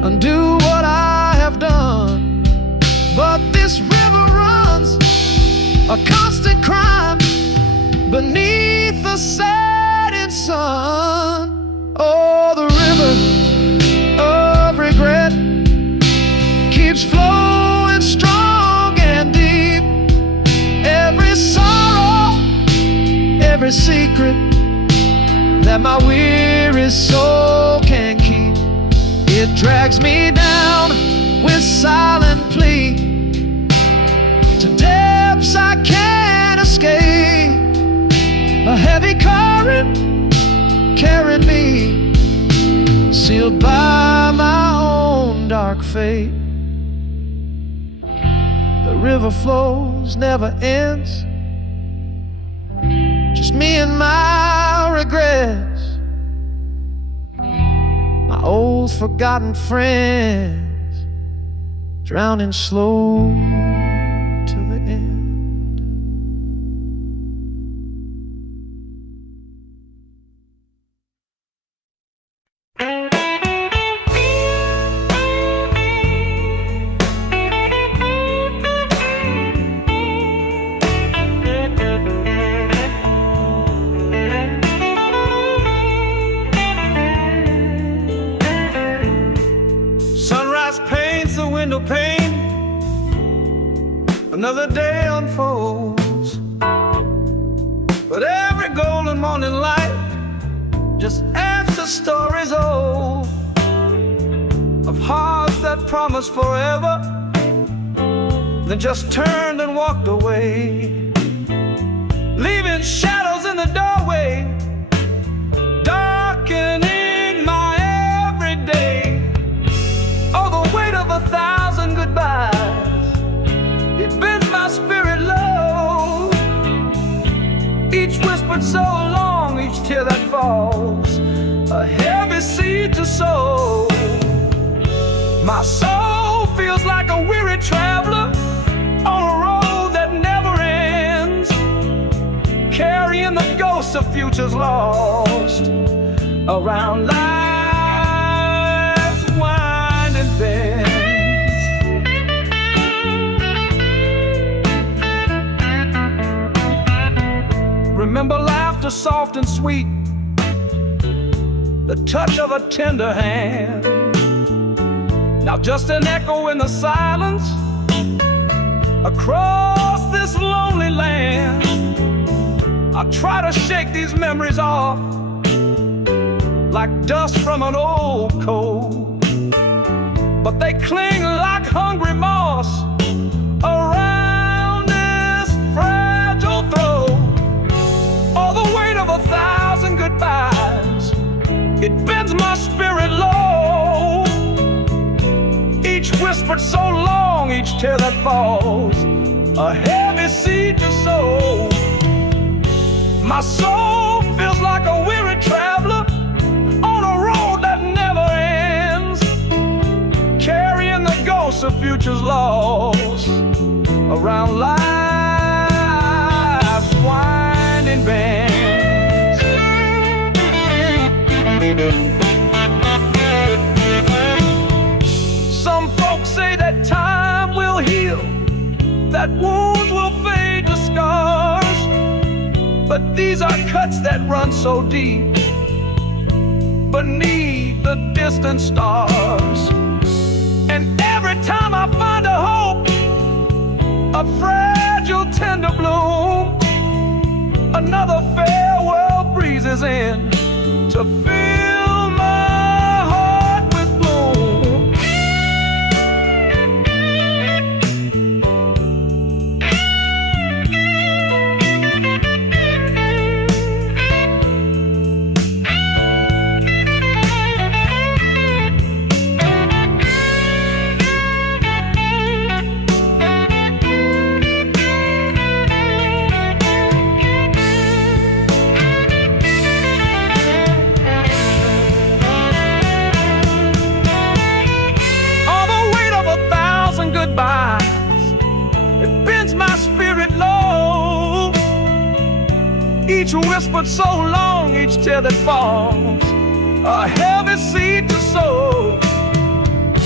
undo what I have done. But this river runs a constant crime beneath the setting sun. Oh, the river of regret keeps flowing strong and deep. Every sorrow, every secret that my weary soul can keep, it drags me down with silent plea to depths I can't escape. A heavy current carrying me, sealed by my own dark fate. The river flows, never ends, just me and my regrets, my old forgotten friends, drowning slow to the end. Window pane, another day unfolds, but every golden morning light just adds to stories old of hearts that promised forever, then just turned and walked away, leaving shadows in the doorway, darkening my everyday. Oh, the weight of 1,000 goodbyes, it bends my spirit low. Each whispered so long, each tear that falls, a heavy seed to sow. My soul feels like a weary traveler on a road that never ends, carrying the ghosts of futures lost around life's winding bends. Remember laughter soft and sweet, the touch of a tender hand. Now just an echo in the silence across this lonely land. I try to shake these memories off like dust from an old coat, but they cling like hungry moss around this fragile throat. Oh, the weight of 1,000 goodbyes, it bends my spirit low. Each whispered so long, each tear that falls, a heavy seed to sow. My soul feels like a weary traveler on a road that never ends, carrying the ghosts of futures lost around life's winding bends. Some folks say that time will heal, that wounds will fade to scars, but these are cuts that run so deep beneath the distant stars. And every time I find a hope, a fragile tender bloom, another farewell breezes in to fill my heart with gloom. Each whispered so long, each tear that falls, a heavy seed to sow.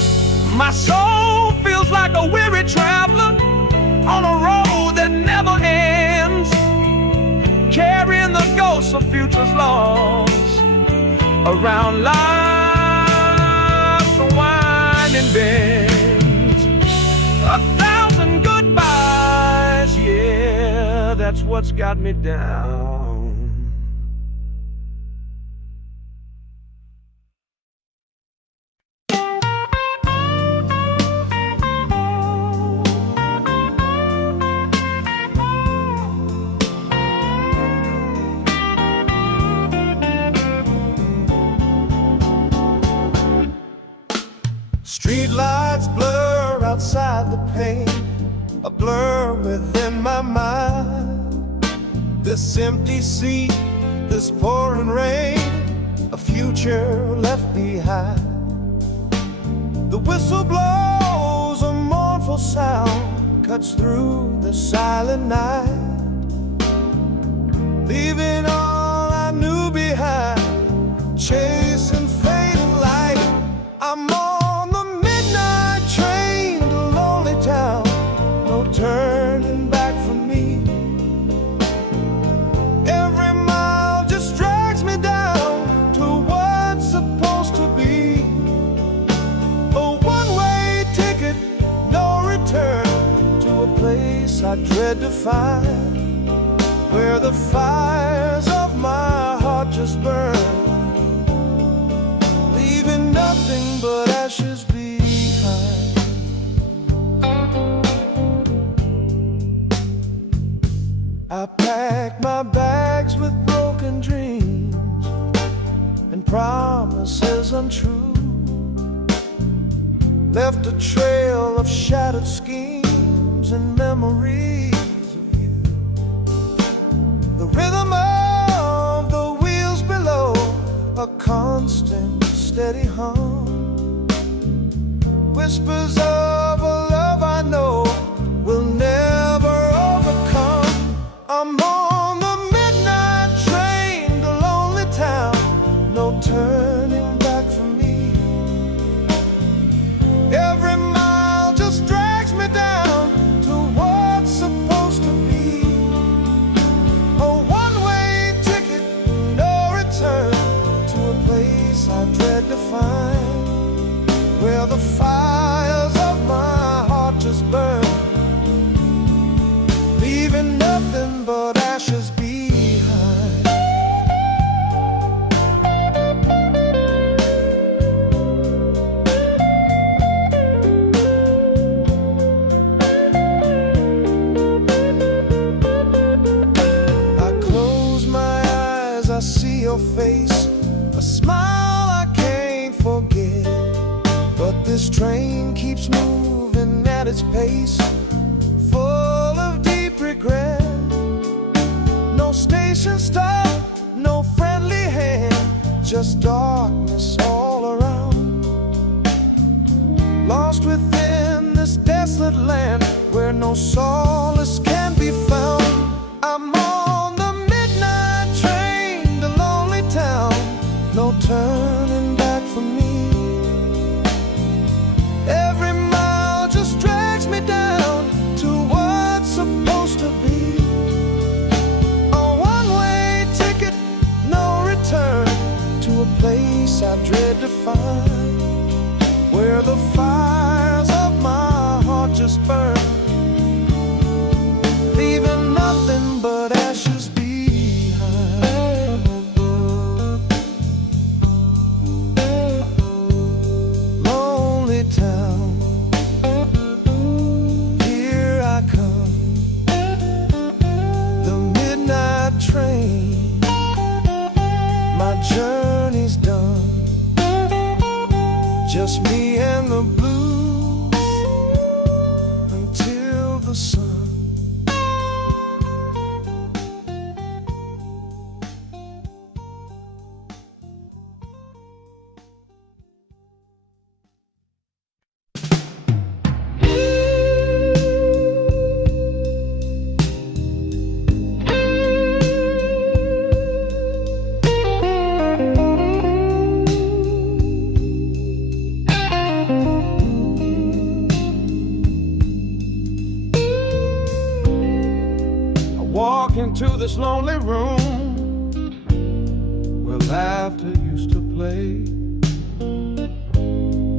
around life's winding bends. 1,000 goodbyes, yeah, that's what's got me down. Street lights blur outside the pane, a blur within my mind. This empty seat, this pouring rain, a future left behind. The whistle blows, a mournful sound cuts through the silent night, leaving all I knew behind, chasing fading light. I'm on the midnight train to lonely town, no turning back for me. Every mile just drags me down to what's supposed to be. A one-way ticket, no return, to a place I dread to find, where the fires of my heart just burn, leaving nothing but ashes behind. I packed my bags with broken dreams and promises untrue, left a trail of shattered schemes and memories of you. The rhythm of the wheels below, a constant steady hum, whispers of a love I know will never overcome. I'm on the midnight train to lonely town, no turning back for me. Every mile just drags me down to what's supposed to be. A one-way ticket, no return, to a place I dread to find, where the fires of my heart just burn, leaving nothing but ashes behind. I close my eyes, I see your face, a smile I can't forget. But this train keeps moving at its pace, full of deep regret. No station stop, no friendly hand, just darkness all around. Lost within this desolate land, where no solace can be found. I'm on the midnight train to lonely town, no turning back for me. Every mile just drags me down to what's supposed to be. A one-way ticket, no return, to a place I dread to find, where the fires of my heart just burn, leaving nothing but ashes behind. Lonely town, here I come, the midnight train, my journey's done, just me and the blues until the sun. Walk into this lonely room where laughter used to play.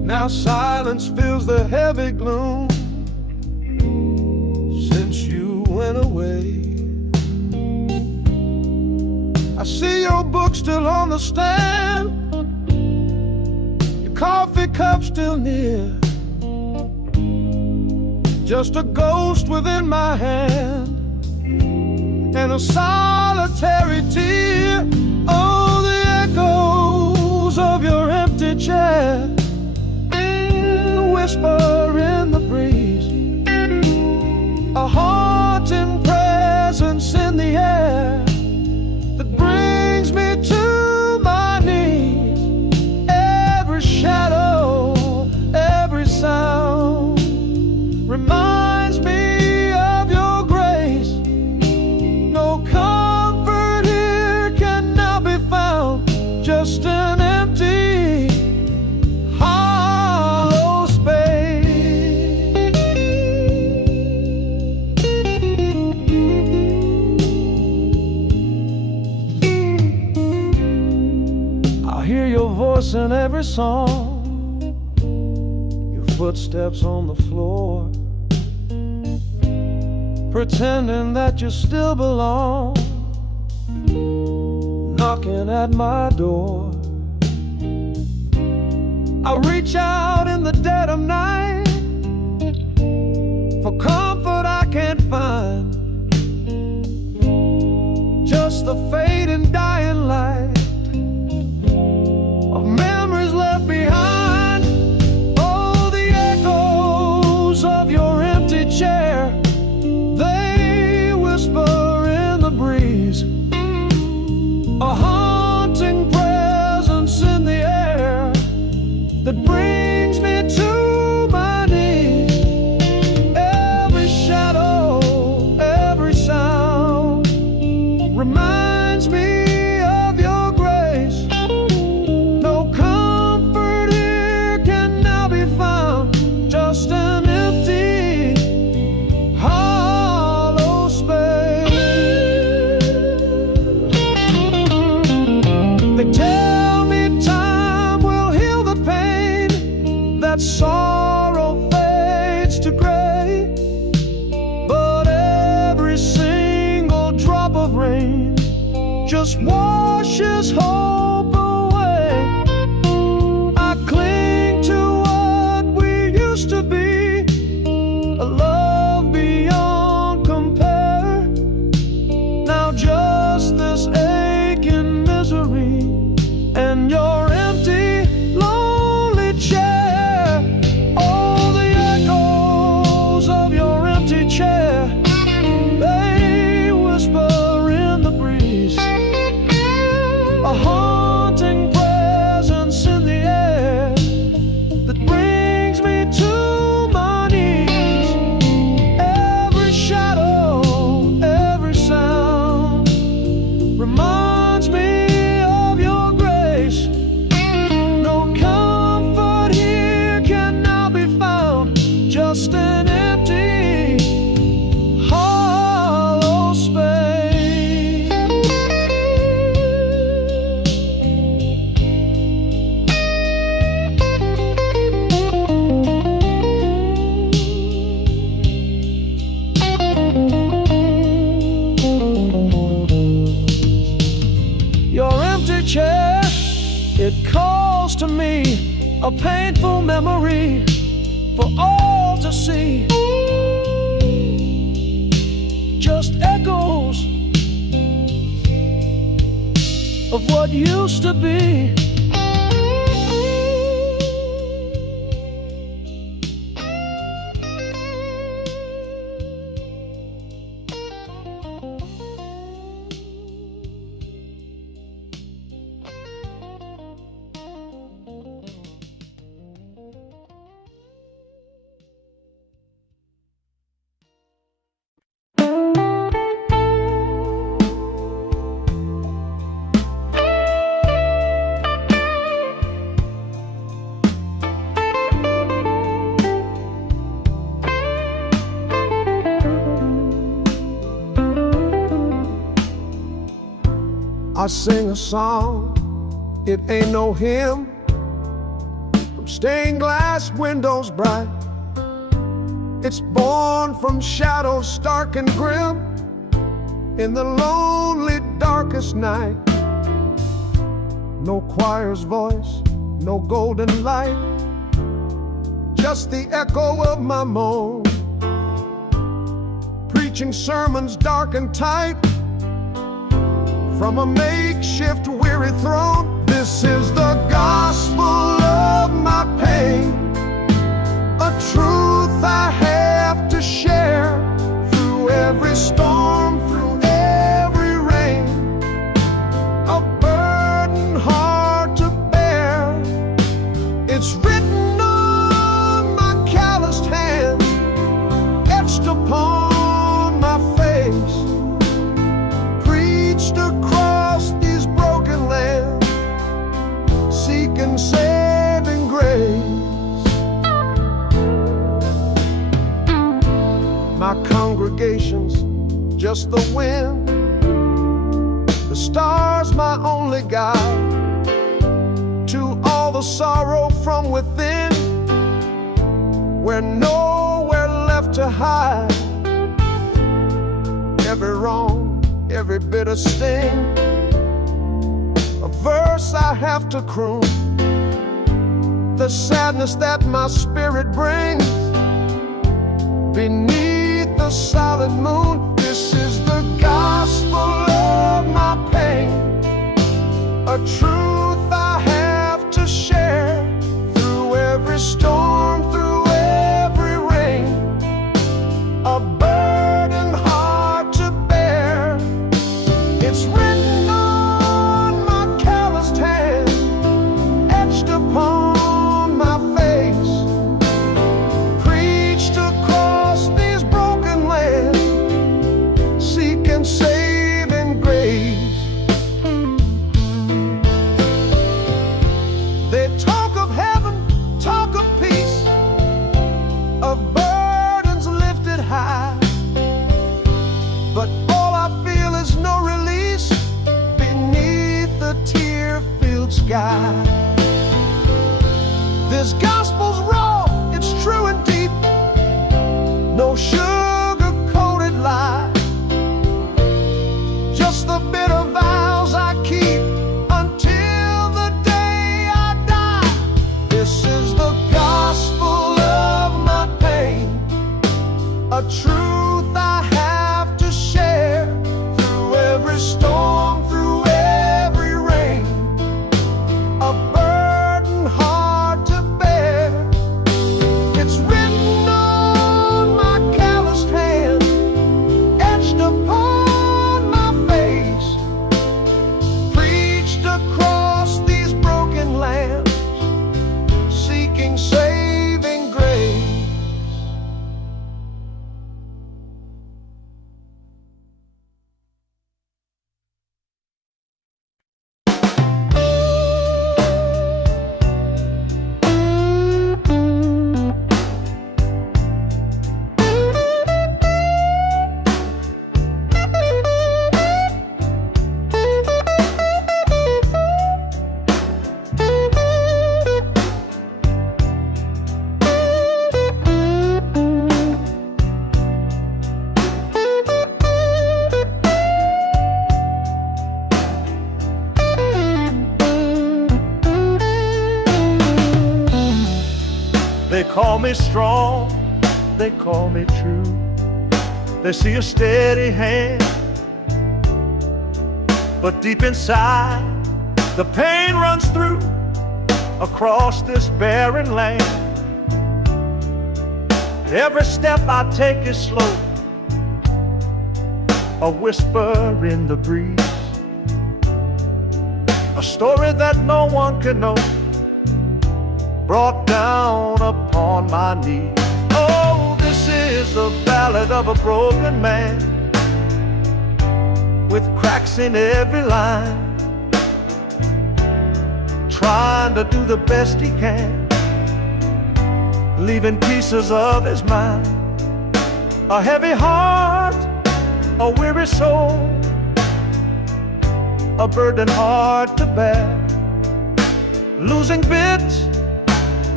Now silence fills the heavy gloom since you went away. I see your book still on the stand, your coffee cup still near, just a ghost within my hand and a solitary tear. Oh, the echoes of your empty chair, the whisper in the breeze, a haunting presence in the air that brings me to my knees. Every shadow, every sound reminds me of your grace. No comfort here can now be found, just an empty, hollow space. I hear your voice in every song, your footsteps on the floor, pretending that you still belong, knocking at my door. I reach out in the dead of night for comfort I can't find, just the fading dying light of memories left behind. Oh, the echoes of your empty chair, they whisper in the breeze, a haunting presence in the air that brings me to my knees. Every shadow, every sound reminds me of your grace. No comfort here can now be found, just an empty, hollow space. They tell me time will heal the pain, that sorrow fades to gray, but every single drop of rain just washes hope away. I cling to what we used to be, a love beyond compare. Now just this aching misery and your empty, lonely chair. Oh, the echoes of your empty chair, they whisper in the breeze, a haunting presence in the air that brings me to my knees. Every shadow, every sound reminds me of your grace. No comfort here can now be found, just an empty, hollow space. Your empty chair, it calls to me, a painful memory for all to see. Just echoes of what used to be. I sing a song, it ain't no hymn, from stained glass windows bright. It's born from shadows stark and grim in the lonely darkest night. No choir's voice, no golden light, just the echo of my moan, preaching sermons dark and tight from a makeshift weary throne. This is the gospel of my pain, a truth I have to share through every storm, through every rain, a burden hard to bear. It's written on my calloused hands, etched upon my face, preached across these broken lands, seeking saving grace. My congregation's just the wind, the stars my only guide to all the sorrow from within, where nowhere left to hide. Every wrong, every bitter sting, a verse I have to croon, the sadness that my spirit brings beneath the solid moon. This is the gospel of my pain, a truth I have to share through every storm, through every rain, a burden hard to bear. It's written on my calloused hand, etched upon my face, preached across these broken lands, seeking saving grace. They talk of heaven, talk of peace, of burdens lifted high, but all I feel is no release beneath the tear-filled sky. This gospel's raw, it's true and deep, no sugar-coated lie, just the bitter vows I keep until the day I die. This is the gospel of my pain, a truth I have to share through every storm, through every rain, a burden hard to bear. It's written on my calloused hand, etched upon my face, preached across these broken lands, seeking saving grace. They call me strong, they call me true. They see a steady hand, but deep inside the pain runs through across this barren land. Every step I take is slow, a whisper in the breeze, a story that no one can know, brought down upon my knees. Oh, this is the ballad of a broken man, with cracks in every line, trying to do the best he can, leaving pieces of his mind, a heavy heart, a weary soul, a burden hard to bear, losing bit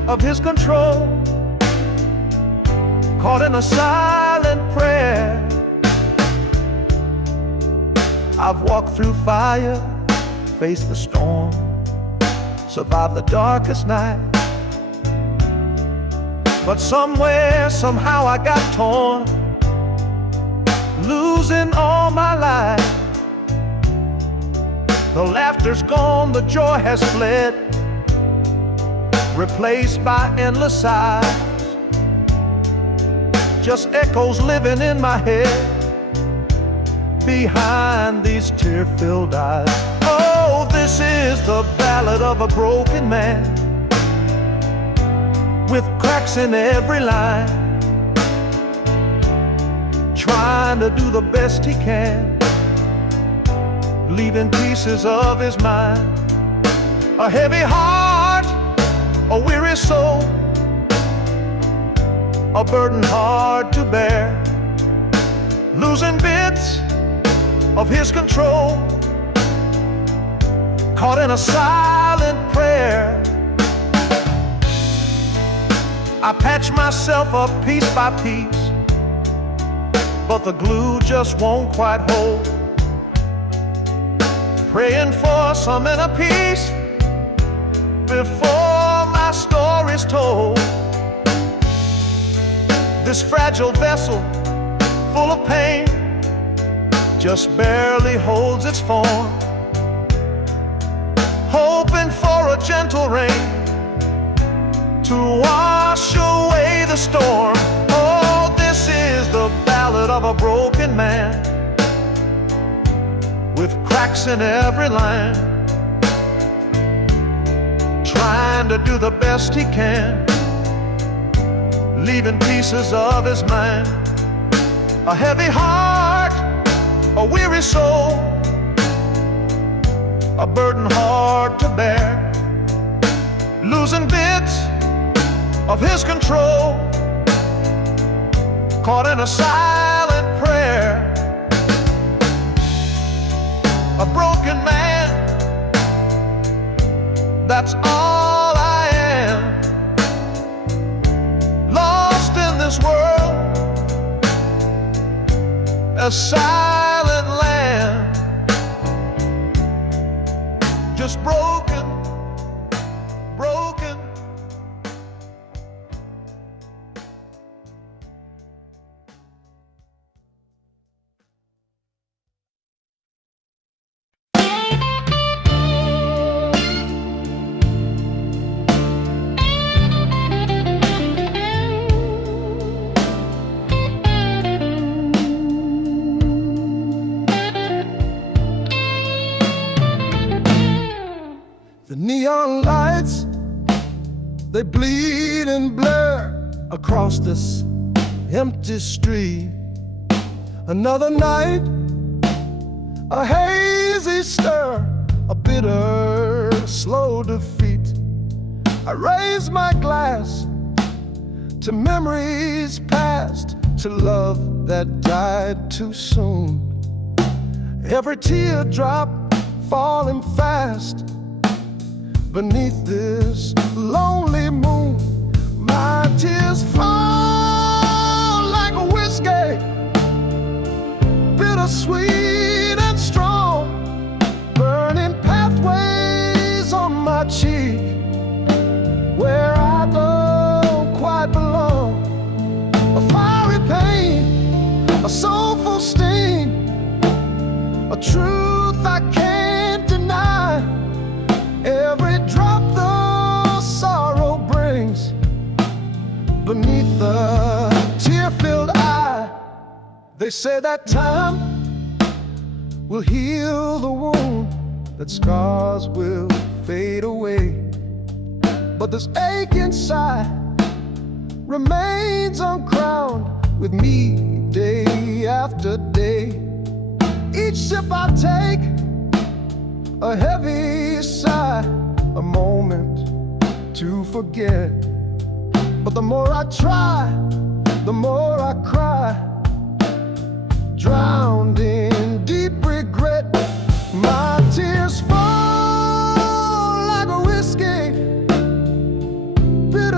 of his control, caught in a silent prayer. I've walked through fire, faced the storm, survived the darkest night. But somewhere, somehow I got torn, losing all my life. The laughter's gone, the joy has fled, replaced by endless sighs. Just echoes living in my head behind these tear-filled eyes. Oh, this is the ballad of a broken man, with cracks in every line, trying to do the best he can, leaving pieces of his mind. A heavy heart, a weary soul, a burden hard to bear, losing bits of his control, caught in a silent prayer. I patch myself up piece by piece, but the glue just won't quite hold. Praying for some inner peace before my story's told. This fragile vessel, full of pain, just barely holds its form, hoping for a gentle rain to wash away the storm. Oh, this is the ballad of a broken man, with cracks in every line, trying to do the best he can, leaving pieces of his mind. A heavy heart, a weary soul, a burden hard to bear, losing bits of his control, caught in a silent prayer. A broken man, that's all I am, lost in this world, a silent land, just broken, broken. The neon lights, they bleed and blur across this empty street. Another night, a hazy stir, a bitter, slow defeat. I raise my glass to memories past, to love that died too soon. Every teardrop falling fast beneath this lonely moon. My tears fall like a whiskey, bittersweet and strong, burning pathways on my cheek where I don't quite belong. A fiery pain, a soulful sting, a truth I can't deny. Every drop the sorrow brings beneath the tear-filled eye. They say that time will heal the wound, that scars will fade away, but this ache inside remains uncrowned with me day after day. Each sip I take, a heavy sigh, a moment to forget. But the more I try, the more I cry, drowned in deep regret. My tears fall like a whiskey, bitter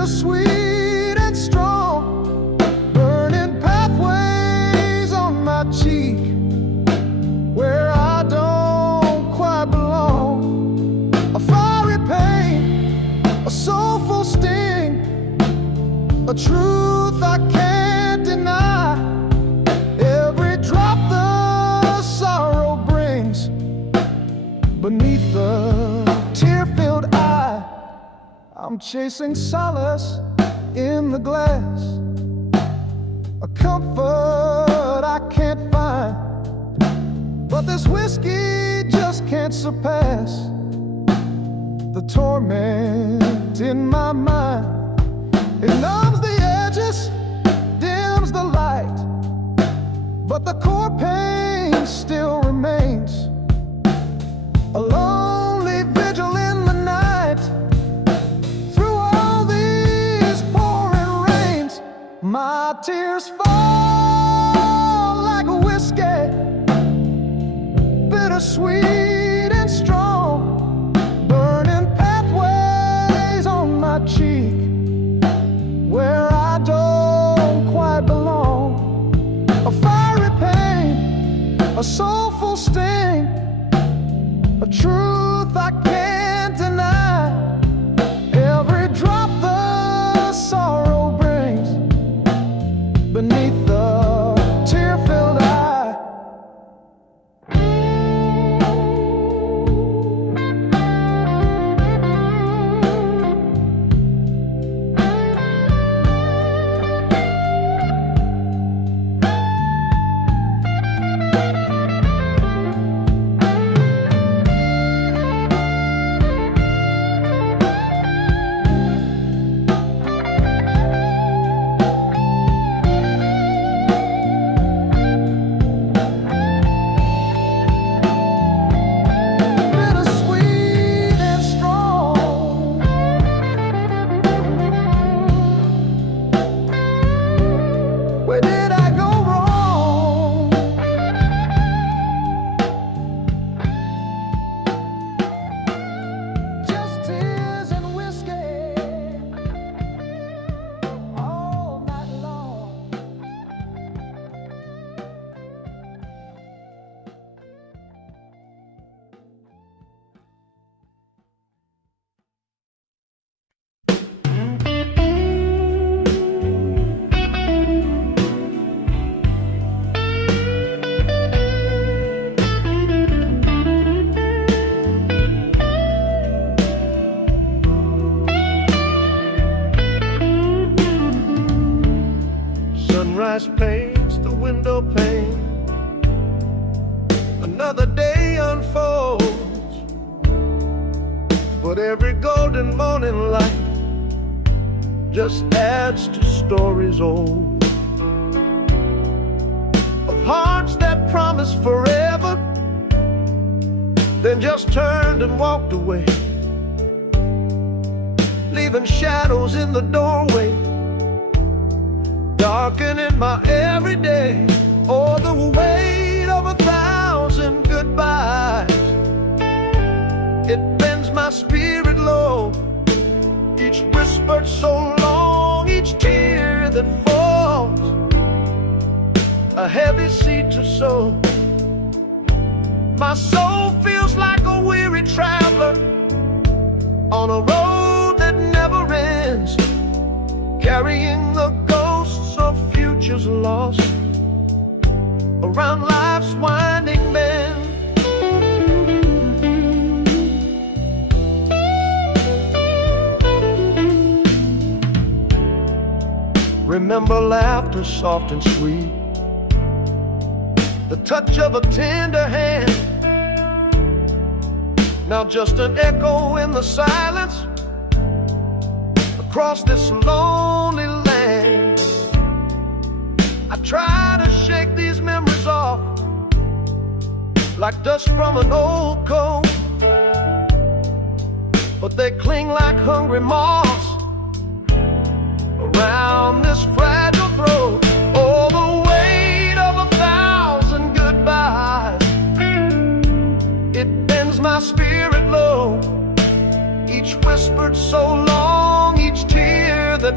bittersweet and strong, burning pathways on my cheek where I don't quite belong. A fiery pain, a soulful sting, a truth I can't deny. Every drop the sorrow brings beneath the tear-filled eye. I'm chasing solace in the glass, a comfort I can't find, but this whiskey just can't surpass the torment in my mind. It numbs the edges, dims the light, but the core pain still remains. A lonely vigil in the night, through all these pouring rains. My tears fall like a whiskey, bittersweet and strong, burning pathways on my cheek where I don't quite belong. A fiery pain, a soulful sting, a truth I can't deny. Every drop the sorrow brings beneath the tear-filled eye. Where did I go wrong? Just tears and whiskey all night long. Sunrise paints the window pane, another day unfolds, but every golden morning light just adds to stories old, of hearts that promised forever, then just turned and walked away, leaving shadows in the doorway, darkening my everyday. Oh, the weight of 1,000 goodbyes, it bends my spirit low. Each whispered so long, each tear that falls, a heavy seed to sow. My soul feels like a weary traveler on a road that never ends, carrying the ghosts of futures lost around life's winding bend. Remember laughter soft and sweet, the touch of a tender hand, now just an echo in the silence across this lonely land. I try to shake these memories off like dust from an old coat, but they cling like hungry moths around this fragile throat. Oh, the weight of 1,000 goodbyes, it bends my spirit low. Each whispered so long, each tear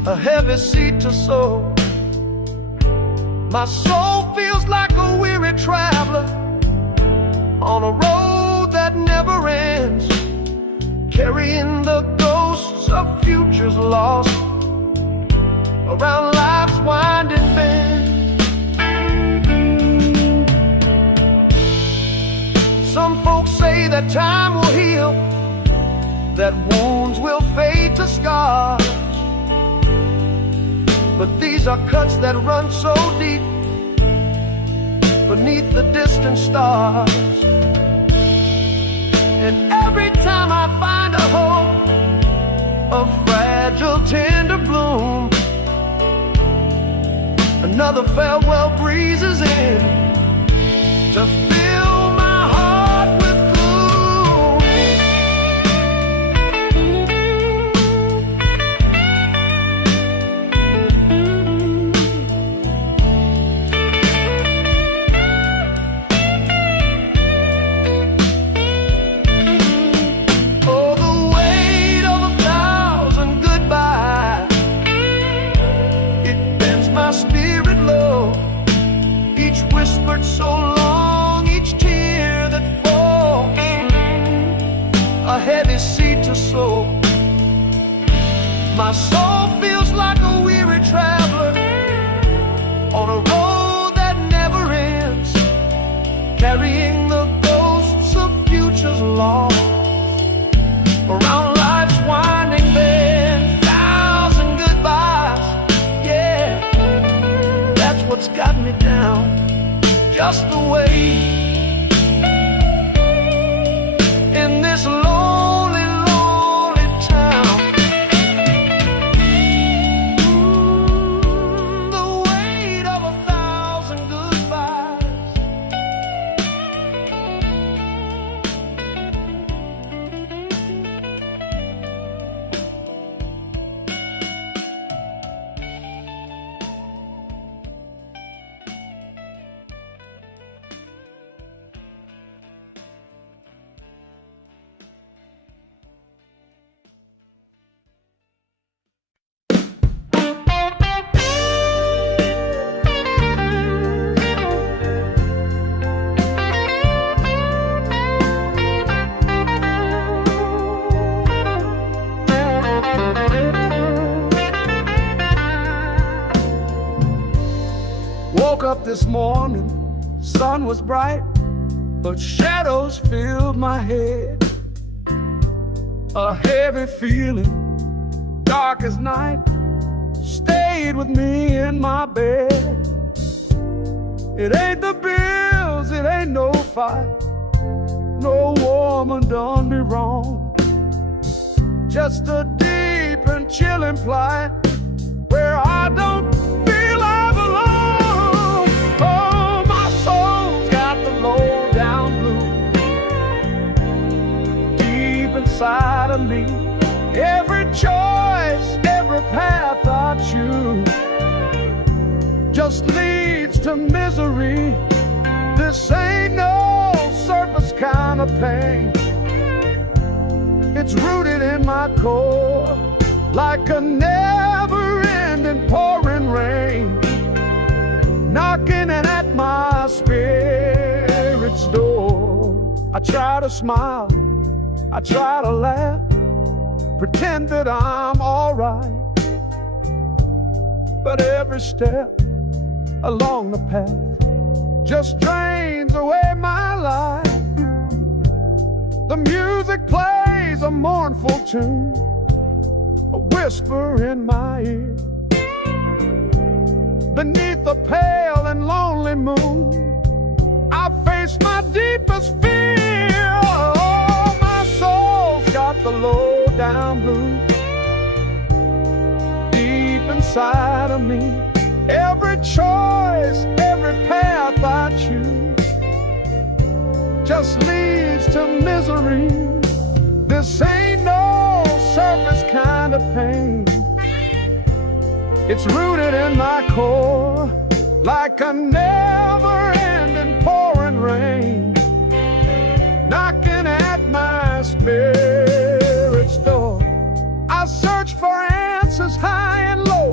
a heavy seed to sow. My soul feels like a weary traveler on a road that never ends, carrying the ghosts of futures lost around life's winding bend. Some folks say that time will heal, that wounds will fade to scars, but these are cuts that run so deep beneath the distant stars. And every time I find a hope, a fragile tender bloom, another farewell breezes in to fill my heart with gloom. Oh, the weight of 1,000 goodbyes, it bends my spirit low. Each whispered so long, each tear that falls, a heavy seed to sow. My soul feels like a weary traveler on a road that never ends, carrying the ghosts of futures lost around life's winding bend. 1,000 goodbyes, yeah, that's what's got me down, just the way in this lonely, lonely town. The weight of 1,000 goodbyes. Woke up this morning, sun was bright, but shadows filled my head. A heavy feeling, dark as night, stayed with me in my bed. It ain't the bills, it ain't no fight, no woman done me wrong. Just a deep and chilling plight where I don't feel I belong. Oh, my soul's got the low down blues deep inside of me. Every choice, every path I choose just leads to misery. This ain't no surface kind of pain. It's rooted in my core like a never-ending pouring rain, knocking at my spirit's door. I try to smile, I try to laugh, pretend that I'm all right, but every step along the path just drains away my life. The music plays a mournful tune, a whisper in my ear. Beneath the pale and lonely moon, I face my deepest fear. Oh, my soul's got the low down blues deep inside of me. Every choice, every path I choose just leads to misery. This ain't no surface kind of pain. It's rooted in my core like a never-ending pouring rain, knocking at my spirit's door. I search for answers high and low,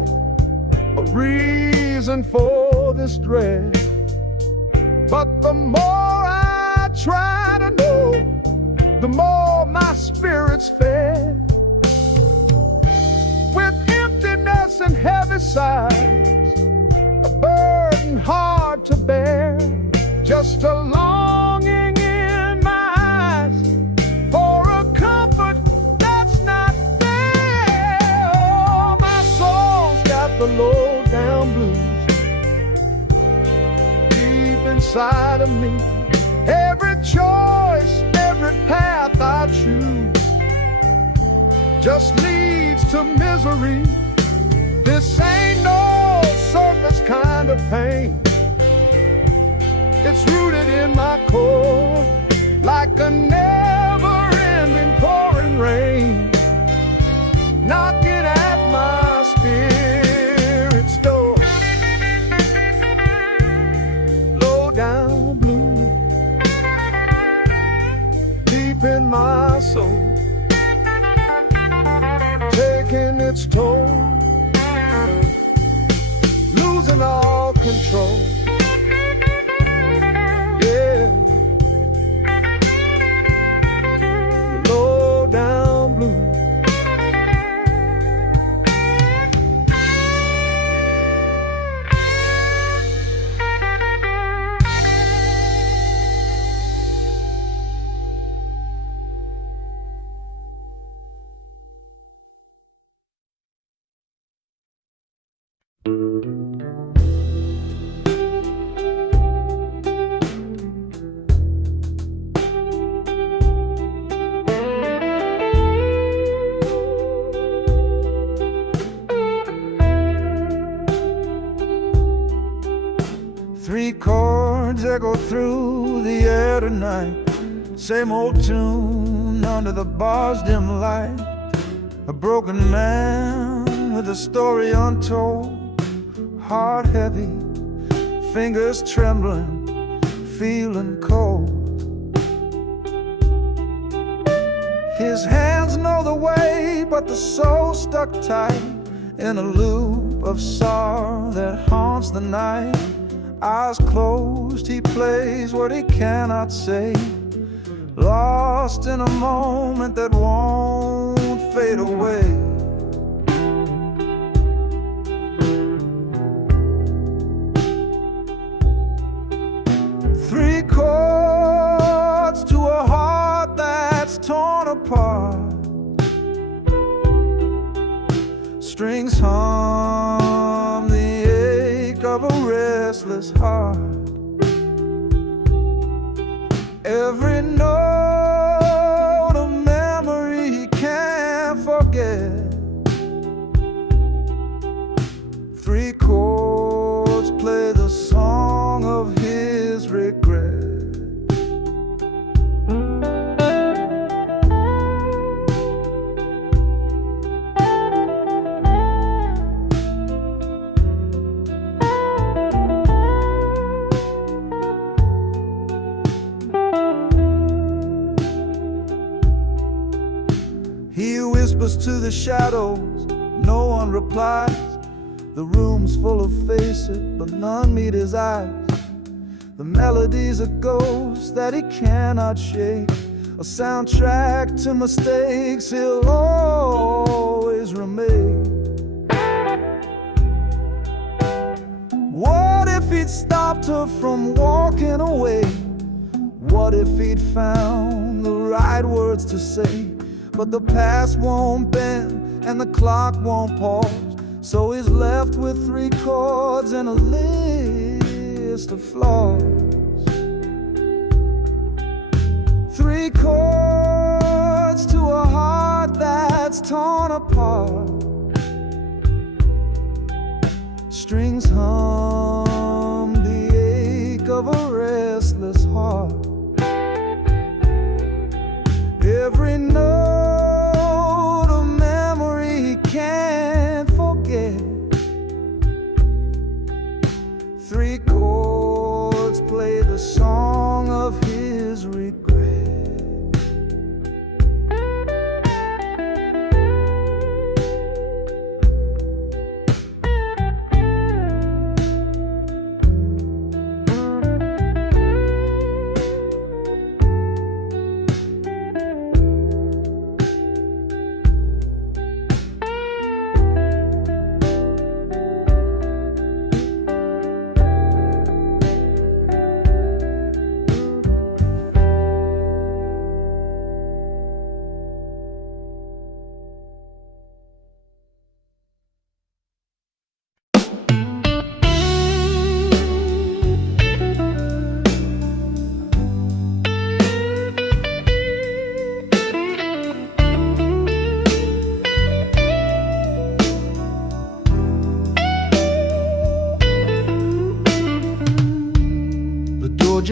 reason for this dread, but the more I try to know, the more my spirit's fed. With emptiness and heavy sighs, a burden hard to bear, just a longing in my eyes for a comfort that's not there. Oh, my soul's got the low down blues deep inside of me. Every choice, every path I choose just leads to misery. This ain't no surface kind of pain. It's rooted in my core, like a never-ending pouring rain, knocking at my spirit's door. Low down blue, deep in my soul, taking its toll, losing all control. Yeah, low down blue. Three chords echo through the air tonight, same old tune under the bar's dim light. A broken man with a story untold, heart heavy, fingers trembling, feeling cold. His hands know the way, but the soul stuck tight in a loop of sorrow that haunts the night. Eyes closed, he plays what he cannot say, lost in a moment that won't fade away. Three chords to a heart that's torn apart, strings hum the ache of a restless heart. Every note a memory he can't forget. Three chords play the song of his regret. He whispers to the shadows, no one replies. The room's full of faces, but none meet his eyes. The melody's a ghost that he cannot shake, a soundtrack to mistakes he'll always remain. What if he'd stopped her from walking away? What if he'd found the right words to say? But the past won't bend and the clock won't pause, so he's left with three chords and a list of flaws. Three chords to a heart that's torn apart, strings hum the ache of a restless heart. Every note a memory he can't forget. Three chords play the song of his regret.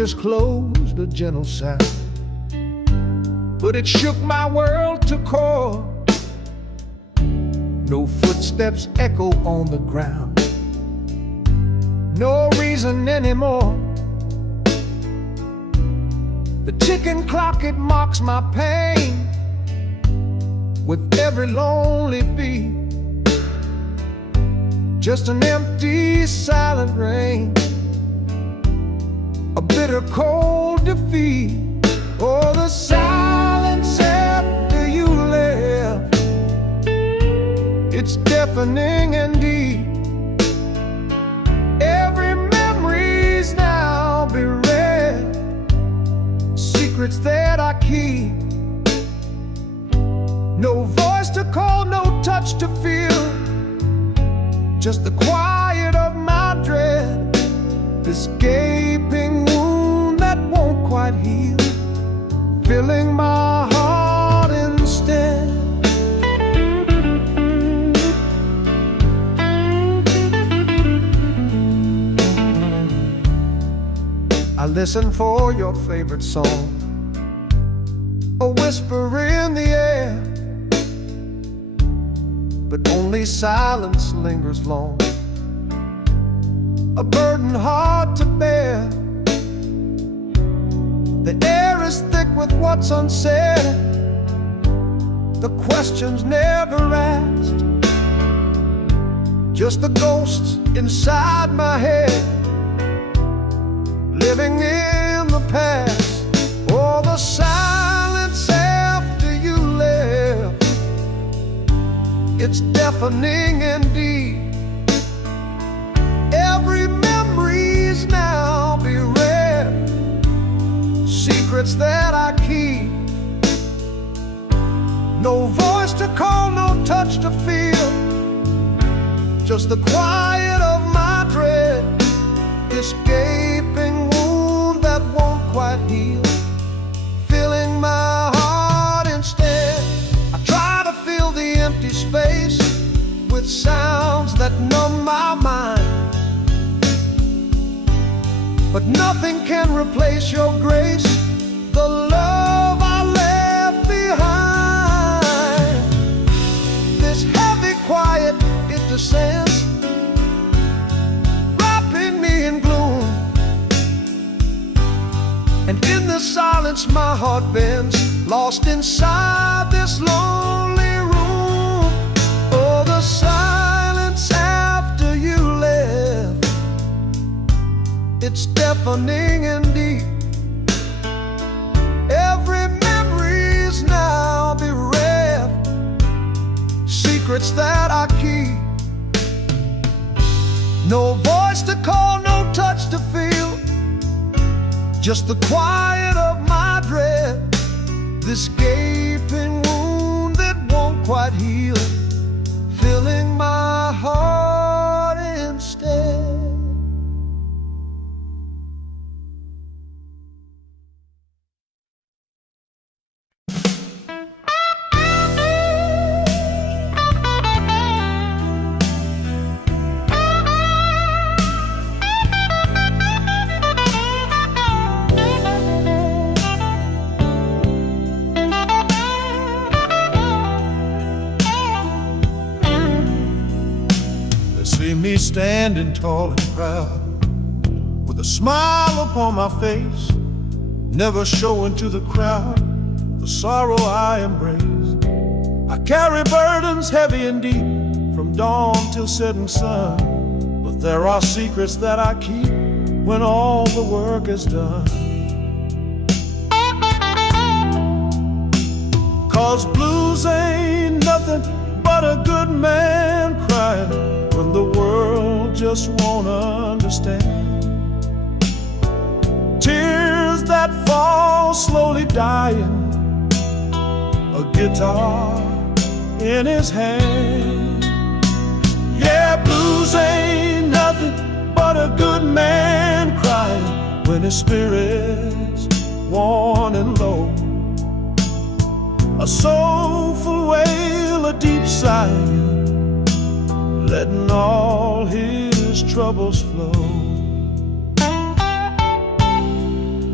fingers closed, a gentle sound, but it shook my world to core. No footsteps echo on the ground, no reason anymore. The ticking clock, it mocks my pain with every lonely beat. Just an empty, silent rain, a bitter, cold defeat. Oh, the silence after you left, it's deafening and deep. Every memory's now bereft, secrets that I keep. No voice to call, no touch to feel, just the quiet of my dread, this gaping wound that won't quite heal, filling my heart instead. I listen for your favorite song, a whisper in the air, but only silence lingers long, a burden hard to bear. The air is thick with what's unsaid, the questions never asked, just the ghosts inside my head, living in the past. Oh, the silence after you left, it's deafening and deep. Every memory's now bereft, secrets that I keep. No voice to call, no touch to feel, just the quiet of my dread, this gaping wound that won't quite heal, filling my heart instead. I try to fill the empty space with sounds that numb my mind, but nothing can replace your grace, the love I left behind. This heavy quiet, it descends, wrapping me in gloom, and in the silence my heart bends, lost inside this lonely room. Oh, the silence after you left, it's deafening and deep. Every memory's now bereft, secrets that I keep. No voice to call, no touch to feel, just the quiet of my dread, this gaping wound that won't quite heal, filling my heart instead. See me standing tall and proud, with a smile upon my face, never showing to the crowd the sorrow I embrace. I carry burdens heavy and deep, from dawn till setting sun, but there are secrets that I keep when all the work is done. 'Cause blues ain't nothing but a good man crying when the world just won't understand. Tears that fall slowly dying, a guitar in his hand. Yeah, blues ain't nothing but a good man crying when his spirit's worn and low. A soulful wail, a deep sigh, letting all his troubles flow.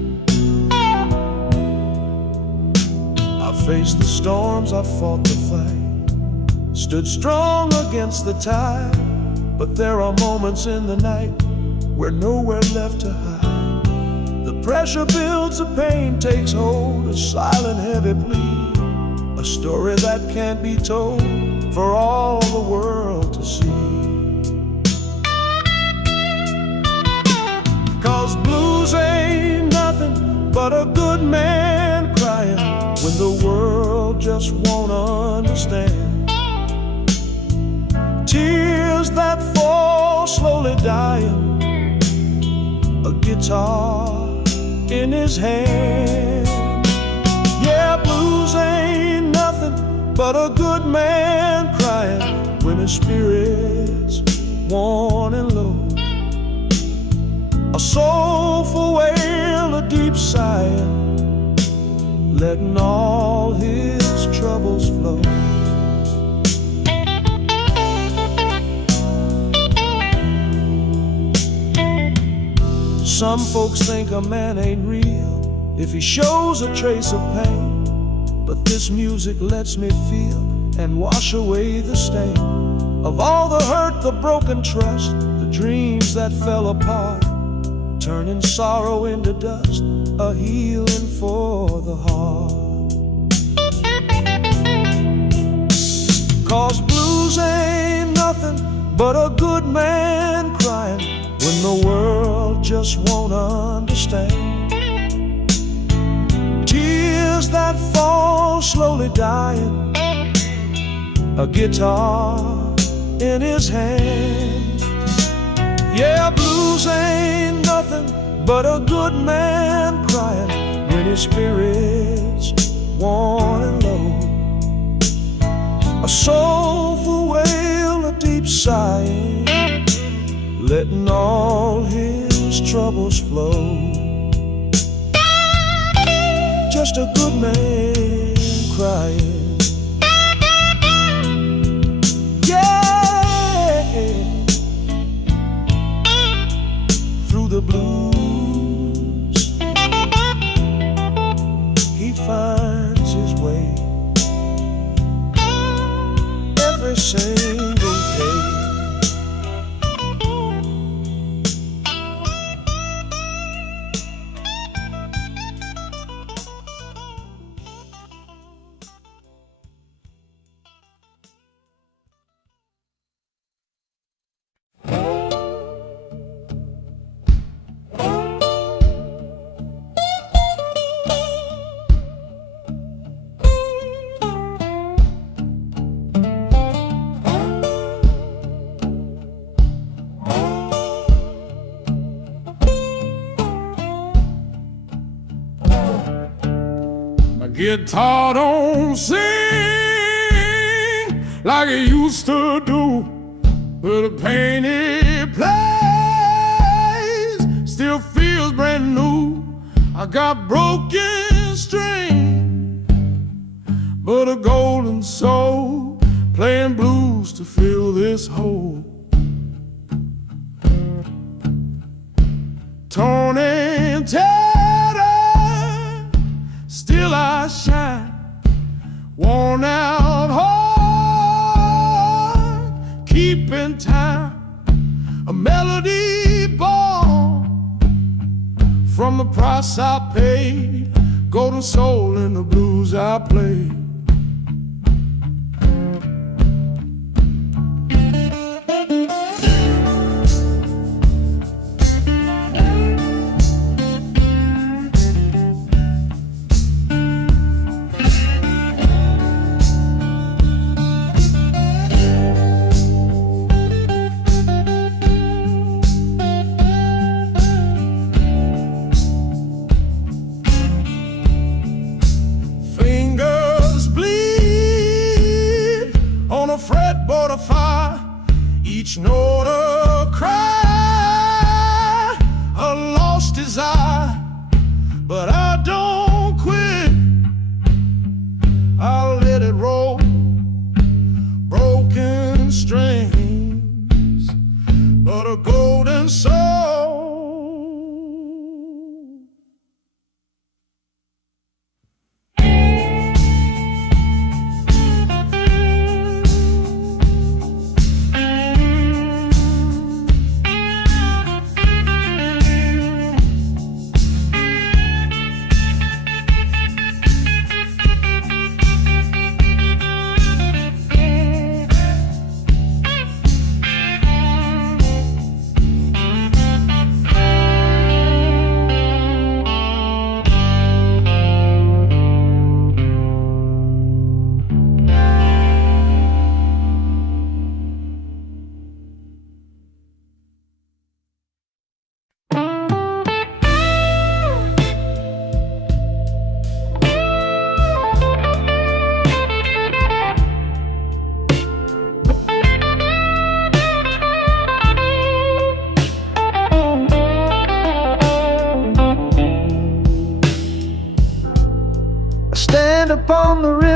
Faced the storms, I fought the fight, stood strong against the tide. But there are moments in the night where nowhere left to hide. The pressure builds, the pain takes hold, a silent heavy plea, a story that can't be told for all the world to see. 'Cause blues ain't nothing but a good man crying when the world just won't understand. Tears that fall slowly dying, a guitar in his hand. Yeah, blues ain't nothing but a good man crying when his spirit's worn and low. A soulful wail, a deep sigh, letting all his troubles flow. Some folks think a man ain't real if he shows a trace of pain, but this music lets me feel and wash away the stain of all the hurt, the broken trust, the dreams that fell apart, turning sorrow into dust, a healing for the heart. 'Cause blues ain't nothing but a good man crying when the world just won't understand. Tears that fall slowly dying, a guitar in his hand. Yeah, blues ain't nothing but a good man crying when his spirit's worn and low. A soulful wail, a deep sighing, letting all his troubles flow. Just a good man crying. Yeah, through the blues he finds his way every single day. Guitar don't sing like it used to do, but the pain it plays still feels brand new. I got broken string, but a golden soul playing blues to fill this hole. Torn and tattered, still I shine, worn out heart, keeping time, a melody born from the price I paid, golden soul in the blues I played. Fretboard of fire, each note a cry, a lost desire, but I don't quit. I'll let it roll, broken strings, but a golden soul.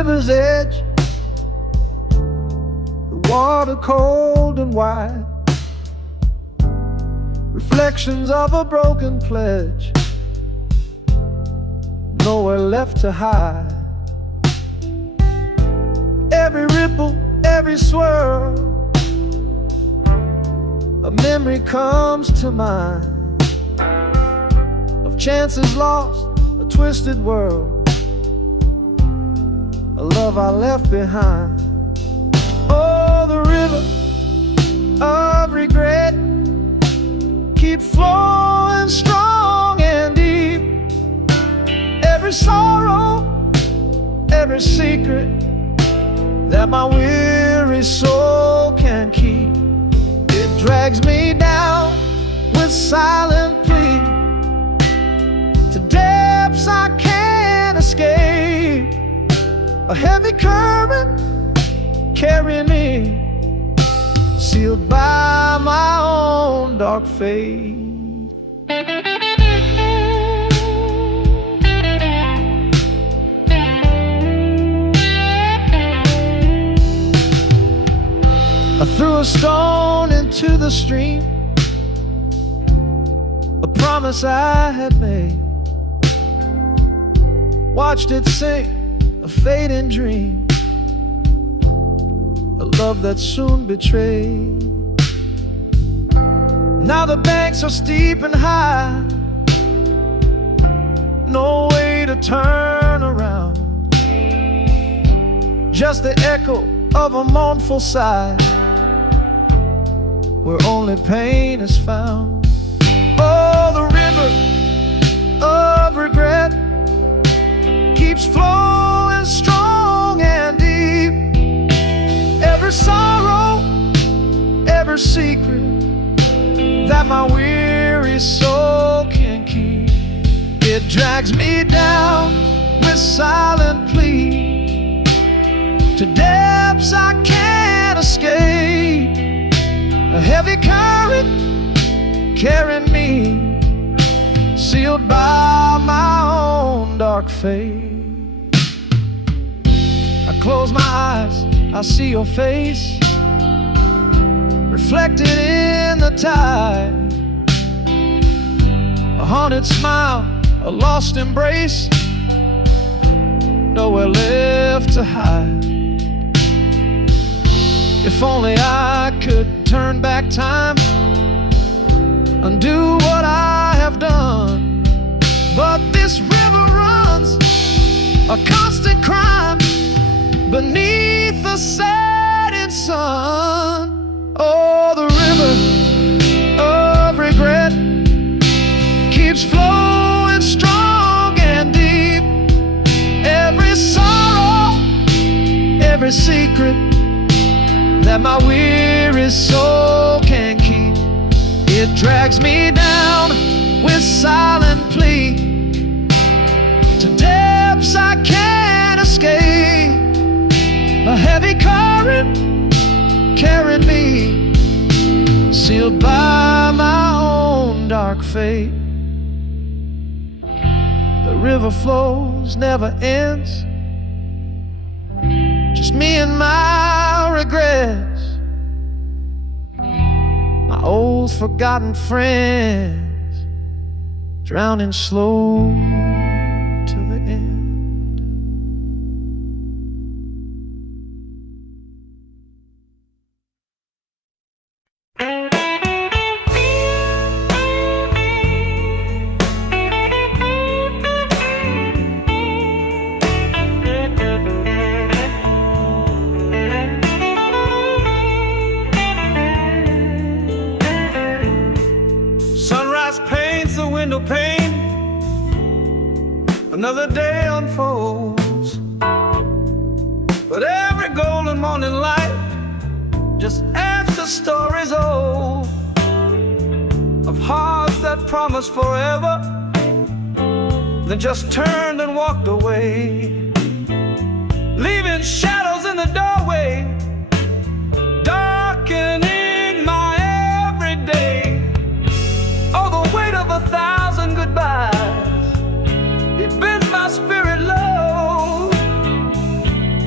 river's edge, the water cold and wide, reflections of a broken pledge, nowhere left to hide. Every ripple, every swirl, a memory comes to mind of chances lost, a twisted world, a love I left behind. Oh, the river of regret keeps flowing strong and deep. Every sorrow, every secret that my weary soul can keep, it drags me down with silent plea to depths I can't escape. A heavy current carrying me, sealed by my own dark fate. I threw a stone into the stream, a promise I had made, watched it sink, a fading dream, a love that soon betrayed. Now the banks are steep and high, no way to turn around, just the echo of a mournful sigh, where only pain is found. Oh, the river of regret keeps flowing strong and deep. Every sorrow, every secret that my weary soul can keep, it drags me down with silent plea to depths I can't escape. A heavy current carrying me, sealed by my own dark fate. I close my eyes, I see your face reflected in the tide, a haunted smile, a lost embrace, nowhere left to hide. If only I could turn back time, undo what I have done, but this river runs a constant crime beneath the setting sun. Oh, the river of regret keeps flowing strong and deep. Every sorrow, every secret that my weary soul can keep, it drags me down with silent plea to depths I can't escape. A heavy current carried me, sealed by my own dark fate. The river flows, never ends, just me and my regrets, my old forgotten friends, drowning slow till the end. Window pane, another day unfolds, but every golden morning light just adds to stories old of hearts that promised forever, then just turned and walked away, leaving shadows in the doorway, darkening my everyday. Oh, the weight of 1,000 goodbyes, it bends my spirit low.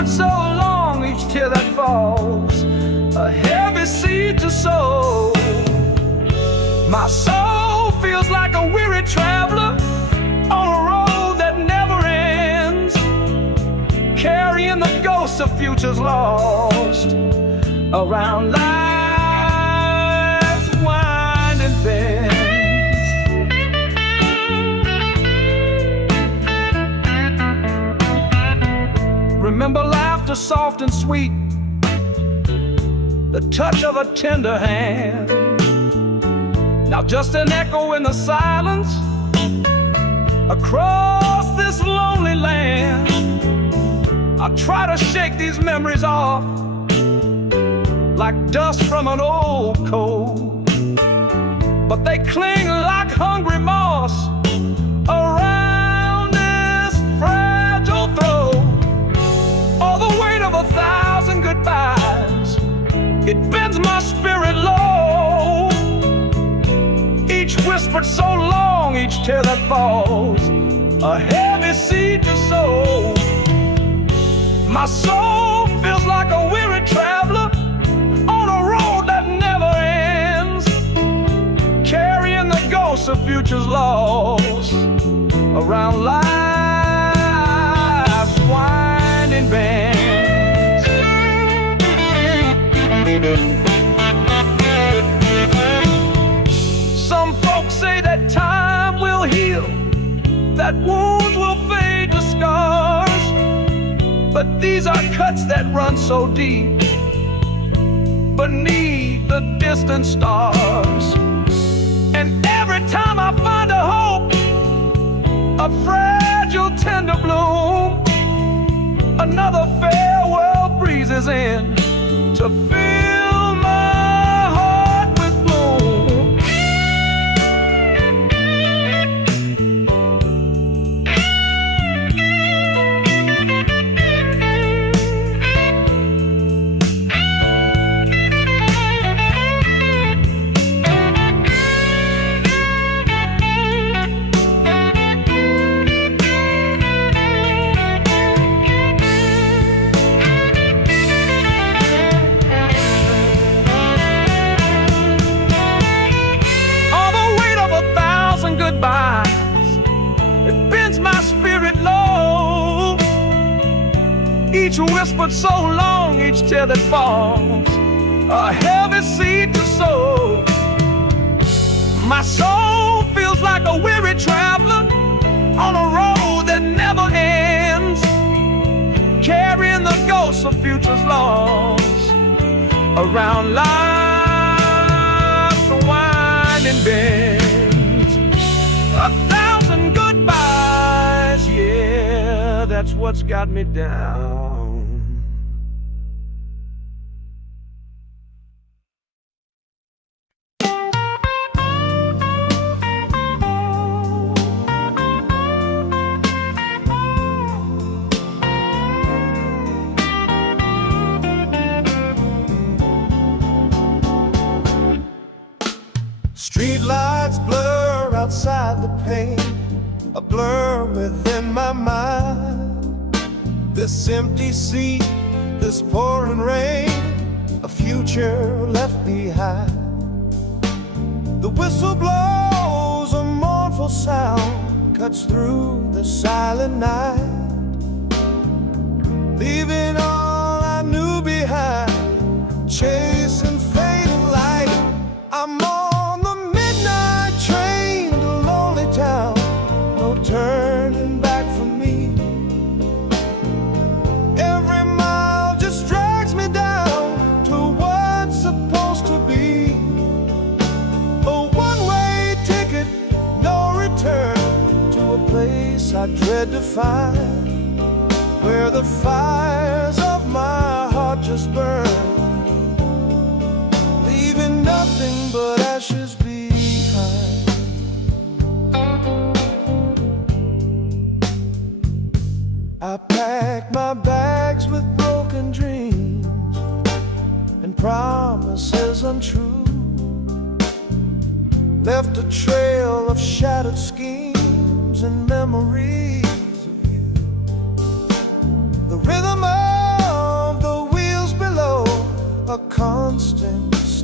whispered so long, each tear that falls, a heavy seed to sow. My soul feels like a weary traveler on a road that never ends, carrying the ghosts of futures lost around life's winding bends. Remember laughter soft and sweet, the touch of a tender hand. Now just an echo in the silence across this lonely land. I try to shake these memories off like dust from an old coat, but they cling like hungry moss around this fragile throat. All the weight of 1,000 goodbyes, it bends my spirit low. Each whispered so long, each tear that falls, a heavy seed to sow. My soul feels like a weary traveler on a road that never ends, carrying the ghosts of futures lost around life's winding bends. Some folks say that time will heal, that wounds will fade to scars, but these are cuts that run so deep beneath the distant stars. And every time I find a hope, a fragile tender bloom, another farewell breezes in to fill my heart with gloom. It bends my spirit low. Each whispered so long, each tear that falls, a heavy seed to sow. My soul feels like a weary traveler on a road that never ends, carrying the ghosts of futures lost around life's winding bends. 1,000 goodbyes, yeah, that's what's got me down. Street lights blur outside the pane, a blur within my mind. This empty seat, this pouring rain, a future left behind. The whistle blows, a mournful sound cuts through the silent night, leaving all I knew behind, chasing fading light. I'm on the midnight train to lonely town, no turning back for me. Every mile just drags me down to what's supposed to be a one-way ticket, no return, to a place I dread to find, where the fires of my heart just burn, leaving nothing but ashes behind. I packed my bags with broken dreams and promises untrue, left a trail of shattered schemes and memories of you. The rhythm of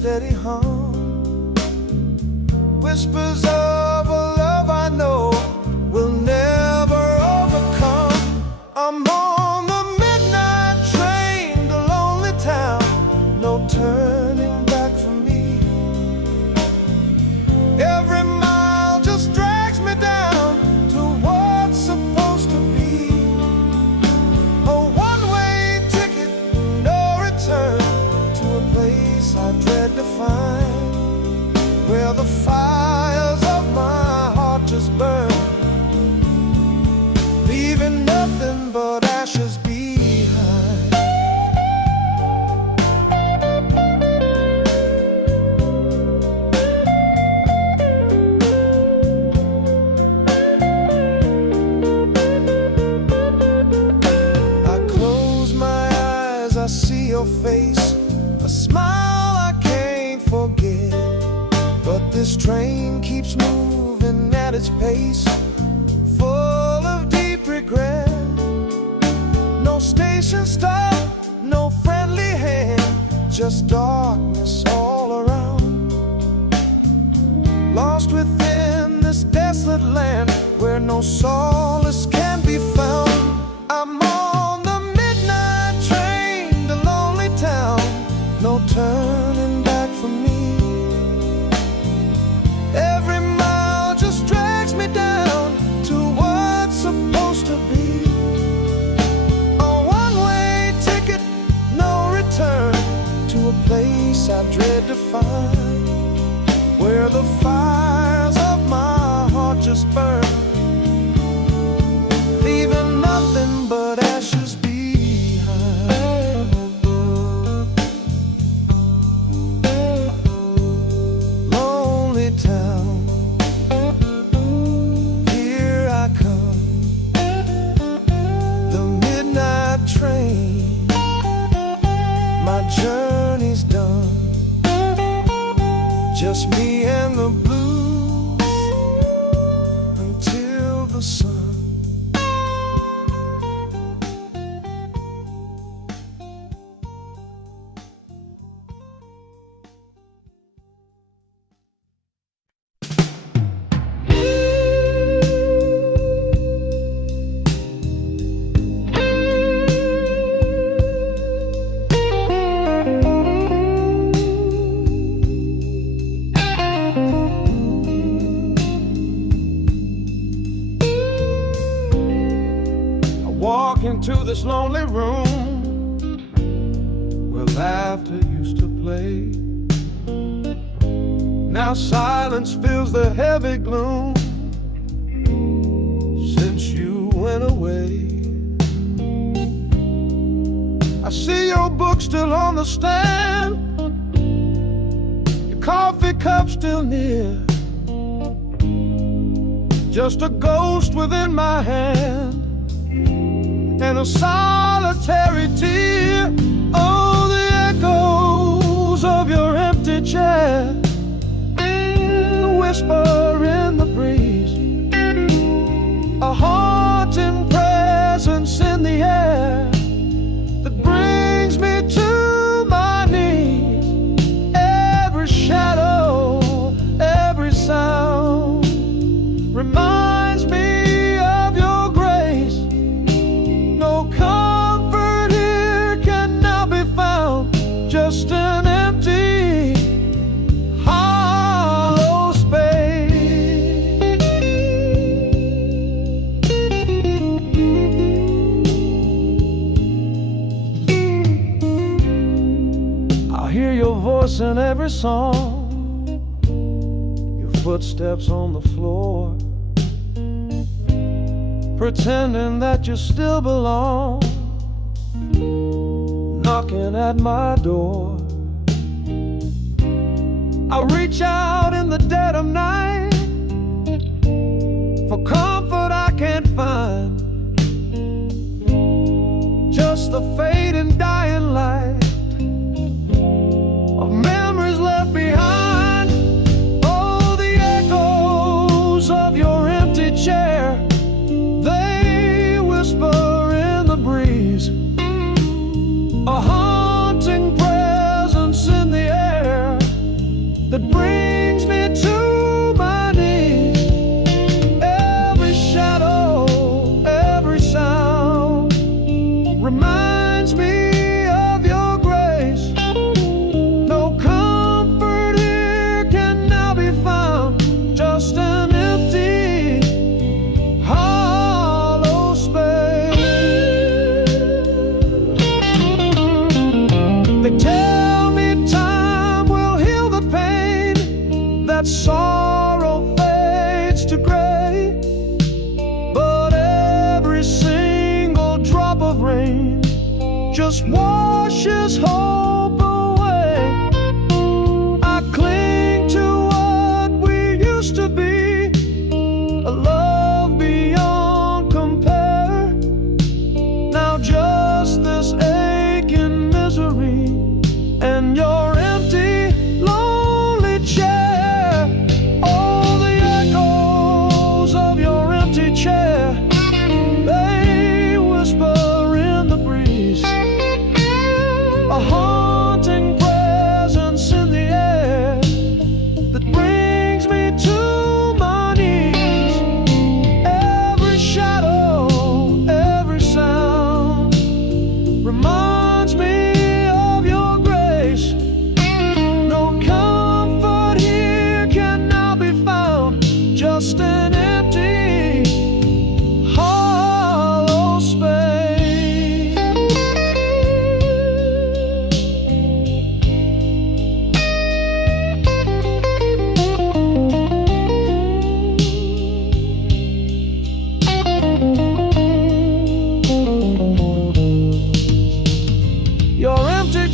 steady hum, whispers of a love I know will never overcome. I'm on the midnight train to lonely town, no turning back for me. Every mile just drags me down to what's supposed to be a one-way ticket, no return, to a place I dread to find, where the fires of my heart just burn, leaving nothing but ashes behind. I close my eyes, I see your face, a smile I can't forget. But this train keeps moving at its pace, full of deep regret. No station stop, no friendly hand, just darkness all around. Lost within this desolate land where no solace can be found. I'm on the midnight train to lonely town, no turning back for me. Every mile just drags me down to what's supposed to be a one-way ticket, no return, to a place I dread to find, where the fires of my heart just burn, leaving nothing but ashes behind. Lonely town, here I come, the midnight train, my journey's done, just me and the blues until the sun. Walk into this lonely room where laughter used to play. Now silence fills the heavy gloom since you went away. I see your book still on the stand, your coffee cup still near, just a ghost within my hand and a solitary tear. Oh, the echoes of your empty chair, the whisper in the breeze, a haunting presence in the air that brings me to my knees. Every shadow, every sound reminds me of your grace. No comfort here can now be found, just an empty, hollow space. I hear your voice in every song, your footsteps on the floor, pretending that you still belong, knocking at my door. I reach out in the dead of night for comfort I can't find, just the fading dying light of memories left behind. Oh, the echoes of your empty chair, they whisper in the breeze, a haunting presence in the air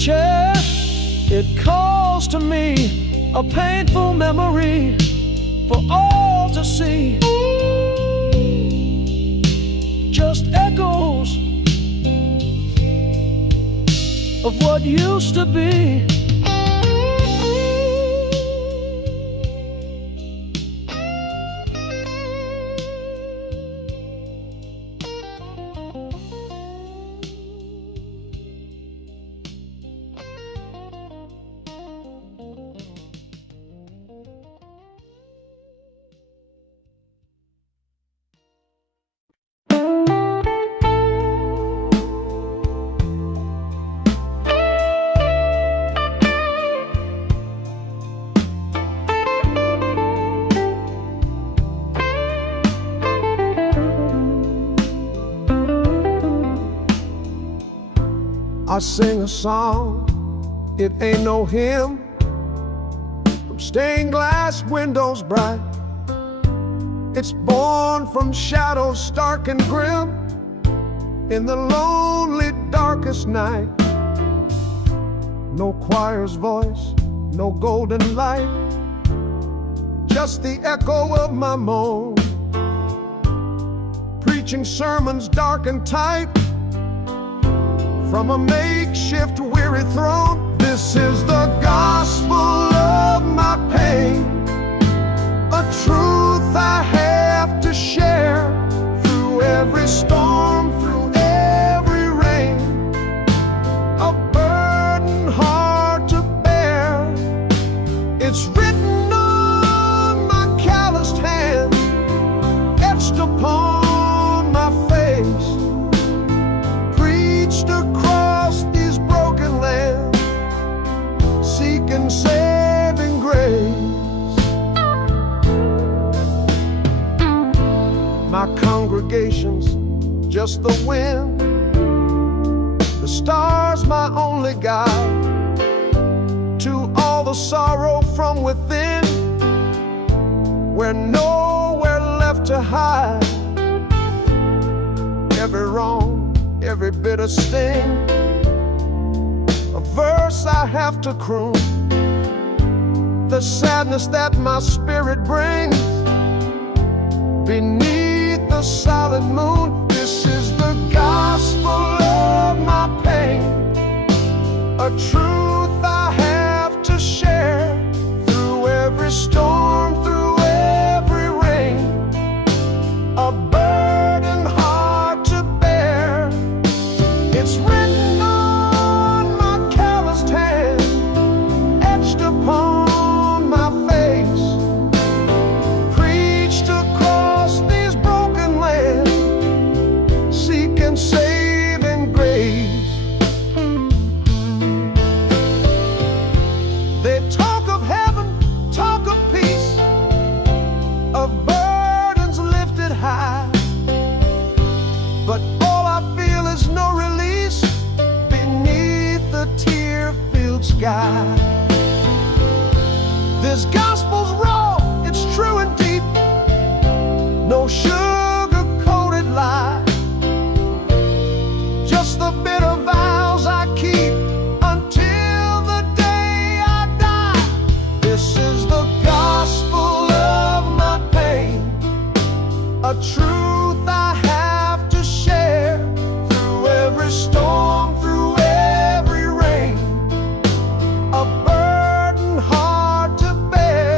chair. It calls to me a painful memory for all to see. Just echoes of what used to be. I sing a song, it ain't no hymn, from stained glass windows bright. It's born from shadows stark and grim, in the lonely darkest night. No choir's voice, no golden light, just the echo of my moan, preaching sermons dark and tight from a makeshift weary throne. This is the gospel of my pain, a truth I have to share through every storm, through every rain, a burden hard to bear. It's written on my calloused hands, etched upon my face, preached across these broken lands, seeking saving grace. My congregation's just the wind, the stars my only guide to all the sorrow from within, where nowhere left to hide. Every wrong, every bitter sting, a verse I have to croon, the sadness that my spirit brings beneath the silent moon. This is the gospel of my pain, a truth I have to share through every storm, through every rain, a burden hard to bear. It's written on my calloused hand, etched upon my face, preached across these broken lands, seeking saving grace. They talk of heaven, talk of peace, of burdens lifted high, but all I feel is no release beneath the tear-filled sky. This gospel's raw, it's true and deep, no sugar-coated lie, just the bitter vows I keep until the day I die. This is the gospel of my pain, a truth I have to share through every storm, through every rain, a burden hard to bear.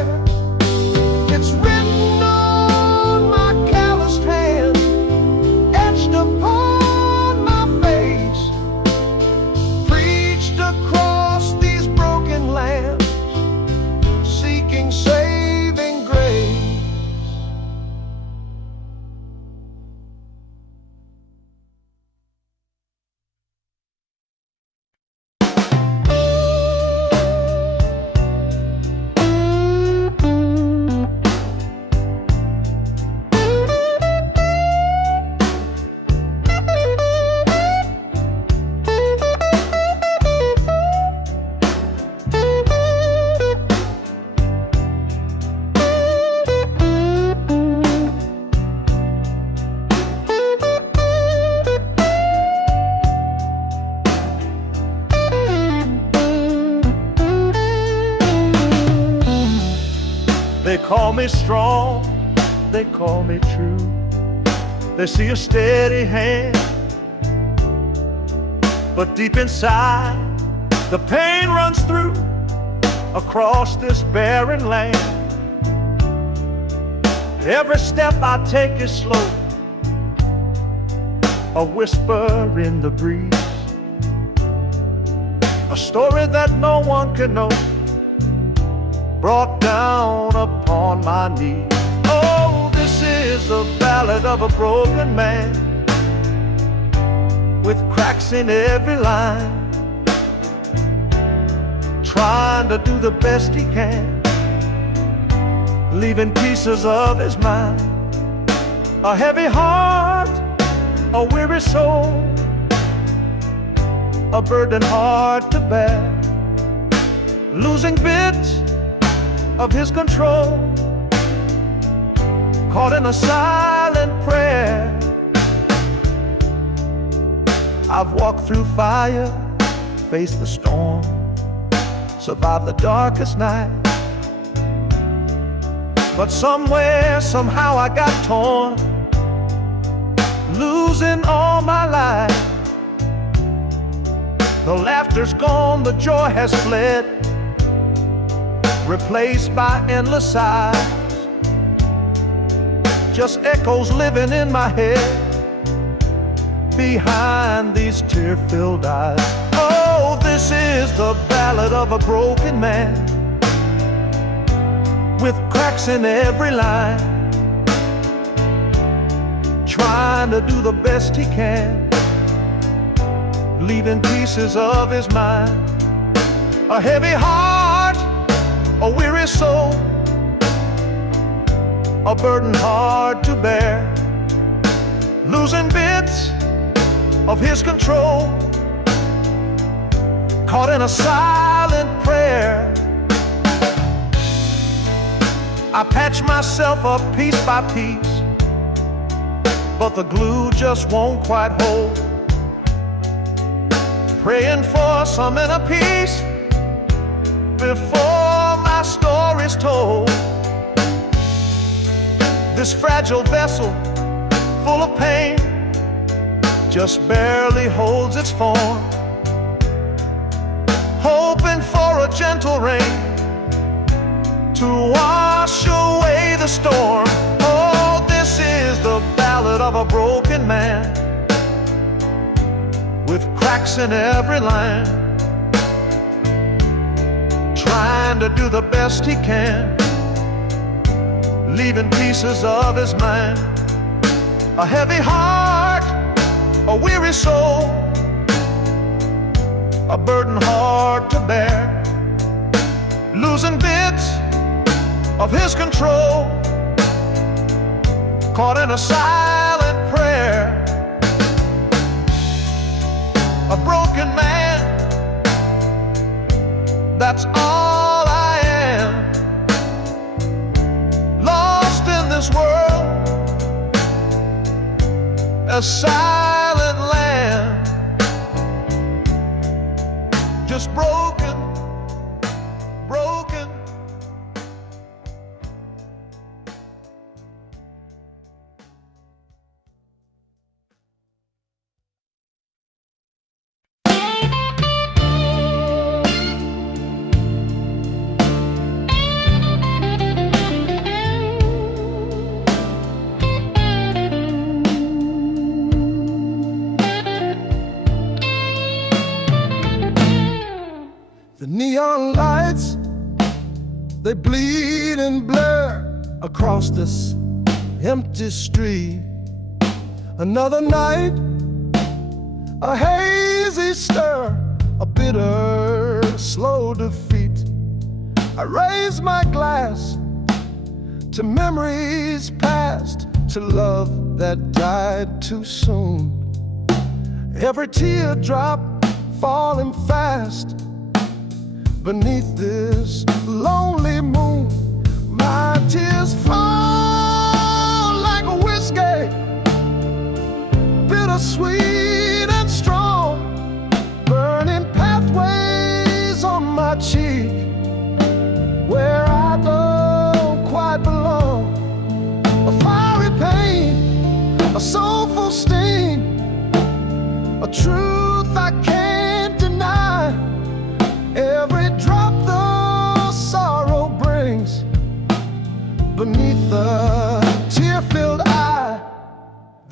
They call me strong, they call me true. They see a steady hand, but deep inside the pain runs through across this barren land. Every step I take is slow, a whisper in the breeze, a story that no one can know, brought down upon my knees. Oh, this is the ballad of a broken man, with cracks in every line, trying to do the best he can, leaving pieces of his mind. A heavy heart, a weary soul, a burden hard to bear, losing bits of his control, caught in a silent prayer. I've walked through fire, faced the storm, survived the darkest night, but somewhere, somehow I got torn, losing all my life. The laughter's gone, the joy has fled, replaced by endless sighs, just echoes living in my head behind these tear-filled eyes. Oh, this is the ballad of a broken man, with cracks in every line, trying to do the best he can, leaving pieces of his mind. A heavy heart, a weary soul, a burden hard to bear, losing bits of his control, caught in a silent prayer. I patch myself up piece by piece, but the glue just won't quite hold, praying for some inner peace before my story's told. This fragile vessel, full of pain, just barely holds its form, hoping for a gentle rain to wash away the storm. Oh, this is the ballad of a broken man, with cracks in every line, trying to do the best he can, leaving pieces of his mind. A heavy heart, a weary soul, a burden hard to bear, losing bits of his control, caught in a silent prayer. A broken man, that's all I am, lost in this world, a silent land, just broken, broken. The neon lights, they bleed and blur across this empty street. Another night, a hazy stir, a bitter, slow defeat. I raise my glass to memories past, to love that died too soon. Every teardrop falling fast beneath this lonely moon. My tears fall like a whiskey, bittersweet and strong, burning pathways on my cheek where I don't quite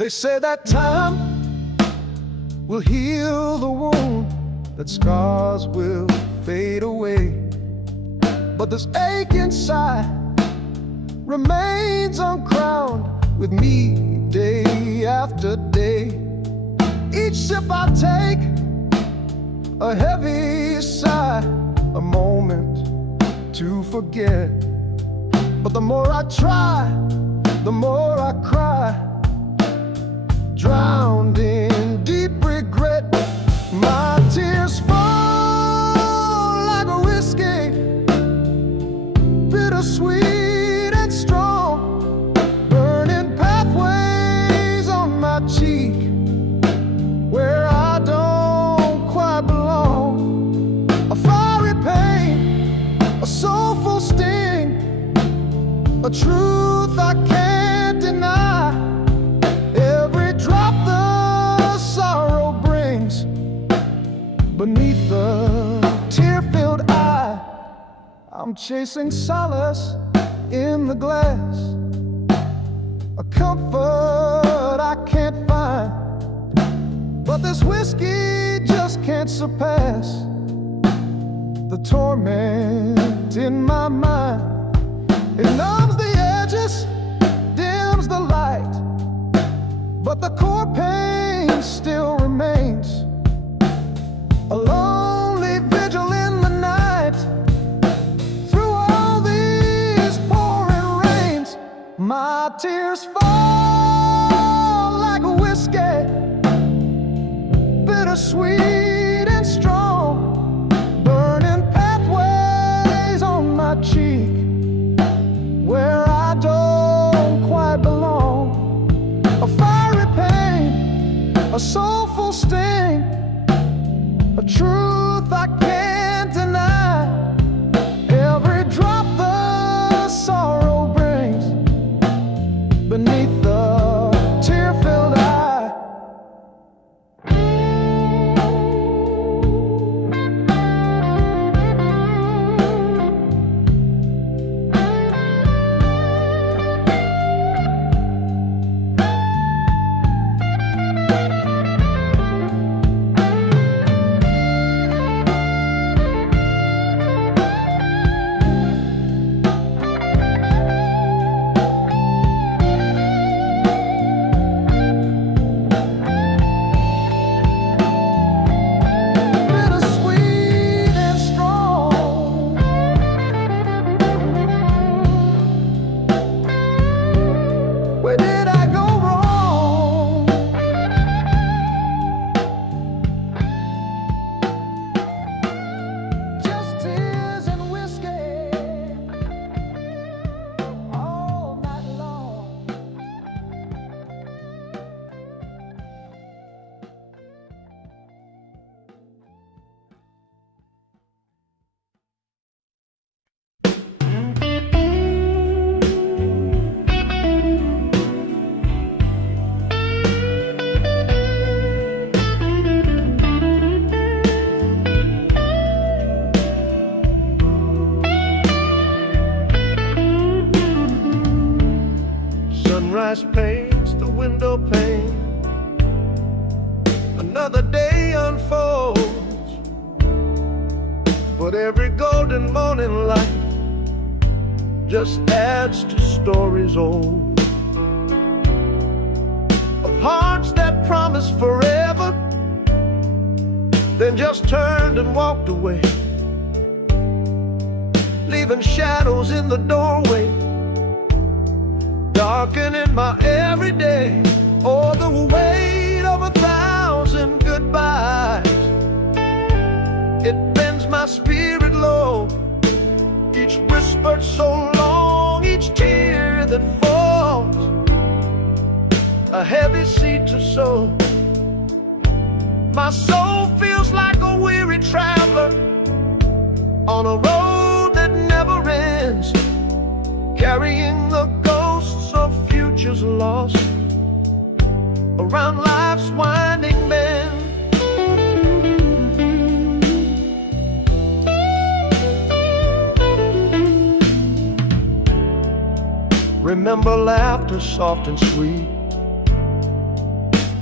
They say that time will heal the wound, that scars will fade away, but this ache inside remains uncrowned with me day after day. Each sip I take, a heavy sigh, a moment to forget. But the more I try, the more I cry, drowned in deep regret. My tears fall like a whiskey, bittersweet and strong, burning pathways on my cheek where I don't quite belong. A fiery pain, a soulful sting, a truth I can't deny. Every drop the sorrow brings beneath the tear-filled eye. I'm chasing solace in the glass, a comfort I can't find, but this whiskey just can't surpass the torment in my mind. It numbs the edges, dims the light, but the core pain still remains. A lonely vigil in the night, through all these pouring rains. My tears fall like a whiskey, bittersweet and strong, burning pathways on my cheek where I don't quite belong. A fiery pain, a soulful sting, a truth I can't deny. Every drop the sorrow brings beneath the tear-filled eye. Where did I go wrong? Just tears and whiskey all night long. Sunrise paints the window pane, another day unfolds, but every golden morning light just adds to stories old, of hearts that promised forever, then just turned and walked away, leaving shadows in the doorway, darkening my everyday. Oh, the weight of 1,000 goodbyes, it bends my spirit low. Each whispered so long, each tear that falls, a heavy seed to sow. My soul feels like a weary traveler on a road that never ends, carrying the ghosts of futures lost around life's winding bend. Remember laughter soft and sweet,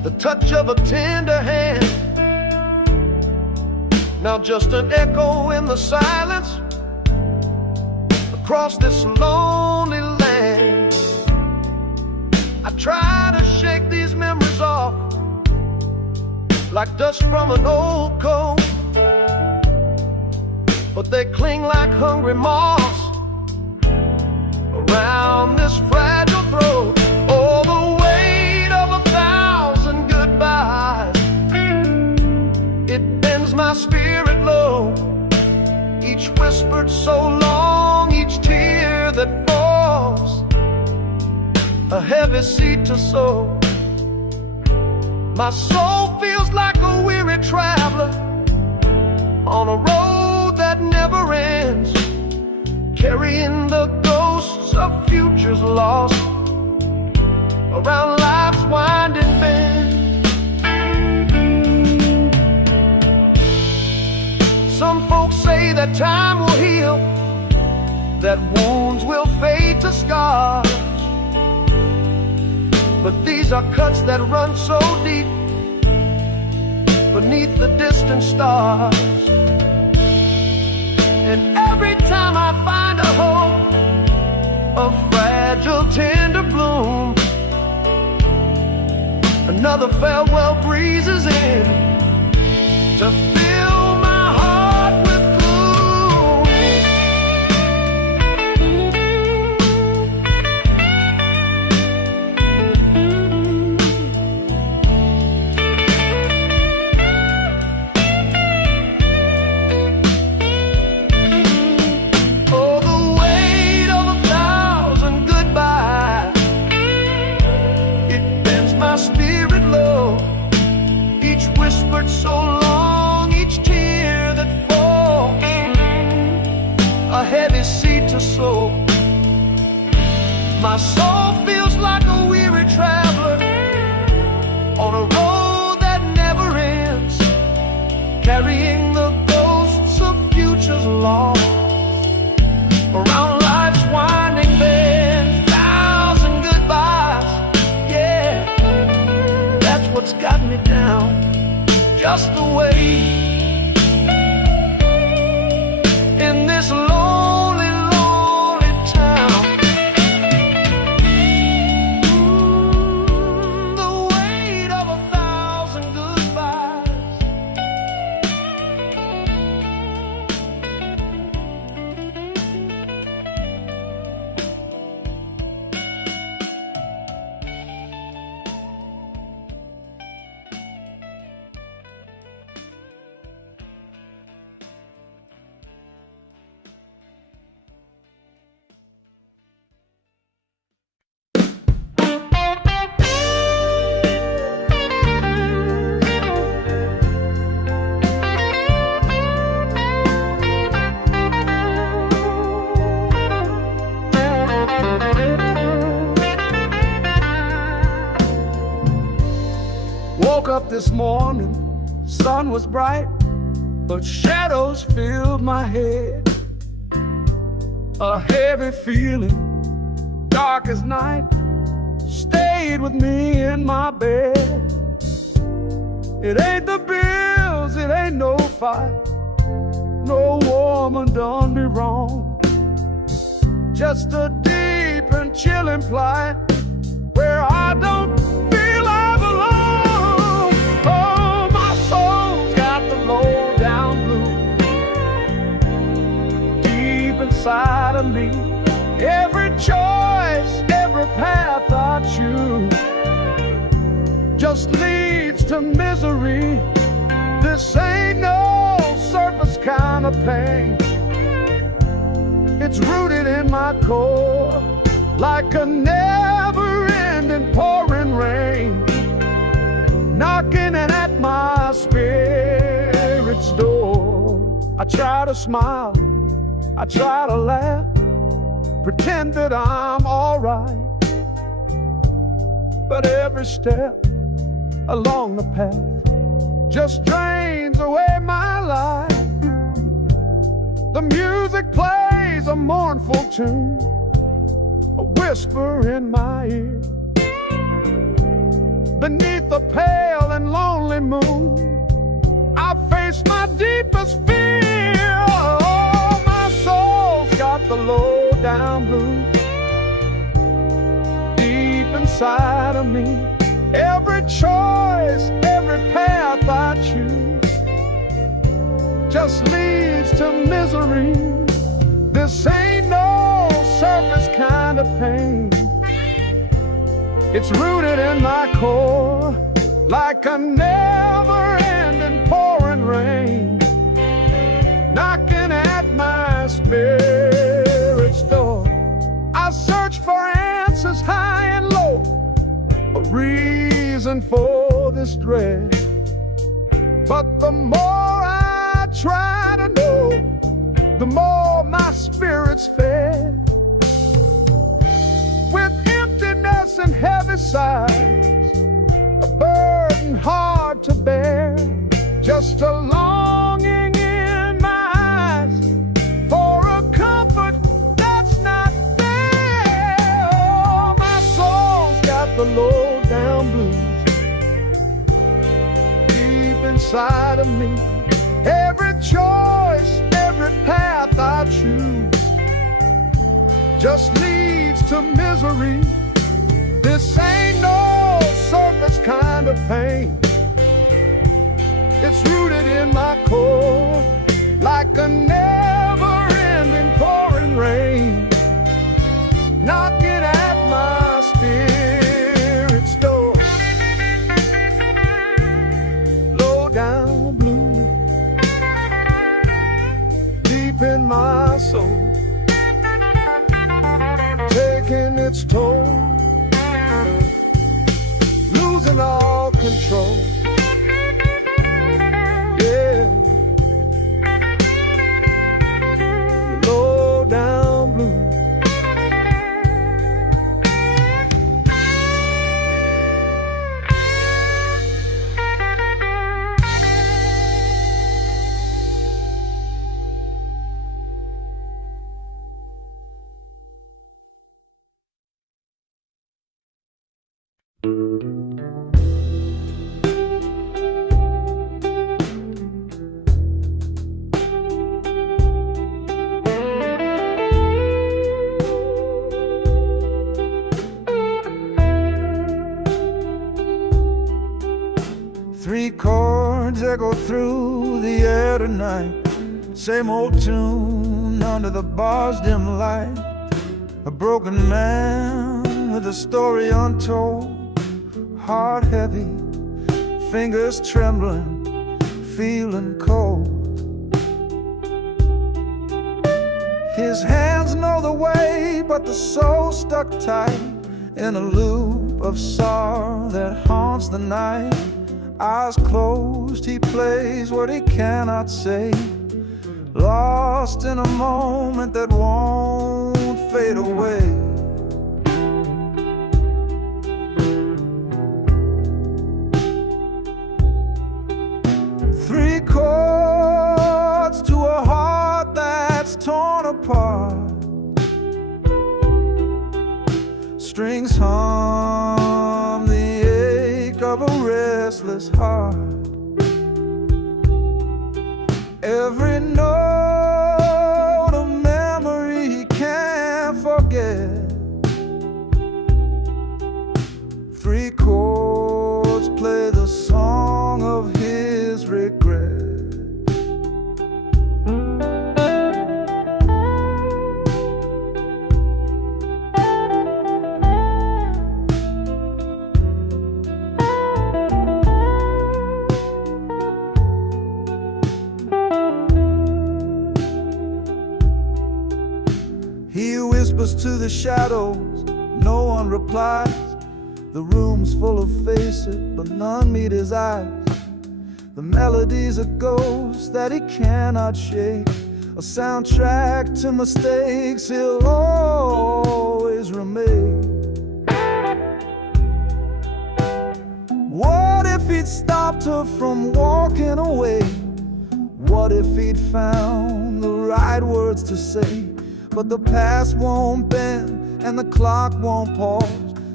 the touch of a tender hand. Now just an echo in the silence across this lonely land. I try to shake these memories off like dust from an old coat, but they cling like hungry moths around this fragile throat. Oh, the weight of 1,000 goodbyes, it bends my spirit low. Each whispered so long, each tear that falls, a heavy seed to sow. My soul feels like a weary traveler on a road that never ends, carrying the ghosts of futures lost around life's winding bend. Some folks say that time will heal, that wounds will fade to scars, but these are cuts that run so deep beneath the distant stars. And every time I find a hope, a fragile, tender bloom, another farewell breezes in to fill my heart with so long, each tear that falls, a heavy seed to sow. My soul feels like a weary traveler on a road that never ends, carrying the ghosts of futures lost around life's winding bend. 1,000 goodbyes, yeah, that's what's got me down. Just the way in this lonely, lonely town. The weight of 1,000 goodbyes. Woke up this morning, sun was bright, but shadows filled my head. A heavy feeling, dark as night, stayed with me in my bed. It ain't the bills, it ain't no fight, no woman done me wrong. Just a deep and chilling plight where I don't feel I belong. Oh, my soul's got the low down blues deep inside of me. Every choice, every path I choose just leads to misery. This ain't no surface kind of pain. It's rooted in my core like a never-ending pouring rain, knocking at my spirit's door. I try to smile, I try to laugh, pretend that I'm alright, but every step along the path just drains away my life. The music plays a mournful tune, a whisper in my ear, beneath the pale and lonely moon, I face my deepest fear. Oh, my soul's got the low down blues deep inside of me. Every choice, every path I choose just leads to misery. This ain't no surface kind of pain. It's rooted in my core, like a never-ending pouring rain, knocking at my spirit's door. I search for answers high and low, a reason for this dread. But the more I try to know, the more my spirit's fed. With emptiness and heavy sighs, a burden hard to bear, just a longing in my eyes for a comfort that's not there. Oh, my soul's got the low down blues deep inside of me. Every choice, every path I choose just leads to misery. This ain't no surface kind of pain. It's rooted in my core, like a never-ending pouring rain, knocking at my spirit's door. Low down blue, deep in my soul, taking its toll, losing all control. Yeah, low down blue. Three chords echo through the air tonight, same old tune under the bar's dim light. A broken man with a story untold, heart heavy, fingers trembling, feeling cold. His hands know the way, but the soul stuck tight in a loop of sorrow that haunts the night. Eyes closed, he plays what he cannot say, lost in a moment that won't fade away. Three chords to a heart that's torn apart, strings hum the ache of a restless heart. Every note a memory he can't forget. Three chords play the song of his regret. He whispers to the shadows, no one replies. The room's full of faces, but none meet his eyes. The melody's a ghost that he cannot shake, a soundtrack to mistakes he'll always remake. What if he'd stopped her from walking away? What if he'd found the right words to say? But the past won't bend and the clock won't pause,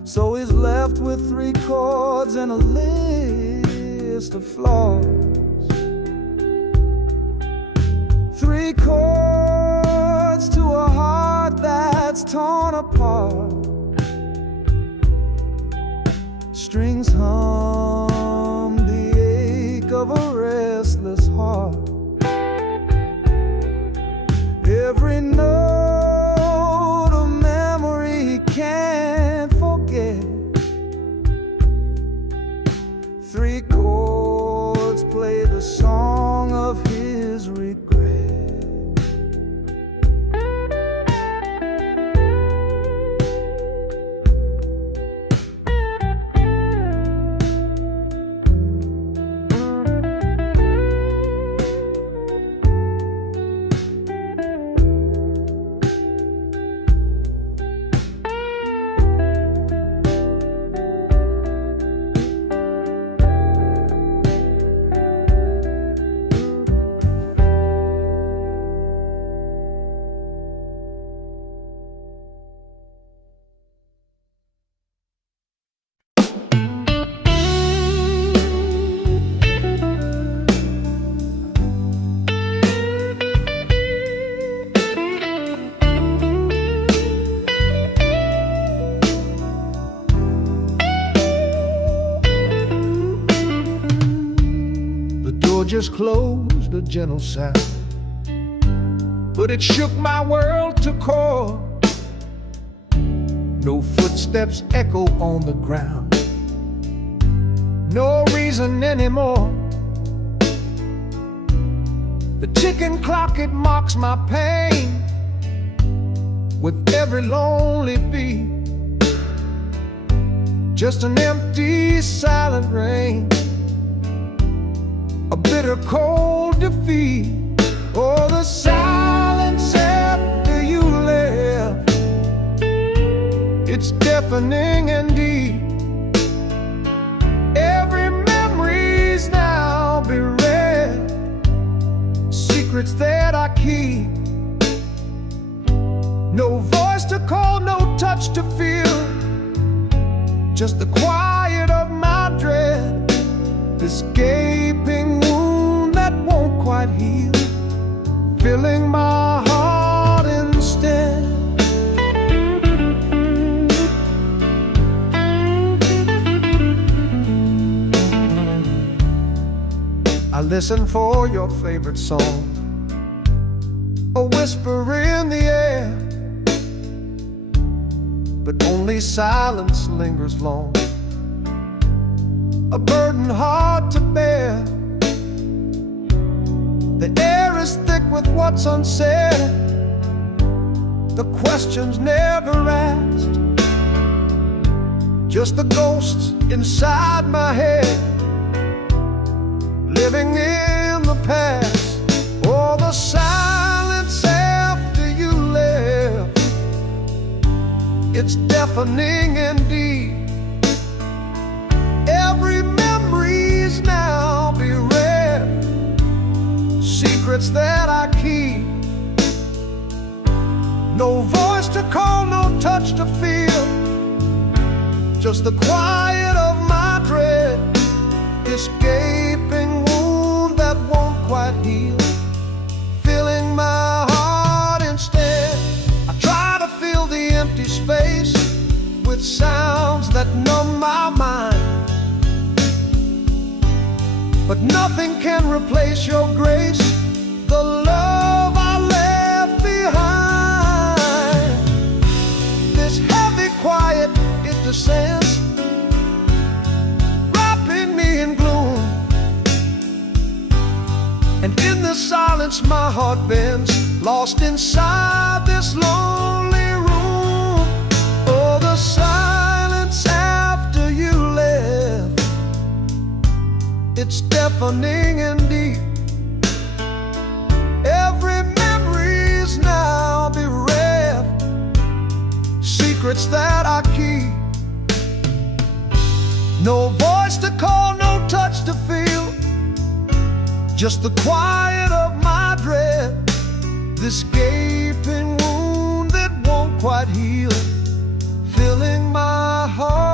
So he's left with 3 chords and a list of flaws. 3 chords to a heart that's torn apart. Strings hum the ache of a restless heart. Every note of memory he can't forget. 3 chords play the song of his regret. Just closed, a gentle sound, but it shook my world to core. No footsteps echo on the ground, no reason anymore. The ticking clock, it mocks my pain with every lonely beat. Just an empty, silent rain, a bitter cold defeat. Oh, the silence after you left, it's deafening indeed. Every memory's now bereft, secrets that I keep. No voice to call, no touch to feel, just the quiet of my dread. This gaping wound that won't quite heal, filling my heart instead. I listen for your favorite song, a whisper in the air, but only silence lingers long, a burden hard to bear. The air is thick with what's unsaid, the questions never asked, just the ghosts inside my head, living in the past. Oh, the silence after you left, it's deafening indeed. Every memory's now bereft, secrets that I keep. No voice to call, no touch to feel, just the quiet of my dread. This gaping wound that won't quite heal, filling my heart instead. I try to fill the empty space with sounds that numb my mind, but nothing can replace your grace, the love I left behind. This heavy quiet, it descends, wrapping me in gloom, and in the silence my heart bends, lost inside this lonely room. Oh, the silence after you left, it's deafening indeed. Every memory's now bereft, secrets that I keep. No voice to call, no touch to feel, just the quiet of my dread. This gaping wound that won't quite heal, filling my heart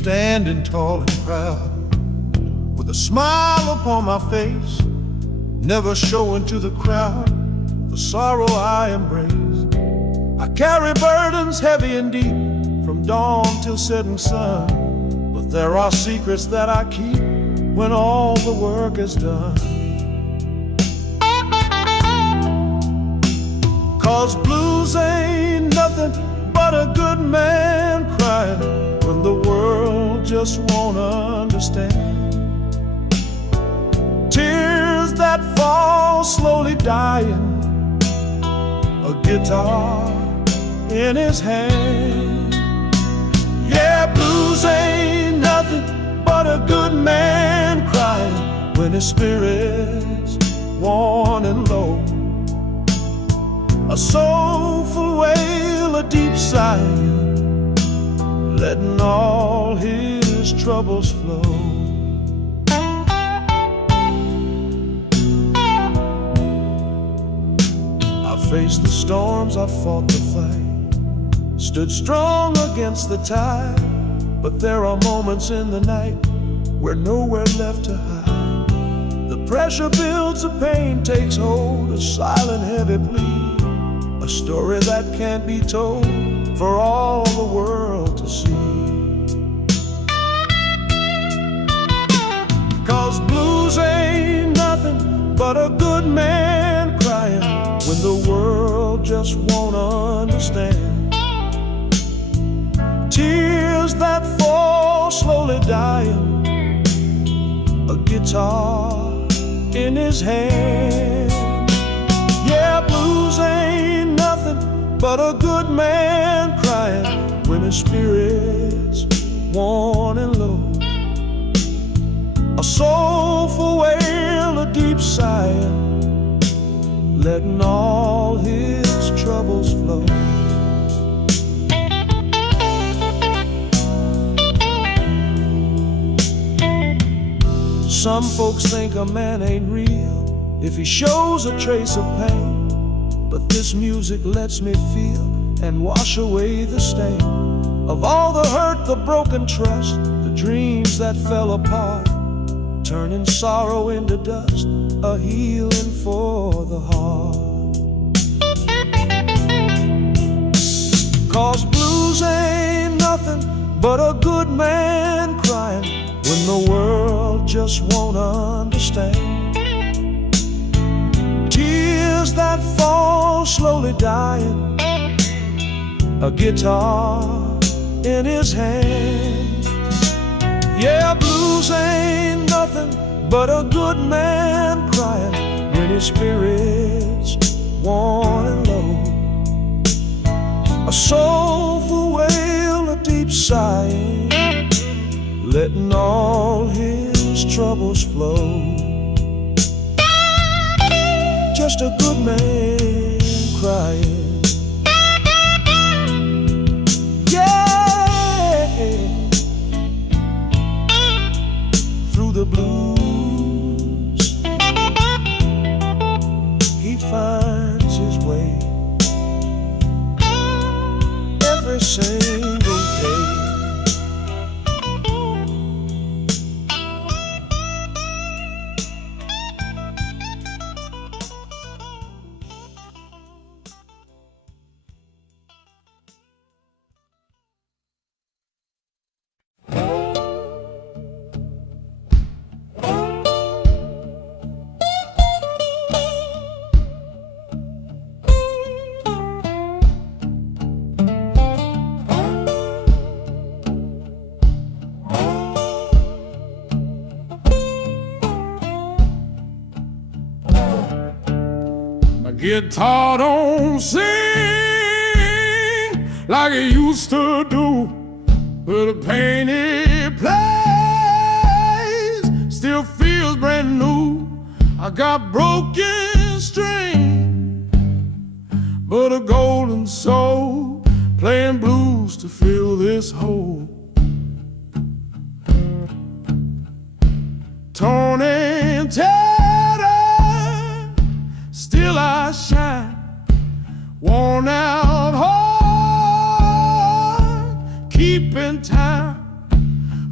standing tall and proud, with a smile upon my face, never showing to the crowd the sorrow I embrace. I carry burdens heavy and deep, from dawn till setting sun, but there are secrets that I keep when all the work is done. 'Cause blues ain't nothing but a good man crying when the world just won't understand. Tears that fall slowly dying, a guitar in his hand. Yeah, blues ain't nothing but a good man crying when his spirit's worn and low. A soulful wail, a deep sigh, letting all his troubles flow. I faced the storms, I fought the fight, stood strong against the tide, but there are moments in the night where nowhere left to hide. The pressure builds, the pain takes hold, a silent heavy plea, a story that can't be told for all the world to see. 'Cause blues ain't nothing but a good man crying when the world just won't understand. Tears that fall slowly dying, a guitar in his hand. Yeah, blues ain't nothing but a good man crying when his spirit's worn and low. A soulful wail, a deep sigh, letting all his troubles flow. Some folks think a man ain't real if he shows a trace of pain, but this music lets me feel and wash away the stain of all the hurt, the broken trust, the dreams that fell apart, turning sorrow into dust, a healing for the heart. 'Cause blues ain't nothing but a good man crying when the world just won't understand. Tears that fall slowly dying, a guitar in his hand. Yeah, blues ain't nothing but a good man crying when his spirit's worn and low. A soulful wail, a deep sigh, letting all his troubles flow. Just a good man crying. Yeah, through the blues he finds his way every single day. Guitar don't sing like it used to do, but the pain it plays still feels brand new. I got broken string, but a golden soul playing blues to fill this hole. Torn and tattered, still I shine, worn out heart, keeping time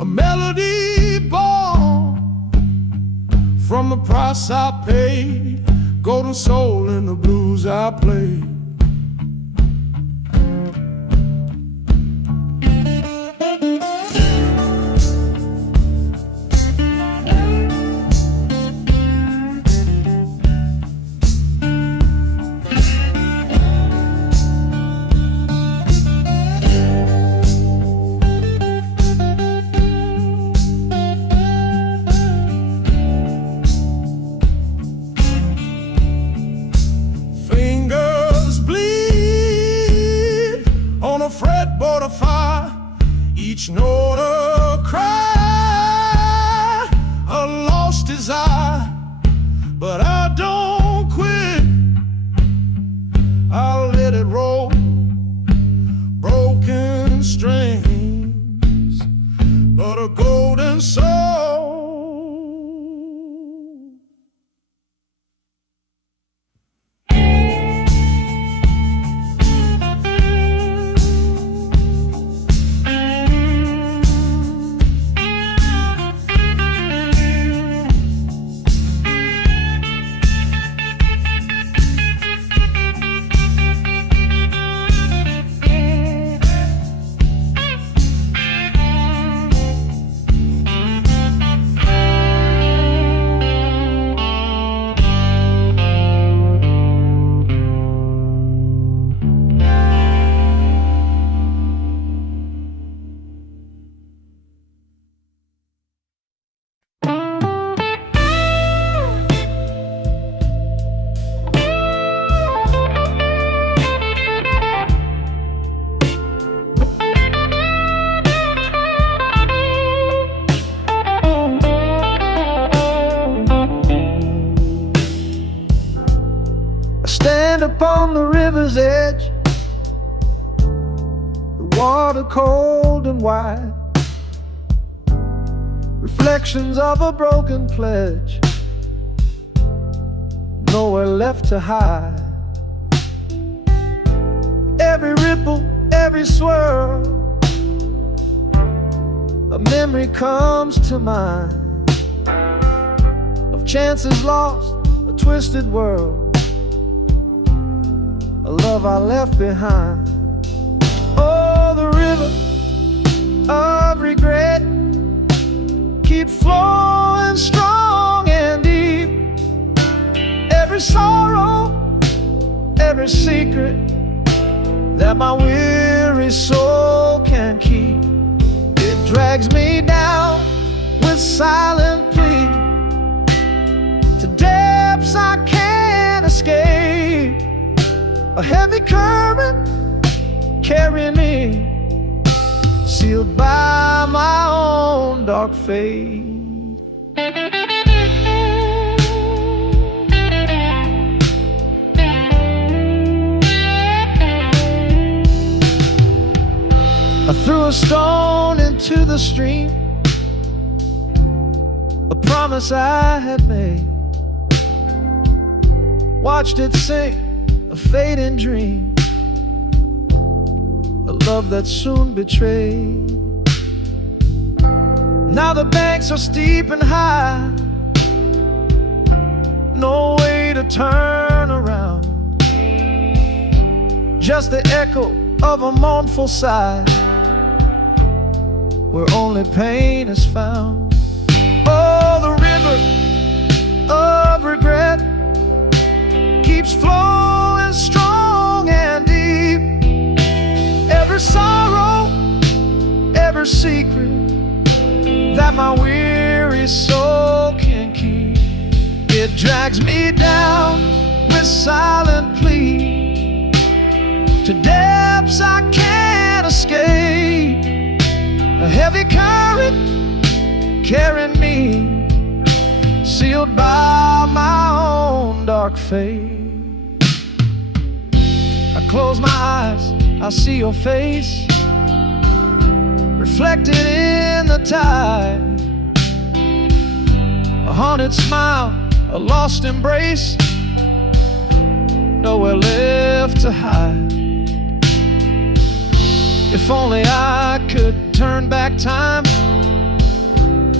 melody born from the price I paid, golden soul in the blues I played. Fretboard of fire, each note a cry, a lost desire. But I don't quit, I'll let it roll. Broken strings, but a golden soul. Stand upon the river's edge, the water cold and wide, reflections of a broken pledge, nowhere left to hide. Every ripple, every swirl, a memory comes to mind of chances lost, a twisted world, a love I left behind. Oh, the river of regret keep flowing strong and deep. Every sorrow, every secret that my weary soul can keep, it drags me down with silent plea to depths I can't escape. A heavy current carrying me, sealed by my own dark fate. I threw a stone into the stream, a promise I had made, watched it sink, a fading dream, a love that soon betrayed. Now the banks are steep and high, no way to turn around, just the echo of a mournful sigh, where only pain is found. Oh, the river of regret keeps flowing strong and deep. Every sorrow, every secret that my weary soul can keep, it drags me down with silent plea to depths I can't escape. A heavy current carrying me, sealed by my own dark fate. I close my eyes, I see your face reflected in the tide, a haunted smile, a lost embrace, nowhere left to hide. If only I could turn back time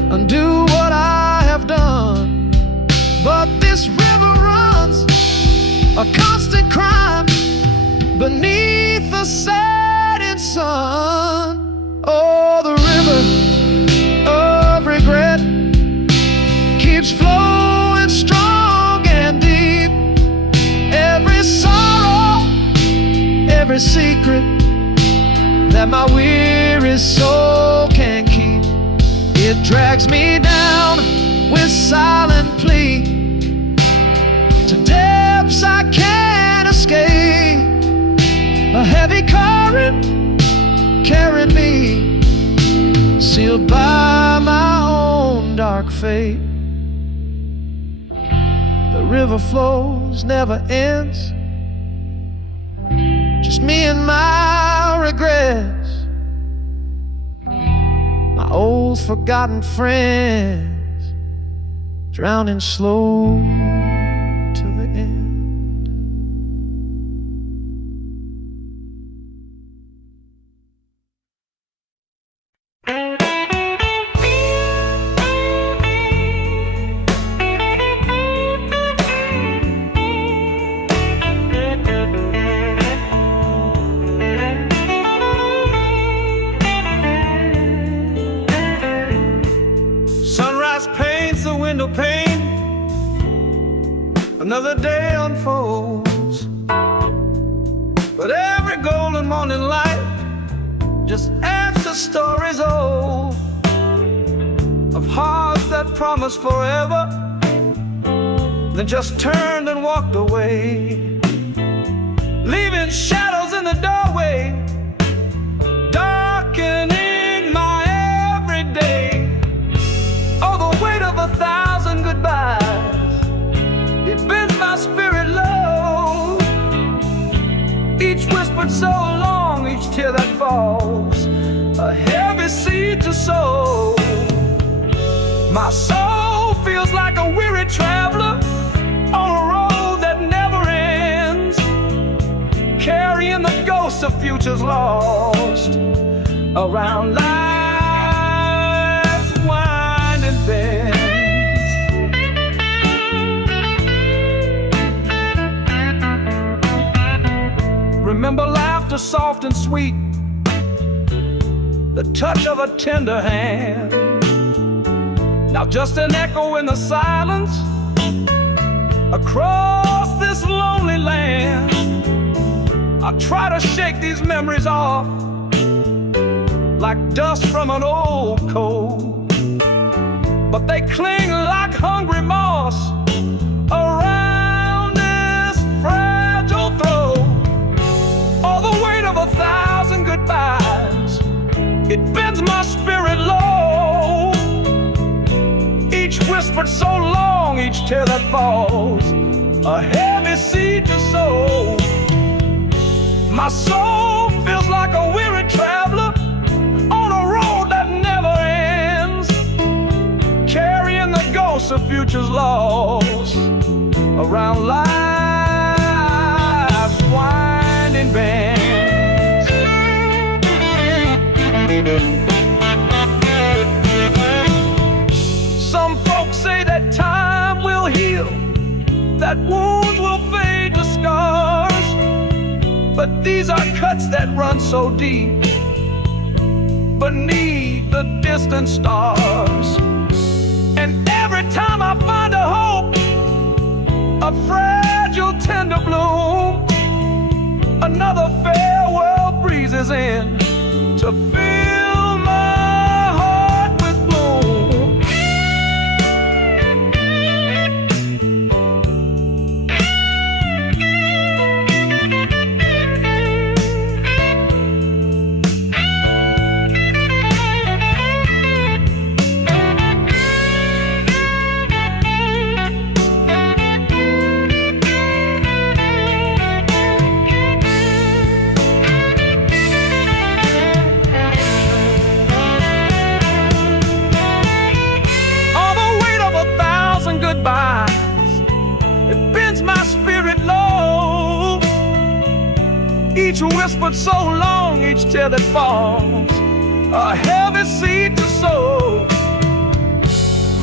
undo what I have done. But this river runs a constant crime beneath the setting sun. Oh, the river of regret keeps flowing strong and deep. Every sorrow, every secret that my weary soul can keep, it drags me down with silent plea to depths I can't escape. A heavy current carrying me, sealed by my own dark fate. The river flows, never ends, just me and my regrets, my old forgotten friends, drowning slow to the end. Paints the window pane, another day unfolds, but every golden morning light just adds to stories old, of hearts that promised forever, then just turned and walked away, leaving shadows in the doorway, darkening my everyday. Oh, the weight of 1,000 goodbyes, it bends my spirit low. Each whispered so long, each tear that falls, a heavy seed to sow. My soul feels like a weary traveler on a road that never ends, carrying the ghosts of futures lost around life's winding bends. Remember laughter soft and sweet, the touch of a tender hand. Now just an echo in the silence across this lonely land. I try to shake these memories off like dust from an old coat, but they cling like hungry moss around this fragile throat. All the weight of 1,000 goodbyes, it bends my spirit low. Each whispered so long, each tear that falls, a heavy seed to sow. My soul feels like a weary traveler on a road that never ends, carrying the ghosts of futures lost around life's winding bends. Some folks say that time will heal, that wounds will fade to scars, but these are cuts that run so deep beneath the distant stars. And every time I find a hope, a fragile tender bloom, another farewell breezes in to fill my heart with gloom. Each whispered so long, each tear that falls, a heavy seed to sow.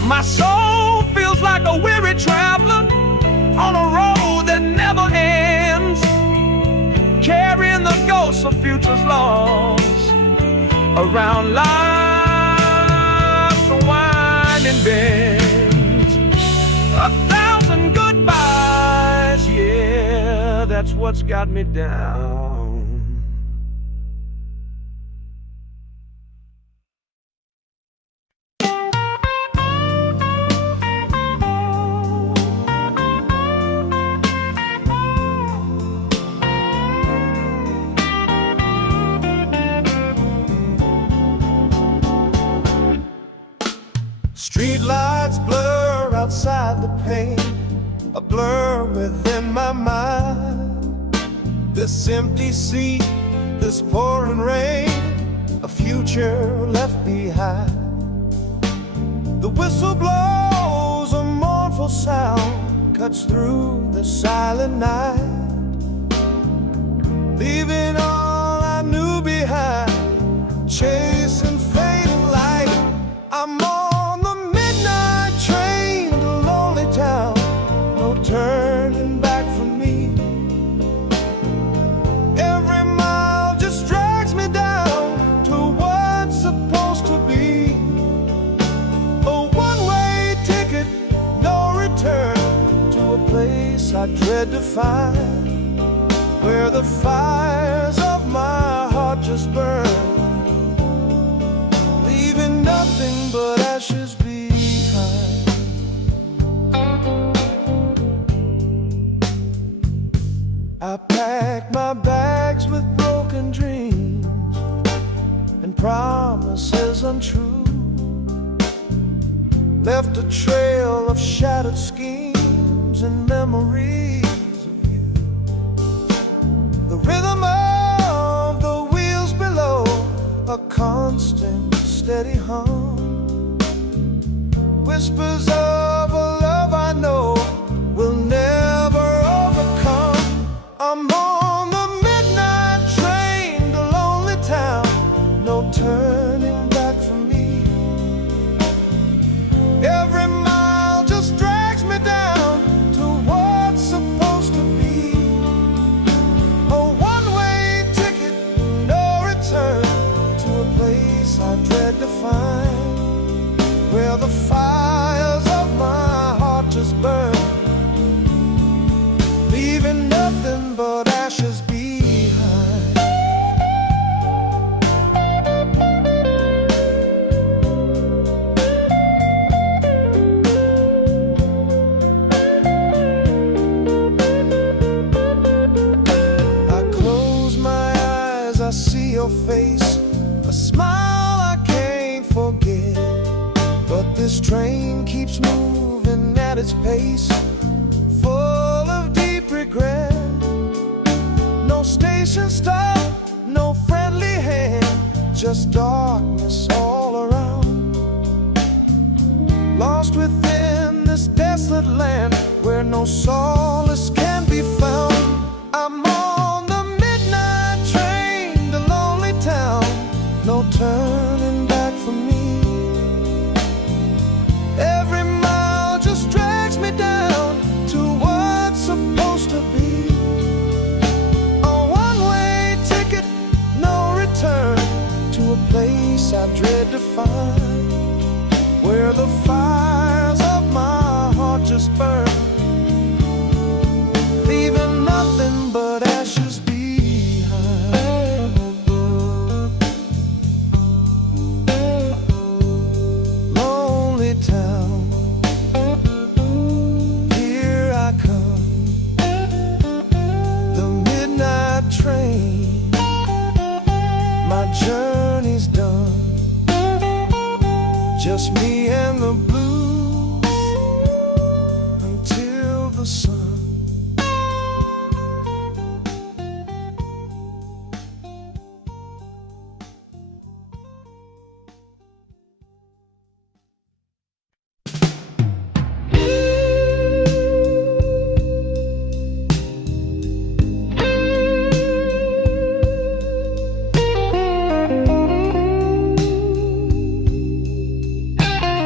My soul feels like a weary traveler on a road that never ends, carrying the ghosts of futures lost around life's winding bends. 1,000 goodbyes, yeah, that's what's got me down. Street lights blur outside the pane, a blur within my mind. This empty seat, this pouring rain, a future left behind. The whistle blows, a mournful sound cuts through the silent night, leaving all I knew behind, chasing fading light. I'm on the midnight train to lonely town, no turning back for me. Every mile just drags me down to what's supposed to be. A one-way ticket, no return, to a place I dread to find, where the fires of my heart just burn, leaving nothing but ashes behind. I packed my bags with broken dreams and promises untrue, left a trail of shattered schemes and memories of you. The rhythm of the wheels below, a constant steady hum, whispers of a love I know will never overcome. I'm on the midnight train to lonely town, no turning back for me. Every mile just drags me down to what's supposed to be. A one-way ticket, no return, to a place I dread to find, where the fires of my heart just burn, leaving nothing but ashes behind. I close my eyes, I see your face, a smile I can't forget. But this train keeps moving at its pace, full of deep regret. No station stop, no friendly hand, just darkness all around. Lost within this desolate land, where no solace can be found. I'm on the midnight train to lonely town, no turning back for me. Every mile just drags me down to what's supposed to be. A one-way ticket, no return, to a place I dread to find, where the fires of my heart just burn, leaving nothing but ashes behind. Lonely town, here I come, the midnight train, my journey's done, just me and the blues until the sun.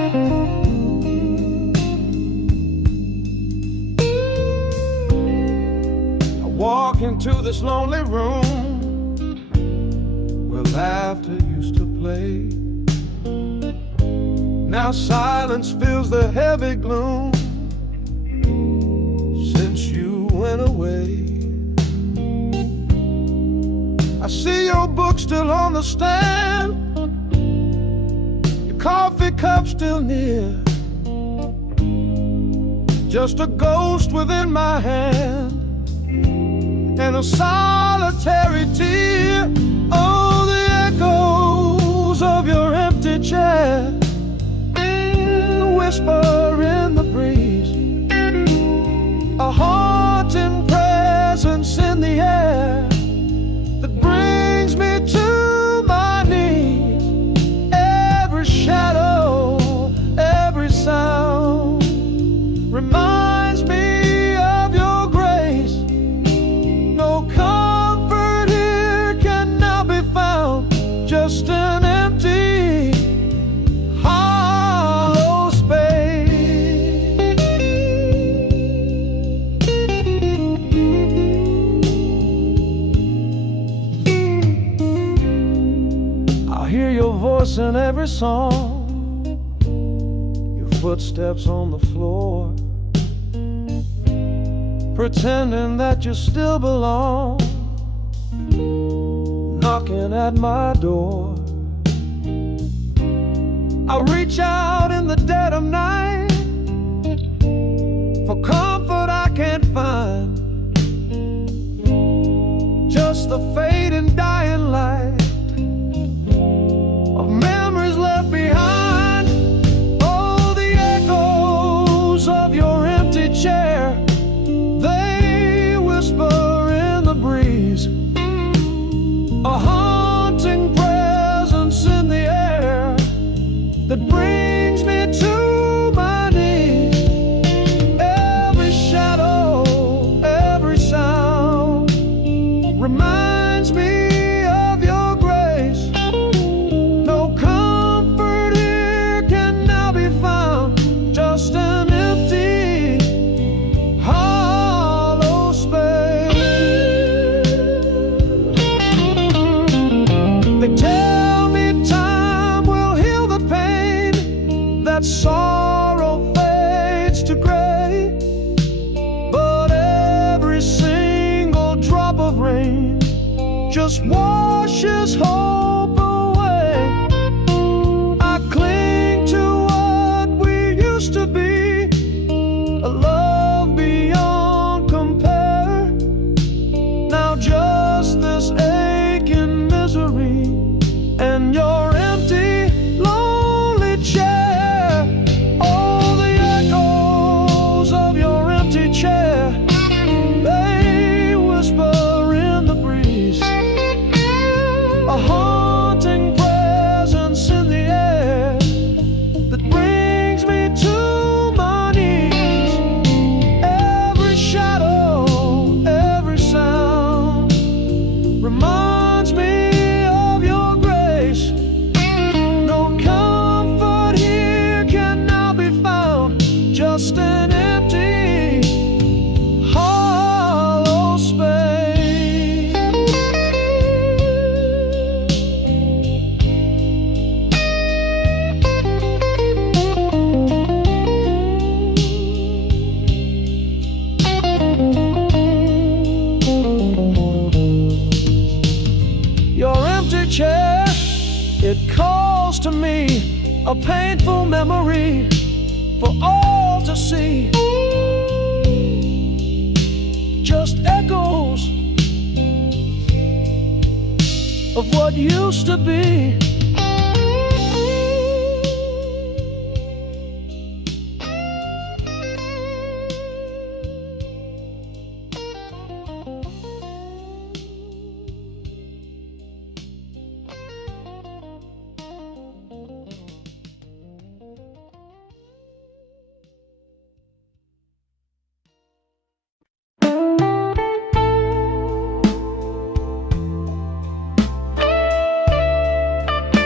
lonely room where laughter used to play. Now silence fills the heavy gloom since you went away. I see your book still on the stand, your coffee cup still near, just a ghost within my hand and a solitary tear. Oh, the echoes of your empty chair, the whisper in the breeze, a haunting presence in the air that brings me to my knees. Every shadow, every sound reminds me of your grace. No comfort here can now be found, just an empty, hollow space. I hear your voice in every song, your footsteps on the floor, pretending that you still belong, knocking at my door. I reach out in the dead of night for comfort I can't find, just the fading dying light of memories left behind. Oh, the echoes of your empty chair, they whisper in the breeze, a haunting presence in the air that brings me to my knees. Every shadow, every sound reminds me of your grace. No comfort here can now be found, just an empty, hollow space. They tell me time will heal the pain, that sorrow fades to gray, but every single drop of rain just washes hope away. I cling to what we used to be, a love beyond compare. Now just this aching misery and your empty, lonely chair. Oh, the echoes of your empty chair, they whisper in the breeze, a haunting presence in the air that brings me to my knees. Every shadow, every sound reminds me of your grace. No comfort here can now be found, just an empty, hollow space. Your empty chair, it calls to me, a painful memory for all to see. Just echoes of what used to be.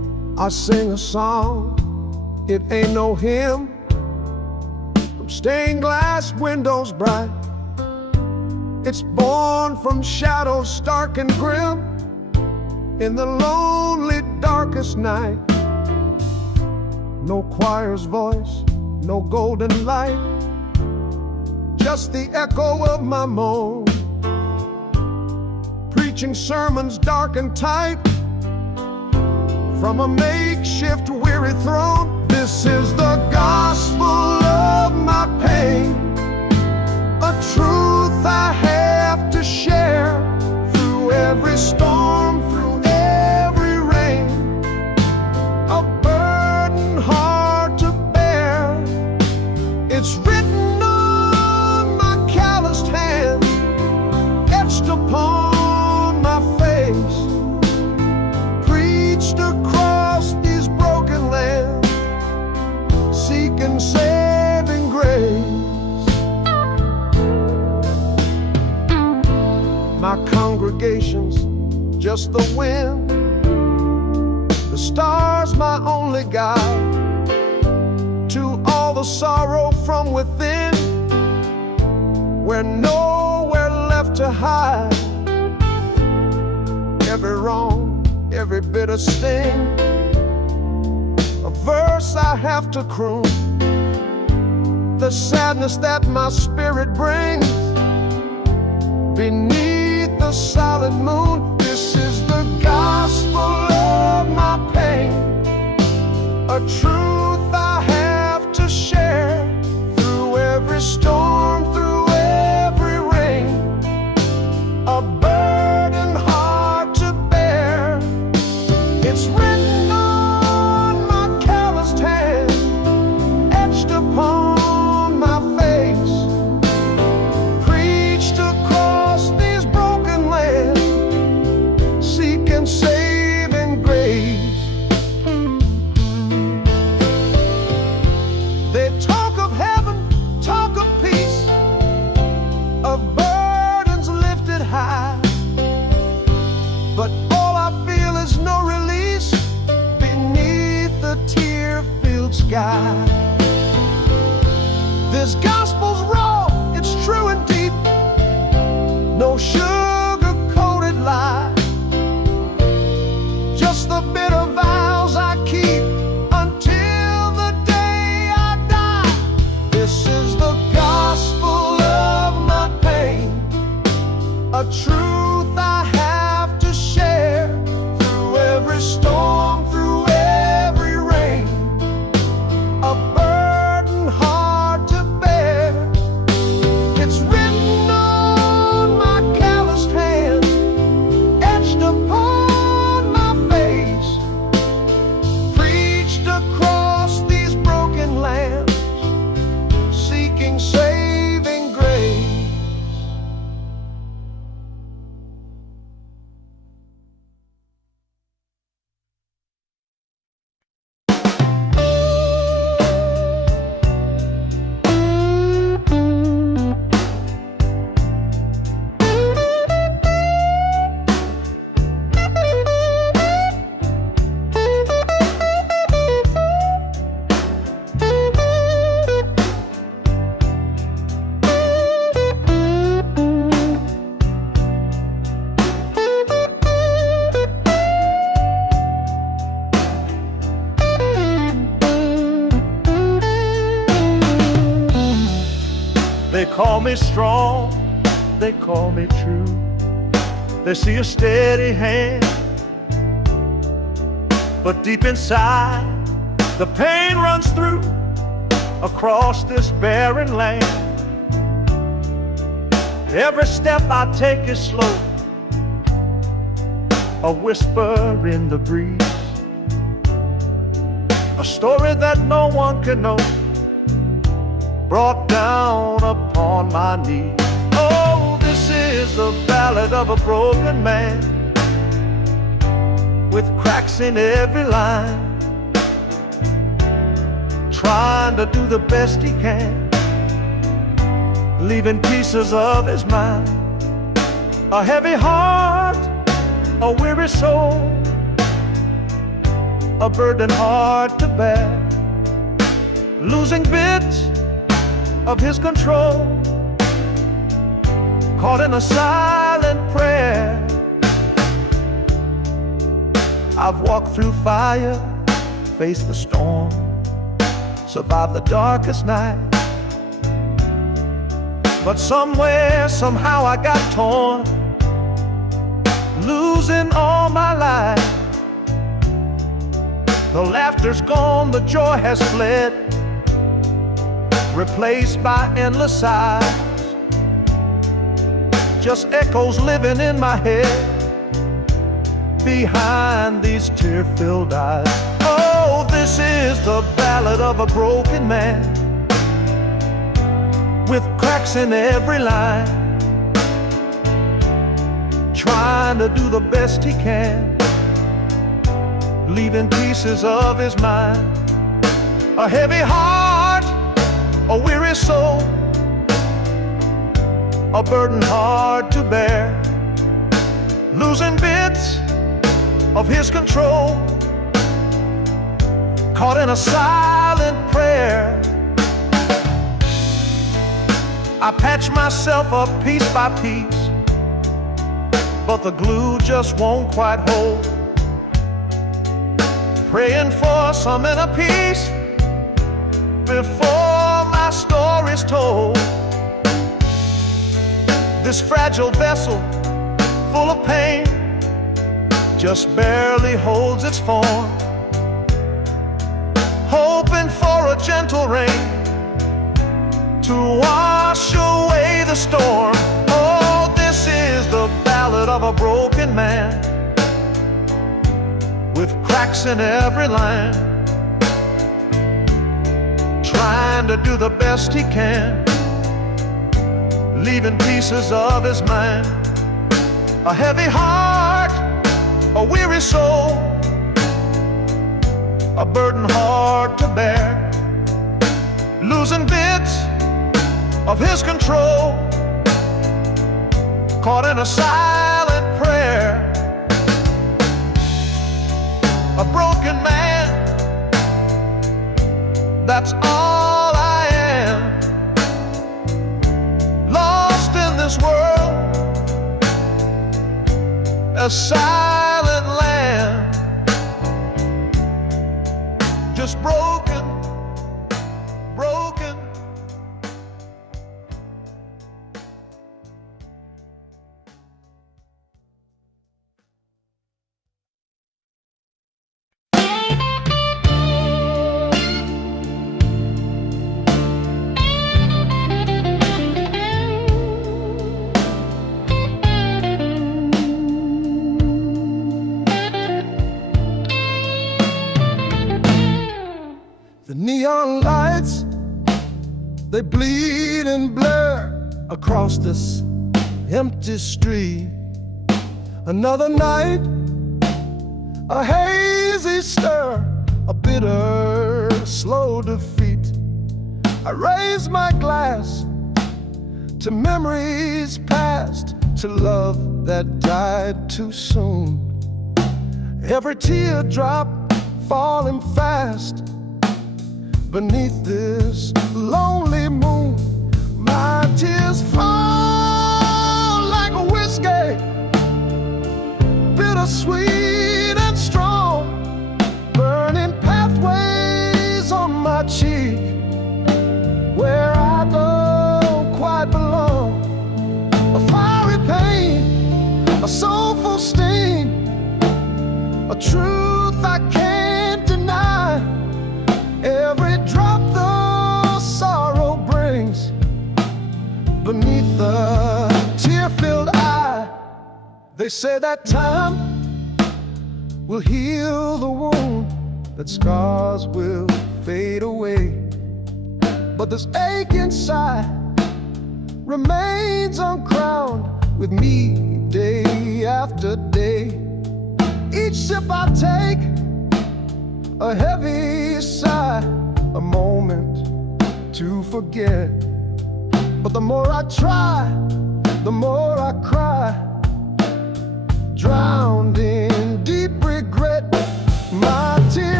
I sing a song, it ain't no hymn, from stained glass windows bright. It's born from shadows stark and grim, in the lonely darkest night. No choir's voice, no golden light, just the echo of my moan, preaching sermons dark and tight from a makeshift weary throne. This is the gospel of my pain, a truth I have to share through every storm, through every rain, a burden hard to bear. It's written on my calloused hands, etched upon my face, preached across these broken lands, seeking saving grace. My congregation's just the wind, the stars my only guide, to all the sorrow from within, we're nowhere left to hide. Every wrong, every bitter sting, a verse I have to croon, the sadness that my spirit brings beneath the solid moon. This is the gospel of my pain, a truth I have to share through every storm, through every rain, a burden hard to bear. It's written on my calloused hand, etched upon my face, preached across these broken lands, seeking saving grace. They talk of heaven, talk of peace, of burdens lifted high, but all I feel is no release beneath the tear-filled sky. This gospel's raw, it's true and deep, no sugar-coated lie, just the bitter vows I keep until the day I die. This is the gospel of my pain, a truth I have to share through every storm, through every rain, a burden hard to bear. It's written on my calloused hand, etched upon my face, preached across these broken lands, seeking saving grace. They call me strong, they call me true. They see a steady hand, but deep inside the pain runs through across this barren land. Every step I take is slow, a whisper in the breeze, a story that no one can know, brought down upon my knees. Oh, this is the ballad of a broken man, with cracks in every line, trying to do the best he can, leaving pieces of his mind, a heavy heart, a weary soul, a burden hard to bear, losing bits of his control, caught in a silent prayer. I've walked through fire, faced the storm, survived the darkest night. But somewhere, somehow I got torn, losing all my life. The laughter's gone, the joy has fled, replaced by endless sighs. Just echoes living in my head, behind these tear-filled eyes. Oh, this is the ballad of a broken man, with cracks in every line, trying to do the best he can, leaving pieces of his mind. A heavy heart, a weary soul, a burden hard to bear, losing bits of his control, caught in a silent prayer. I patch myself up piece by piece, but the glue just won't quite hold. Praying for some inner peace before my story's told. This fragile vessel, full of pain, just barely holds its form, hoping for a gentle rain to wash away the storm. Oh, this is the ballad of a broken man, with cracks in every line, trying to do the best he can, leaving pieces of his mind. A heavy heart, a weary soul, a burden hard to bear, losing bits of his control, caught in a silent prayer. A broken man, that's all I am, lost in this world, a silent land, just broken, broken. The neon lights, they bleed and blur across this empty street. Another night, a hazy stir, a bitter, slow defeat. I raise my glass to memories past, to love that died too soon. Every teardrop falling fast beneath this lonely moon. My tears fall like a whiskey, bittersweet and strong, burning pathways on my cheek, where I don't quite belong. A fiery pain, a soulful sting, a truth I can't deny. Every drop the sorrow brings beneath the tear-filled eye. They say that time will heal the wound, that scars will fade away, but this ache inside remains uncrowned with me day after day. Each sip I take, a heavy sigh, a moment to forget. But the more I try, the more I cry, drowned in deep regret. My tears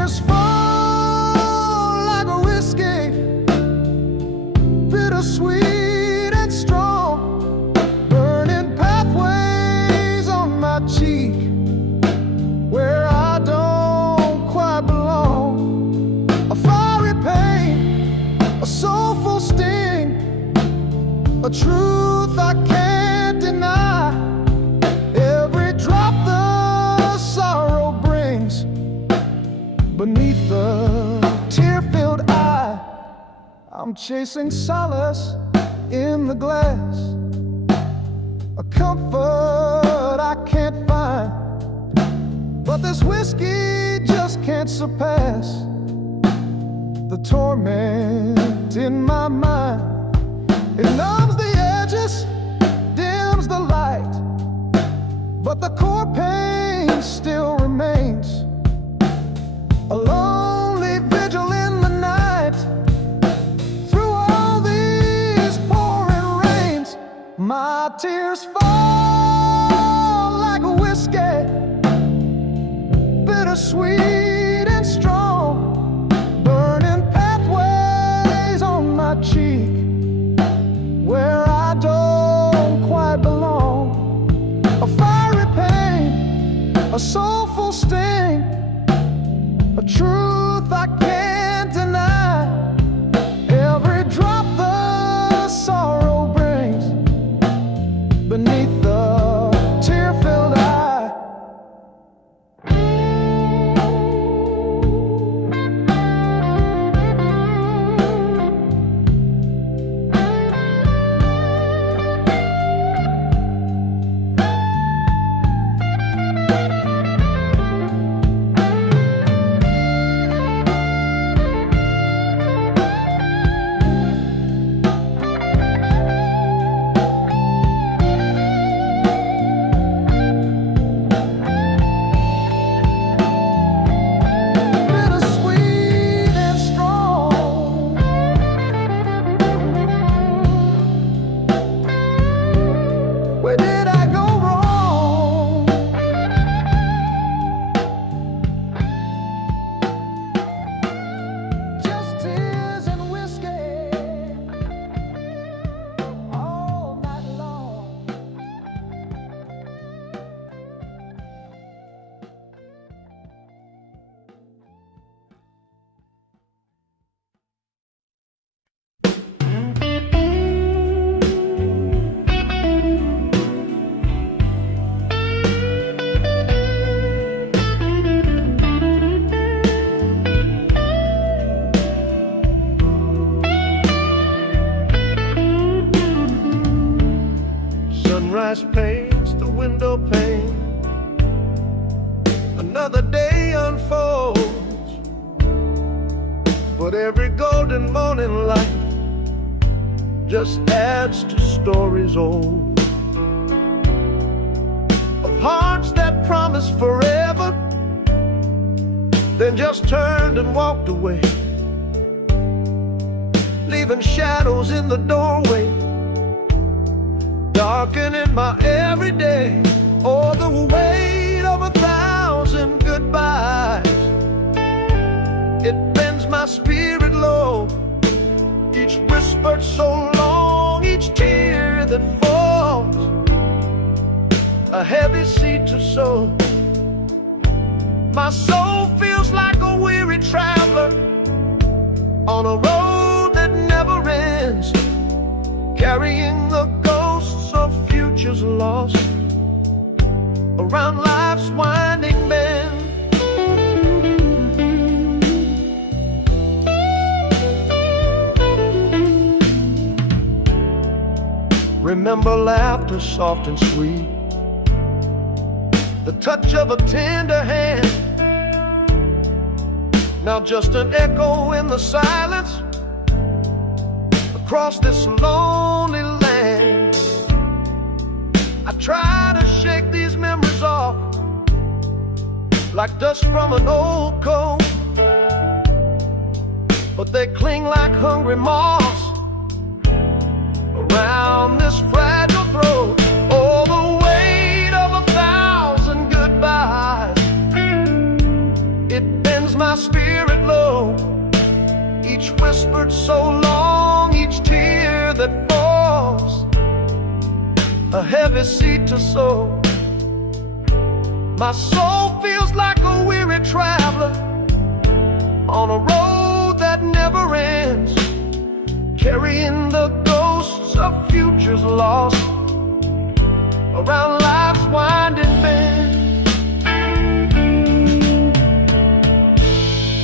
Beneath the tear-filled eye, I'm chasing solace in the glass, a comfort I can't find, but this whiskey just can't surpass the torment in my mind. It numbs the edges, dims the light, but the core pain still remains. A lonely vigil in the night, through all these pouring rains. My tears fall like a whiskey, bittersweet and strong, burning pathways on my cheek where I don't quite belong. A fiery pain, a soulful sting, a truth I can't deny. Every drop the sorrow brings beneath the tear-filled eye. Where did I go wrong? Just tears and whiskey all night long. Sunrise paints the window pane, another day unfolds, but every golden morning light just adds to stories old, of hearts that promised forever, then just turned and walked away, leaving shadows in the doorway, darkening my everyday. Oh, the weight of 1,000 goodbyes, it bends my spirit low. Each whispered so long, each tear that falls, a heavy seed to sow. My soul feels like a weary traveler on a road that never ends, carrying the ghosts of futures lost around life's winding bend. Remember laughter soft and sweet, the touch of a tender hand, now just an echo in the silence across this lonely land. I try to shake these memories off like dust from an old coat, but they cling like hungry moths around this fragile throat. Oh, the weight of 1,000 goodbyes, it bends my spirit low. Each whispered so long, each tear that falls, a heavy seed to sow. My soul feels like a weary traveler on a road that never ends, carrying the ghosts of futures lost around life's winding bend.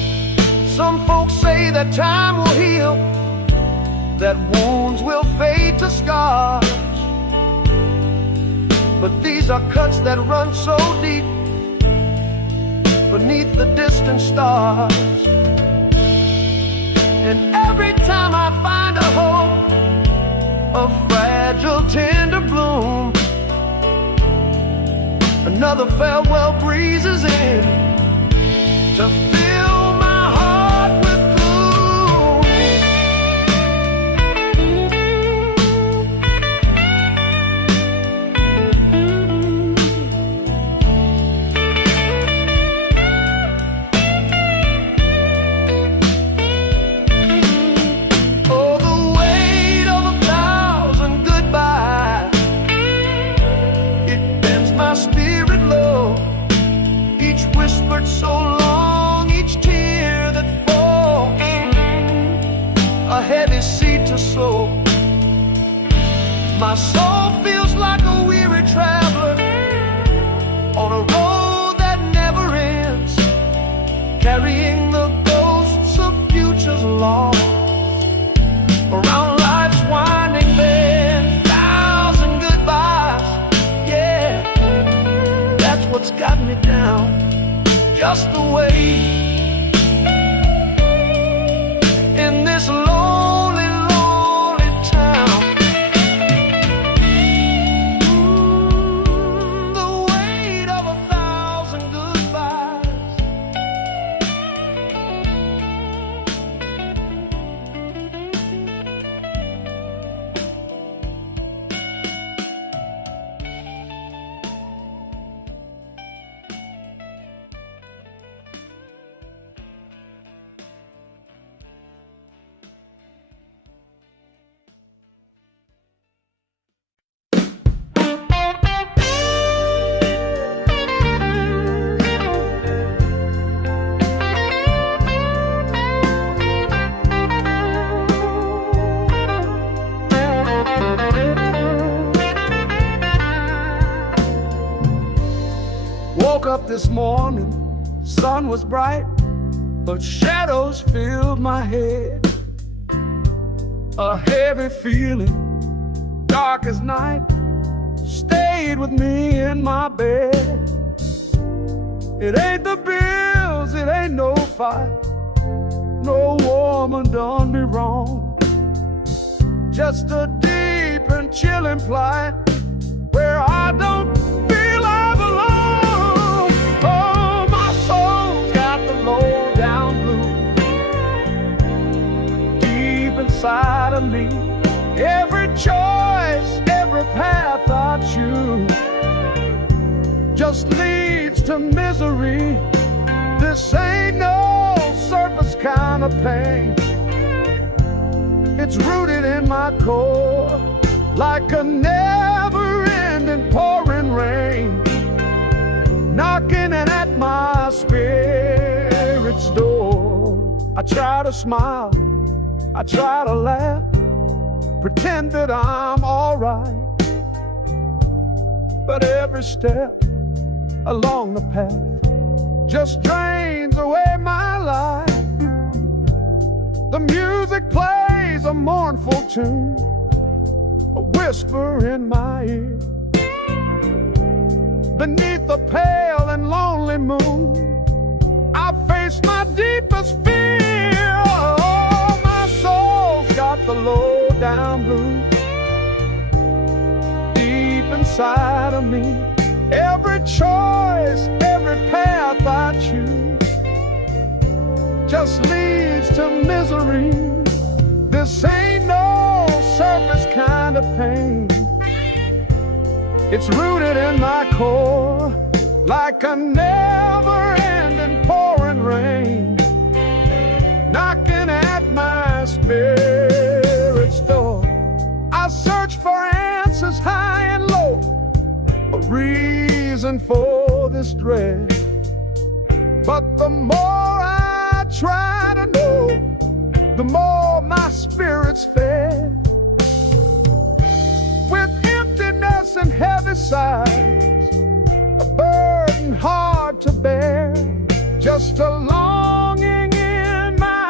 Some folks say that time will heal, that wounds will fade to scars, but these are cuts that run so deep beneath the distant stars. And every time I find a hope, a fragile tender bloom, another farewell breezes in to fill my heart with gloom. Oh, the weight of 1,000 goodbyes, it bends my spirit low. Each whispered so long, each tear that falls, a heavy seed to sow. My soul feels like a weary traveler on a road that never ends, carrying the ghosts of futures lost around life's winding bend. 1,000 goodbyes, yeah, that's what's got me down. Just the way in this lonely, lonely town. The weight of 1,000 goodbyes. Woke up this morning, sun was bright, but shadows filled my head. A heavy feeling, dark as night, stayed with me in my bed. It ain't the bills, it ain't no fight, no woman done me wrong. Just a deep and chilling plight where I don't feel I belong. Oh, my soul's got the low down blues deep inside of me. Every choice, every path I choose just leads to misery. This ain't no surface kind of pain. It's rooted in my core like a never-ending pouring rain, knocking at my spirit's door. I try to smile, I try to laugh, pretend that I'm all right, but every step along the path just drains away my life. The music plays a mournful tune, a whisper in my ear. Beneath the pale and lonely moon, I face my deepest fear. Oh, my soul's got the low down blues deep inside of me. Every choice, every path I choose just leads to misery. This ain't no surface kind of pain. It's rooted in my core like a never-ending pouring rain, knocking at my spirit's door. I search for answers high and low, a reason for this dread, but the more I try to know, the more my spirit's fed. With emptiness and heavy sighs, a burden hard to bear, just a longing in my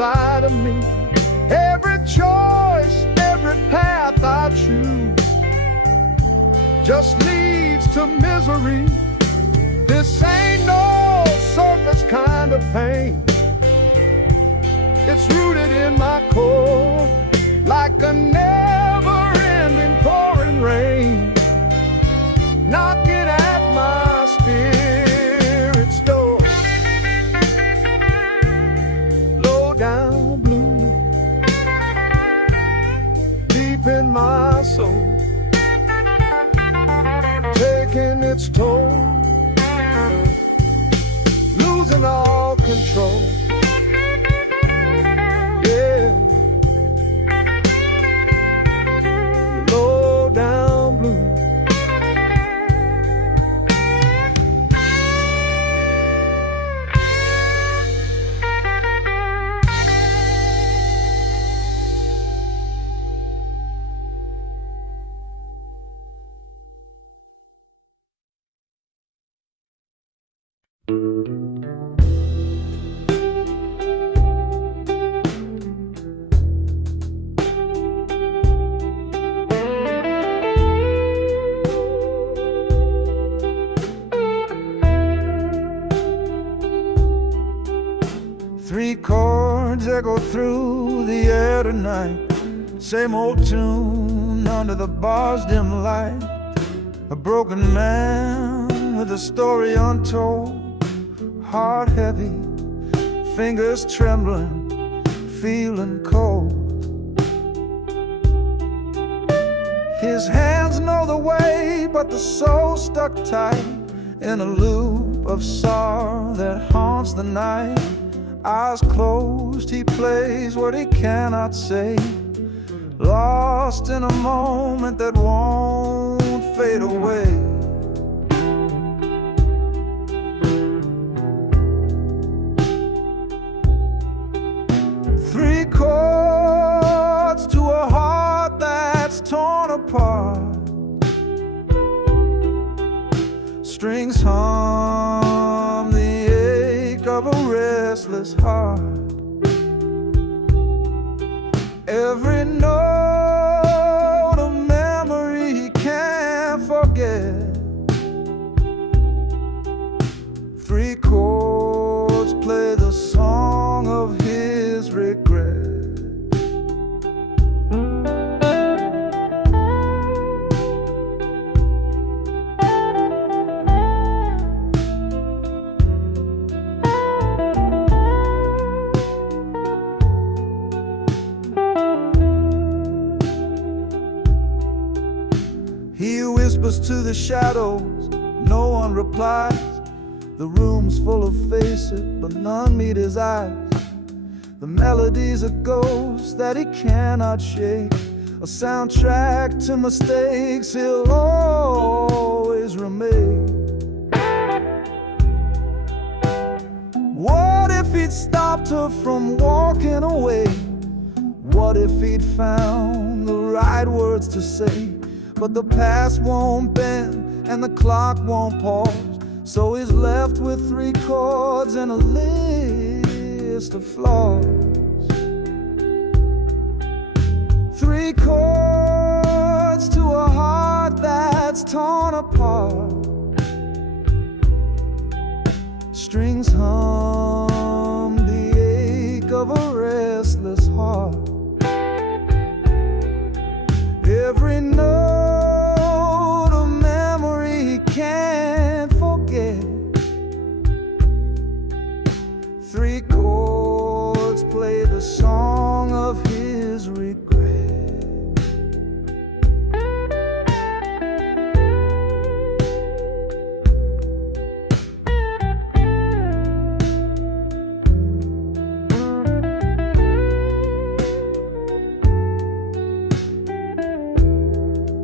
inside of me. Every choice, every path I choose just leads to misery. This ain't no surface kind of pain. It's rooted in my core, like a never-ending pouring rain, knocking at my spirit's door. Low down blue, deep in my soul, taking its toll, losing all control. Yeah, low down blue. Three chords echo through the air tonight. Same old tune under the bar's dim light. A broken man with a story untold. Heart heavy, fingers trembling, feeling cold. His hands know the way, but the soul stuck tight in a loop of sorrow that haunts the night. Eyes closed, he plays what he cannot say, lost in a moment that won't fade away. Three chords to a heart that's torn apart. Strings hum the ache of a restless heart. Every note a memory he can't forget. Three chords play the song of his regret. He whispers to the shadows, no one replies. The room's full of faces, but none meet his eyes. The melody's a ghost that he cannot shake, a soundtrack to mistakes he'll always remake. What if he'd stopped her from walking away? What if he'd found the right words to say? But the past won't bend and the clock won't pause, so he's left with three chords and a list of flaws. Three chords to a heart that's torn apart. Strings hum the ache of a restless heart. Every note a memory he can't forget. Three chords play the song of his regret.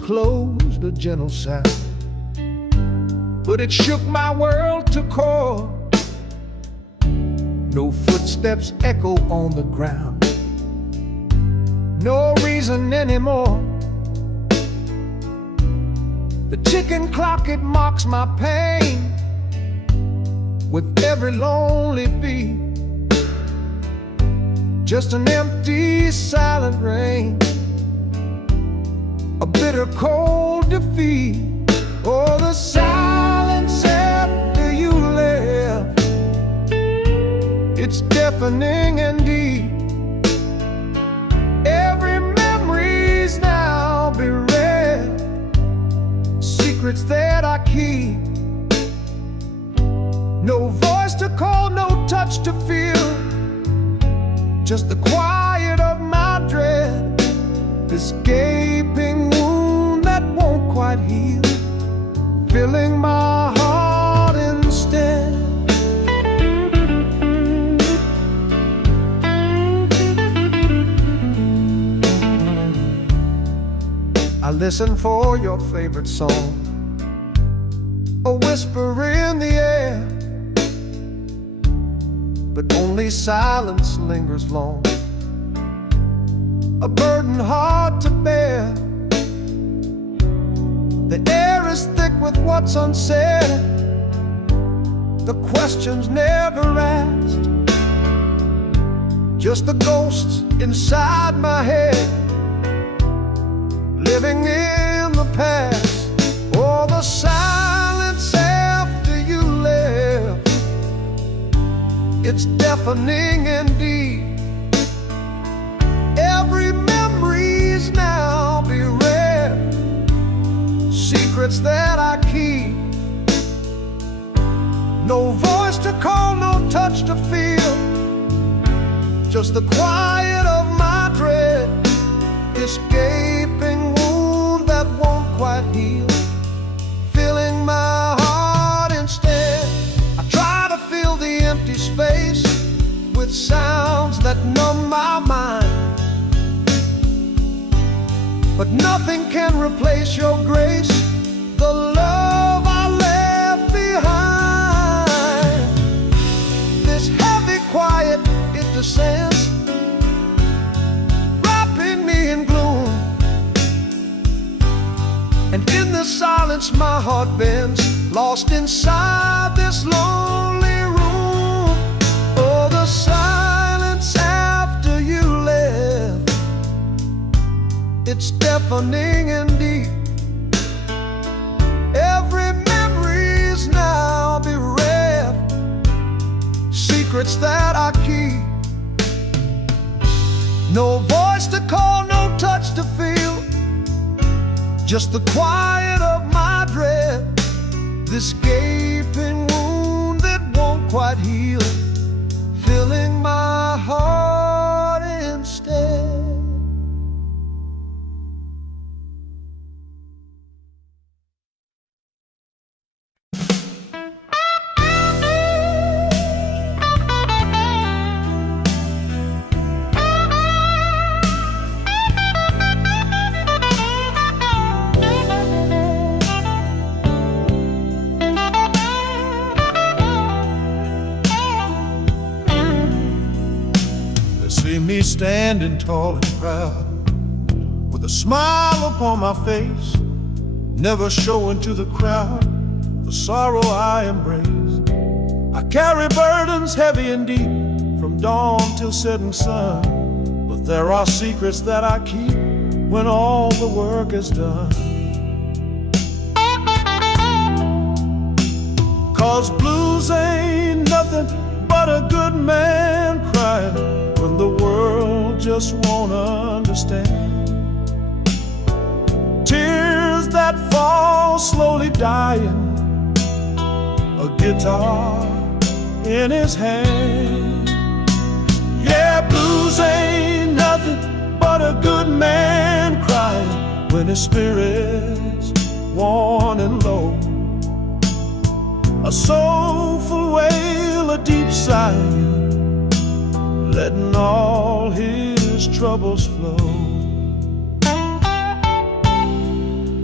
disclosed a gentle sound, but it shook my world to core. No footsteps echo on the ground, no reason anymore. The ticking clock, it mocks my pain with every lonely beat. Just an empty, silent rain, a bitter, cold defeat. Oh, the silence after you left, it's deafening and deep. Every memory's now bereft, secrets that I keep. No voice to call, no touch to feel, just the quiet of my dread, this gaping wound that won't quite heal, filling my heart instead. I listen for your favorite song, a whisper in the air, but only silence lingers long, a burden hard to bear. The air is thick with what's unsaid, the questions never asked, just the ghosts inside my head, living in the past. Oh, the silence after you left, it's deafening and deep. Every memory's now bereft, secrets that I keep. No voice to call, no touch to feel, just the quiet of my dread, this gaping wound that won't quite heal, filling my heart instead. I try to fill the empty space with sounds that numb my mind, but nothing can replace your grace, the love I left behind. This heavy quiet, it descends, wrapping me in gloom, and in the silence my heart bends, lost inside this lonely room. Oh, the silence after you left, it's deafening and deep. Every memory's now bereft, secrets that I keep. No voice to call, no touch to feel, just the quiet of my dread, this gaping wound that won't quite heal, filling my heart instead. See me standing tall and proud, with a smile upon my face, never showing to the crowd the sorrow I embrace. I carry burdens heavy and deep, from dawn till setting sun, but there are secrets that I keep when all the work is done. 'Cause blues ain't nothing but a good man crying when the world just won't understand. Tears that fall slowly dying, a guitar in his hand. Yeah, blues ain't nothing but a good man crying when his spirit's worn and low. A soulful wail, a deep sigh, letting all his troubles flow.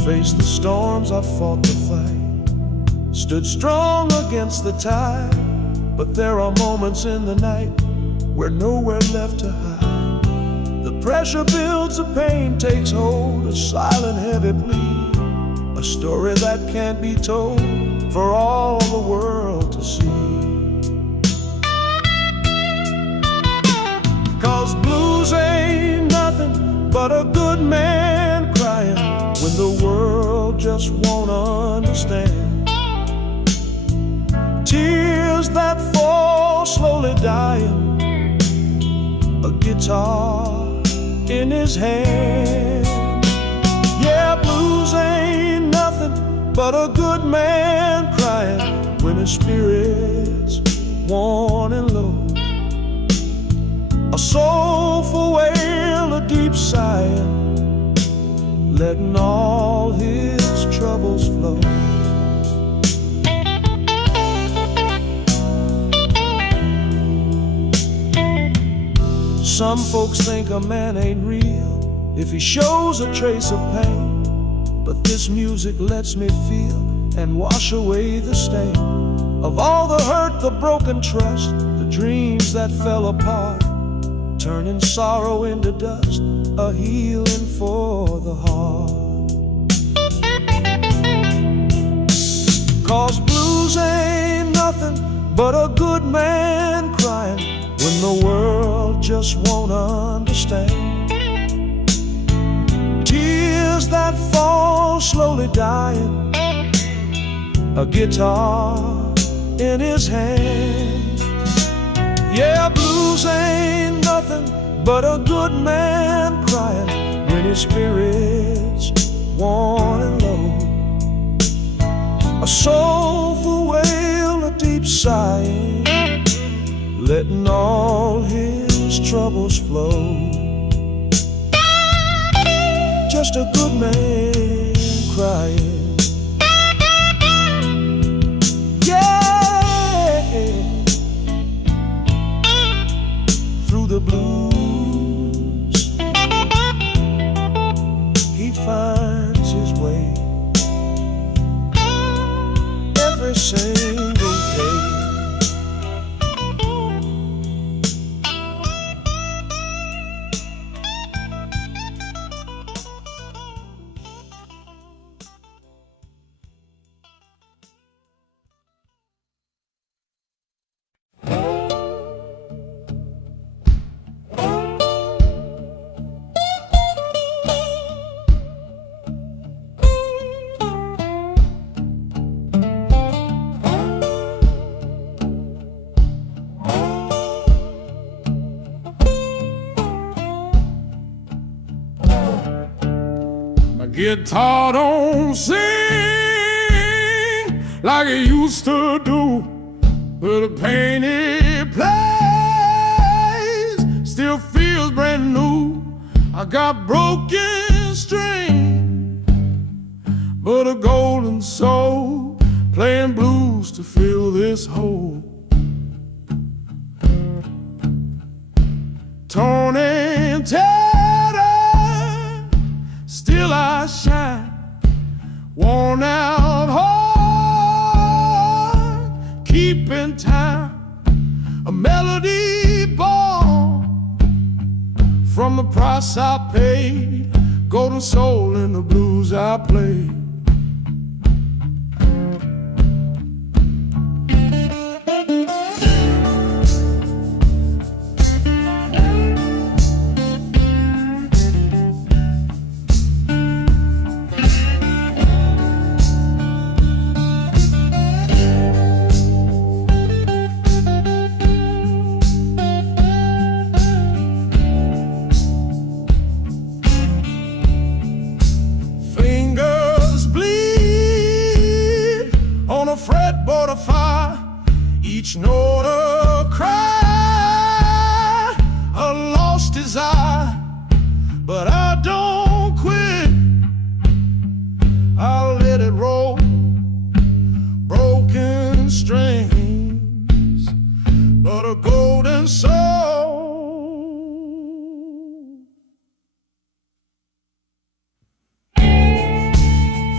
Faced the storms, I fought the fight, stood strong against the tide. But there are moments in the night where nowhere left to hide. The pressure builds, the pain takes hold, a silent heavy plea, a story that can't be told for all the world to see. 'Cause blues ain't nothing but a good man crying when the world just won't understand. Tears that fall slowly dying, a guitar in his hand. Yeah, blues ain't nothing but a good man crying when his spirit's worn and low. A soulful wail, a deep sigh, letting all his troubles flow. Some folks think a man ain't real if he shows a trace of pain, but this music lets me feel and wash away the stain of all the hurt, the broken trust, the dreams that fell apart, turning sorrow into dust, a healing for the heart. 'Cause blues ain't nothing but a good man crying when the world just won't understand. Tears that fall slowly dying, a guitar in his hand. Yeah, blues ain't nothing but a good man crying when his spirit's worn and low. A soulful wail, a deep sigh, letting all his troubles flow. Just a good man crying. Yeah, through the blues he finds his way every single day. Guitar don't sing like it used to do, but the pain it plays still feels brand new. I got broken string, but a golden soul playing blues to fill this hole. Torn and tattered, still I shine, worn out heart, keeping time, a melody born from the price I paid, golden soul in the blues I played. Fretboard of fire, each note a cry, a lost desire, but I don't quit. I'll let it roll, broken strings, but a golden soul.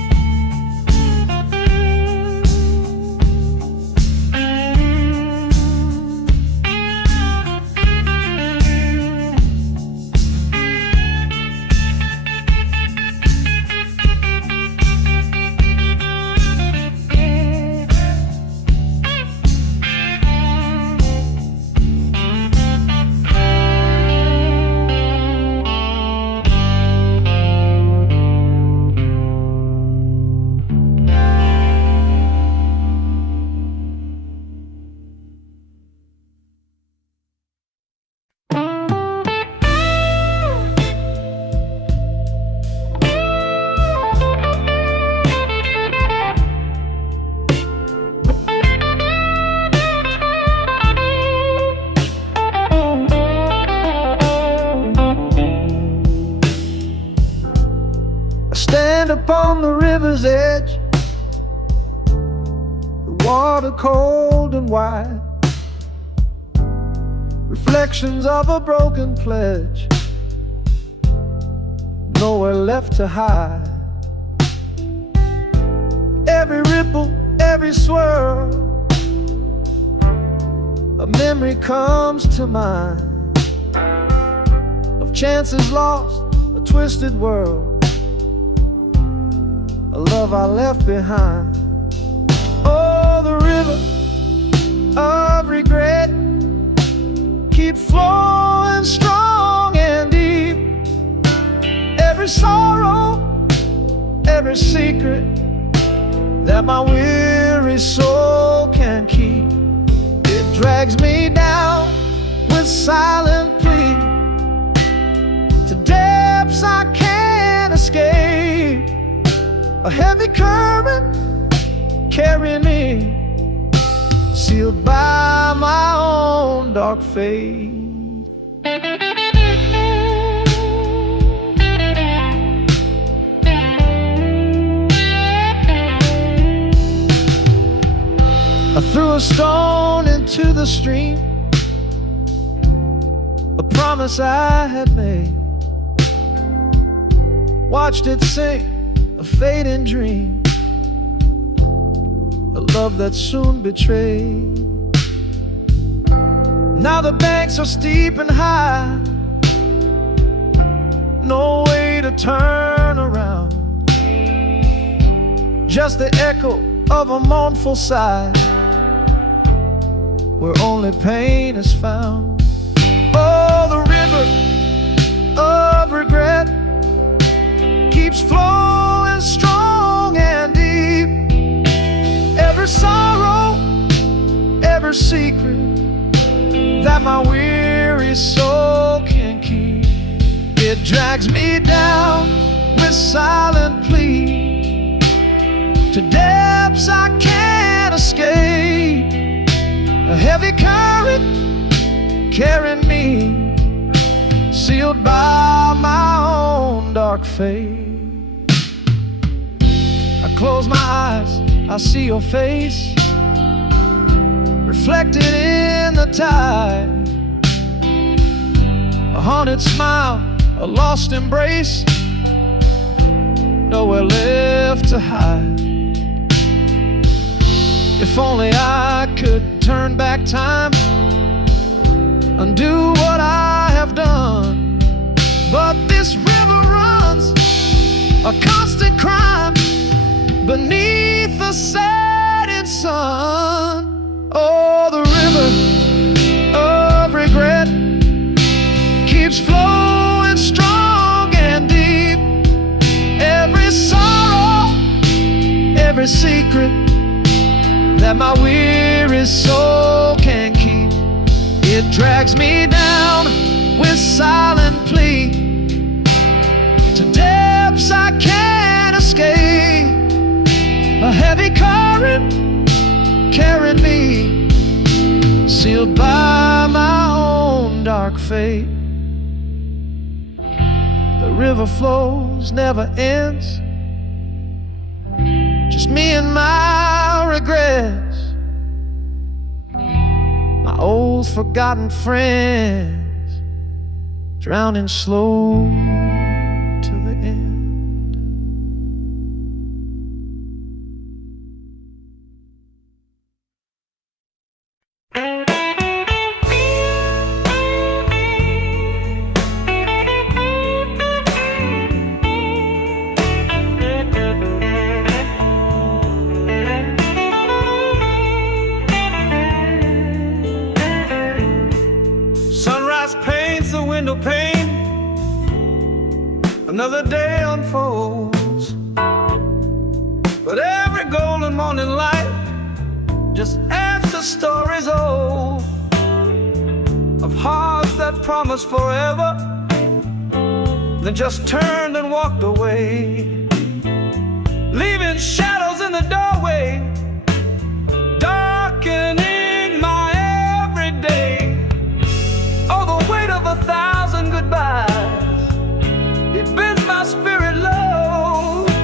stand upon the river's edge, the water cold and wide, reflections of a broken pledge, nowhere left to hide. Every ripple, every swirl, a memory comes to mind of chances lost, a twisted world, a love I left behind. Oh, the river of regret keeps flowing strong and deep. Every sorrow, every secret that my weary soul can keep, it drags me down with silent plea to depths I can't escape. A heavy current carrying me, sealed by my own dark fate. I threw a stone into the stream, a promise I had made, watched it sink, a fading dream, a love that soon betrayed. Now the banks are steep and high, no way to turn around, just the echo of a mournful sigh, where only pain is found. Oh, the river of regret keeps flowing strong and deep. Every sorrow, every secret that my weary soul can keep, it drags me down with silent plea to depths I can't escape. A heavy current carrying me, sealed by my own dark fate. I close my eyes, I see your face reflected in the tide, a haunted smile, a lost embrace, nowhere left to hide. If only I could turn back time, undo what I have done, but this river runs a constant crime beneath the setting sun. Oh, the river of regret keeps flowing strong and deep. Every sorrow, every secret that my weary soul can keep, it drags me down with silent plea to depths I can't escape. A heavy current carrying me, sealed by my own dark fate. The river flows, never ends, just me and my regrets, my old forgotten friends, drowning slow to the end. Window pane, another day unfolds, but every golden morning light just adds to stories old of hearts that promised forever, then just turned and walked away, leaving shadows in the doorway, darkening my everyday. Oh, the weight of 1,000 goodbyes, it bends my spirit low.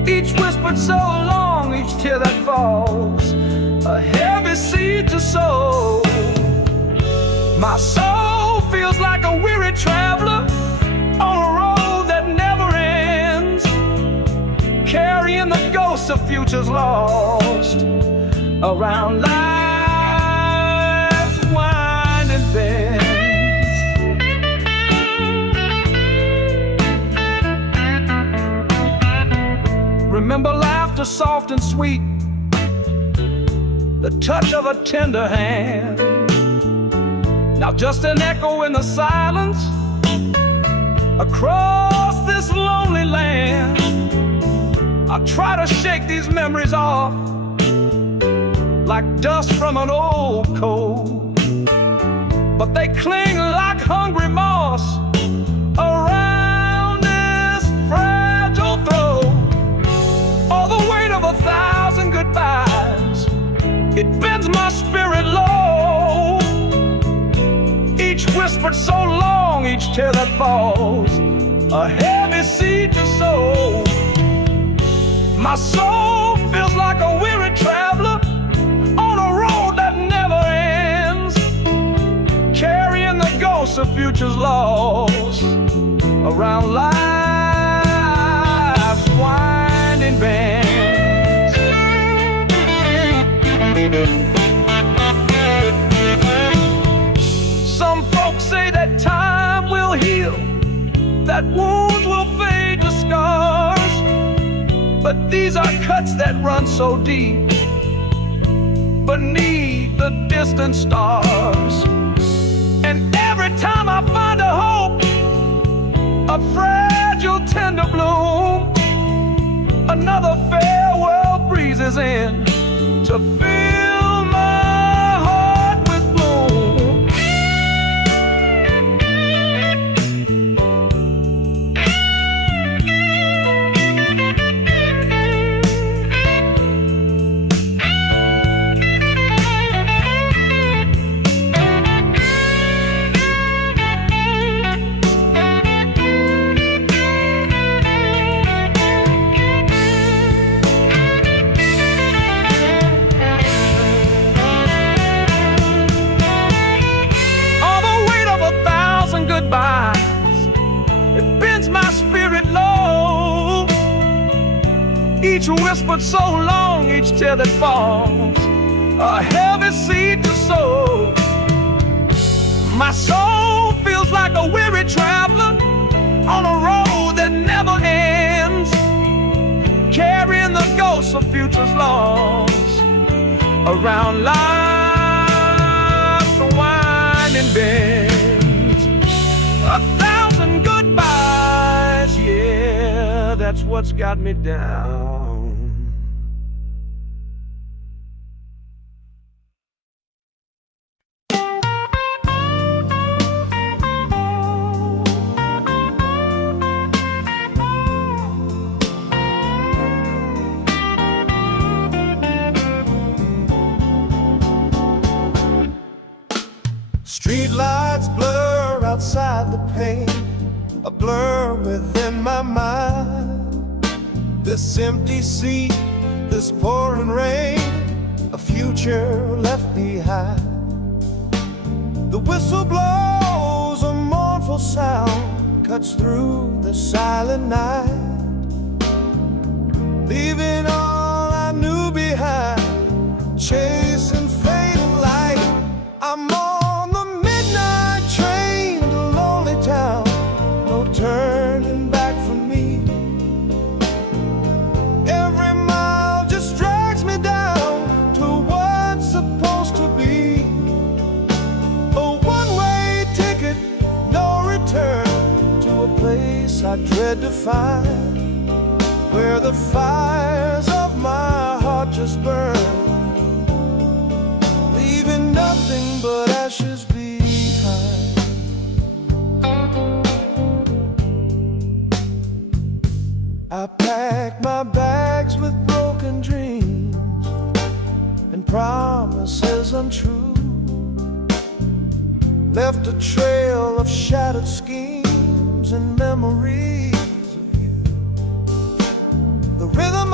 Each whispered so long, each tear that falls, a heavy seed to sow. My soul feels like a weary traveler on a road that never ends, carrying the ghosts of futures lost around life's winding bends. Remember laughter soft and sweet, the touch of a tender hand. Now just an echo in the silence across this lonely land. I try to shake these memories off like dust from an old coat, but they cling like hungry moss around this fragile throat. Oh, the weight of 1,000 goodbyes, it bends my spirit low. Each whispered so long, each tear that falls, a heavy seed to sow. My soul feels like a weary traveler on a road that never ends, carrying the ghosts of futures lost around life's winding bends. Some folks say that time will heal, that wounds will fade to scars, but these are cuts that run so deep beneath the distant stars. And every time I find a hope, a fragile tender bloom, another farewell breezes in to fill my heart with gloom. It bends my spirit low. Each whispered so long, each tear that falls, a heavy seed to sow. My soul feels like a weary traveler on a road that never ends, carrying the ghosts of futures lost around life's winding bends. 1,000 goodbyes, yeah, that's what's got me down. Street lights blur outside the pane, a blur within my mind. This empty seat, this pouring rain, a future left behind. The whistle blows a mournful sound, cuts through the silent night, leaving all I knew behind, chasing fading light. I'm on the midnight train to lonely town, no turning back for me. Every mile just drags me down to what's supposed to be. A one-way ticket, no return, to a place I dread to find, where the fires of my heart just burn, leaving nothing but ashes behind. I packed my bags with broken dreams and promises untrue, left a trail of shattered schemes and memories of you. The rhythm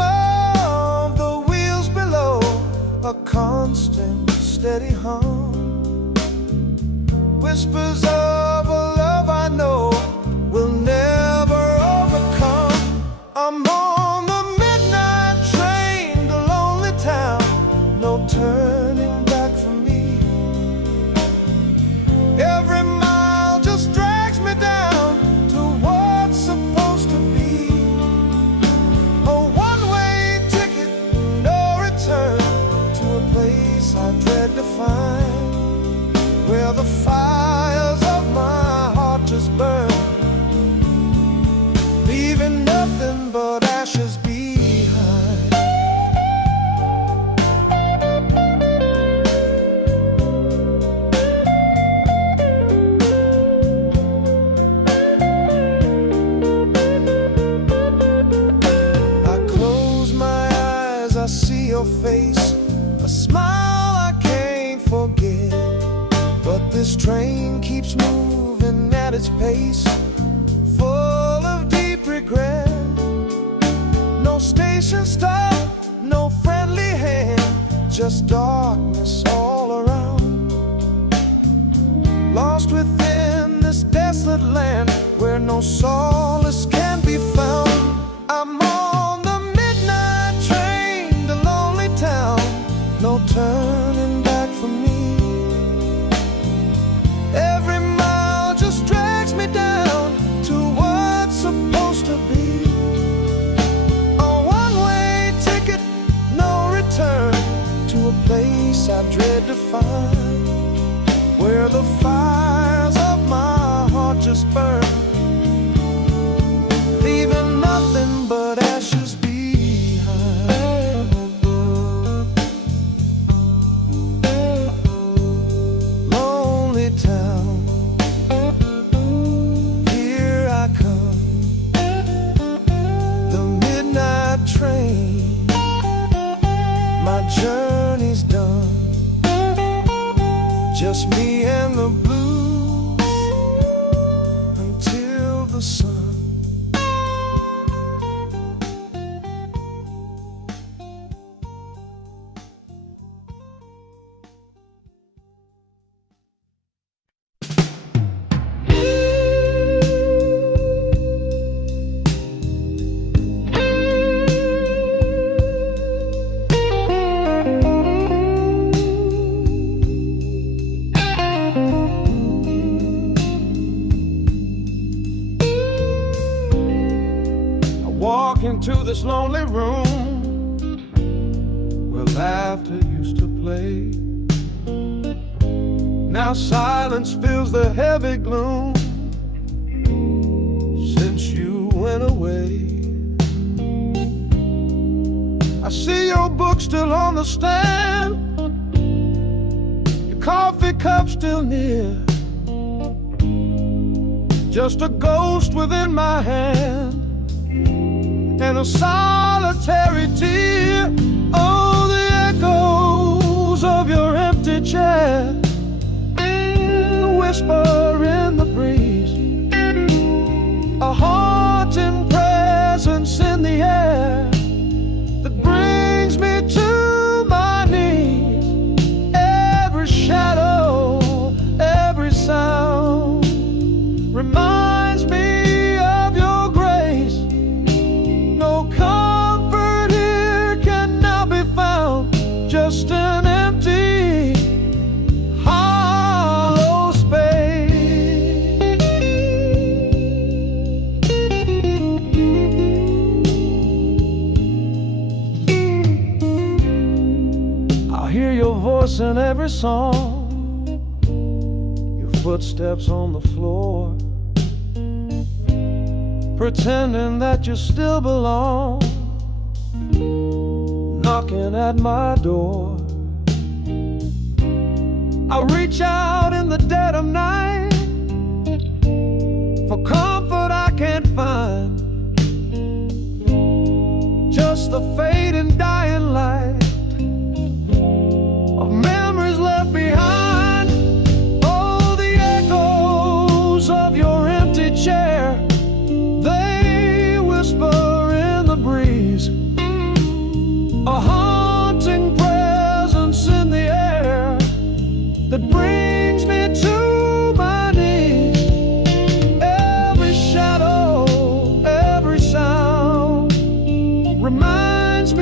nothing but ashes behind. I close my eyes, I see your face, a smile I can't forget. But this train keeps moving at its pace, full of deep regret. No station stop, no friendly hand, just darkness all around. Lost within this desolate land where no solace can be found. I'm on the midnight train to lonely town, no turning back for me. Every mile just drags me down to what's supposed to be. A one-way ticket, no return, to a place I dread to find, where the fires of my heart just burn, leaving nothing but ashes behind. Lonely town, here I come, the midnight train, my journey's done, just me and the blues until the sun. Walk into this lonely room where laughter used to play. Now silence fills the heavy gloom since you went away. I see your book still on the stand, your coffee cup still near, just a ghost within my hand and a solitary tear. Oh, the echoes of your empty chair, the whisper in the breeze, a haunting presence in the air that brings me to my knees. Every shadow, every sound reminds me of your grace. No comfort here can now be found, just an empty, hollow space. I'll hear your voice in every song, your footsteps on the floor, pretending that you still belong, knocking at my door. I reach out in the dead of night for comfort I can't find, just the fading dying light of memories left behind. Oh, the echoes of your empty chair, they whisper in the breeze, a haunting presence in the air that brings me to my knees. Every shadow, every sound reminds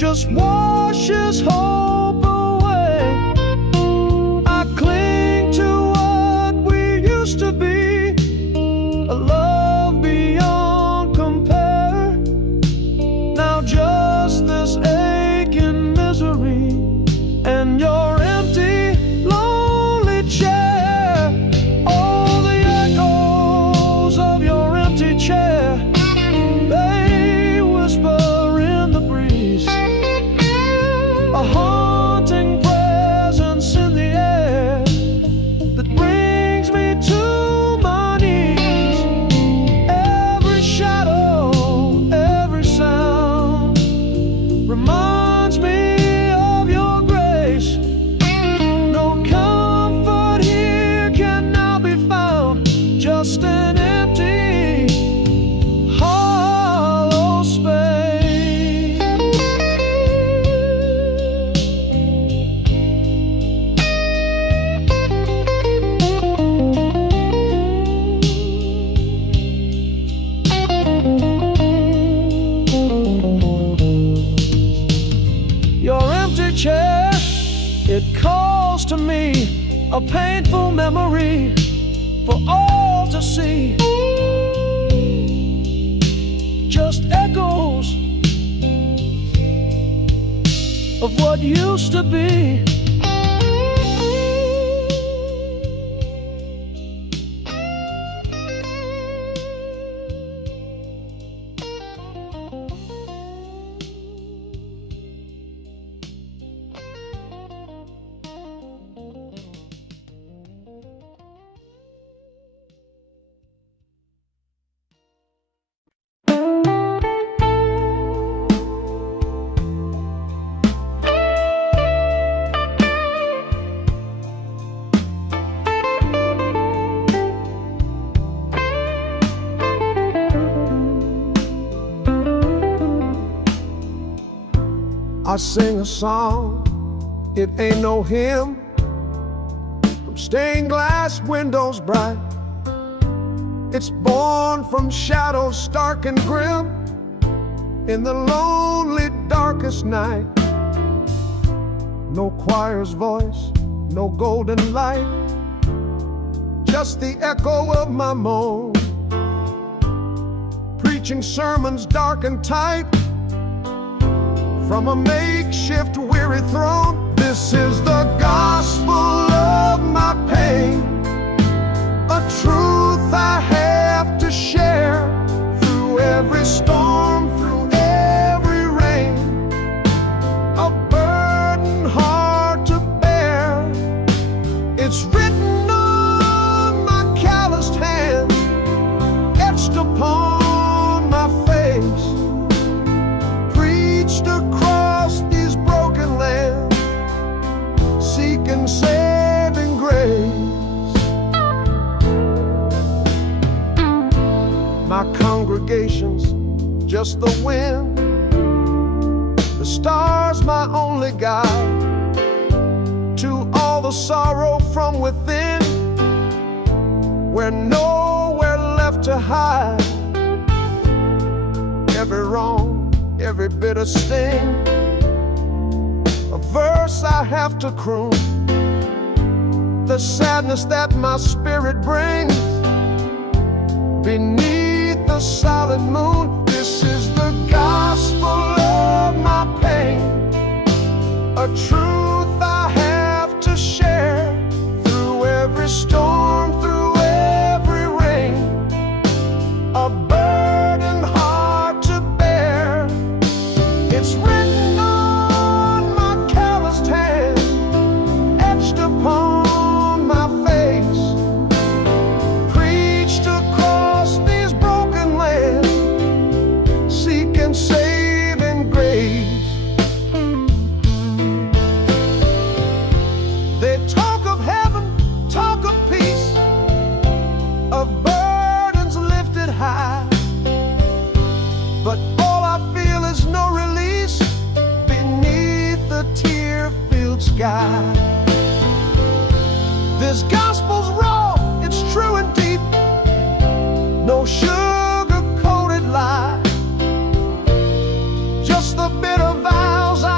just washes hope away. I cling to what we used to be, a love beyond compare. Now just this aching misery and your empty, lonely chair. All the echoes of your empty chair, they whisper in the breeze, a haunting presence in the air that brings me to my knees. Every shadow, every sound reminds me of your grace. No comfort here can now be found, just an empty, hollow space. Your empty chair, it calls to me, a painful memory for all to see. Just echoes of what used to be. I sing a song, it ain't no hymn, from stained glass windows bright. It's born from shadows stark and grim, in the lonely darkest night. No choir's voice, no golden light, just the echo of my moan, preaching sermons dark and tight from a makeshift weary throne. This is the gospel of my pain, a truth I have to share through every storm, through every rain, a burden hard to bear. It's written on my calloused hands, etched upon my face, preached across these broken lands, seeking saving grace. My congregation's just the wind, the stars my only guide to all the sorrow from within, where nowhere left to hide. Every wrong, every bitter sting, a verse I have to croon, the sadness that my spirit brings beneath the solid moon. This is the gospel of my pain, a truth I have to share through every storm, through every rain, a burden hard to bear. It's written on my calloused hand, etched upon my face, preached across these broken lands, seeking saving grace. They talk of heaven, talk of peace, of burdens lifted high, but all I feel is no release beneath the tear-filled sky. This gospel's raw, it's true and deep, no sugar-coated lie, just the bitter vows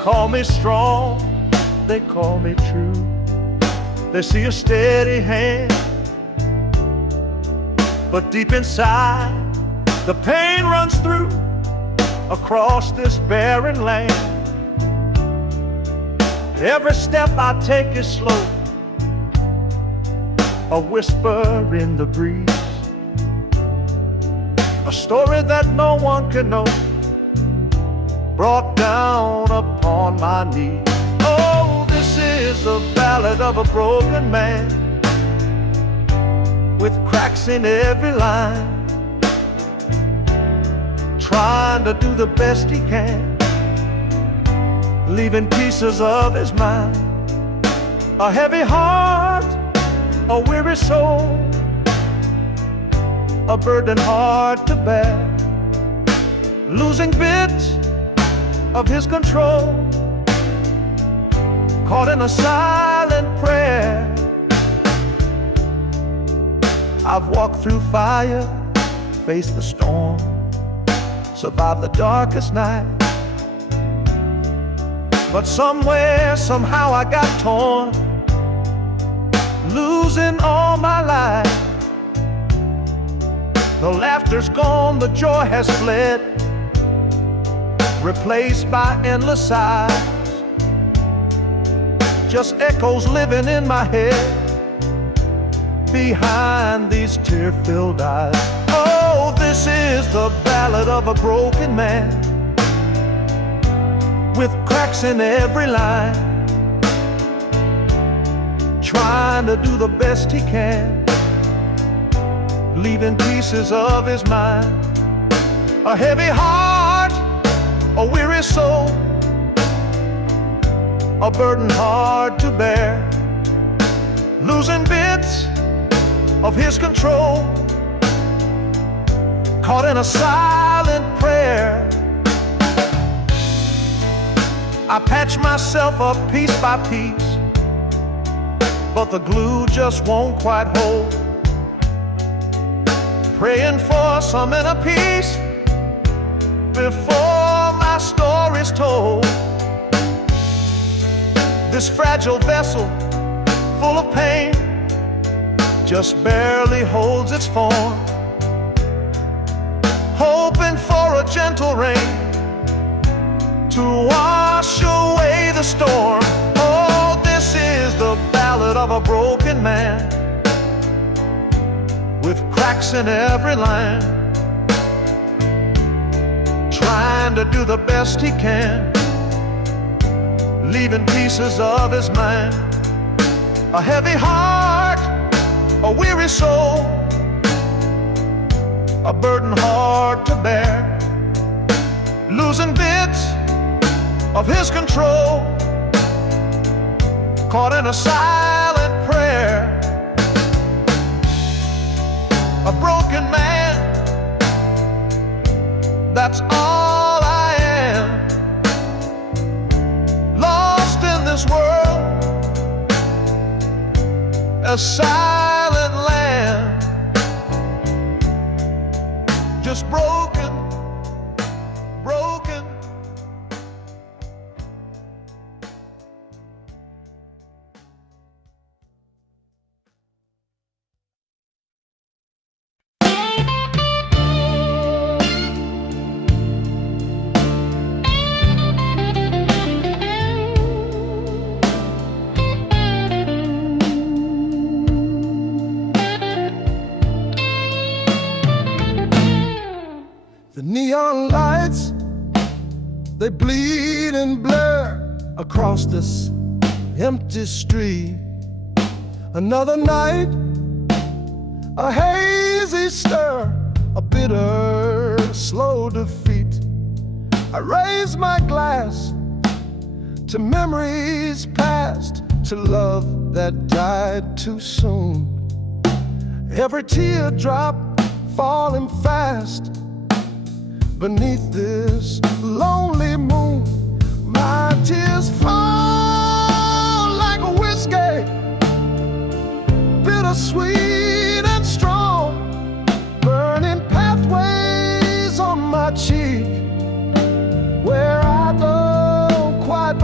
call me strong, they call me true. They see a steady hand, but deep inside the pain runs through across this barren land. Every step I take is slow, a whisper in the breeze, a story that no one can know, brought down upon my knees. Oh, this is the ballad of a broken man, with cracks in every line, trying to do the best he can, leaving pieces of his mind. A heavy heart, a weary soul, a burden hard to bear, losing bits of his control, caught in a silent prayer. I've walked through fire, faced the storm, survived the darkest night, but somewhere, somehow I got torn, losing all my life. The laughter's gone, the joy has fled, replaced by endless sighs, just echoes living in my head behind these tear-filled eyes. Oh, this is the ballad of a broken man, with cracks in every line, trying to do the best he can, leaving pieces of his mind. A heavy heart, a weary soul, a burden hard to bear, losing bits of his control, caught in a silent prayer. I patch myself up piece by piece, but the glue just won't quite hold, praying for some inner peace before my story's told. This fragile vessel, full of pain, just barely holds its form, hoping for a gentle rain to wash away the storm. Oh, this is the ballad of a broken man, with cracks in every line, trying to do the best he can, leaving pieces of his mind. A heavy heart, a weary soul, a burden hard to bear, losing bits of his control, caught in a silent prayer. A broken man, that's all I am, lost in this world, a silent land, just broken, broken. The neon lights, they bleed and blur across this empty street. Another night, a hazy stir, a bitter, slow defeat. I raise my glass to memories past, to love that died too soon. Every teardrop falling fast beneath this lonely moon. My tears fall like a whiskey, bittersweet and strong, burning pathways on my cheek where I don't quite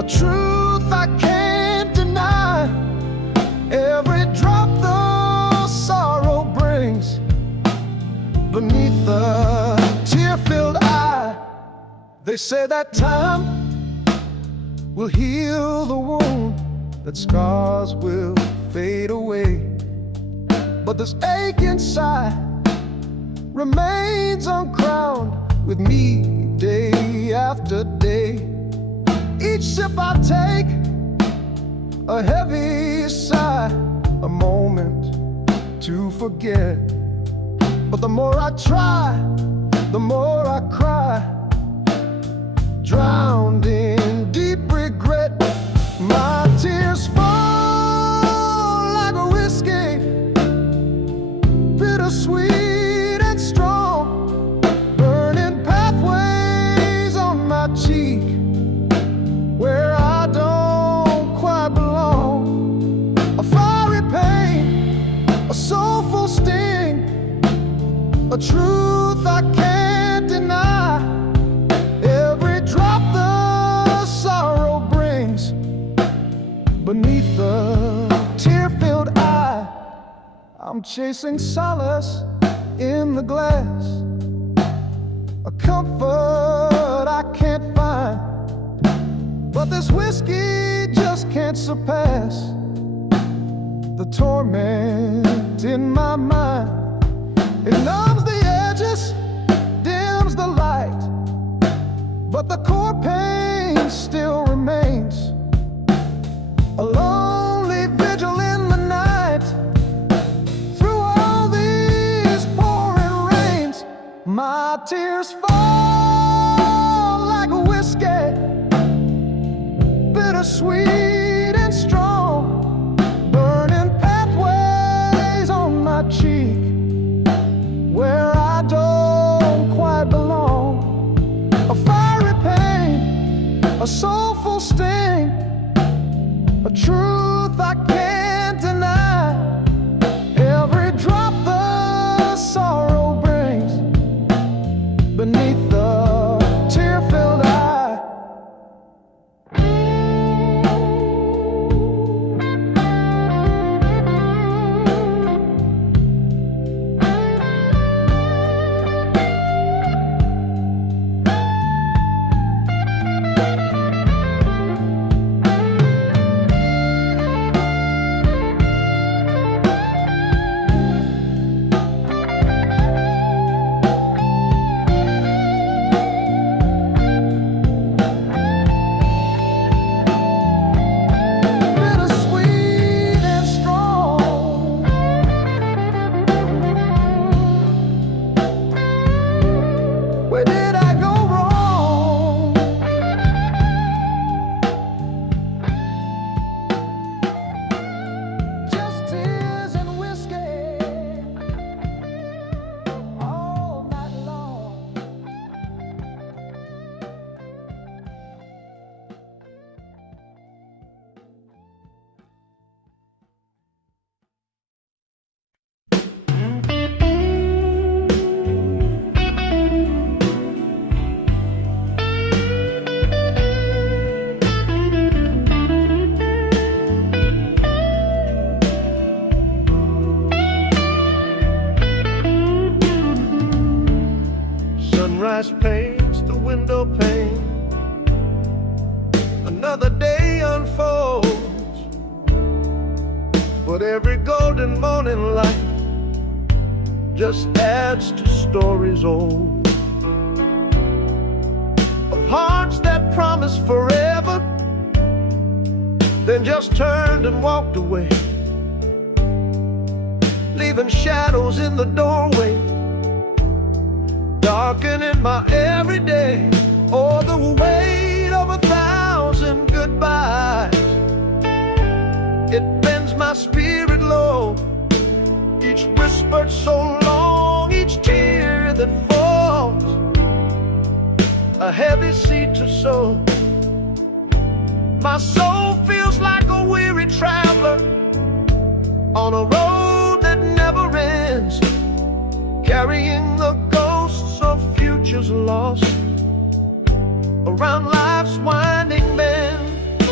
a truth I can't deny. Every drop the sorrow brings beneath the tear-filled eye. They say that time will heal the wound, that scars will fade away, but this ache inside remains uncrowned with me day after day. Each sip I take, a heavy sigh, a moment to forget. But the more I try, the more I cry, drowned in deep regret. My tears fall like a whiskey, bittersweet and strong, burning pathways on my cheek where I don't quite belong. A fiery pain, a soulful sting, a truth I can't deny. Every drop the sorrow brings beneath the tear-filled eye. I'm chasing solace in the glass, a comfort I can't find, but this whiskey just can't surpass the torment in my mind. It numbs the edges, dims the light, but the core pain still remains. A lonely vigil in the night, through all these pouring rains. My tears fall like a whiskey, bittersweet and strong, burning pathways on my cheek where I don't quite belong. A fiery pain, a soulful sting, a truth I can't deny. Every drop the sorrow brings beneath the tear-filled eye. Where did I go wrong? Just tears and whiskey all night long. Sunrise paints the window pane, another day unfolds, but every golden morning light just adds to stories old, of hearts that promised forever, then just turned and walked away, leaving shadows in the doorway, darkening my everyday. Oh, the weight of 1,000 goodbyes, it bends my spirit low. Each whispered so long, each tear that falls, a heavy seed to sow. My soul feels like a weary traveler on a road that never ends, carrying the ghosts of futures lost around life's winding bend.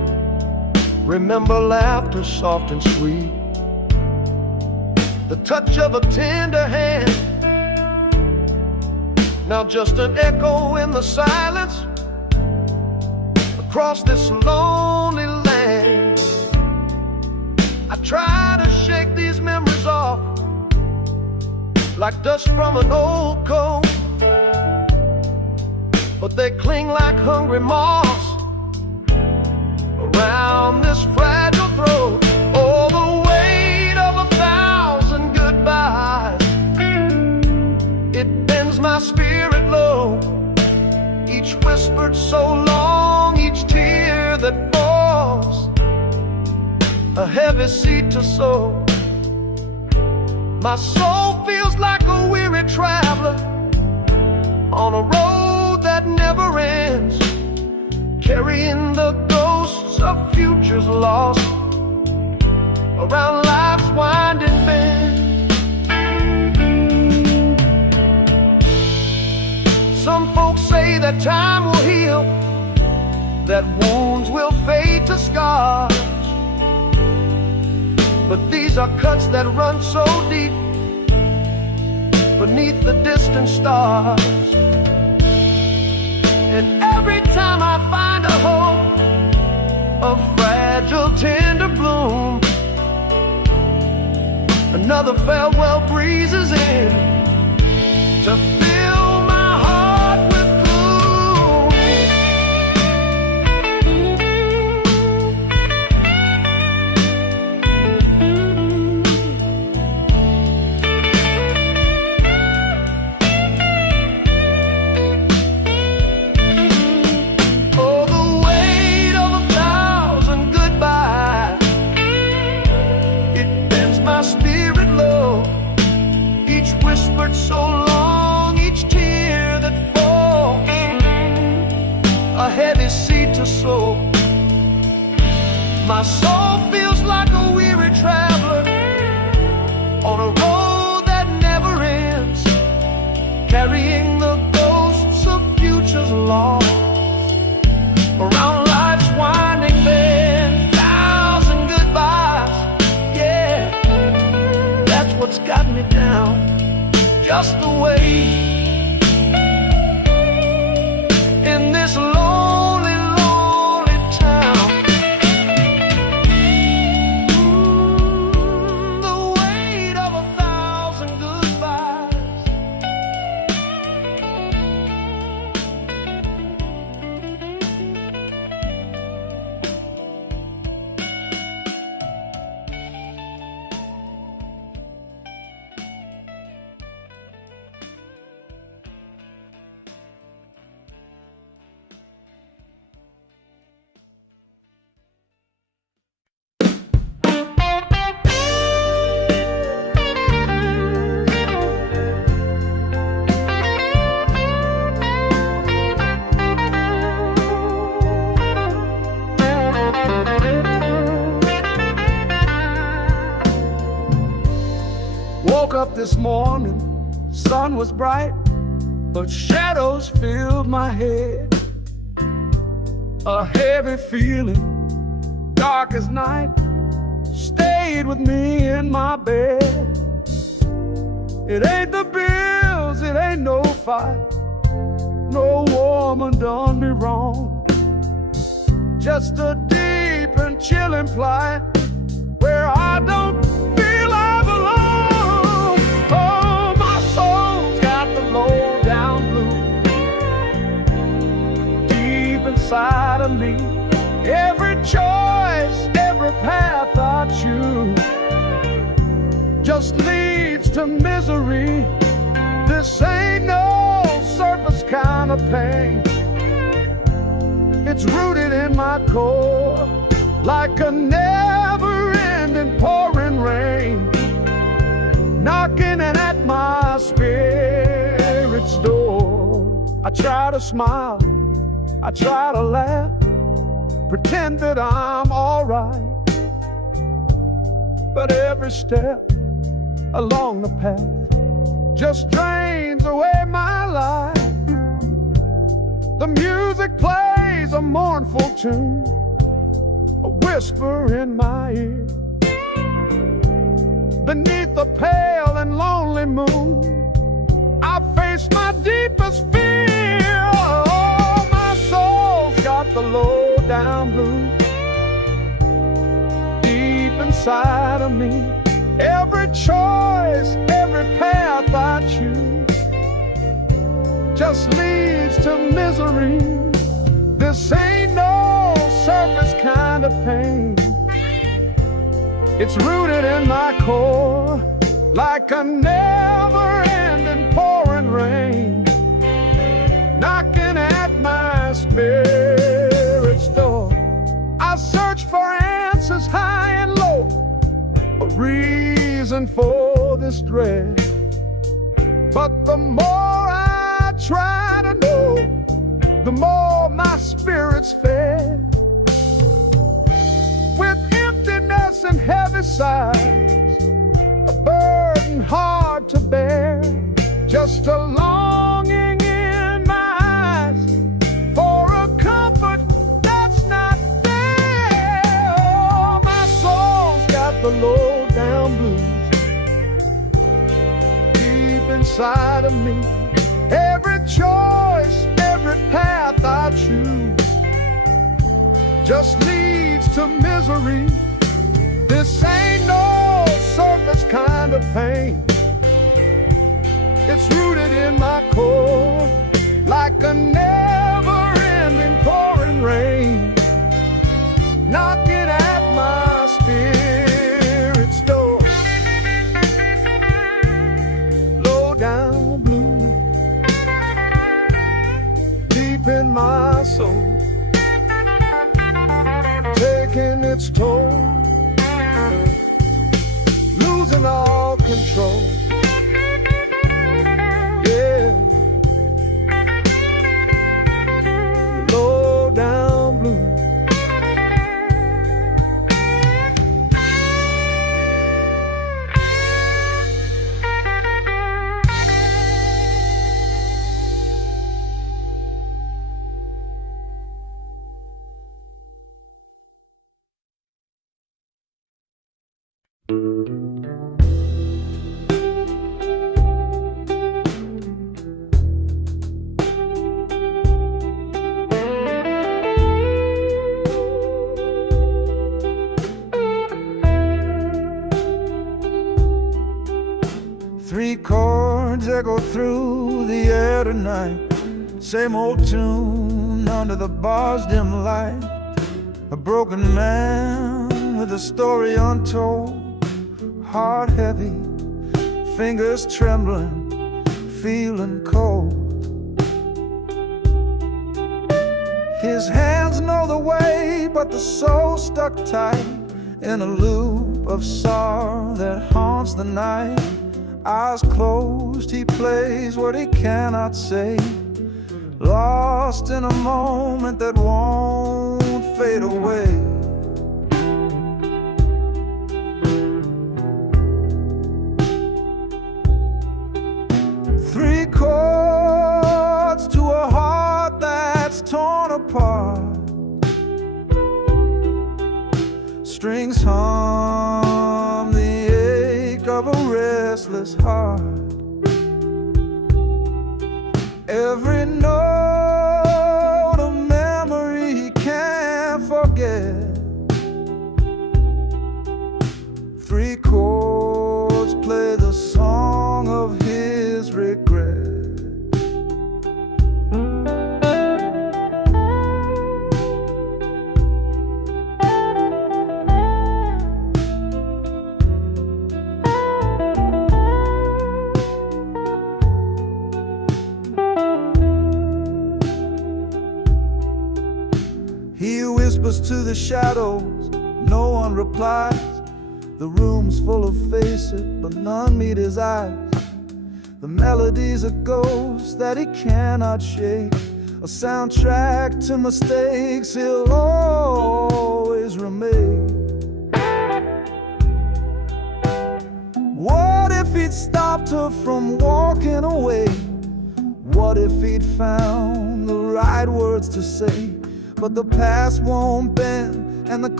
remember laughter soft and sweet, the touch of a tender hand. Now just an echo in the silence across this lonely land. I try to shake these memories off like dust from an old coat, but they cling like hungry moths around this fragile throat. Oh, the weight of 1,000 goodbyes, it bends my spirit low. Each whispered so long, each tear that falls, a heavy seed to sow. My soul feels like a weary traveler on a road that never ends, carrying the ghosts of futures lost around life's winding bend. Some folks say that time will heal, that wounds will fade to scars, but these are cuts that run so deep beneath the distant stars. And every time I find a hope, a fragile tender bloom, another farewell breezes in to fill my heart with gloom. Oh, the weight of 1,000 goodbyes, it bends my spirit low. Each whispered so long, each tear that falls, a heavy seed to sow. My soul feels like a weary traveler on a road that never ends, carrying the ghosts of futures lost around life's winding bend. 1,000 goodbyes, yeah, that's what's got me down, just the way in this lonely, lonely town. The weight of 1,000 goodbyes. Woke up this morning, sun was bright, but shadows filled my head. A heavy feeling, dark as night, stayed with me in my bed. It ain't the bills, it ain't no fight, no woman done me wrong, just a deep and chilling plight where I don't feel I belong. Oh, my soul's got the low down blues deep inside of me. Every choice, every path I choose just leads to misery. This ain't no surface kind of pain, it's rooted in my core like a never-ending pouring rain, knocking at my spirit's door. I try to smile, I try to laugh, pretend that I'm alright, but every step along the path just drains away my life. The music plays a mournful tune, a whisper in my ear. Beneath the pale and lonely moon, I face my deepest fear. Oh, my soul's got the low down blues deep inside of me. Every choice, every path I choose just leads to misery. This ain't no surface kind of pain. It's rooted in my core, like a never-ending pouring rain, knocking at my spirit's door. I search for answers high and low, a reason for this dread. But the more I try to know, the more my spirit's fed. With emptiness and heavy sighs, a burden hard to bear, just a longing in my eyes for a comfort that's not there. Oh, my soul's got the low down blues deep inside of me. Every choice, every path I choose just leads to misery. This ain't no surface kind of pain. It's rooted in my core, like a never-ending pouring rain, knocking at my spirit's door. Low down blue, deep in my soul, taking its toll, losing all control. Yeah, low down blue. Three chords echo through the air tonight, same old tune under the bar's dim light. A broken man with a story untold, heart heavy, fingers trembling, feeling cold. His hands know the way, but the soul stuck tight in a loop of sorrow that haunts the night. Eyes closed, he plays what he cannot say, lost in a moment that won't fade away. Three chords to a heart that's torn apart, strings hum the ache of a restless heart. Every note a memory he can't forget. Three chords play the song of his regret. He whispers to the shadows, no one replies. The room's full of faces, but none meet his eyes. The melody's a ghost that he cannot shake, a soundtrack to mistakes he'll always remake. What if he'd stopped her from walking away? What if he'd found the right words to say? But the past won't bend and the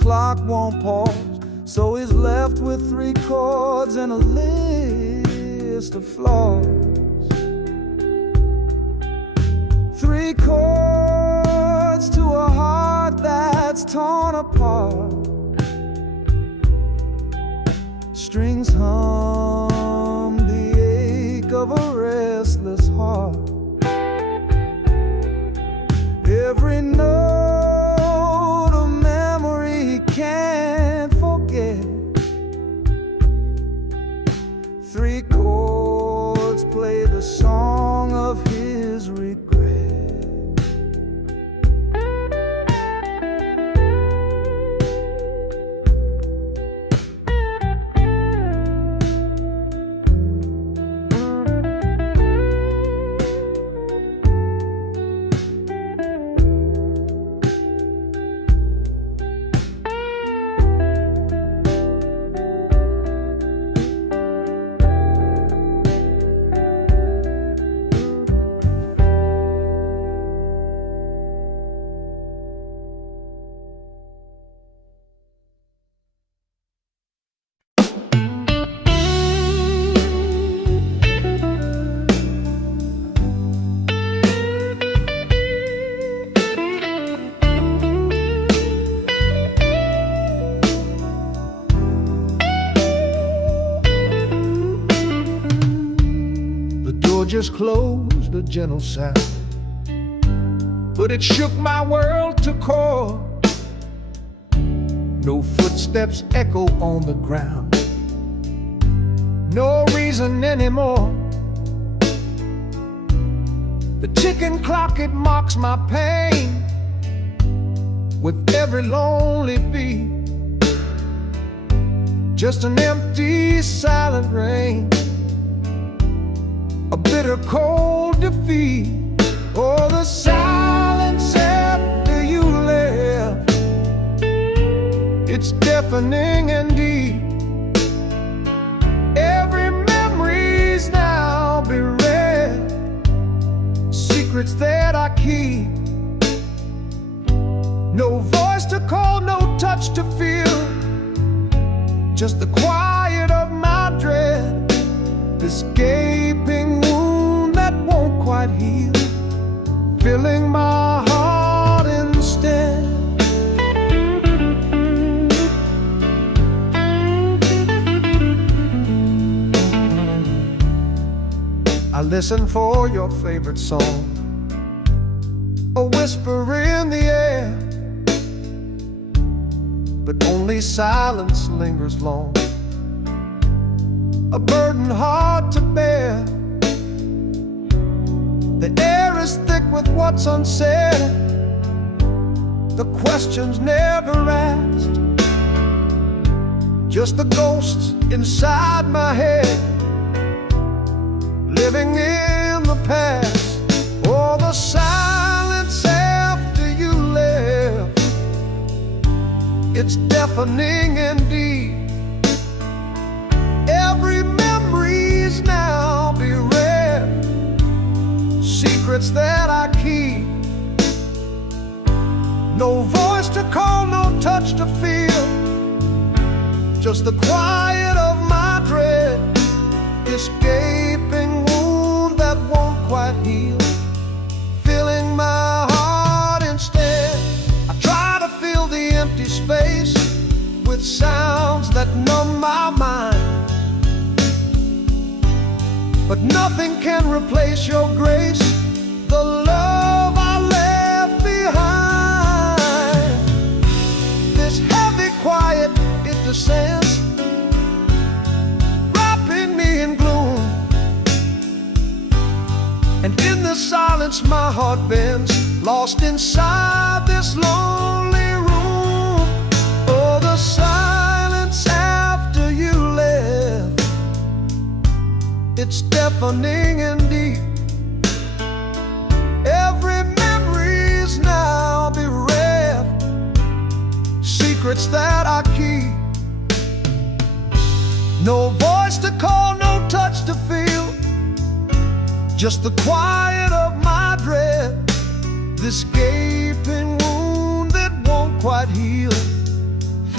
clock won't pause, so he's left with 3 chords and a list of flaws. 3 chords to a heart that's torn apart. Strings hum the ache of a restless heart. Every note of memory he can't forget. 3 chords play the song of his regret. Just closed, a gentle sound, but it shook my world to core. No footsteps echo on the ground, no reason anymore. The ticking clock, it mocks my pain with every lonely beat. Just an empty, silent rain, a bitter cold defeat. Oh, the silence after you left, it's deafening indeed. Every memory's now bereft, secrets that I keep. No voice to call, no touch to feel, just the quiet of my dread. This gaping wound that won't quite heal, filling my heart instead. I listen for your favorite song, a whisper in the air, but only silence lingers long, a burden hard to bear. The air is thick with what's unsaid, the questions never asked, just the ghosts inside my head, living in the past. Oh, the silence after you left, it's deafening indeed. Every memory's now bereft, secrets that I keep. No voice to call, no touch to feel, just the quiet of my dread. This gaping wound that won't quite heal, filling my heart instead. I try to fill the empty space with sounds that numb my mind, but nothing can replace your grace, the love I left behind. This heavy quiet, it descends, wrapping me in gloom, and in the silence my heart bends, lost inside this lonely room. Oh, the silence after you left, it's deafening indeed. Every memory's now bereft, secrets that I keep. No voice to call, no touch to feel, just the quiet of my dread. This gaping wound that won't quite heal,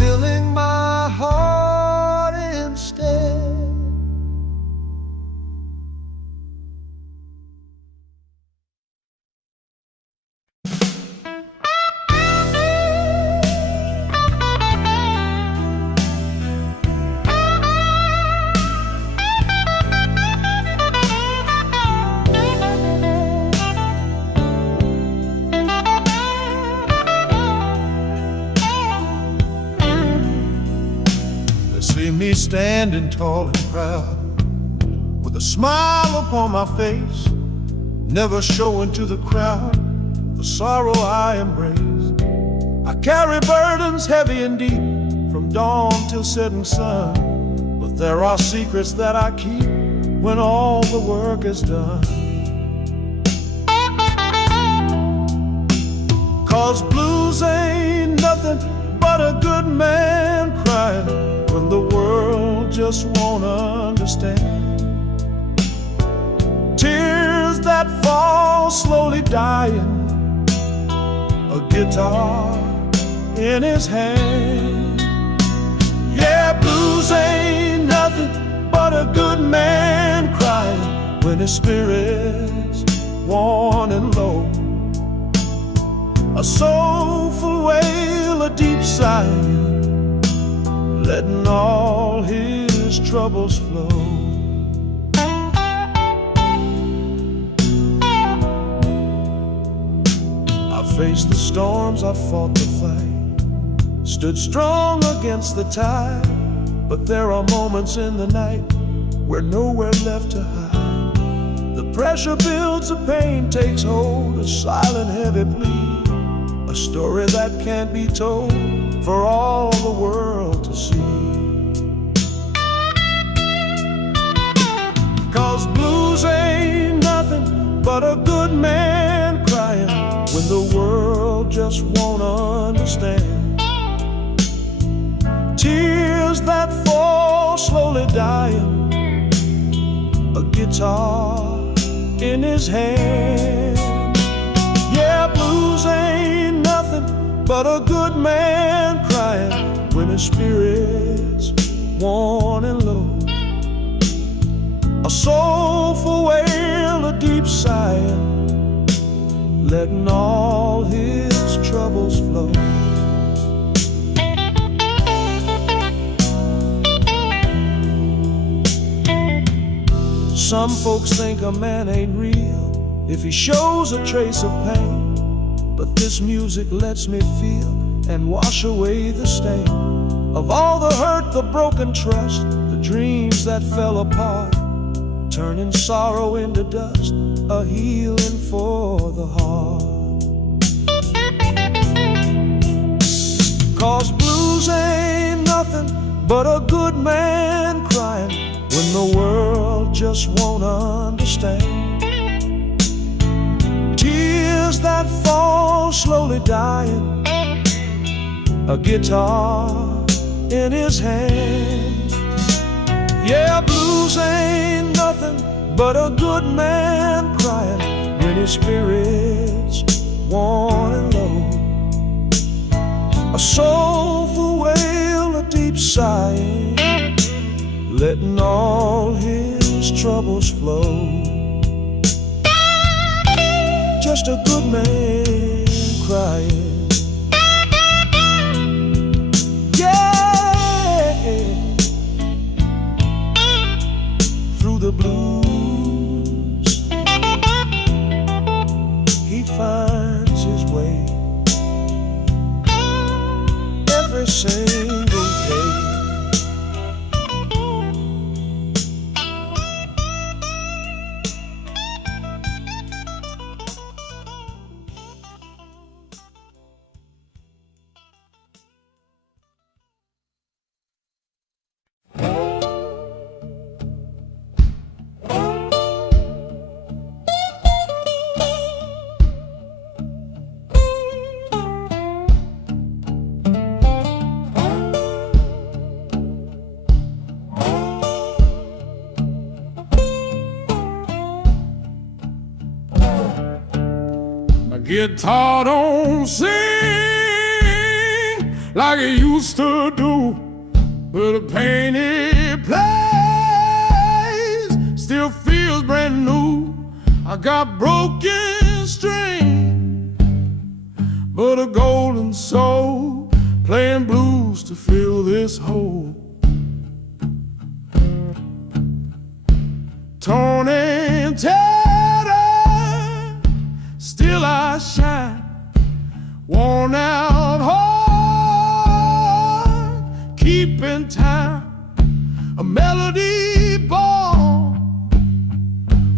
standing tall and proud, with a smile upon my face, never showing to the crowd the sorrow I embrace. I carry burdens heavy and deep, from dawn till setting sun, but there are secrets that I keep when all the work is done. 'Cause blues ain't nothing but a good man crying when the world just won't understand. Tears that fall slowly dying, a guitar in his hand. Yeah, blues ain't nothing but a good man crying when his spirit's worn and low. A soulful wail, a deep sigh, letting all his troubles flow. I faced the storms, I fought the fight, stood strong against the tide, but there are moments in the night where nowhere left to hide. The pressure builds, the pain takes hold, a silent heavy plea, a story that can't be told for all the world to see. 'Cause blues ain't nothing but a good man crying when the world just won't understand. Tears that fall slowly dying, a guitar in his hand. Yeah, blues ain't nothing but a good man crying when his spirit's worn and low. A soulful wail, a deep sigh, letting all his troubles flow. Some folks think a man ain't real if he shows a trace of pain, but this music lets me feel and wash away the stain of all the hurt, the broken trust, the dreams that fell apart, turning sorrow into dust, a healing for the heart. 'Cause blues ain't nothing but a good man crying when the world just won't understand. Tears that fall slowly dying, a guitar in his hand. Yeah, blues ain't nothing but a good man crying when his spirit's worn and low. A soulful wail, a deep sigh, letting all his troubles flow. Just a good man crying. Yeah, through the blues he finds his way every single day. Guitar don't sing like it used to do, but the pain it plays still feels brand new. I got broken string, but a golden soul playing blues to fill this hole. Torn and tattered, still I shine, worn out heart, keeping time.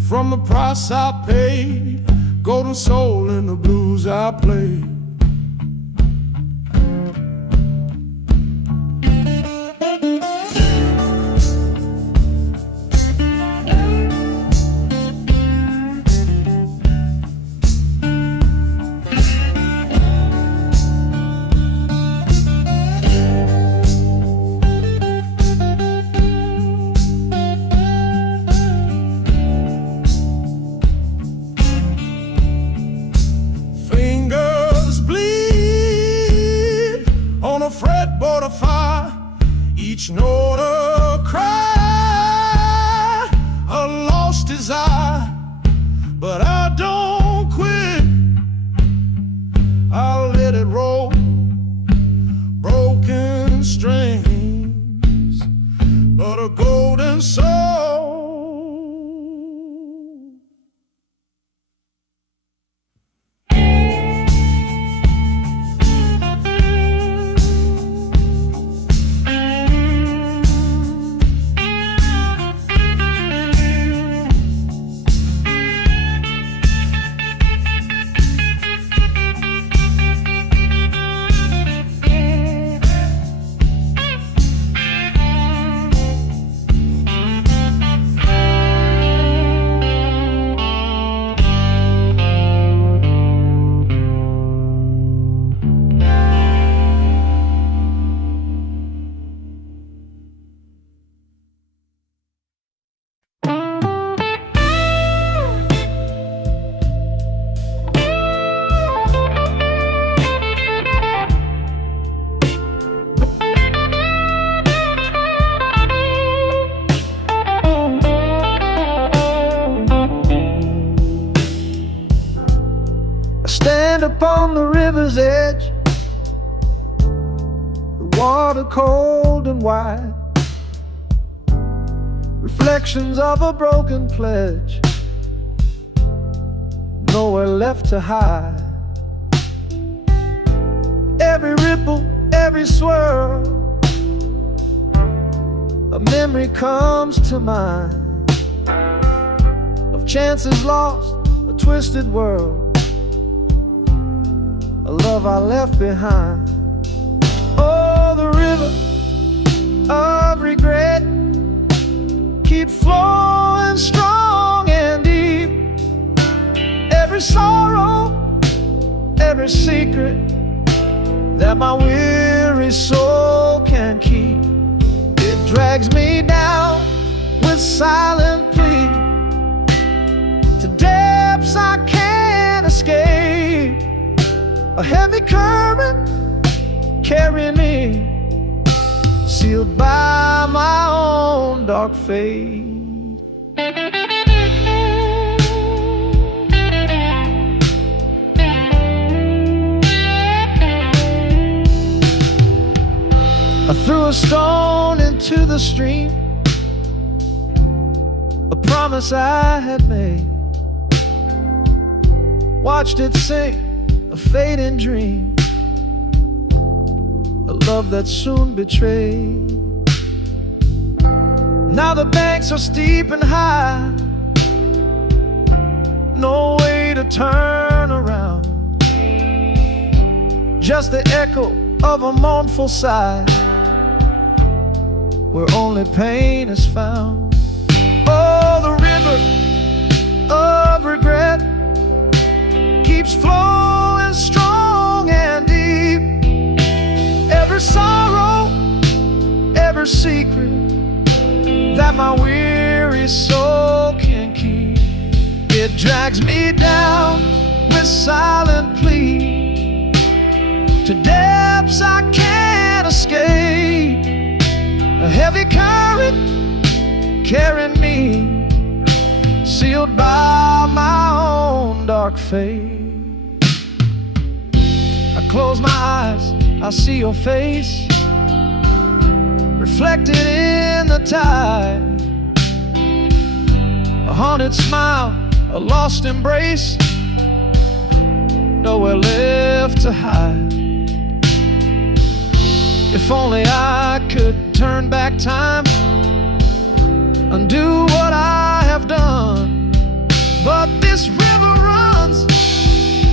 from the price I paid, golden soul in the blues I played. Fretboard of fire, each note a cry, a lost desire. But I don't quit, I'll let it roll. Broken strings, but a golden soul. Stand upon the river's edge, the water cold and wide, reflections of a broken pledge, nowhere left to hide. Every ripple, every swirl, a memory comes to mind of chances lost, a twisted world, a love I left behind. Oh, the river of regret keeps flowing strong and deep. Every sorrow, every secret that my weary soul can keep, it drags me down with silent plea to depths I can't escape. A heavy current carrying me, sealed by my own dark fate. I threw a stone into the stream, a promise I had made, watched it sink, a fading dream, a love that soon betrayed. Now the banks are steep and high, no way to turn around, just the echo of a mournful sigh, where only pain is found. Oh, the river of regret keeps flowing strong and deep. Every sorrow, every secret that my weary soul can keep, it drags me down with silent plea to depths I can't escape. A heavy current carrying me, sealed by my own dark fate. I close my eyes, I see your face reflected in the tide, a haunted smile, a lost embrace, nowhere left to hide. If only I could turn back time, undo what I have done,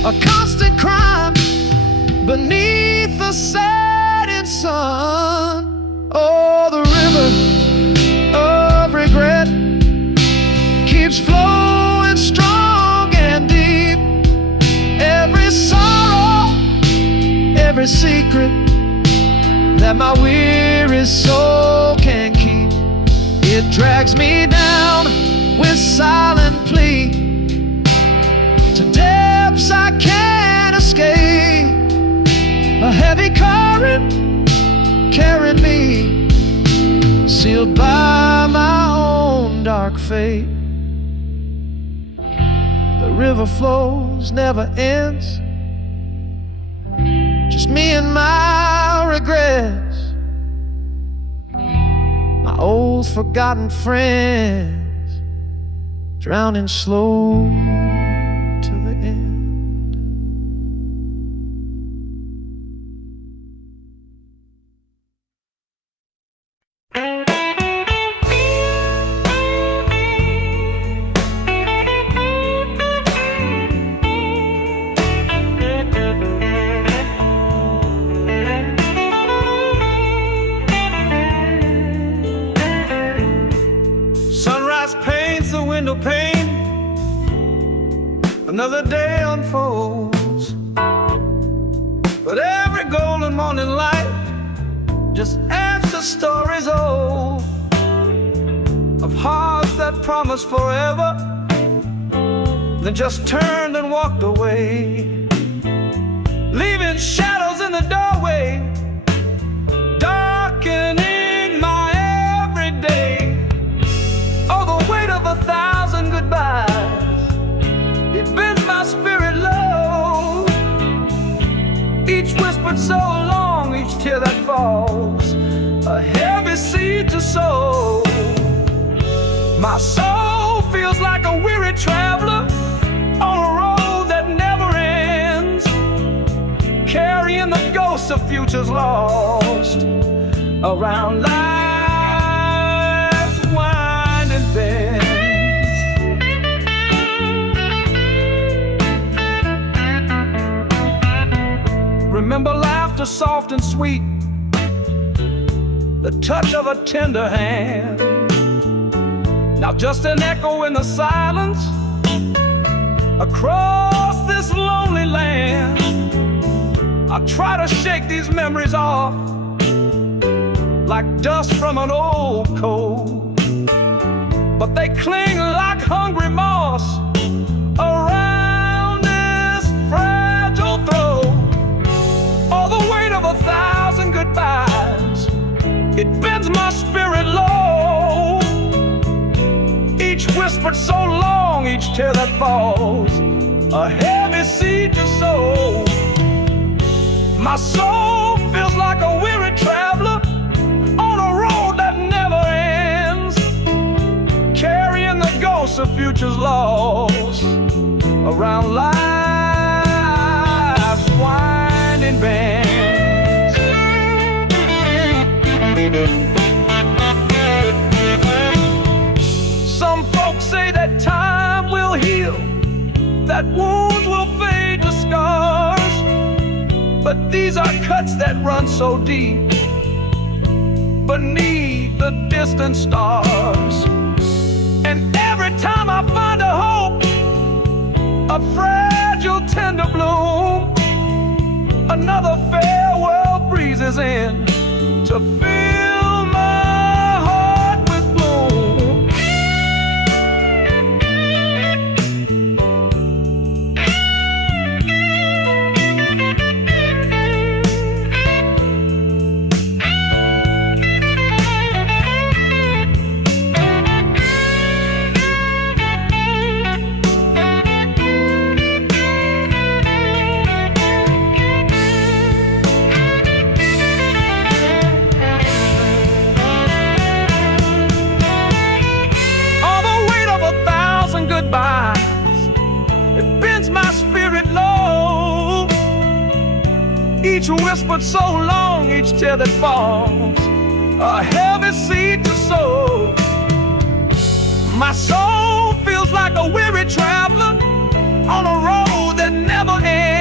a constant crime beneath the setting sun. Oh, the river of regret keeps flowing strong and deep. Every sorrow, every secret that my weary soul can keep, it drags me down with silent plea to depths I can't escape. A heavy current carrying me, sealed by my own dark fate. The river flows, never ends, just me and my regrets, my old forgotten friends, drowning slow till the end. Window pane, another day unfolds, but every golden morning light just adds to stories old of hearts that promised forever, then just turned and walked away, leaving shadows in the doorway, darkening my everyday. Oh, the weight of 1,000 goodbyes, it bends my spirit low. Each whispered so long, each tear that falls, a heavy seed to sow. My soul feels like a weary traveler on a road that never ends, carrying the ghosts of futures lost around life's winding bends. Remember laughter soft and sweet, the touch of a tender hand. Now just an echo in the silence across this lonely land. I try to shake these memories off like dust from an old coat, but they cling like hungry moss around this fragile throat. Oh, the weight of 1,000 goodbyes, it bends my spirit low. Each whispered so long, each tear that falls, a heavy seed to sow. My soul feels like a weary traveler on a road that never ends, carrying the ghosts of futures lost around life's winding bends. Some folks say that time will heal, that wounds will fade to scars, but these are cuts that run so deep beneath the distant stars. And every time I find a hope, a fragile tender bloom, another farewell breezes in to fill my heart with gloom. It bends my spirit low. Each whispered so long, each tear that falls, a heavy seed to sow. My soul feels like a weary traveler on a road that never ends,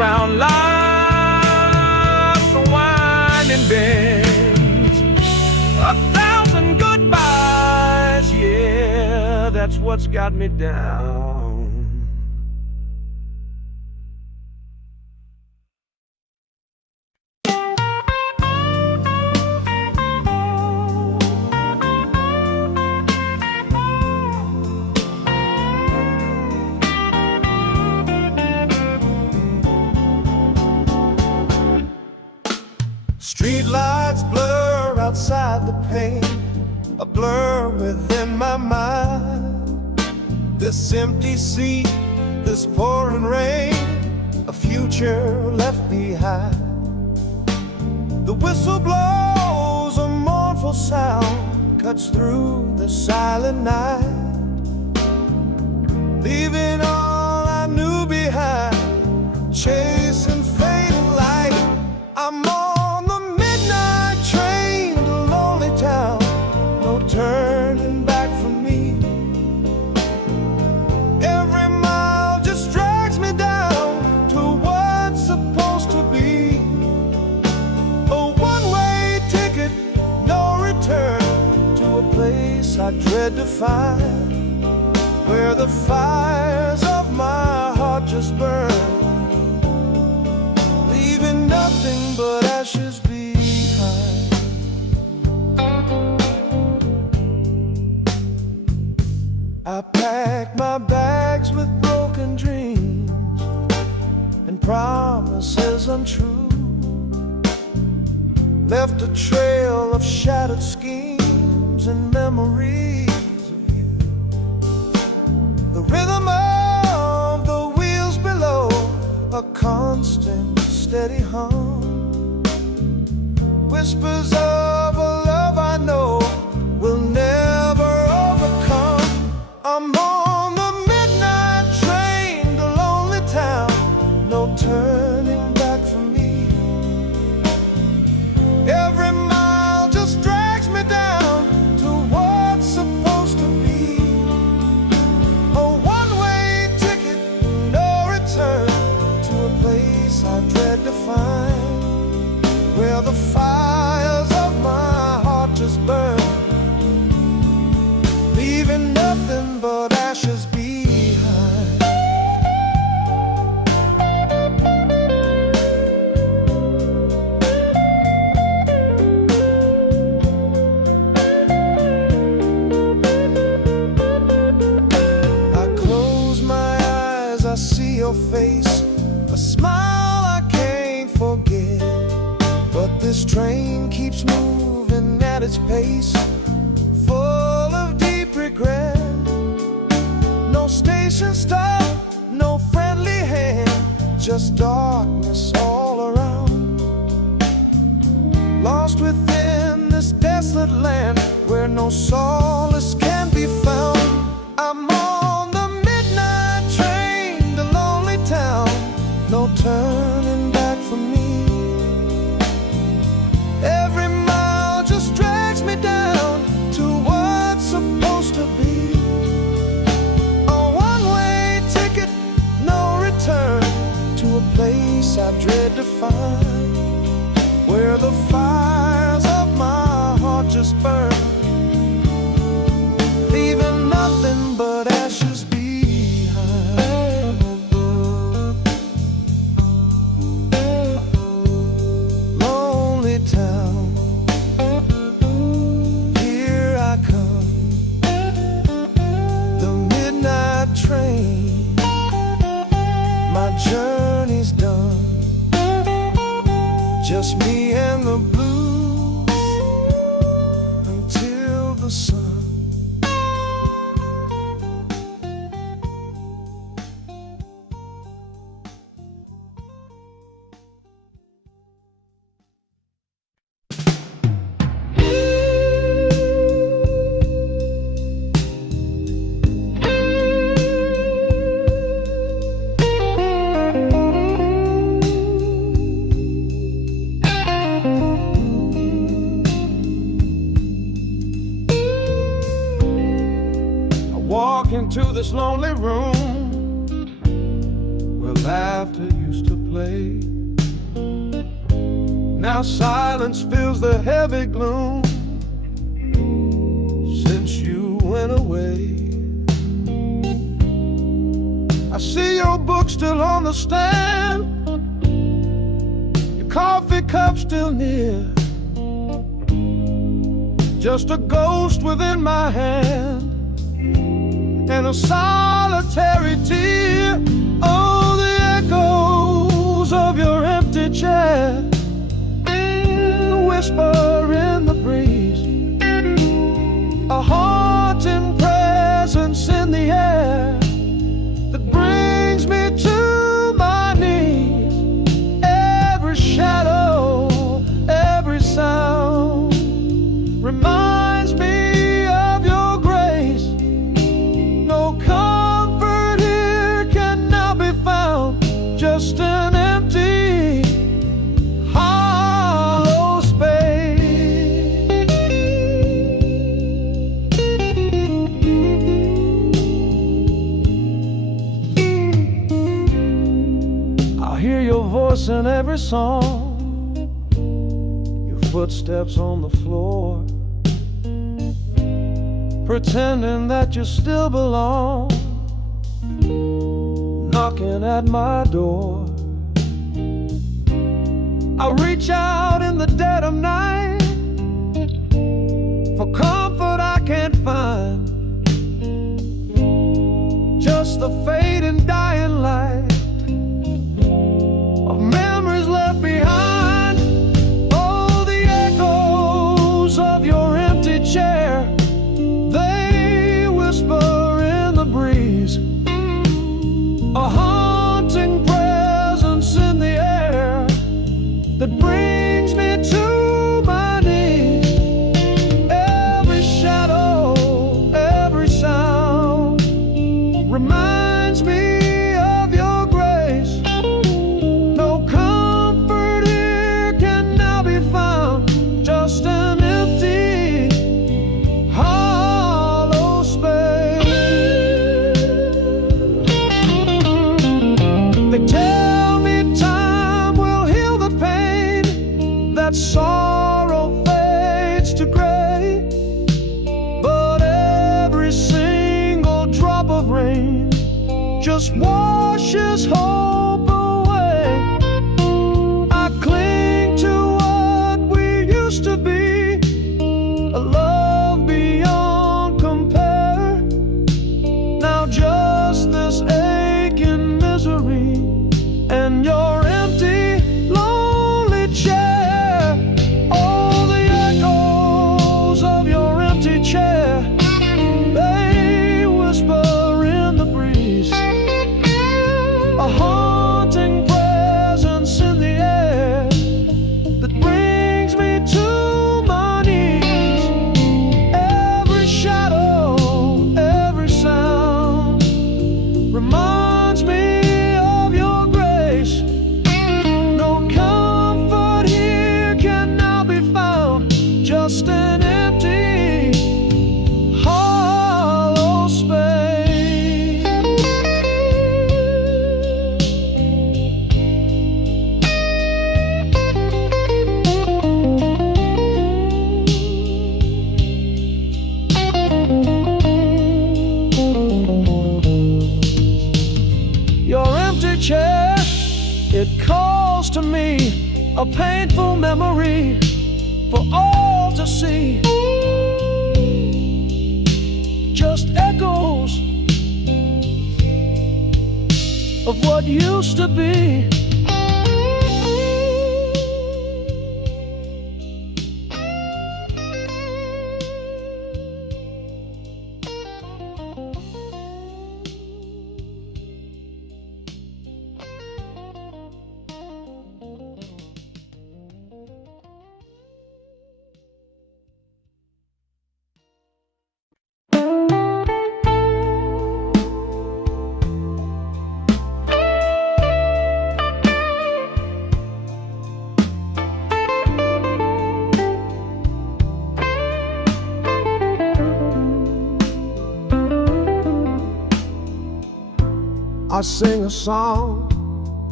around life's winding bends. 1,000 goodbyes, yeah, that's what's got me down. Street lights blur outside the pane, a blur within my mind. This empty seat, this pouring rain, a future left behind. The whistle blows, a mournful sound cuts through the silent night, leaving all I knew behind, chasing fading light. I'm on the midnight train to lonely town, no turning back for me. Every mile just drags me down to what's supposed to be. A one-way ticket, no return, to a place I dread to find, where the fires of my heart just burn, leaving nothing but ashes behind. I packed my bags with broken dreams and promises untrue, left a trail of shattered schemes and memories of you. The rhythm of the wheels below, a constant steady hum, whispers of a love I know will never overcome. I'm on the midnight train to lonely town, no turning back for me. Every mile just drags me down to what's supposed to be. A one-way ticket, no return, to a place I dread to find, where the fires of my heart just burn, leaving nothing but ashes behind. I close my eyes, I see your face, a smile I can't forget. But this train keeps moving at its pace, full of deep regret. No station stop, no friendly hand, just darkness all around. Lost within this desolate land, where no solace can be found. I'm on the midnight train to lonely town, no turning back for me. Every mile just drags me down to what's supposed to be. A one-way ticket, no return, to a place I dread to find, where the fires of my heart just burn, leaving nothing but ashes behind. Lonely town, here I come, the midnight train, my journey's done, just me and the blues until the sun. Walk into this lonely room where laughter used to play. play. Now silence fills the heavy gloom since you went away. I see your book still on the stand, your coffee cup still near, just a ghost within my hand and a solitary tear. Oh, the echoes of your empty chair, the whisper in the breeze, a haunting presence in the air that brings me to my knees. Every shadow, every sound reminds me of your grace. No comfort here can now be found, just an empty, hollow space. I hear your voice in every song, footsteps on the floor, pretending that you still belong, knocking at my door. I reach out in the dead of night for comfort I can't find, just the fading dying light of memories left behind. Chair, they whisper in the breeze, a haunting presence in the air that brings me to my knees. Every shadow, every sound reminds me of your grace. No comfort here can now be found, just an sorrow fades to gray, but every single drop of rain just washes hope away. I cling to what we used to be, a love beyond compare. Now just this aching misery and your empty, lonely chair. They whisper in the breeze, a haunting presence in the air that brings me to my knees. Every shadow, every sound reminds me of your grace. No comfort here can now be found, just an empty, chair, it calls to me, a painful memory for all to see. Just echoes of what used to be. I sing a song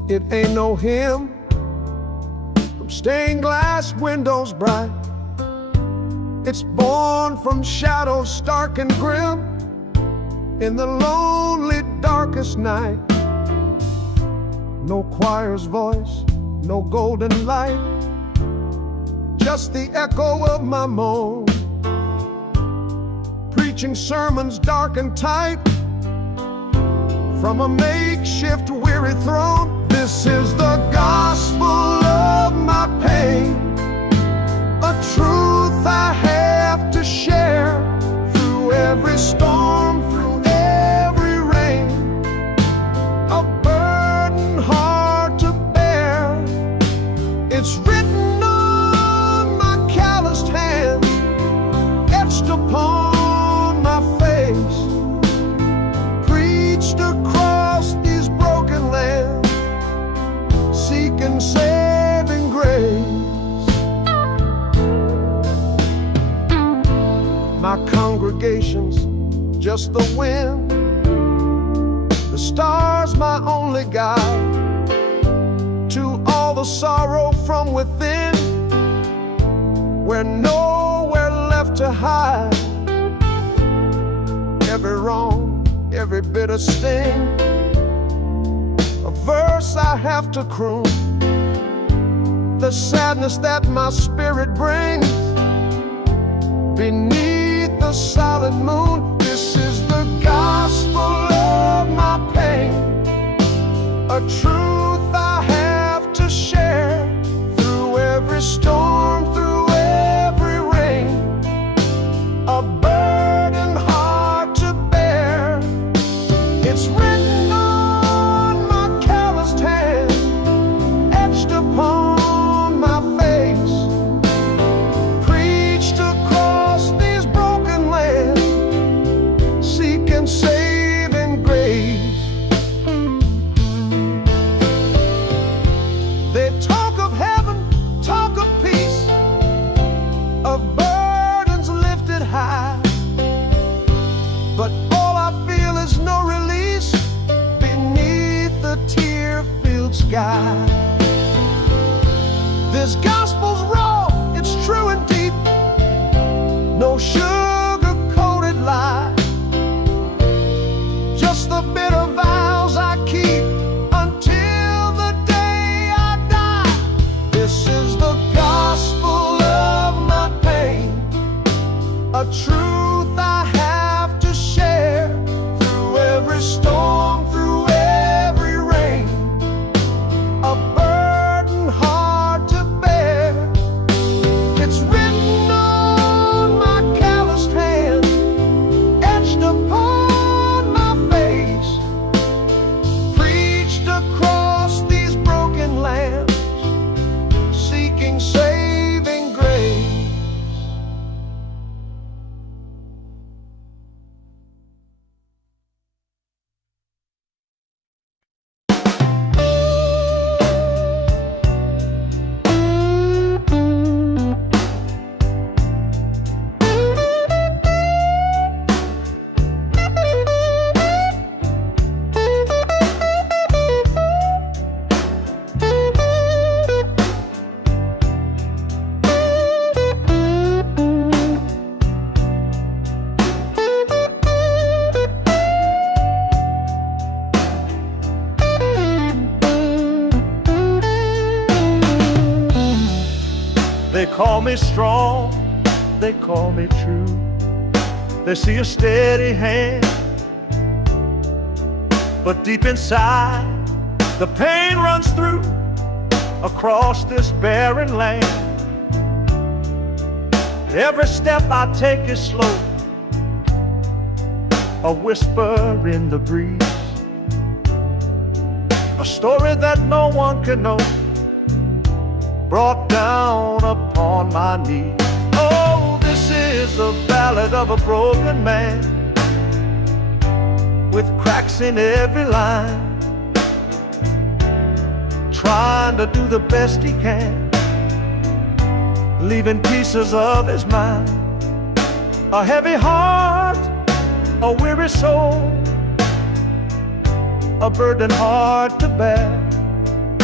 It ain't no hymn from stained glass windows bright. It's born from shadows stark and grim in the lonely darkest night. No choir's voice, no golden light, just the echo of my moan, preaching sermons dark and tight from a makeshift weary throne. This is the gospel of my pain, a truth I have to share through every storm, through every rain, a burden hard to bear. It's written on my calloused hands, etched upon my face, preached across these broken lands, seeking saving grace. My congregation's just the wind, the stars my only guide to all the sorrow from within, where nowhere left to hide. Every wrong, every bitter sting, a verse I have to croon, the sadness that my spirit brings beneath the solid moon. This is the gospel of my pain, a truth I have to share through every storm, through every rain, a burden hard to bear. It's written on my calloused hand, etched upon my face, preached across these broken lands, seeking saving grace. They talk of heaven, talk of peace, of burdens lifted high, but all I feel is no release beneath the tear-filled sky. This gospel's raw, it's true and deep, no sugar-coated lie, just the bitter vows I keep until the day I die. This is the gospel of my pain, a truth I have to share through every storm, through every rain, a burden hard to bear. It's written on my calloused hand, etched upon my face, preached across these broken lands, seeking saving grace. They call me strong, they call me true. They see a steady hand, but deep inside the pain runs through across this barren land. Every step I take is slow, a whisper in the breeze, a story that no one can know, brought down upon my knees. Oh, this is the ballad of a broken man, with cracks in every line, trying to do the best he can, leaving pieces of his mind, a heavy heart, a weary soul, a burden hard to bear.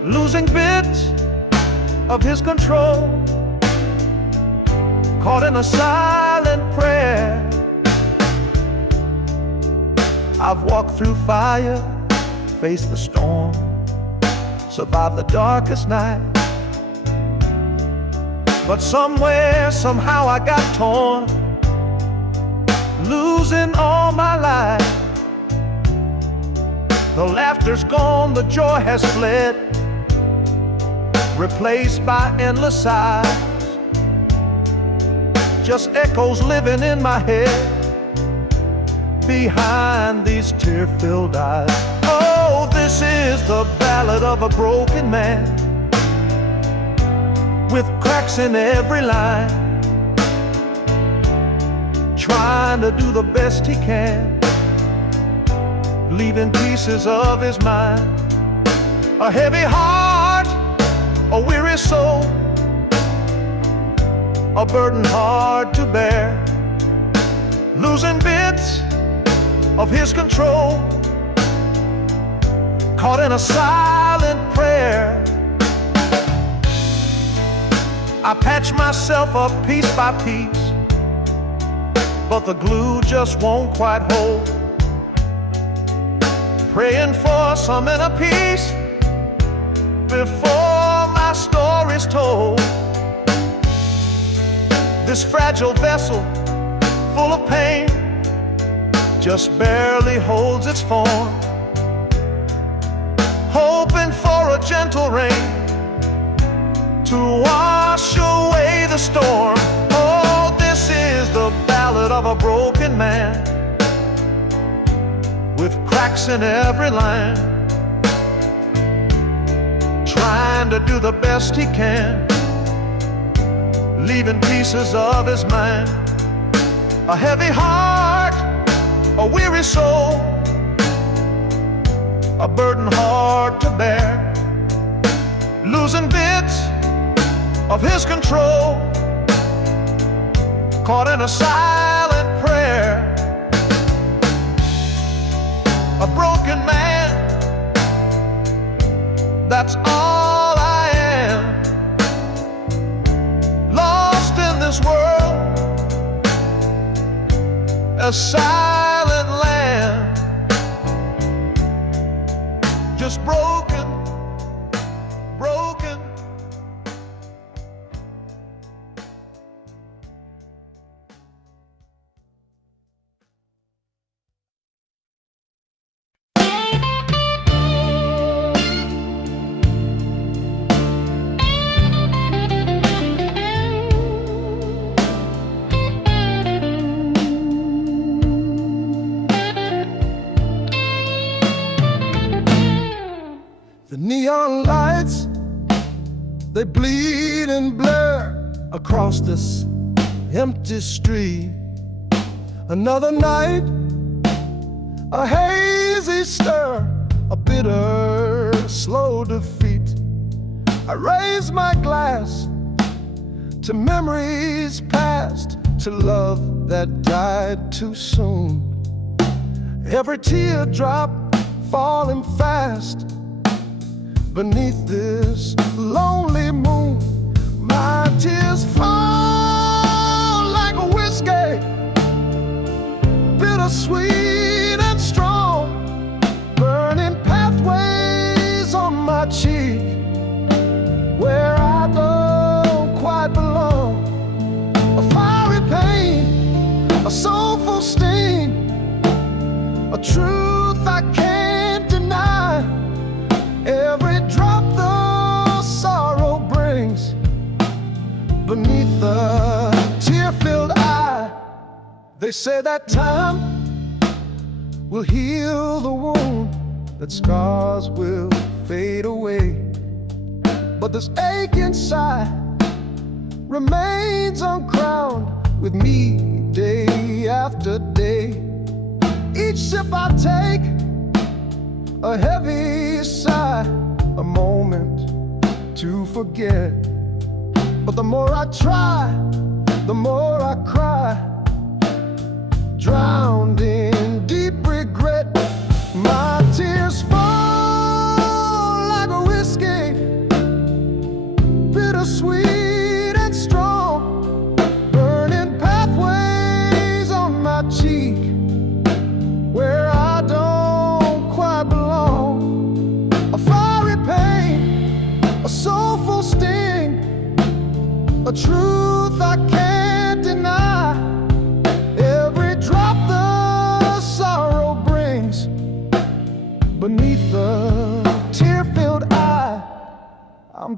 losing bits of his control, caught in a silent prayer. I've walked through fire, faced the storm, survived the darkest night. But somewhere, somehow I got torn, losing all my life. The laughter's gone, the joy has fled, replaced by endless sighs. Just echoes living in my head, behind these tear-filled eyes. Oh, this is the ballad of a broken man, with cracks in every line, trying to do the best he can, leaving pieces of his mind. A heavy heart, a weary soul, a burden hard to bear, losing bits of his control, caught in a silent prayer. I patch myself up piece by piece, but the glue just won't quite hold. Praying for some inner peace before my story's told. This fragile vessel, full of pain, just barely holds its form, hoping for a gentle rain to wash away the storm. Oh, this is the ballad of a broken man, with cracks in every line, trying to do the best he can, leaving pieces of his mind. A heavy heart, a weary soul, a burden hard to bear, losing bits of his control, caught in a silent prayer. A broken man, that's all I am, lost in this world, a silent land, just broken, broken. The neon lights, they bleed and blur across this empty street. Another night, a hazy stir, a bitter, slow defeat. I raise my glass to memories past, to love that died too soon. Every teardrop falling fast beneath this lonely moon. My tears fall like a whiskey, bittersweet and strong, burning pathways on my cheek, where I don't quite belong. A fiery pain, a soulful sting, a truth I can't deny. Every drop the sorrow brings beneath the tear-filled eye. They say that time will heal the wound, that scars will fade away, but this ache inside remains uncrowned with me day after day. Each sip I take, a heavy sigh, a moment to forget. But the more I try, the more I cry, drowned in deep regret. My tears fall like a whiskey,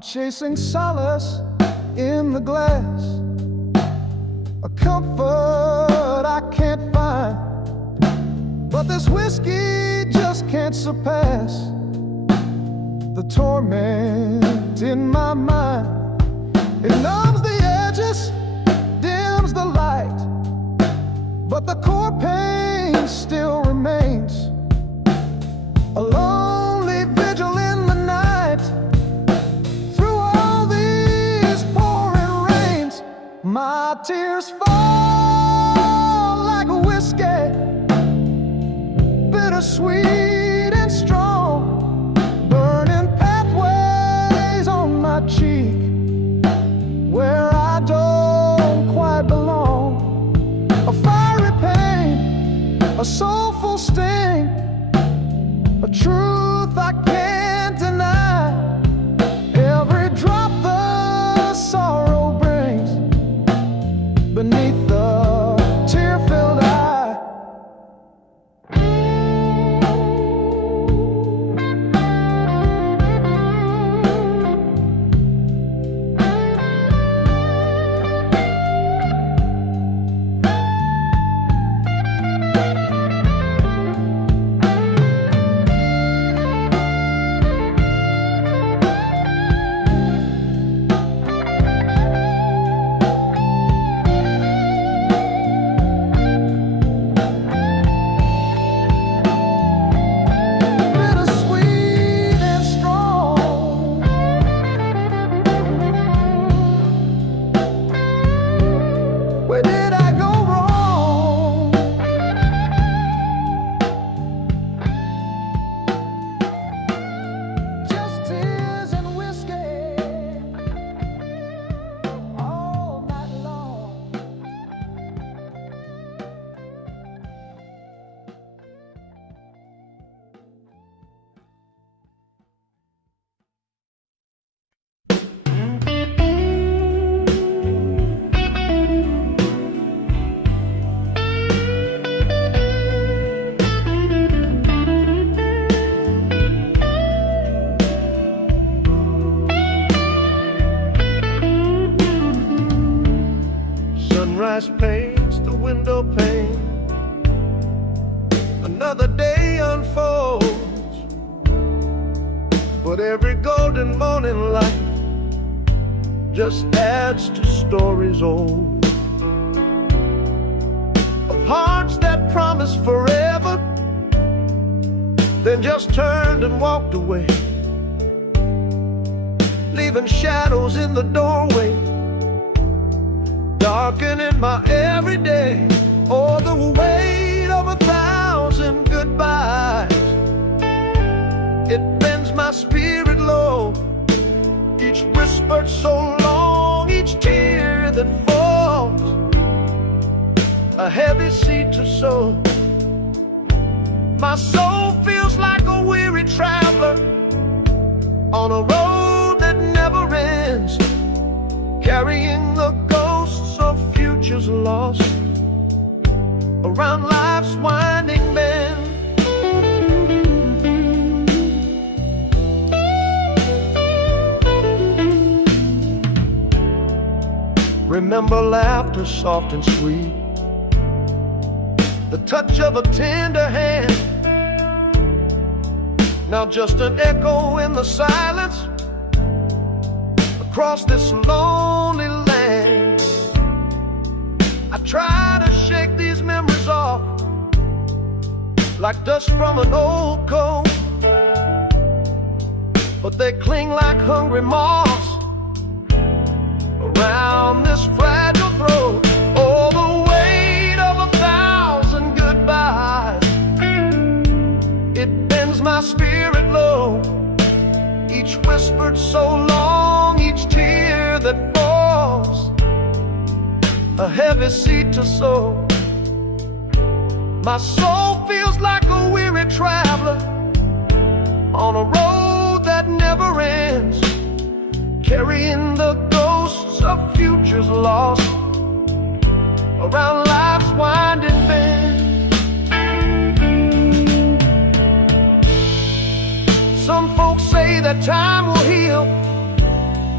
chasing solace in the glass, a comfort I can't find, but this whiskey just can't surpass the torment in my mind. It numbs the edges, dims the light, but the core pain still remains. A lonely vigil in the night, through all these pouring rains. My tears fall like a whiskey, bittersweet and strong, burning pathways on my cheek where I don't quite belong. A fiery pain, a soulful sting, a truth I can't deny. Every drop the sorrow brings beneath the tear-filled eye. Where did I go wrong? Just tears and whiskey all night long. Sunrise paints the window pane, another day unfolds, but every golden morning light just adds to stories old, of hearts that promised forever, then just turned and walked away, leaving shadows in the doorway, darkening my everyday. Oh, the weight of 1,000 goodbyes, it bends my spirit low. Each whispered so long, each tear that falls, a heavy seed to sow. My soul feels like a weary traveler on a road that never ends, carrying the ghosts of futures lost around life's winding bend. Remember laughter soft and sweet, the touch of a tender hand, now just an echo in the silence across this lonely land. I try to shake these memories off like dust from an old coat, but they cling like hungry moths around this fragile throat. Oh, the weight of 1,000 goodbyes, it bends my spirit low. Each whispered so long, each tear that falls, a heavy seed to sow. My soul feels like a weary traveler on a road that never ends, carrying the ghosts of futures lost around life's winding bend. Some folks say that time will heal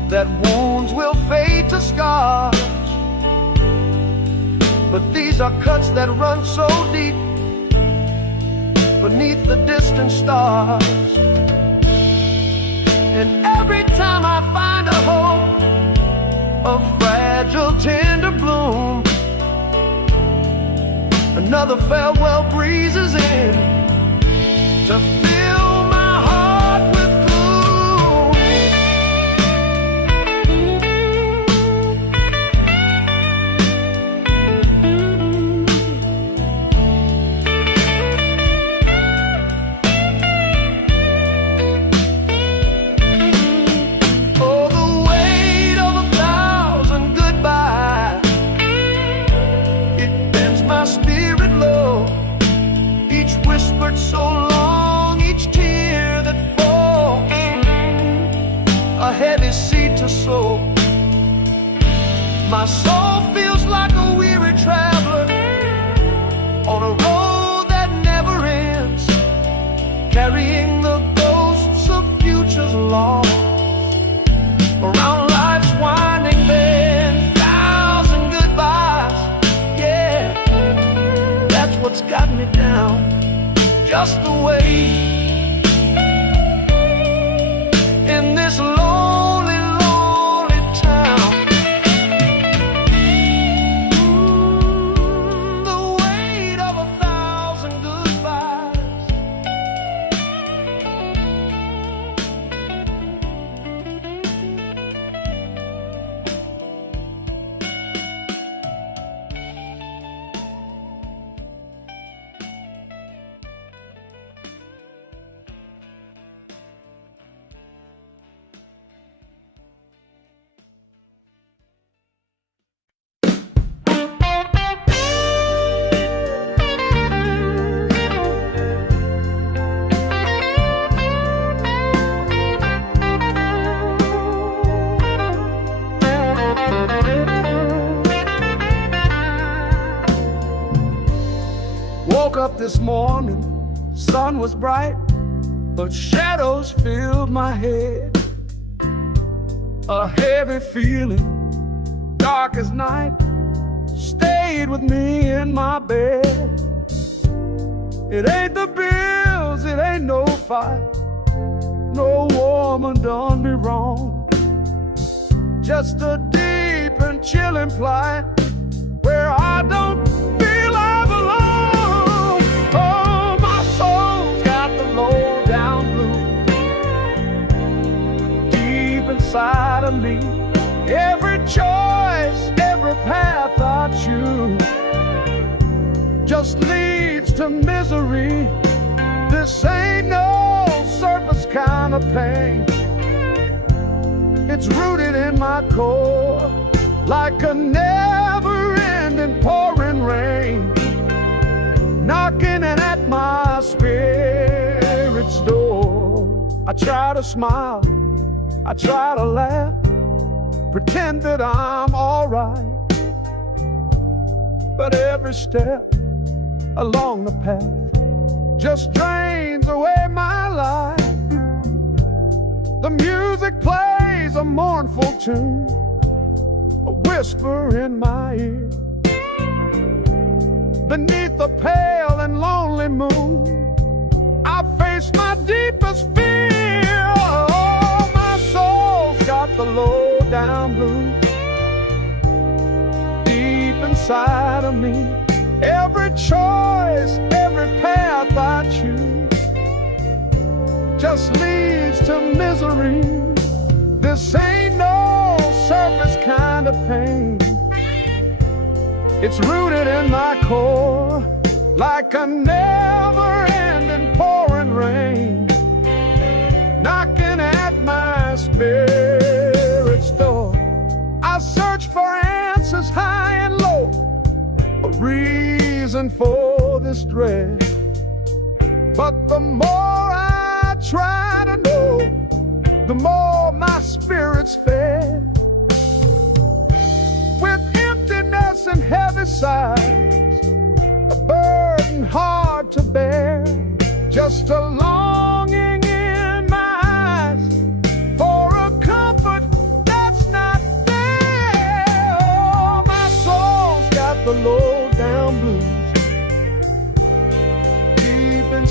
that wounds will fade to scars, but these are cuts that run so deep beneath the distant stars. And every time I find a hope, a fragile tender bloom, another farewell breezes in to fill my heart with gloom. Oh, the weight of 1,000 goodbyes, it bends my spirit low. Each whispered so long, each tear that falls, a heavy seed to sow. My soul feels like a weary traveler on a road that never ends, carrying the ghosts of futures lost around life's winding bend. 1,000 goodbyes, yeah, that's what's got me down. Just the way in this lonely, lonely town. The weight of 1,000 goodbyes. Woke up this morning, sun was bright, but shadows filled my head. A heavy feeling, dark as night, stayed with me in my bed. It ain't the bills, it ain't no fight, no woman done me wrong. Just a deep and chilling plight where I don't feel I belong. Oh, my soul's got the low down blues deep inside of me. Every choice, every path I choose just leads to misery. This ain't no surface kind of pain. It's rooted in my core like a never-ending pouring rain, knocking at my spirit's door. I try to smile, I try to laugh, pretend that I'm all right, but every step along the path just drains away my life. The music plays a mournful tune, a whisper in my ear. Beneath the pale and lonely moon, I face my deepest fear. Oh, my soul's got the low down blues deep inside of me. Every choice, every path I choose just leads to misery. This ain't no surface kind of pain. It's rooted in my core like a never-ending pouring rain, knocking at my spirit's door. I search for answers high and low, a reason for this dread, but the more I try to know, the more my spirit's fed. With emptiness and heavy sighs, a burden hard to bear, just a longing in my eyes for a comfort that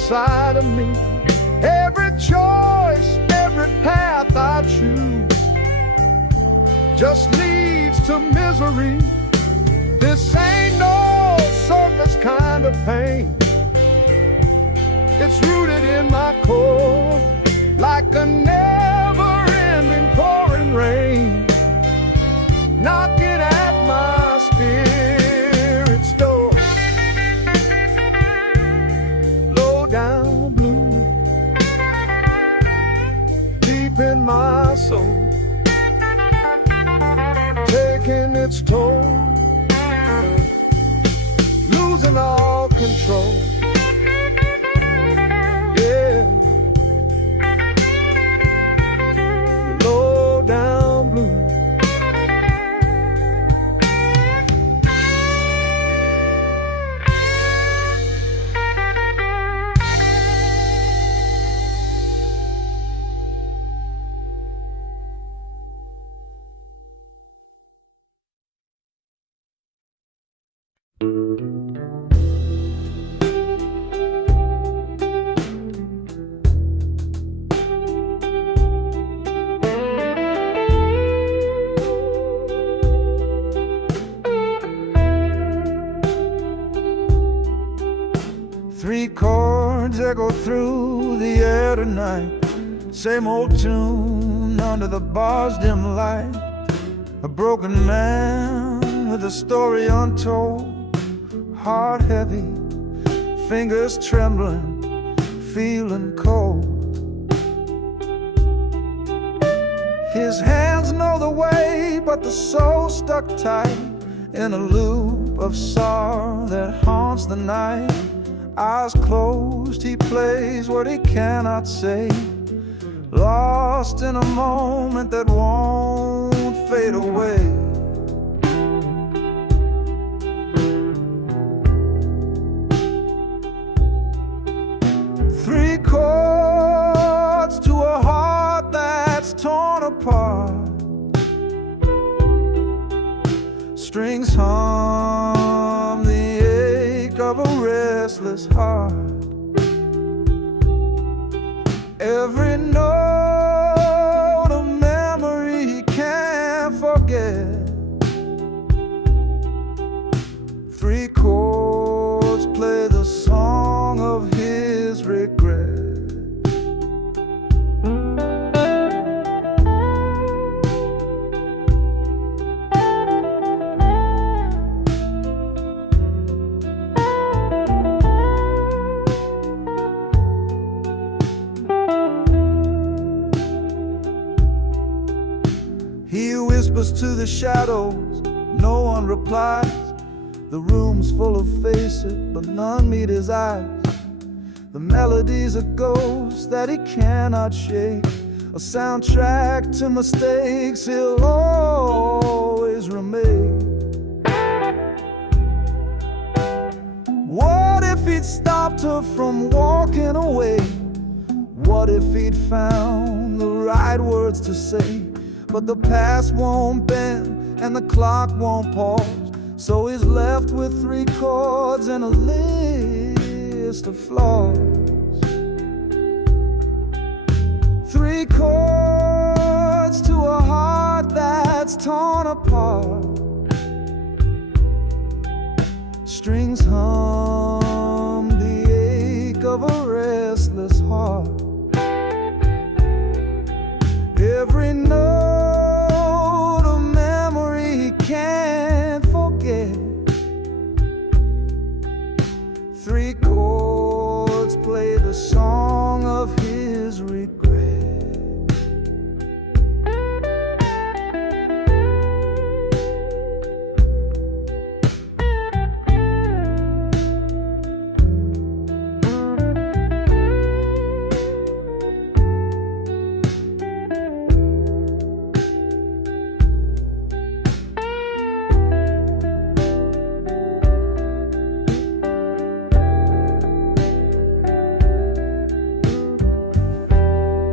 inside of me. Every choice, every path I choose just leads to misery. This ain't no surface kind of pain. It's rooted in my core, like a never-ending pouring rain, knocking at my spirit's door. Low down blue, deep in my soul, taking its toll, losing all control. Yeah, low down blue. Three chords echo through the air tonight. Same old tune under the bar's dim light. A broken man with a story untold. Heart heavy, fingers trembling, feeling cold. His hands know the way, but the soul stuck tight in a loop of sorrow that haunts the night. Eyes closed, he plays what he cannot say, lost in a moment that won't fade away. Three chords to a heart that's torn apart. Strings hum the ache of a restless heart. Every note a memory he can't forget. Three chords play the song of his regret. He whispers to the shadows, no one replies. The room's full of faces, but none meet his eyes. The melody's a ghost that he cannot shake, a soundtrack to mistakes he'll always remake. What if he'd stopped her from walking away? What if he'd found the right words to say? But the past won't bend and the clock won't pause, so he's left with three chords and a list of flaws. Three chords to a heart that's torn apart. Strings hum the ache of a restless heart. Every note a memory he can't forget. Three chords play the song of his regret.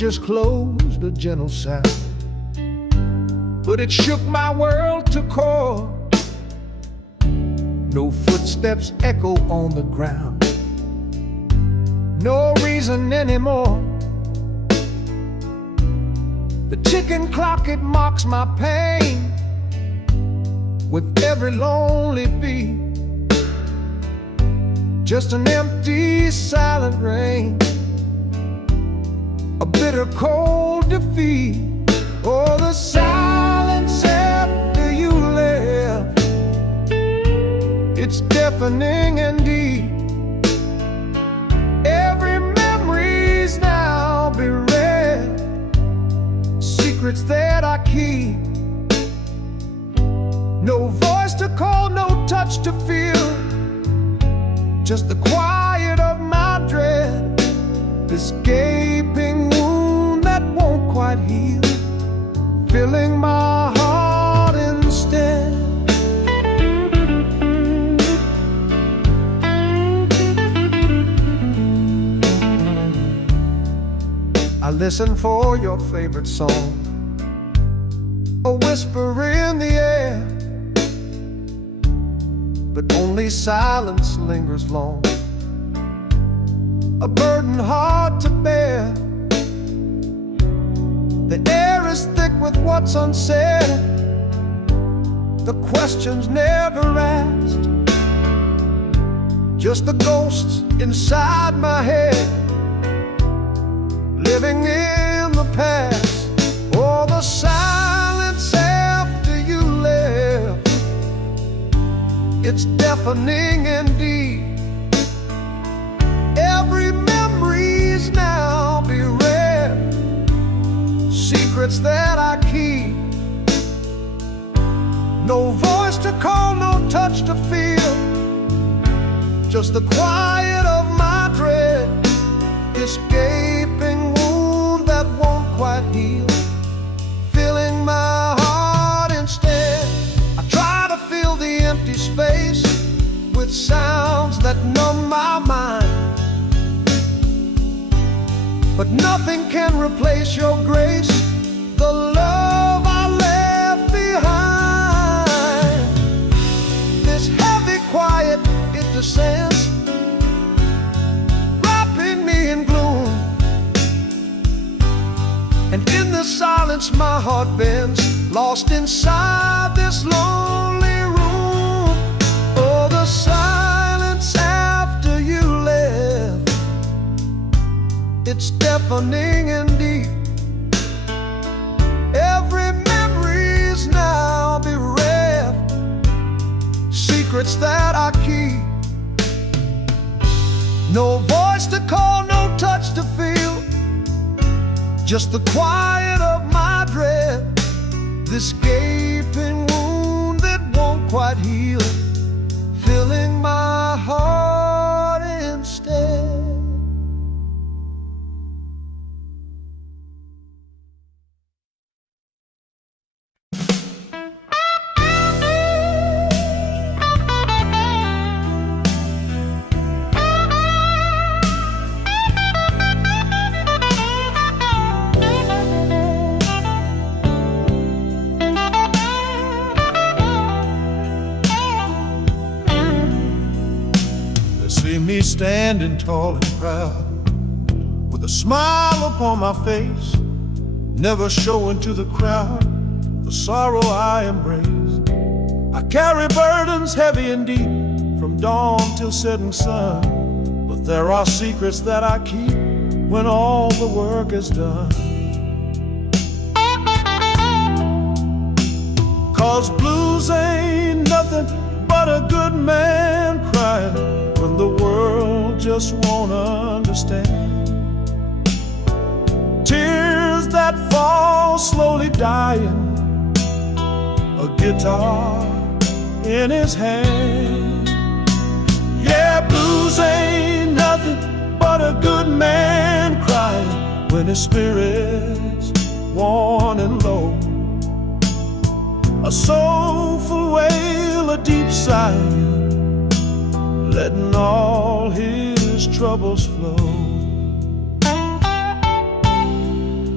just closed, a gentle sound, but it shook my world to core. No footsteps echo on the ground, no reason anymore. The ticking clock, it mocks my pain with every lonely beat. Just an empty, silent rain, a bitter, cold defeat. Oh, the silence after you left, it's deafening and deep. Every memory's now bereft, secrets that I keep. No voice to call, no touch to feel, just the quiet of my dread, this gaping wound that won't quite heal, filling my heart instead. I listen for your favorite song, a whisper in the air, but only silence lingers long, a burden hard to bear. The air is thick with what's unsaid, the questions never asked, just the ghosts inside my head, living in the past. Oh, the silence after you left, it's deafening and deep. Every memory's now bereft, secrets that I keep. No voice to call, no touch to feel, just the quiet of my dread, this gaping wound that won't quite heal, filling my heart instead. I try to fill the empty space with sounds that numb my mind, but nothing can replace your grace, the love I left behind. This heavy quiet, it descends, wrapping me in gloom, and in the silence my heart bends, lost inside this lonely room. Oh, the silence after you left, it's deafening and deep. Every memory's now bereft, secrets that I keep. No voice to call, no touch to feel, just the quiet of my dread, this gaping wound that won't quite heal, filling my heart instead. See me standing tall and proud, with a smile upon my face, never showing to the crowd the sorrow I embrace. I carry burdens heavy and deep, from dawn till setting sun, but there are secrets that I keep when all the work is done. 'Cause blues ain't nothing but a good man crying when the world just won't understand. Tears that fall slowly dying, a guitar in his hand. Yeah, blues ain't nothing but a good man crying when his spirit's worn and low. A soulful wail, a deep sigh, letting all his troubles flow.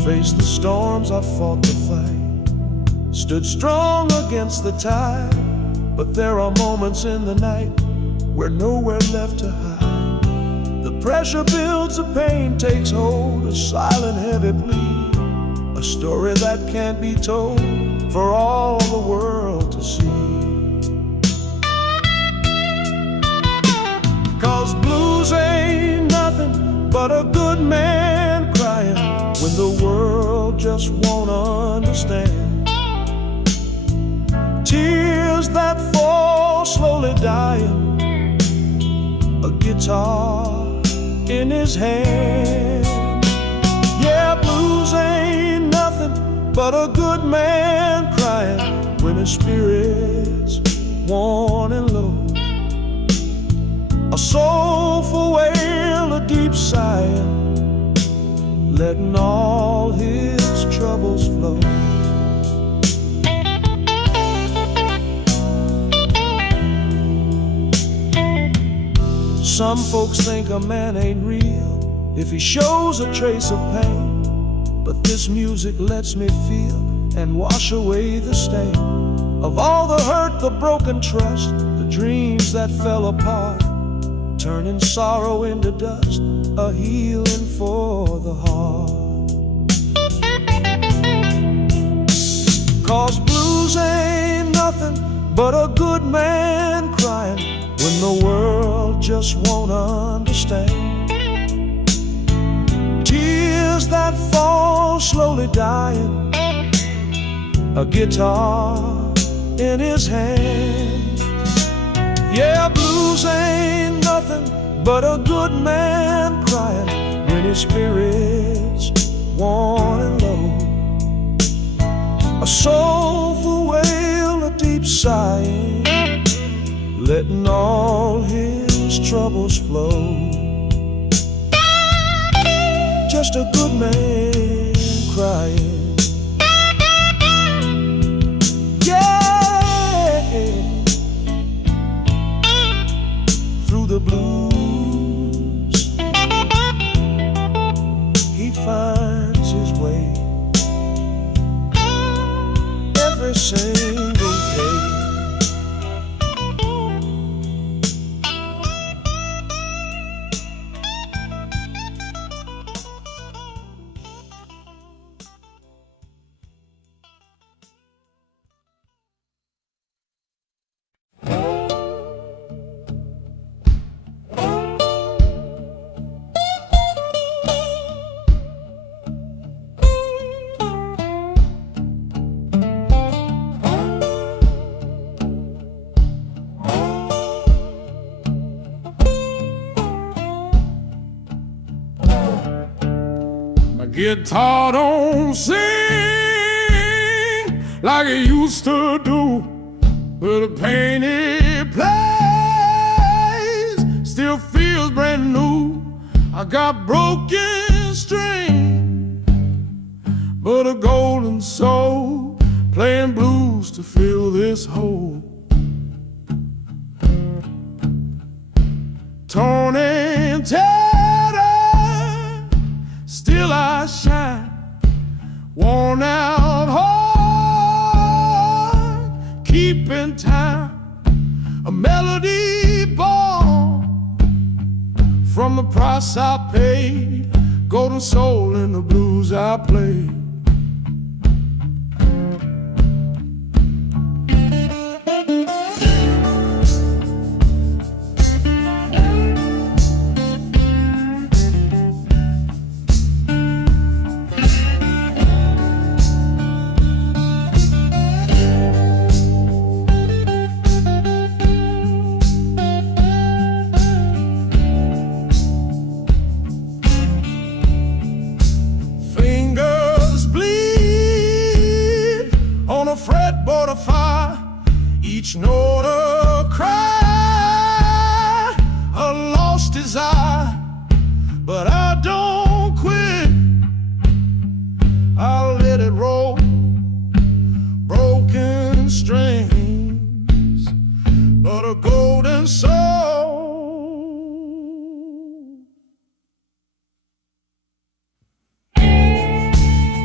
Faced the storms, I fought the fight, stood strong against the tide. But there are moments in the night where nowhere left to hide. The pressure builds, the pain takes hold, a silent heavy plea, a story that can't be told for all the world to see. 'Cause blues ain't nothing but a good man crying when the world just won't understand. Tears that fall slowly dying, a guitar in his hand. Yeah, blues ain't nothing but a good man crying when his spirit's worn and low. A soulful wail, a deep sigh, letting all his troubles flow. Some folks think a man ain't real if he shows a trace of pain, but this music lets me feel and wash away the stain of all the hurt, the broken trust, the dreams that fell apart, turning sorrow into dust, a healing for the heart. 'Cause blues ain't nothing but a good man crying when the world just won't understand. Tears that fall slowly dying, a guitar in his hand. Yeah, blues ain't nothing but a good man crying when his spirit's worn and low. A soulful wail, a deep sighing, letting all his troubles flow. Just a good man crying. Yeah, through the blues he finds his way every single day. Guitar don't sing like it used to do, but the pain it plays still feels brand new. I got broken string, but a golden soul playing blues to fill this hole. Torn and tattered, still I shine, worn out heart, keeping time, a melody born from the price I paid, golden soul in the blues I play. Fretboard of fire, each note a cry, a lost desire, but I don't quit. I'll let it roll, broken strings, but a golden soul.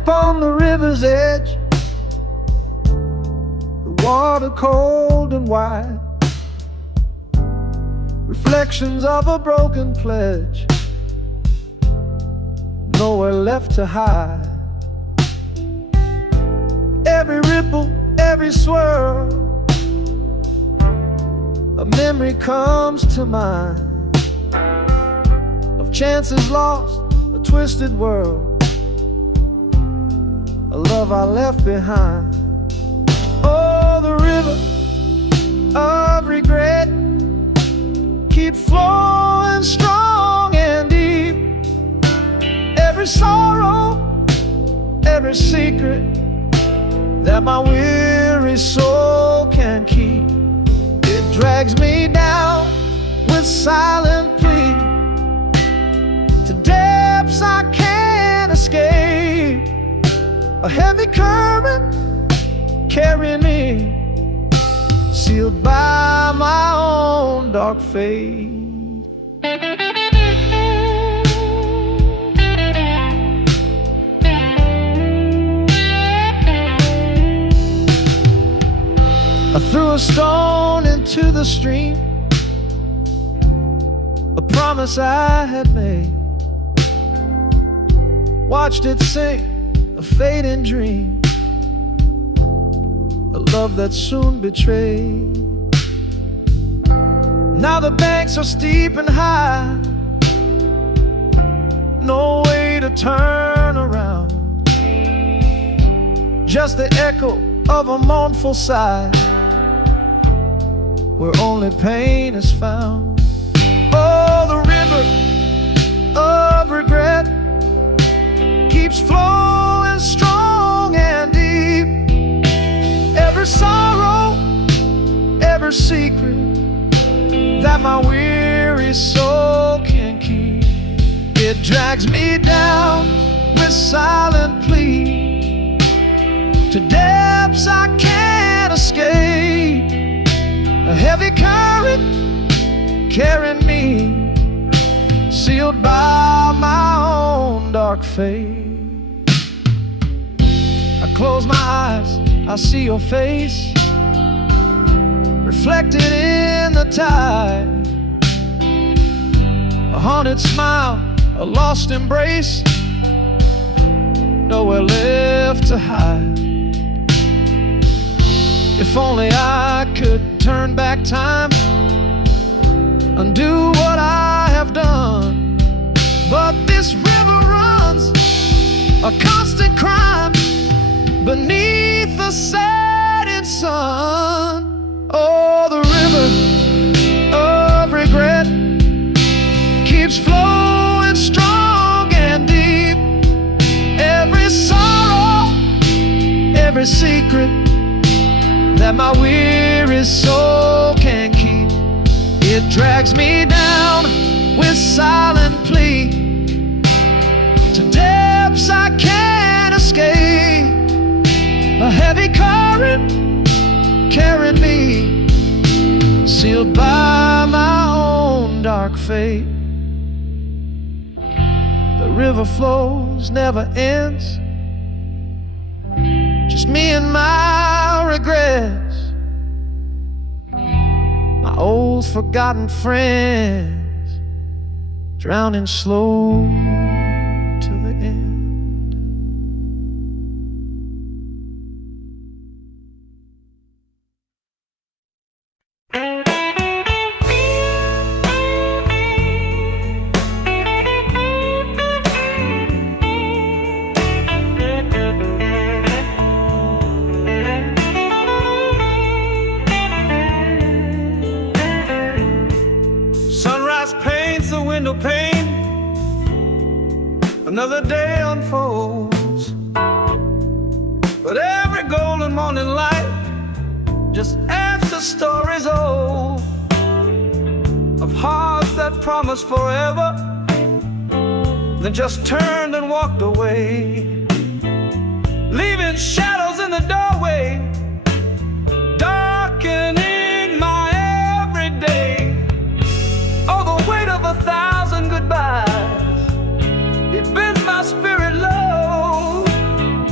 camp on the river's edge, the water cold and wide, reflections of a broken pledge, nowhere left to hide. Every ripple, every swirl, a memory comes to mind of chances lost, a twisted world, a love I left behind. Oh, the river of regret keeps flowing strong and deep. Every sorrow, every secret that my weary soul can keep, it drags me down with silent plea to depths I can't escape. A heavy current carrying me, sealed by my own dark fate. I threw a stone into the stream, a promise I had made, watched it sink, a fading dream, a love that soon betrayed. Now the banks are steep and high, no way to turn around, just the echo of a mournful sigh, where only pain is found. Oh, the river of regret keeps flowing strong and deep. Every sorrow, every secret that my weary soul can keep, it drags me down with silent plea to depths I can't escape. A heavy current carrying me, sealed by my own dark fate. I close my eyes, I see your face reflected in the tide, a haunted smile, a lost embrace, nowhere left to hide. If only I could turn back time, undo what I have done, but this river runs a constant crime beneath the setting sun. Oh, the river of regret keeps flowing strong and deep. Every sorrow, every secret that my weary soul can keep, it drags me down with silent plea to depths I can't escape. A heavy current carrying me, sealed by my own dark fate. The river flows, never ends, just me and my regrets, my old forgotten friends, drowning slow to the end. Window pane, another day unfolds, but every golden morning light just adds to stories old of hearts that promised forever, then just turned and walked away, leaving shadows in the doorway, darkening my everyday. Oh, the weight of 1,000 goodbyes, it bends my spirit low.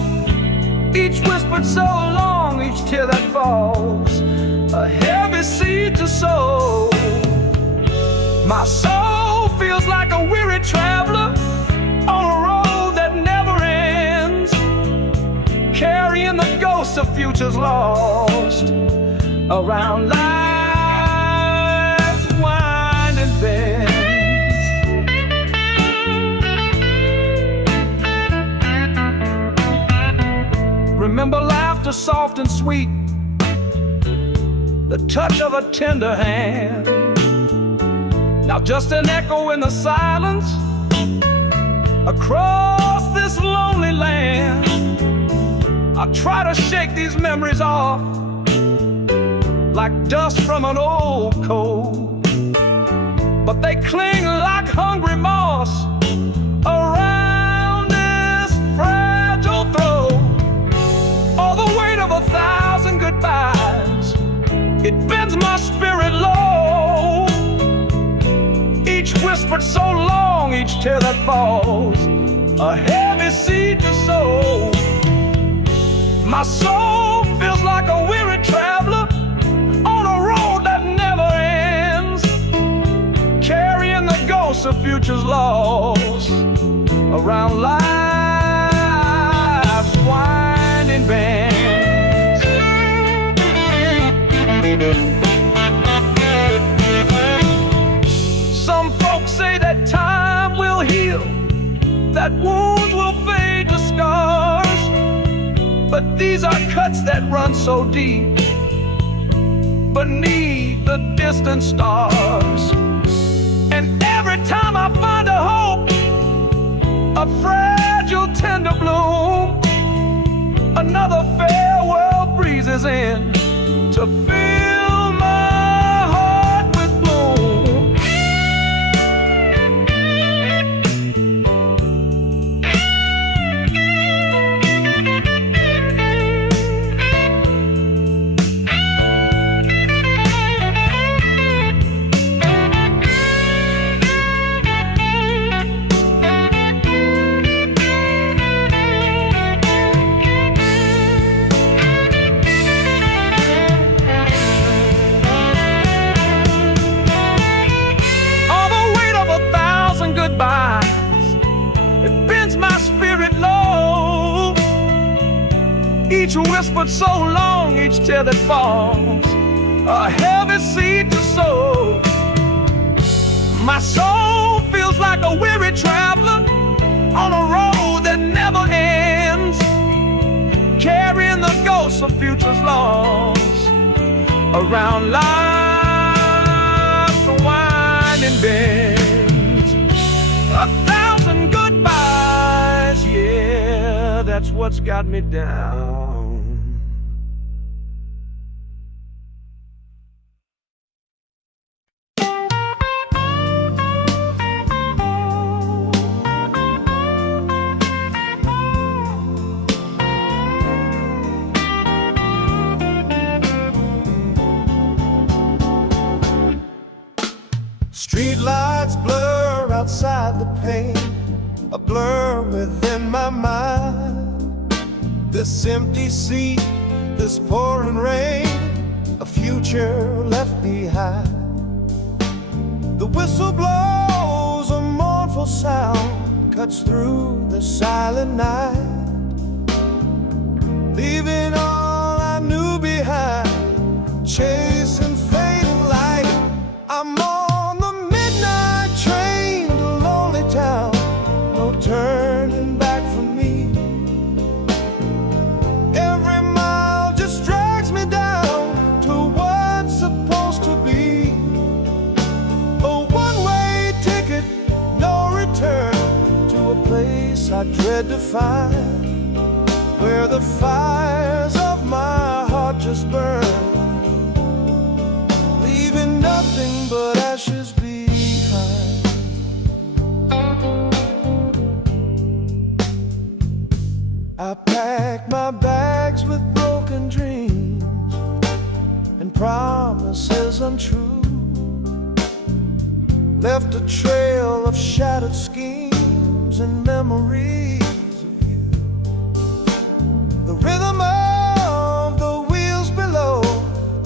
whispered so long, each tear that falls, a heavy seed to sow. My soul feels like a weary traveler on a road that never ends, carrying the ghosts of futures lost around life's winding bends. Remember laughter soft and sweet, the touch of a tender hand. Now just an echo in the silence across this lonely land. I try to shake these memories off like dust from an old coat, but they cling like hungry moss around this fragile throat. Oh, the weight of 1,000 goodbyes, it bends my spirit low. Each whispered so long, each tear that falls, a heavy seed to sow. My soul feels like a weary traveler on a road that never ends, carrying the ghosts of futures lost around life's winding bends. Some folks say that time will heal, that wounds will fade to scars, but these are cuts that run so deep beneath the distant stars. And every time I find a hope, a fragile tender bloom, another farewell breezes in to fill my heart with gloom. It bends my spirit low. Each whispered so long, each tear that falls, a heavy seed to sow. My soul feels like a weary traveler on a road that never ends, carrying the ghosts of futures lost around life's winding bend. 1,000 goodbyes, yeah, that's what's got me down. Street lights blur outside the pane, a blur within my mind. This empty seat, this pouring rain, a future left behind. The whistle blows a mournful sound, cuts through the silent night, leaving all I knew behind, chasing fading light. I'm on the midnight train to lonely town, no turning back for me. Every mile just drags me down to what's supposed to be a one-way ticket, no return, to a place I dread to find, where the fires of my heart just burn, leaving nothing but ashes behind. I packed my bags with broken dreams and promises untrue, left a trail of shattered schemes and memories of you. The rhythm of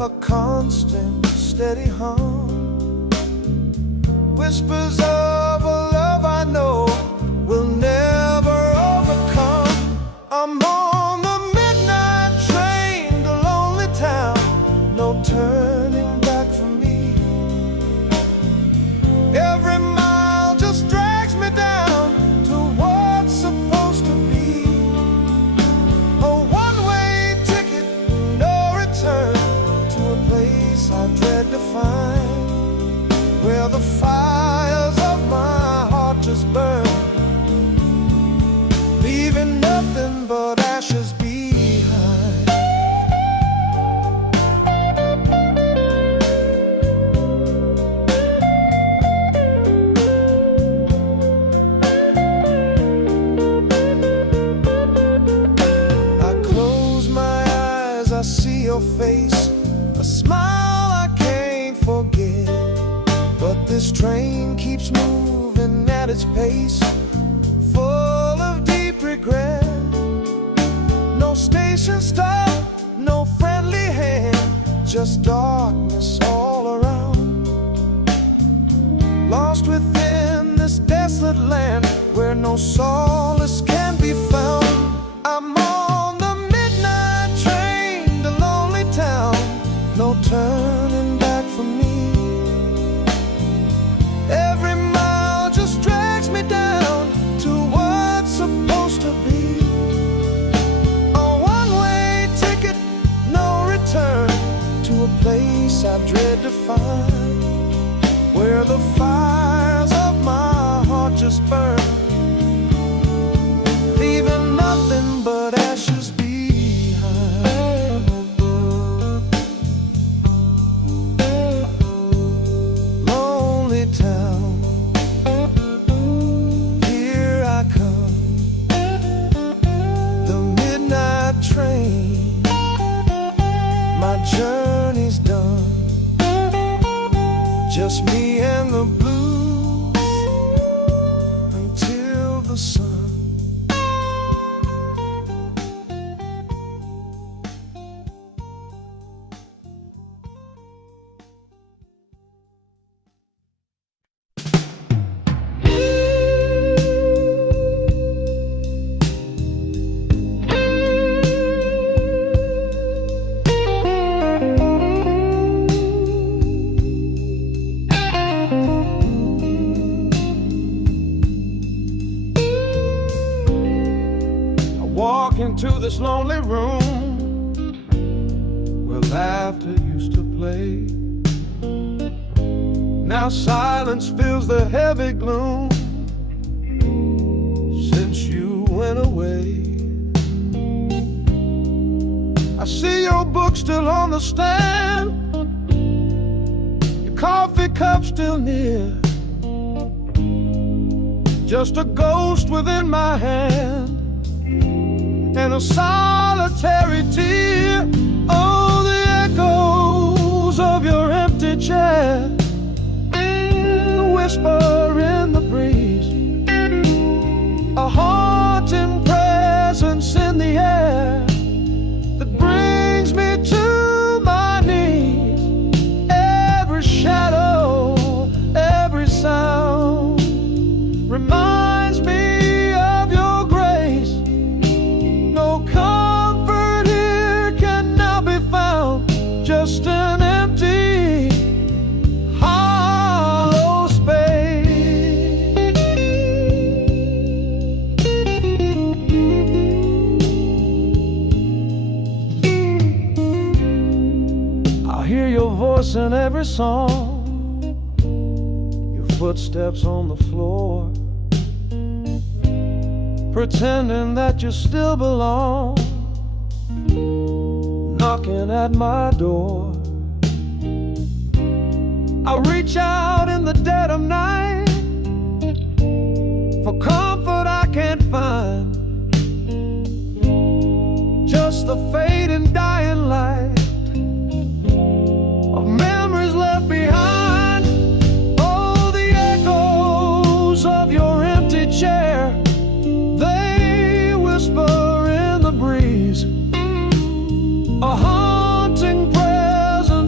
a constant, steady hum. Whispers of a love I know will never overcome. I'm on the midnight train to lonely town, no turning back for me. Every mile just drags me down to what's supposed to be. A one-way ticket, no return, to a place I dread to find, where the fires of my heart just burn, leaving nothing but ashes behind. I close my eyes, I see your face, a smile I can't forget. But this train keeps moving at its pace, full of deep regret. No station stop, no friendly hand, just darkness all around. Lost within this desolate land where no solace can be found. I'm on the midnight train to lonely town, no turning back for me. Every mile just drags me down to what's supposed to be. A one-way ticket, no return, to a place I dread to find, where the fires of my heart just burn, leaving nothing but ashes behind. Lonely town, here I come, the midnight train, my journey's done, just me and the blues until the sun. Walk into this lonely room where laughter used to play. Now silence fills the heavy gloom since you went away. I see your book still on the stand, your coffee cup still near, just a ghost within my hand and a solitary tear. Oh, the echoes of your empty chair, the whisper in the breeze, a haunting presence in the air that brings me to my knees. Every shadow, every sound reminds me of your grace. No comfort here can now be found, just an empty, hollow space. I hear your voice in every song, your footsteps on the floor, pretending that you still belong, knocking at my door. I reach out in the dead of night for comfort I can't find, just the fading dying light of memories left behind. Oh, the echoes of your empty chair, they whisper in the breeze, a haunting presence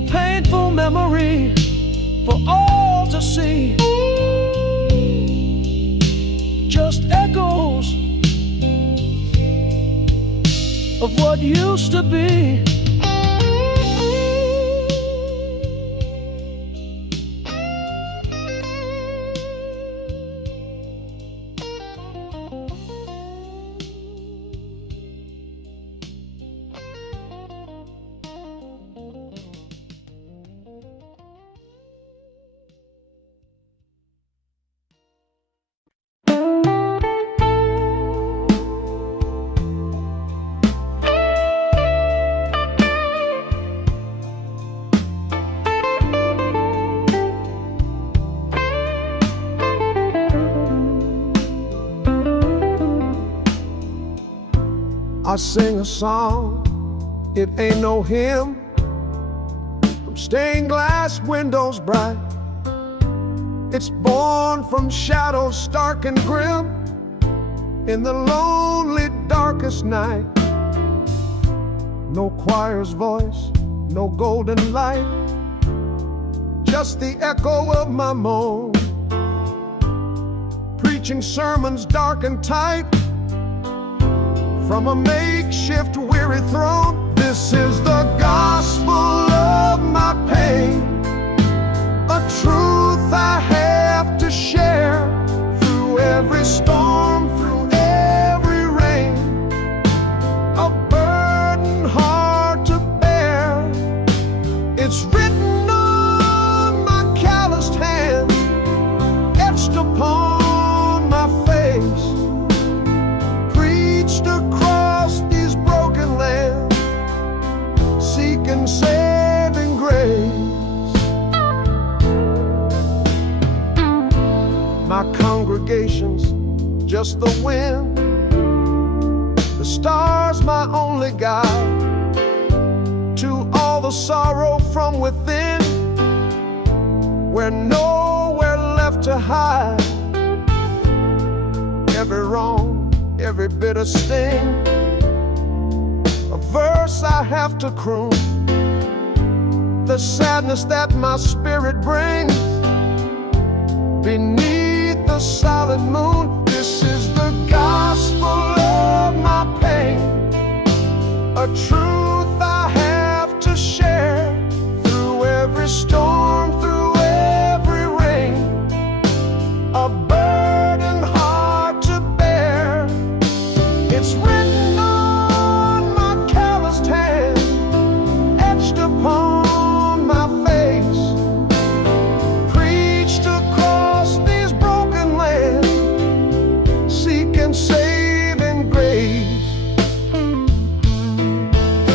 a painful memory for all to see. Just echoes of what used to be. I sing a song, it ain't no hymn, from stained glass windows bright. It's born from shadows stark and grim, in the lonely darkest night. No choir's voice, no golden light, just the echo of my moan, preaching sermons dark and tight from a makeshift weary throne. This is the gospel of my pain, a truth I have to share through every storm, through every rain, a burden hard to bear. It's written on my calloused hand, etched upon my face, preached across these broken lands, seeking saving grace. My congregation's just the wind, the stars my only guide to all the sorrow from within, where nowhere left to hide. Every wrong, every bitter sting, a verse I have to croon, the sadness that my spirit brings beneath the silent moon. This is the gospel of my pain, a truth I have to share through every storm, through every rain, a burden hard to bear. It's written on my calloused hand, etched upon my face, preached across these broken lands, seeking saving grace.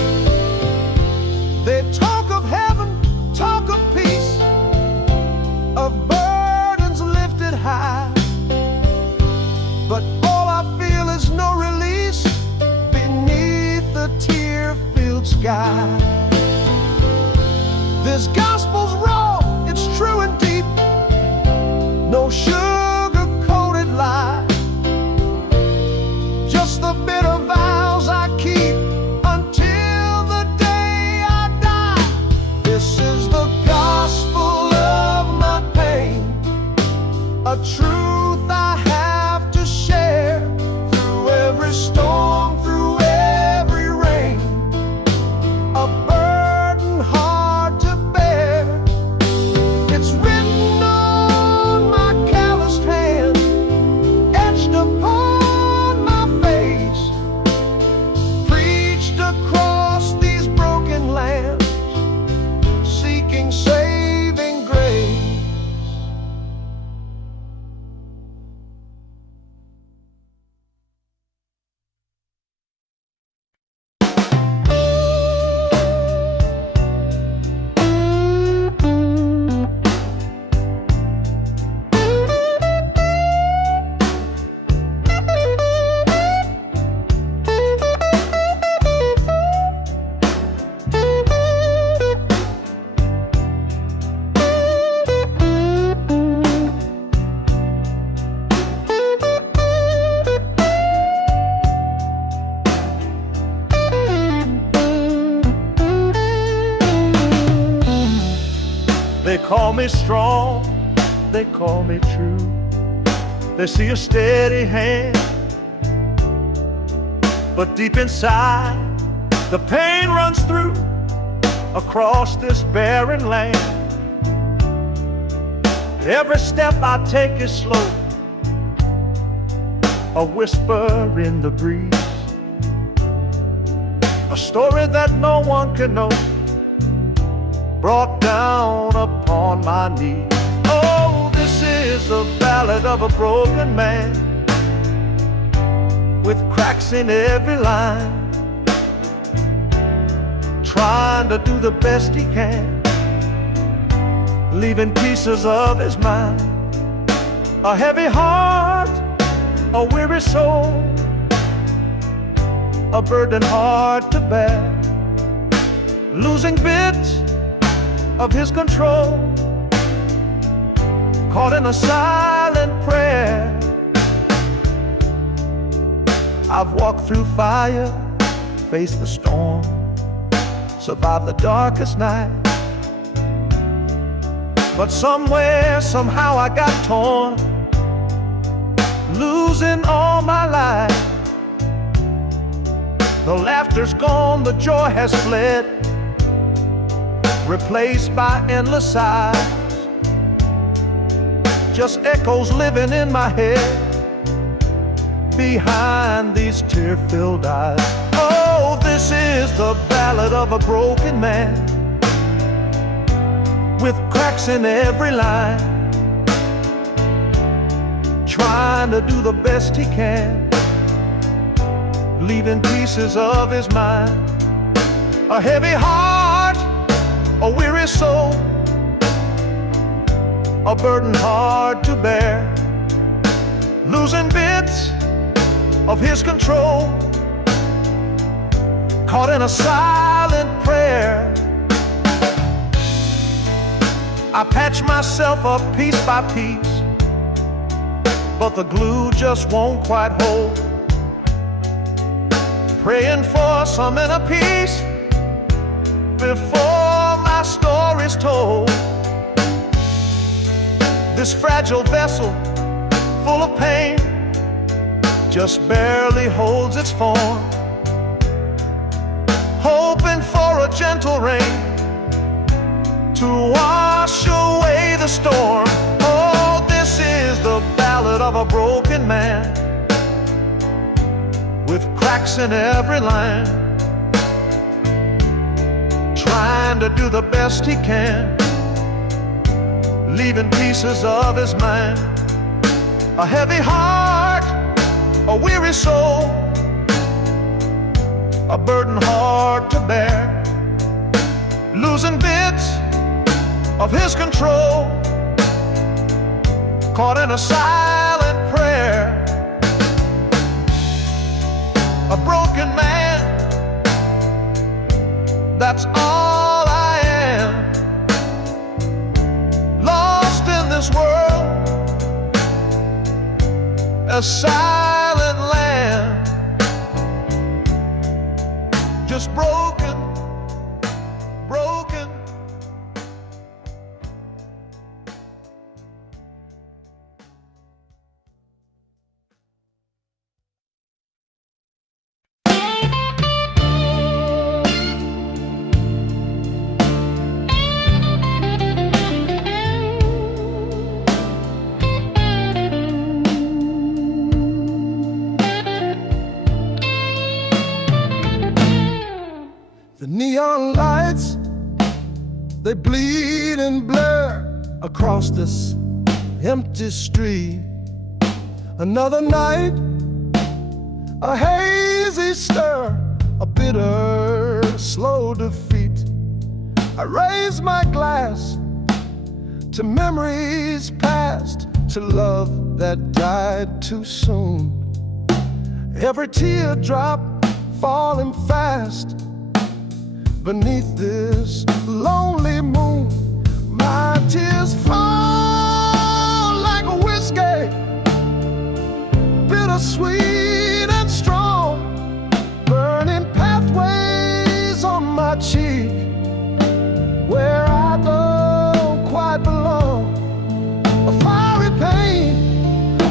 me strong, they call me true. They see a steady hand, but deep inside, the pain runs through across this barren land. Every step I take is slow, a whisper in the breeze, a story that no one can know, brought down upon my knees. Oh, this is the ballad of a broken man, with cracks in every line, trying to do the best he can, leaving pieces of his mind. A heavy heart, a weary soul, a burden hard to bear, losing bits of his control, caught in a silent prayer. I've walked through fire, faced the storm, survived the darkest night, but somewhere, somehow I got torn, losing all my life. The laughter's gone, the joy has fled, replaced by endless sighs, just echoes living in my head behind these tear-filled eyes. Oh, this is the ballad of a broken man, with cracks in every line, trying to do the best he can, leaving pieces of his mind. A heavy heart, a weary soul, a burden hard to bear, losing bits of his control, caught in a silent prayer. I patch myself up piece by piece, but the glue just won't quite hold, praying for some inner peace before my story's told. This fragile vessel, full of pain, just barely holds its form, hoping for a gentle rain to wash away the storm. Oh, this is the ballad of a broken man, with cracks in every line, trying to do the best he can, leaving pieces of his mind. A heavy heart, a weary soul, a burden hard to bear, losing bits of his control, caught in a silent prayer. A broken man, that's all I am, lost in this world, a silent land, just broken, broken. The neon lights, they bleed and blur across this empty street. Another night, a hazy stir, a bitter, slow defeat. I raise my glass to memories past, to love that died too soon. Every teardrop falling fast beneath this lonely moon. My tears fall like a whiskey, bittersweet and strong, burning pathways on my cheek where I don't quite belong.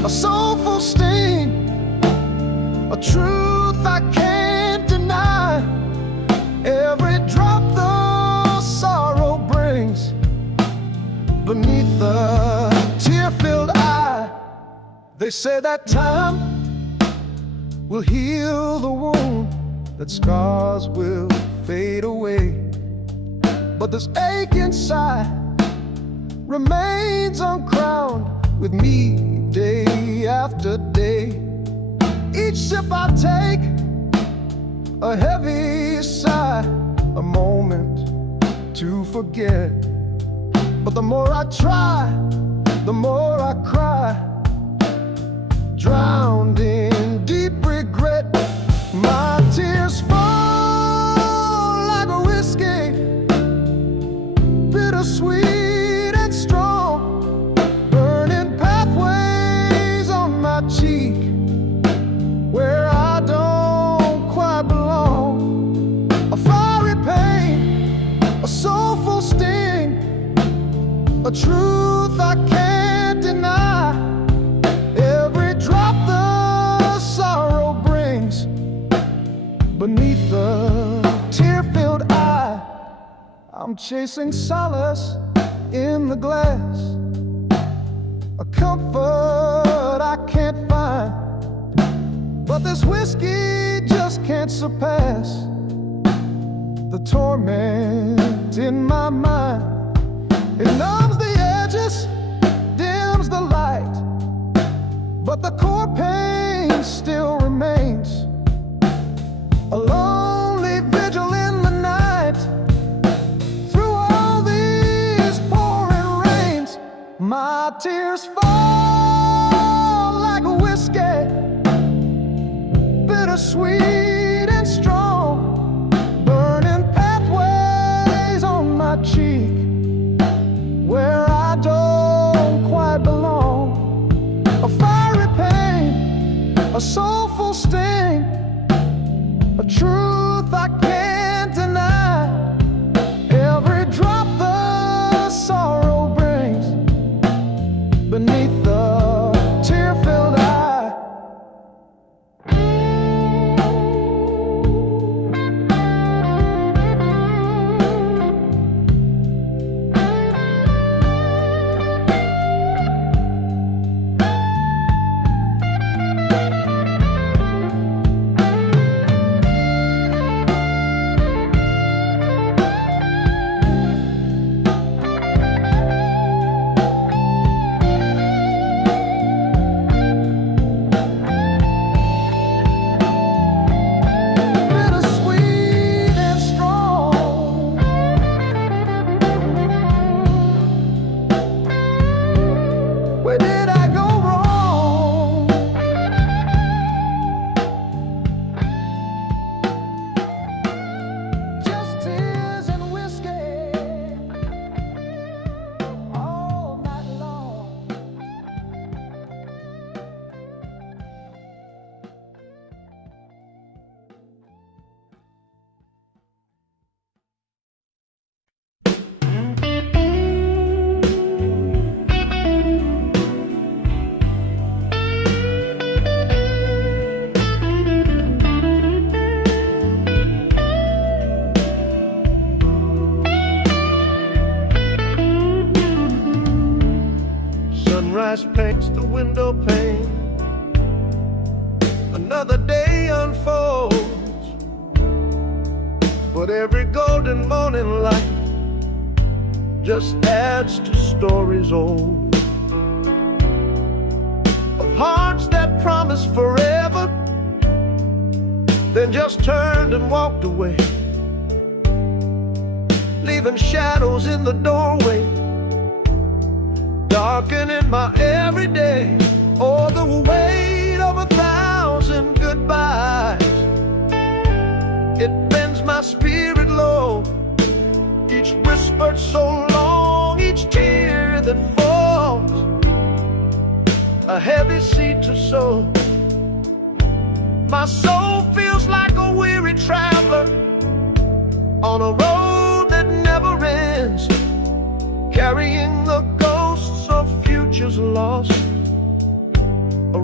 a soulful sting, a truth I can't deny. Every drop the sorrow brings beneath the tear-filled eye. They say that time will heal the wound, that scars will fade away, but this ache inside remains uncrowned with me day after day. Each sip I take, a heavy sigh, a moment to forget. But the more I try, the more I cry, drowned in deep regret. My tears fall like a whiskey, bittersweet and strong, burning pathways on my cheek where I don't quite belong. A fiery pain, a soulful sting, a truth I can't deny. Every drop the sorrow brings beneath the tear-filled eye. I'm chasing solace in the glass, a comfort I can't find, but this whiskey just can't surpass the torment in my mind. It numbs the edges, dims the light, but the core pain still remains. A lonely vigil in the night, through all these pouring rains. My tears fall like a whiskey, bittersweet and strong, burning pathways on my cheek where I don't quite belong. A fiery pain, a soulful sting, a truth I can't deny. Every drop the sorrow brings beneath the tear-filled eye. Sunrise paints the window pane, another day unfolds, but every golden morning light just adds to stories old, of hearts that promised forever, then just turned and walked away, leaving shadows in the doorway, darkening my everyday. Oh, the weight of 1,000 goodbyes, it bends my spirit low. Each whispered so long, each tear that falls, a heavy seed to sow. My soul feels like a weary traveler on a road that never ends, carrying the ghosts of futures lost.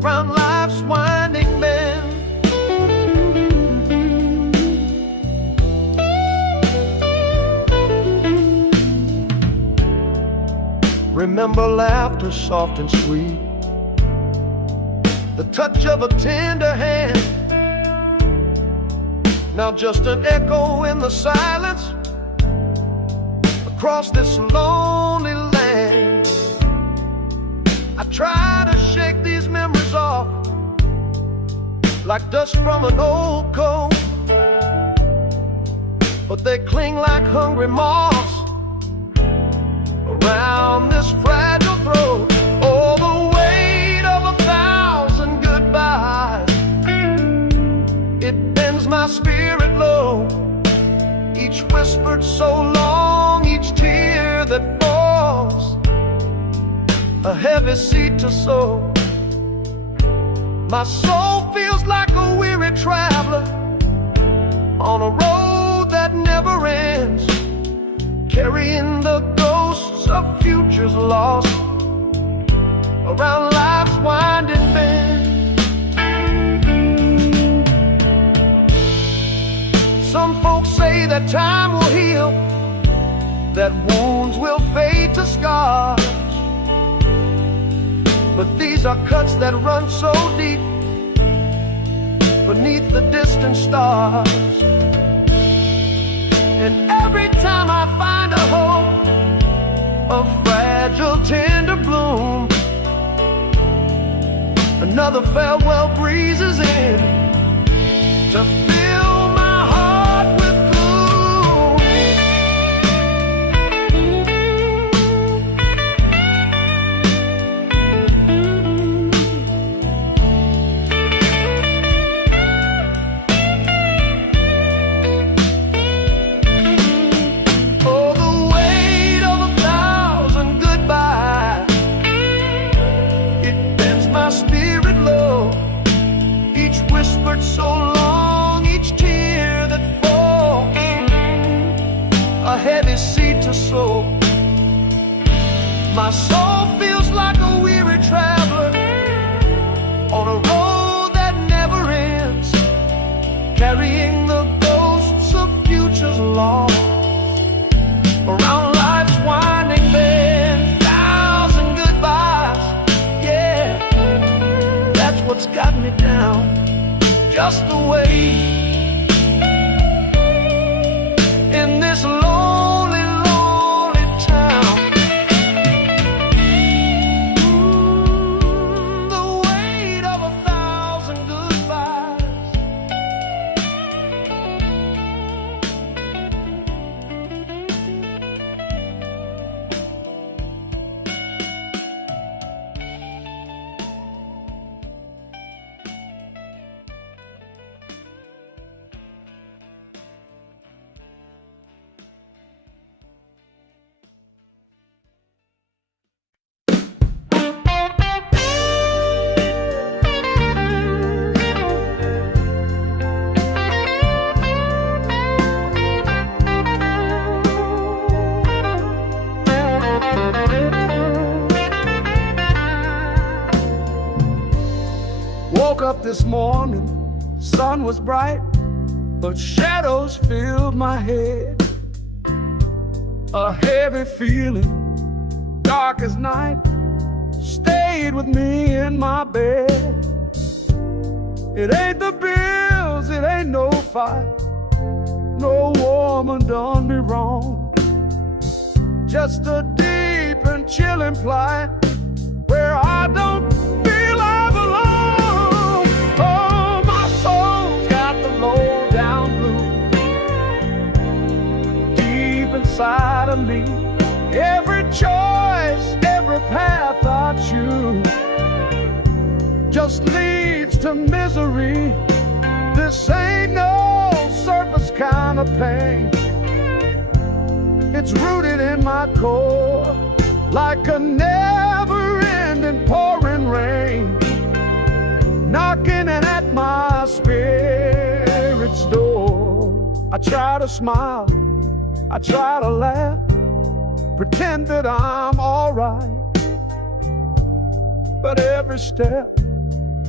around life's winding bend. Remember laughter soft and sweet, the touch of a tender hand. Now just an echo in the silence across this lonely land. I try to shake these memories off like dust from an old coat, but they cling like hungry moths around this fragile throat. Oh, the weight of 1,000 goodbyes, it bends my spirit low. Each whispered so long, each tear that falls, a heavy seed to sow. My soul feels like a weary traveler on a road that never ends, carrying the ghosts of futures lost around life's winding bend. Some folks say that time will heal, that wounds will fade to scars, but these are cuts that run so deep beneath the distant stars. And every time I find a hope, a fragile tender bloom, another farewell breezes in to fill my heart with so long, each tear that falls, a heavy seed to sow. My soul feels like a weary traveler on a road that never ends, carrying the ghosts of futures lost around life's winding bend. 1,000 goodbyes, yeah, that's what's got me down. Just the way in this lonely, lonely town. The weight of 1,000 goodbyes. Woke up this morning, sun was bright, but shadows filled my head. A heavy feeling, dark as night, stayed with me in my bed. It ain't the bills, it ain't no fight, no woman done me wrong. Just a deep and chilling plight where I don't feel I belong. Oh, my soul's got the low down blues deep inside of me. Every choice, every path I choose just leads to misery. This ain't no surface kind of pain. It's rooted in my core like a never-ending pouring rain, knocking at my spirit's door. I try to smile, I try to laugh, pretend that I'm all right, but every step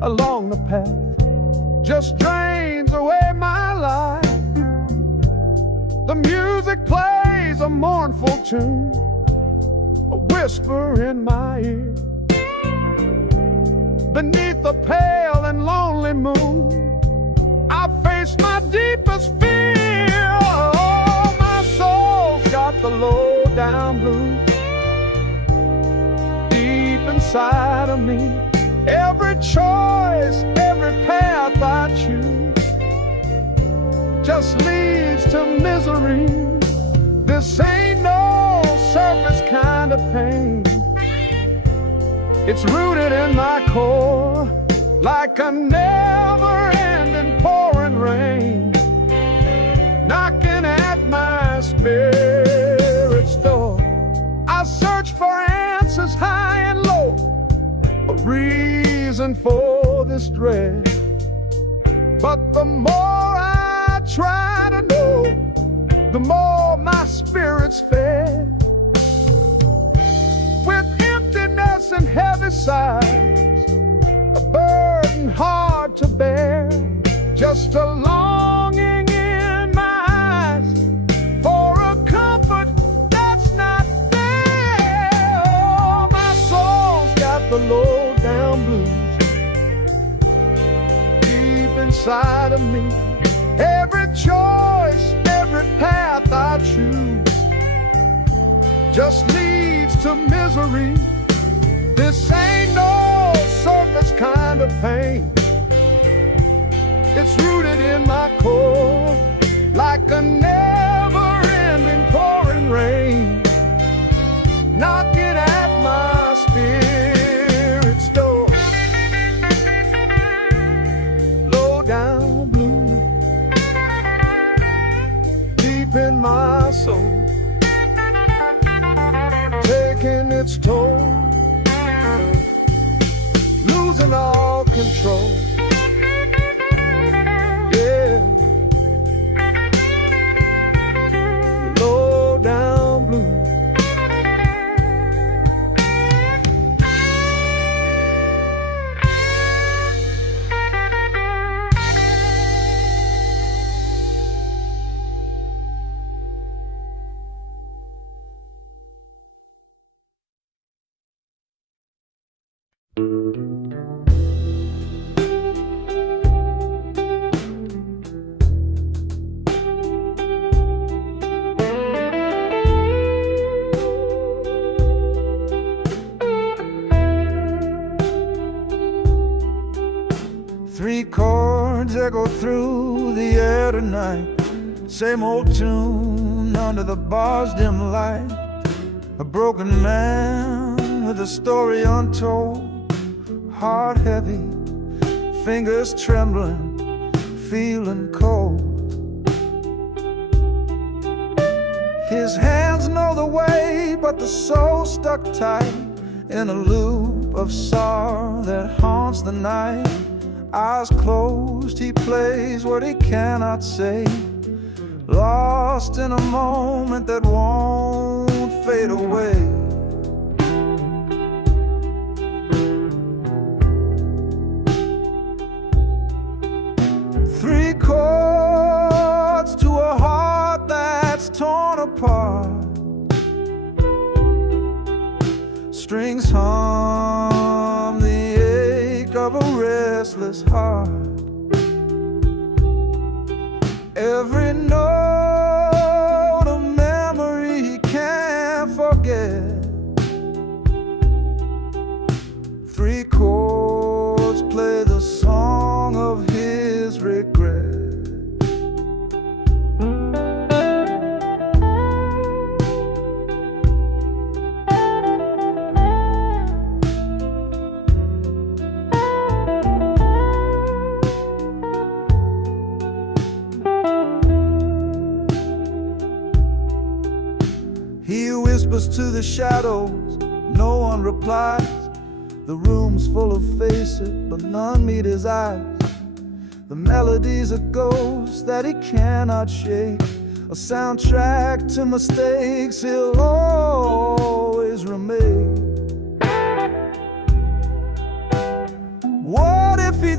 along the path just drains away my life. The music plays a mournful tune, a whisper in my ear. Beneath the pale and lonely moon, I face my deepest fear. Oh, my soul's got the low down blues deep inside of me. Every choice, every path I choose just leads to misery. This ain't no surface kind of pain. It's rooted in my core like a never-ending pouring rain, knocking at my spirit's door. I search for answers high and low, a reason for this dread. But the more I try to know, the more my spirit's fed. With emptiness and heavy sighs, a burden hard to bear, just a longing in my eyes for a comfort that's not there. Oh, my soul's got the low down blues deep inside of me. Every choice, every path I choose just leads to misery. This ain't no surface kind of pain. It's rooted in my core like a never-ending pouring rain, knocking at my spirit's door. Low down blue deep in my soul, taking its toll, losing all control. Yeah, low down blue. Three chords echo through the air tonight, same old tune under the bar's dim light. A broken man with a story untold, heart heavy, fingers trembling, feeling cold. His hands know the way, but the soul stuck tight in a loop of sorrow that haunts the night. Eyes closed, he plays what he cannot say, lost in a moment that won't fade away. Three chords to a heart that's torn apart, strings hum the ache of a restless heart. Every note a memory he can't forget. Three chords play the song of his regret. He whispers to the shadows, no one replies. The room's full of faces, but none meet his eyes. The melody's a ghost that he cannot shake, a soundtrack to mistakes he'll always remake. What if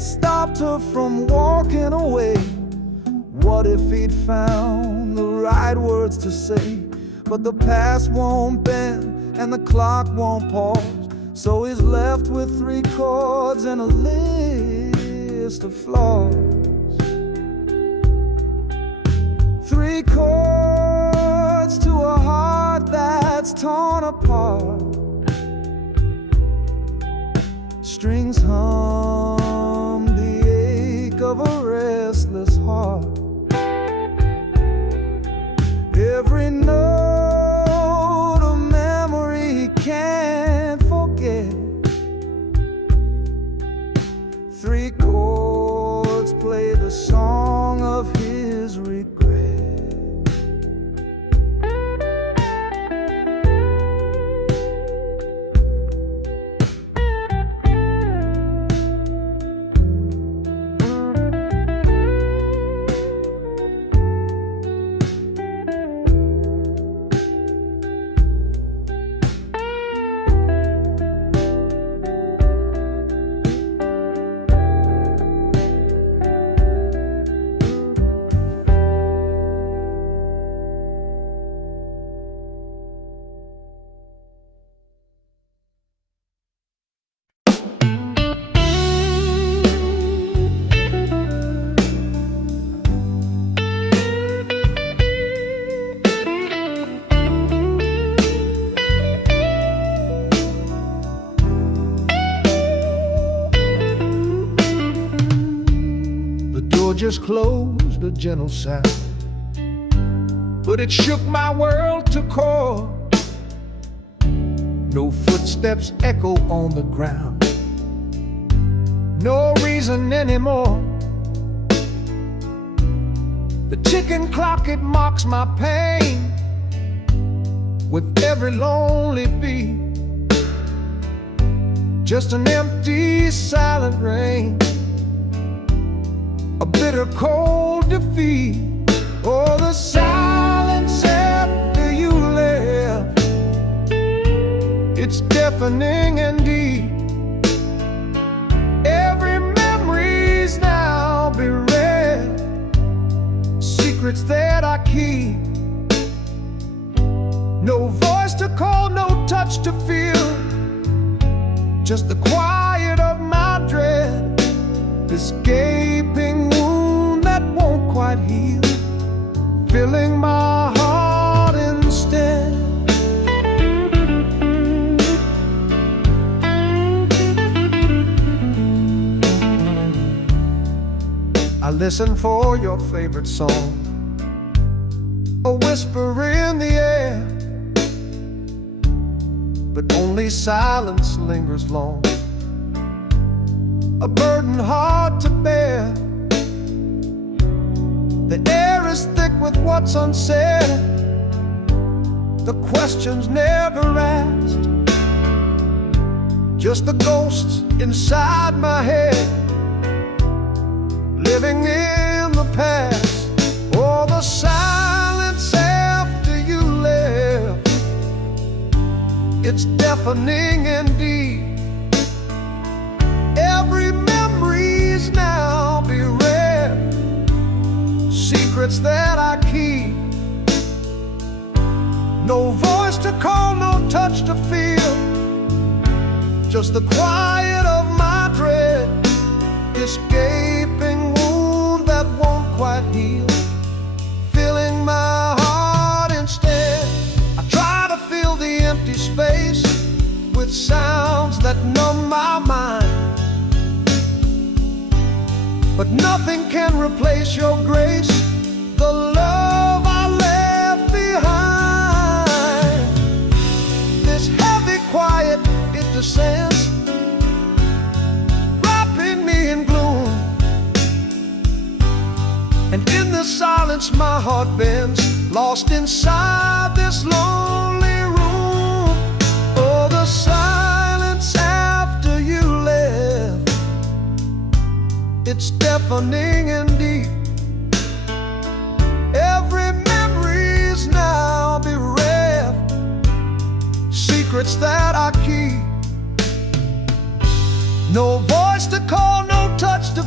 stopped her from walking away? What if he'd found the right words to say? But the past won't bend and the clock won't pause, so he's left with 3 chords and a list of flaws. 3 chords to a heart that's torn apart. Strings hum the ache of a restless heart. Every note a memory he can't forget. 3 chords play the song of his regret. Just closed, a gentle sound, but it shook my world to core. No footsteps echo on the ground, no reason anymore. The ticking clock, it mocks my pain with every lonely beat. Just an empty, silent rain, a bitter cold defeat. Oh, the silence after you left, it's deafening and deep. Every memory's now bereft, secrets that I keep. No voice to call, no touch to feel, just the quiet of my dread. This gaping wound that won't quite heal, filling my heart instead. I listen for your favorite song, a whisper in the air, but only silence lingers long, a burden hard to bear. The air is thick with what's unsaid, the questions never asked, just the ghosts inside my head, living in the past. Oh, the silence after you left, it's deafening and deep. Every memory's now bereft, secrets that I keep. No voice to call, no touch to feel, just the quiet of my dread. This gaping wound that won't quite heal, filling my heart instead. I try to fill the empty space with sounds that numb my mind, but nothing can replace your grace, the love I left behind. This heavy quiet, it descends, wrapping me in gloom, and in the silence my heart bends, lost inside this lonely room. Oh, the silence after you left, it's deafening and deep. Every memory's now bereft, secrets that I keep. No voice to call, no touch to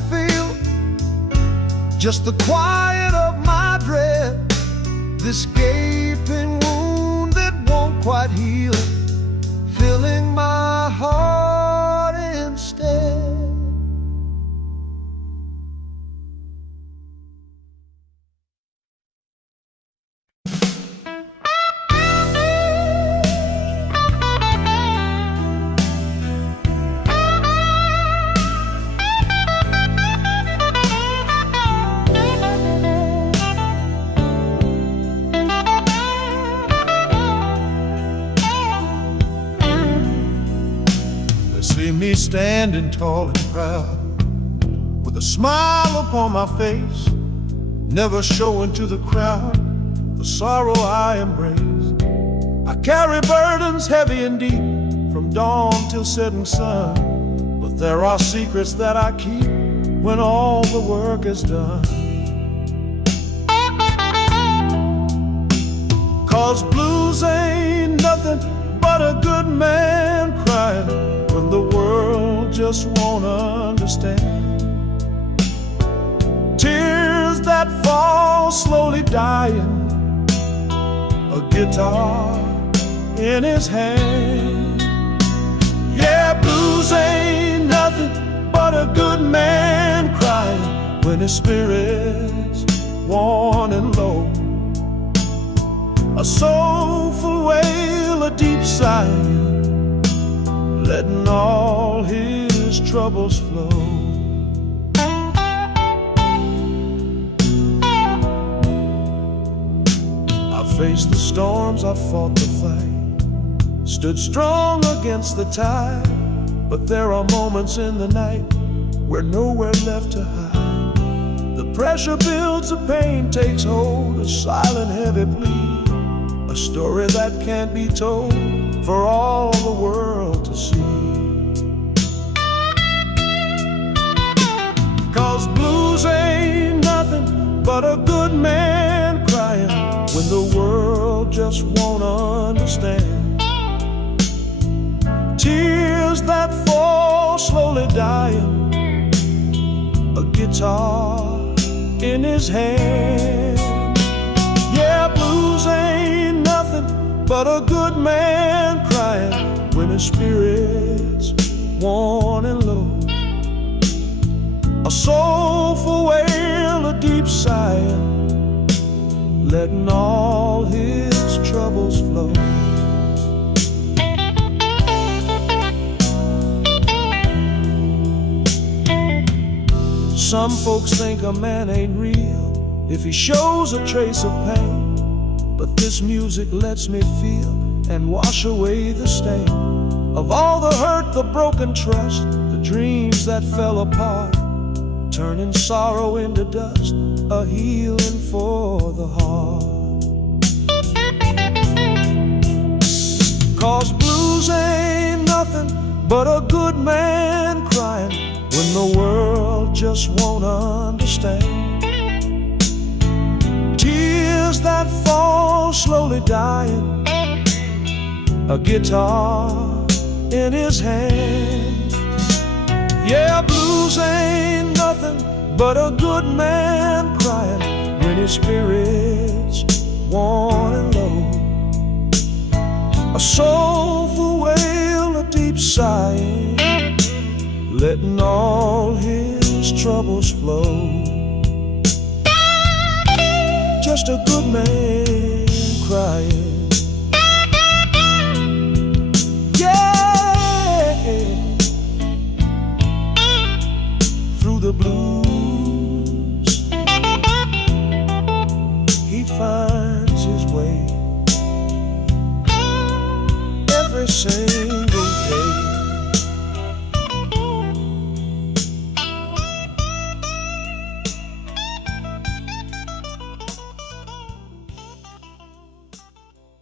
just the quiet of my breath, this gaping wound that won't quite heal, filling my heart instead. See me standing tall and proud, with a smile upon my face, never showing to the crowd the sorrow I embrace. I carry burdens heavy and deep, from dawn till setting sun, but there are secrets that I keep when all the work is done. 'Cause blues ain't nothing but a good man crying when the world just won't understand. Tears that fall slowly dying, a guitar in his hand. Yeah, blues ain't nothing but a good man crying when his spirit's worn and low. A soulful wail, a deep sigh, letting all his troubles flow. I faced the storms, I fought the fight, stood strong against the tide, but there are moments in the night where nowhere left to hide. The pressure builds, the pain takes hold, a silent heavy plea, a story that can't be told for all the world to see. 'Cause blues ain't nothing but a good man crying when the world just won't understand. Tears that fall slowly dying, a guitar in his hand. Yeah, blues ain't nothing but a good man crying when his spirit's worn and low. A soulful wail, a deep sigh, letting all his troubles flow. Some folks think a man ain't real if he shows a trace of pain, but this music lets me feel and wash away the stain of all the hurt, the broken trust, the dreams that fell apart, turning sorrow into dust, a healing for the heart. 'Cause blues ain't nothing but a good man crying when the world just won't understand. Tears that fall slowly dying, a guitar in his hand. Yeah, blues ain't nothing but a good man crying when his spirit's worn and low. A soulful wail, a deep sigh, letting all his troubles flow. Just a good man crying. Yeah, through the blues he finds his way every single day.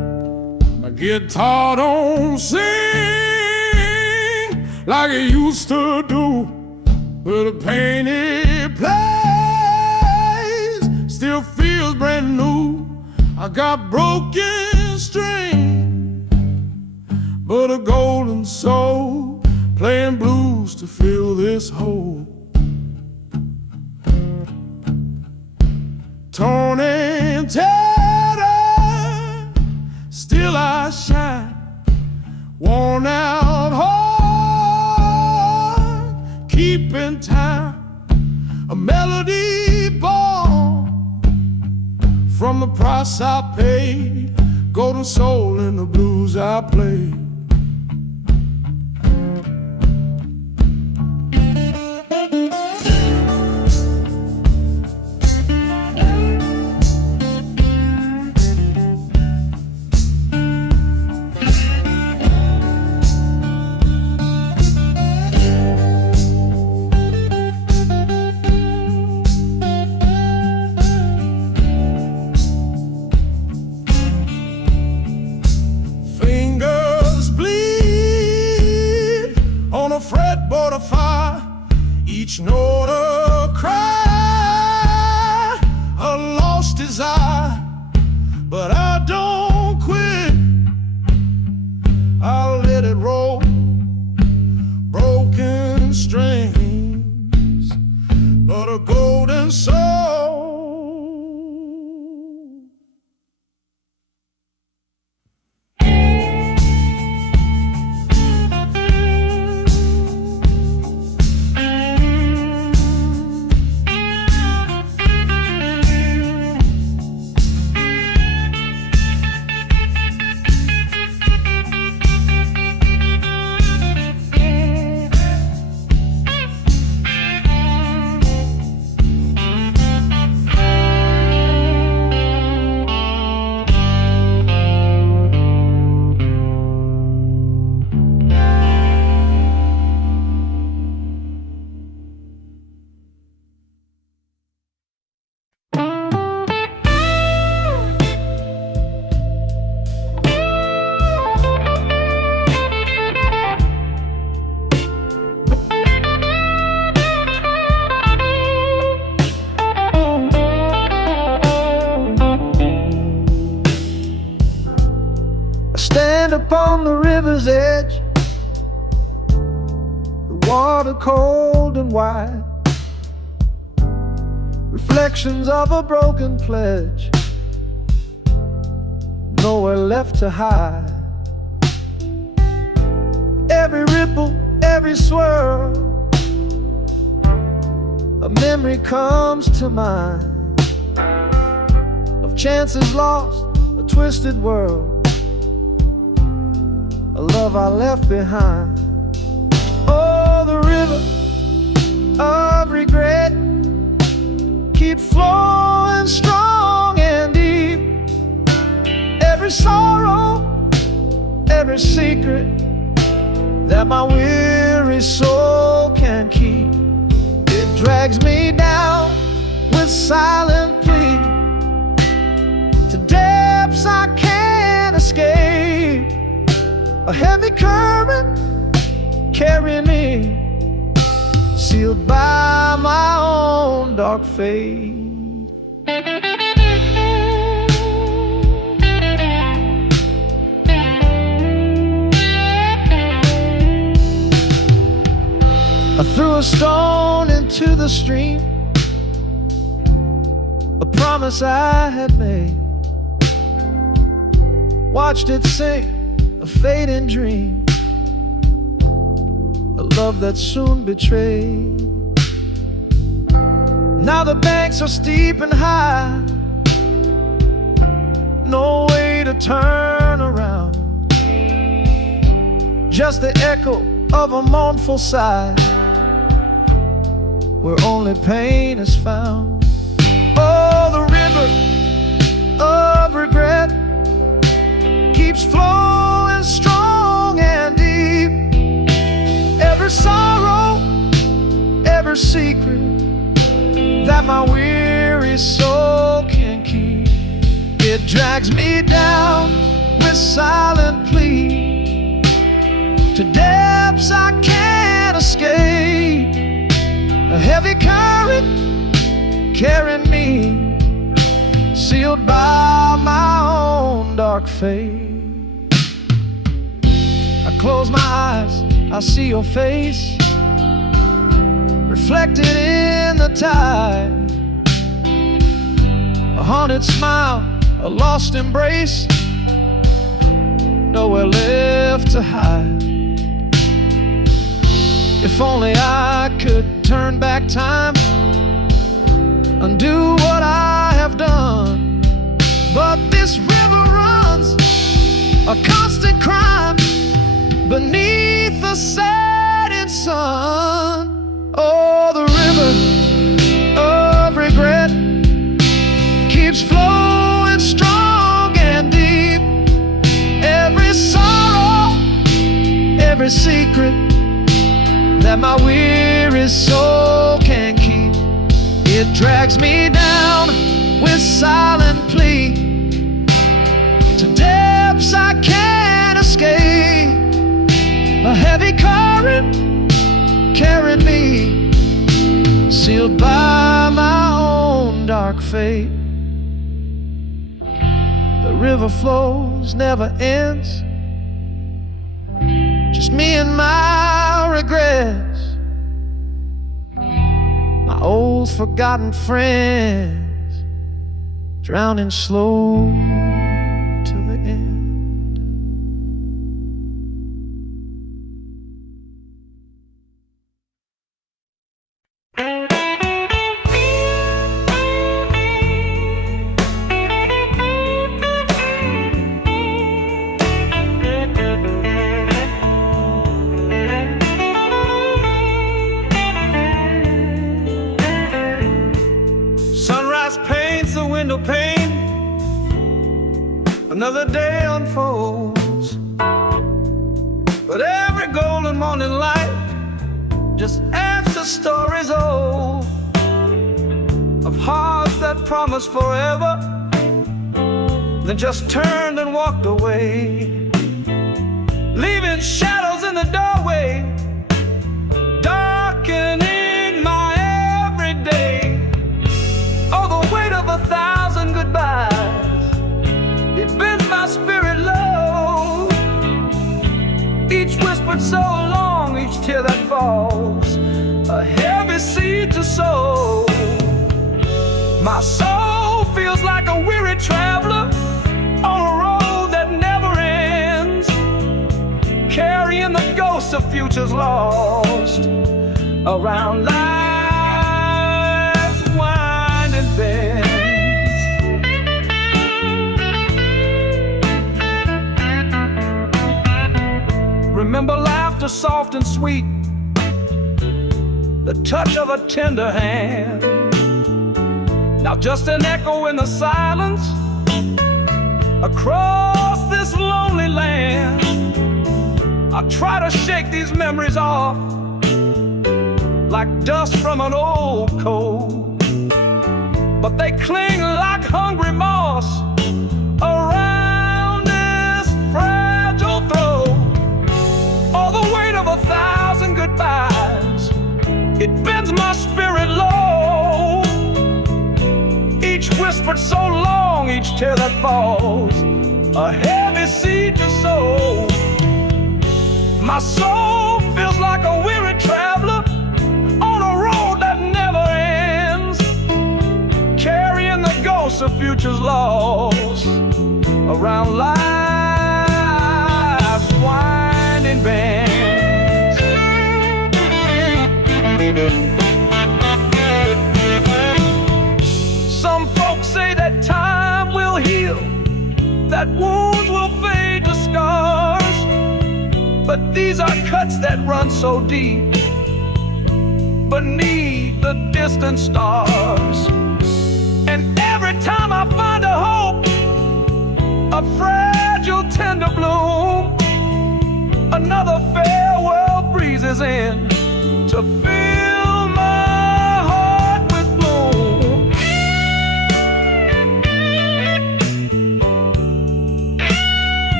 Guitar don't sing like it used to do, but the pain it plays still feels brand new. I got broken strings, but a golden soul playing blues to fill this hole. Torn and tattered, still I shine. Worn out heart, keeping time. A melody born from the price I paid. Golden soul in the blues I play. Fretboard of fire, each note a cry, a lost desire. But I don't quit, I'll let it roll. Broken strings, but a golden soul. Stand upon the river's edge, the water cold and wide, reflections of a broken pledge, nowhere left to hide. Every ripple, every swirl, a memory comes to mind of chances lost, a twisted world, a love I left behind. Oh, the river of regret keeps flowing strong and deep. Every sorrow, every secret that my weary soul can keep, it drags me down with silent plea to depths I can't escape. A heavy current carrying me, sealed by my own dark fate. I threw a stone into the stream, a promise I had made, watched it sink, a fading dream, a love that soon betrayed. Now the banks are steep and high, no way to turn around, just the echo of a mournful sigh, where only pain is found. Oh, the river of regret keeps flowing strong and deep. Every sorrow, every secret that my weary soul can keep, it drags me down with silent plea to depths I can't escape. A heavy current carrying me, sealed by my own dark fate. I close my eyes, I see your face reflected in the tide. A haunted smile, a lost embrace, nowhere left to hide. If only I could turn back time, undo what I have done. But this river runs a constant crime beneath the setting sun. Oh, the river of regret keeps flowing strong and deep. Every sorrow, every secret that my weary soul can keep, it drags me down with silent plea to depths I can't escape. A heavy current carrying me, sealed by my own dark fate. The river flows, never ends, just me and my regrets, my old forgotten friends, drowning slow to the end. Window pane, another day unfolds, but every golden morning light just adds to stories old of hearts that promised forever, then just turned and walked away, leaving shadows in the doorway, darkening my everyday. Oh, the weight of 1,000 goodbyes, it bends my spirit low. Each whispered so long, each tear that falls, a heavy seed to sow. My soul feels like a weary traveler on a road that never ends, carrying the ghosts of futures lost around life's winding bends. Remember laughter soft and sweet, the touch of a tender hand. Now just an echo in the silence across this lonely land. I try to shake these memories off like dust from an old coat, but they cling like hungry moss around this fragile throat. Oh, the weight of 1,000 goodbyes, it bends my spirit low. Each whispered so long, each tear that falls, a heavy seed to sow. My soul feels like a weary traveler on a road that never ends, carrying the ghosts of futures lost around life's winding bends. Some folks say that time will heal, that wounds will fade to scars, but these are cuts that run so deep beneath the distant stars. And every time I find a hope, a fragile tender bloom, another farewell breezes in to fill my heart with gloom.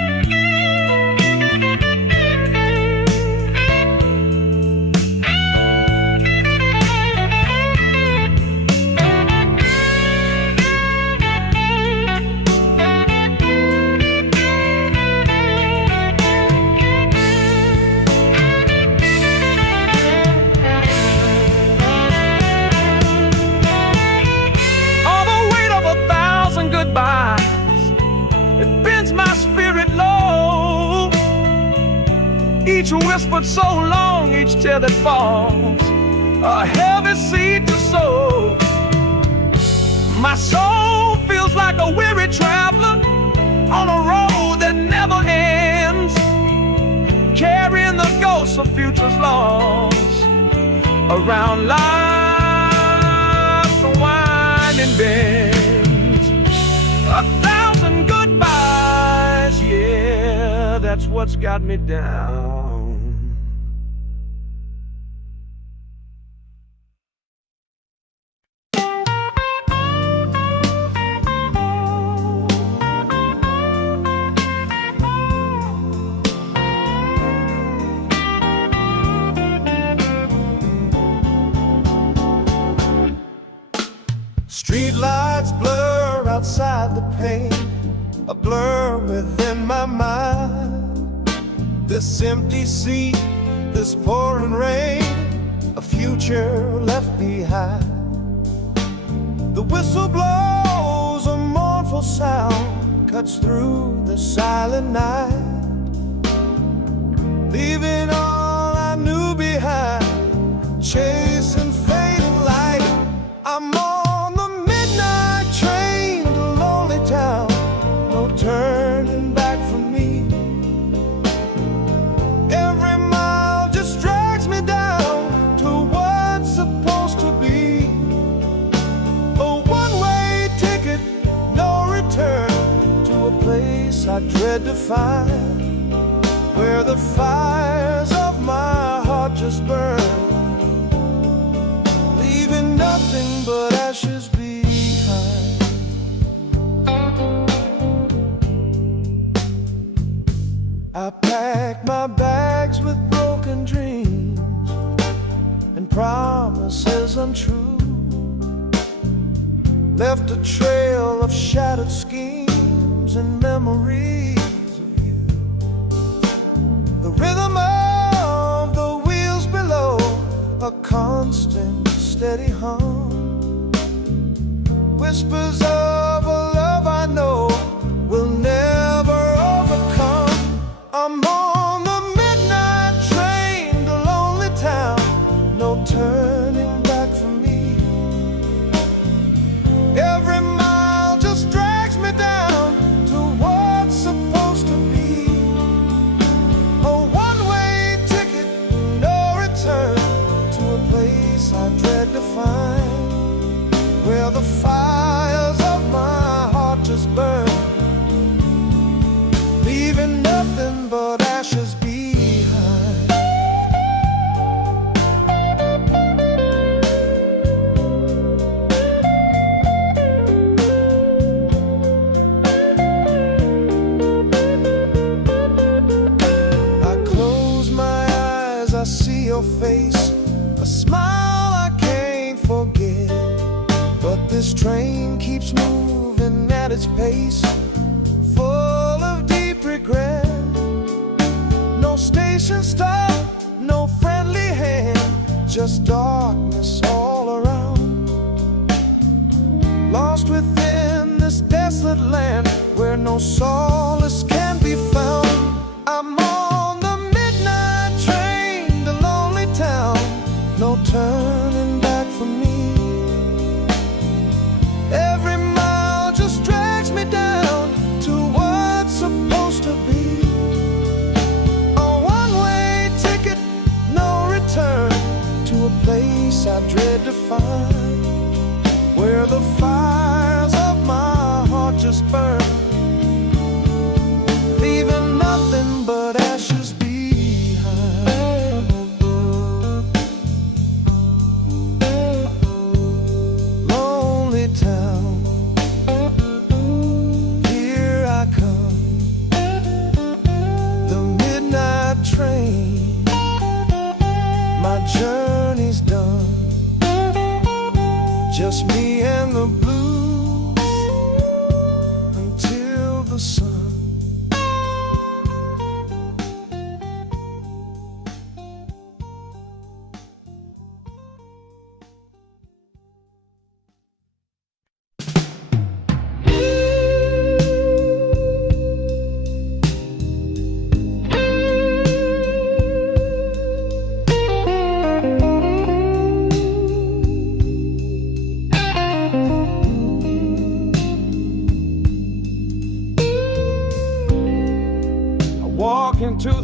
whispered so long, each tear that falls a heavy seed to sow. My soul feels like a weary traveler on a road that never ends, carrying the ghosts of futures lost around life's winding bends. 1,000 goodbyes, yeah, that's what's got me down. Street lights blur outside the pane, a blur within my mind. This empty sea, this pouring rain, a future left behind. The whistle blows, a mournful sound cuts through the silent night, leaving all I knew behind, chasing fading light. I'm on the midnight train to lonely town, no turning back for me. Every mile just drags me down to what's supposed to be. A one-way ticket, no return, to a place I dread to find, where the fires of my heart just burn, leaving nothing but ashes behind. I packed my bags with broken dreams and promises untrue, left a trail of shattered schemes and memories of you. The rhythm of the wheels below, a constant steady hum, whispers of a love I know will never overcome. I'm on the midnight train to lonely town, no turning back for me. Every mile just drags me down to what's supposed to be. A one-way ticket, no return, to a place I dread to find, where the fires of my heart just burn, leaving nothing but ashes behind. I close my eyes, I see your face, a smile I can't forget. But this train keeps moving at its pace, full of deep regret. No station stop, no friendly hand, just darkness all around. Lost within this desolate land, where no solace can be found. I'm on the midnight train to lonely town, no turning back for me. Every mile just drags me down to what's supposed to be. A one-way ticket, no return, to a place I dread to find, where the fires of my heart just burn, leaving nothing but ashes behind. Lonely town, here I come, the midnight train, my journey's done, just me and the blues until the sun.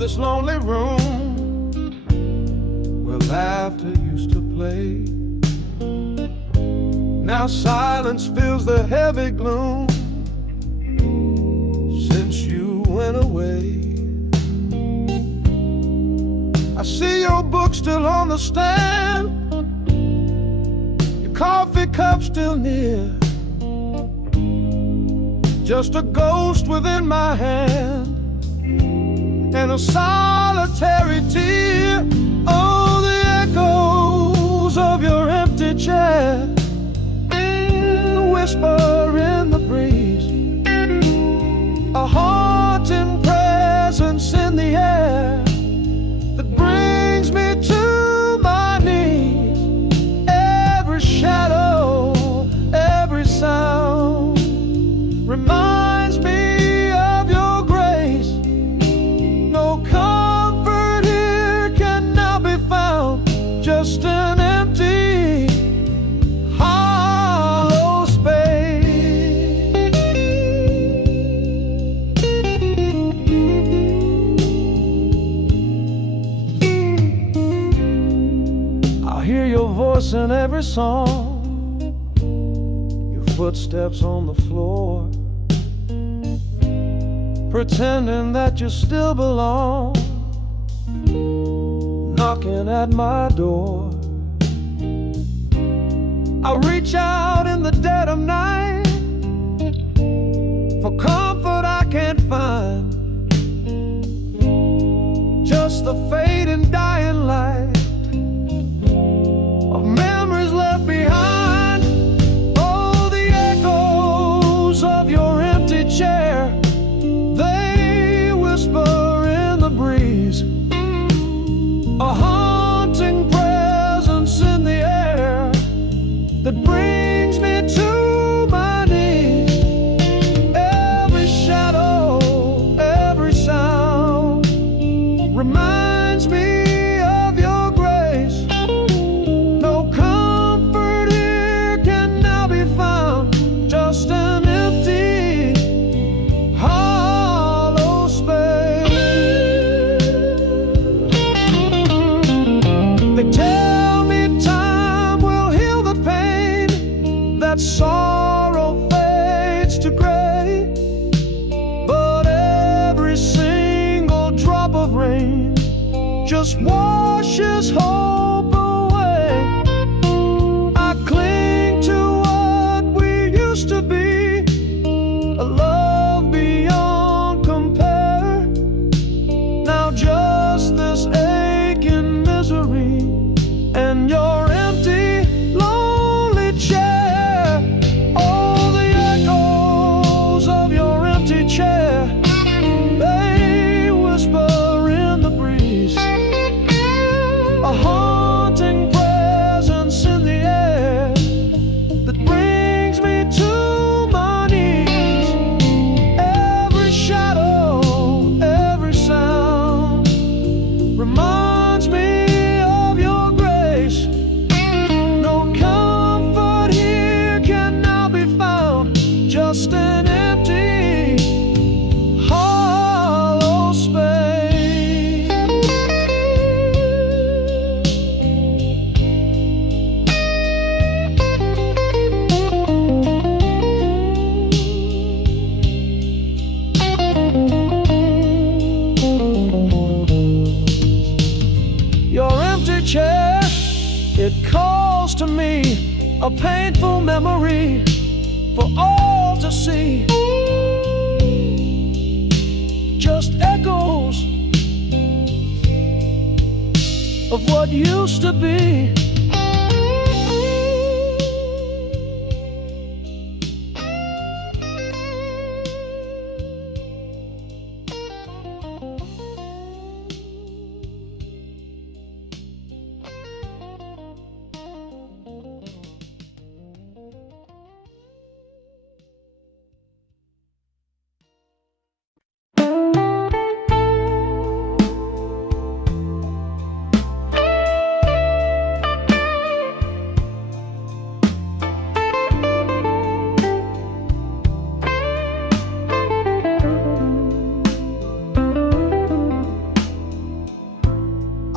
this lonely room where laughter used to play. Now silence fills the heavy gloom since you went away. I see your book still on the stand, your coffee cup still near, just a ghost within my hand and a solitary tear. Oh, the echoes of your empty chair, the whisper in the breeze, a haunting presence in the air that brings me to my knees. Every shadow, every sound reminds me of your grace. No comfort here can now be found, just an empty, hollow space. I'll hear your voice in every song, your footsteps on the floor, pretending that you still belong, knocking at my door. I reach out in the dead of night for comfort I can't find, just the fading, dying light of memories left behind. Oh, the echoes of your empty chair, they whisper in the breeze, a haunting presence in the air that brings me to my knees. Every shadow, every sound reminds me of your grace. No comfort here can now be found, just an empty, hollow space. They tell me time will heal the pain, that sorrow fades to gray, but every single drop of rain just washes hope away. I cling to what we used to be, a love beyond compare. Now just this aching misery and your empty, lonely chair. Oh, the echoes of your empty chair, they whisper in the breeze, a haunting presence in the air that brings me to my knees. Every shadow, every sound reminds me of your grace. No comfort here can now be found, just an empty, hollow space. Your empty chair, it calls to me, a painful memory for all to see. Just echoes of what used to be.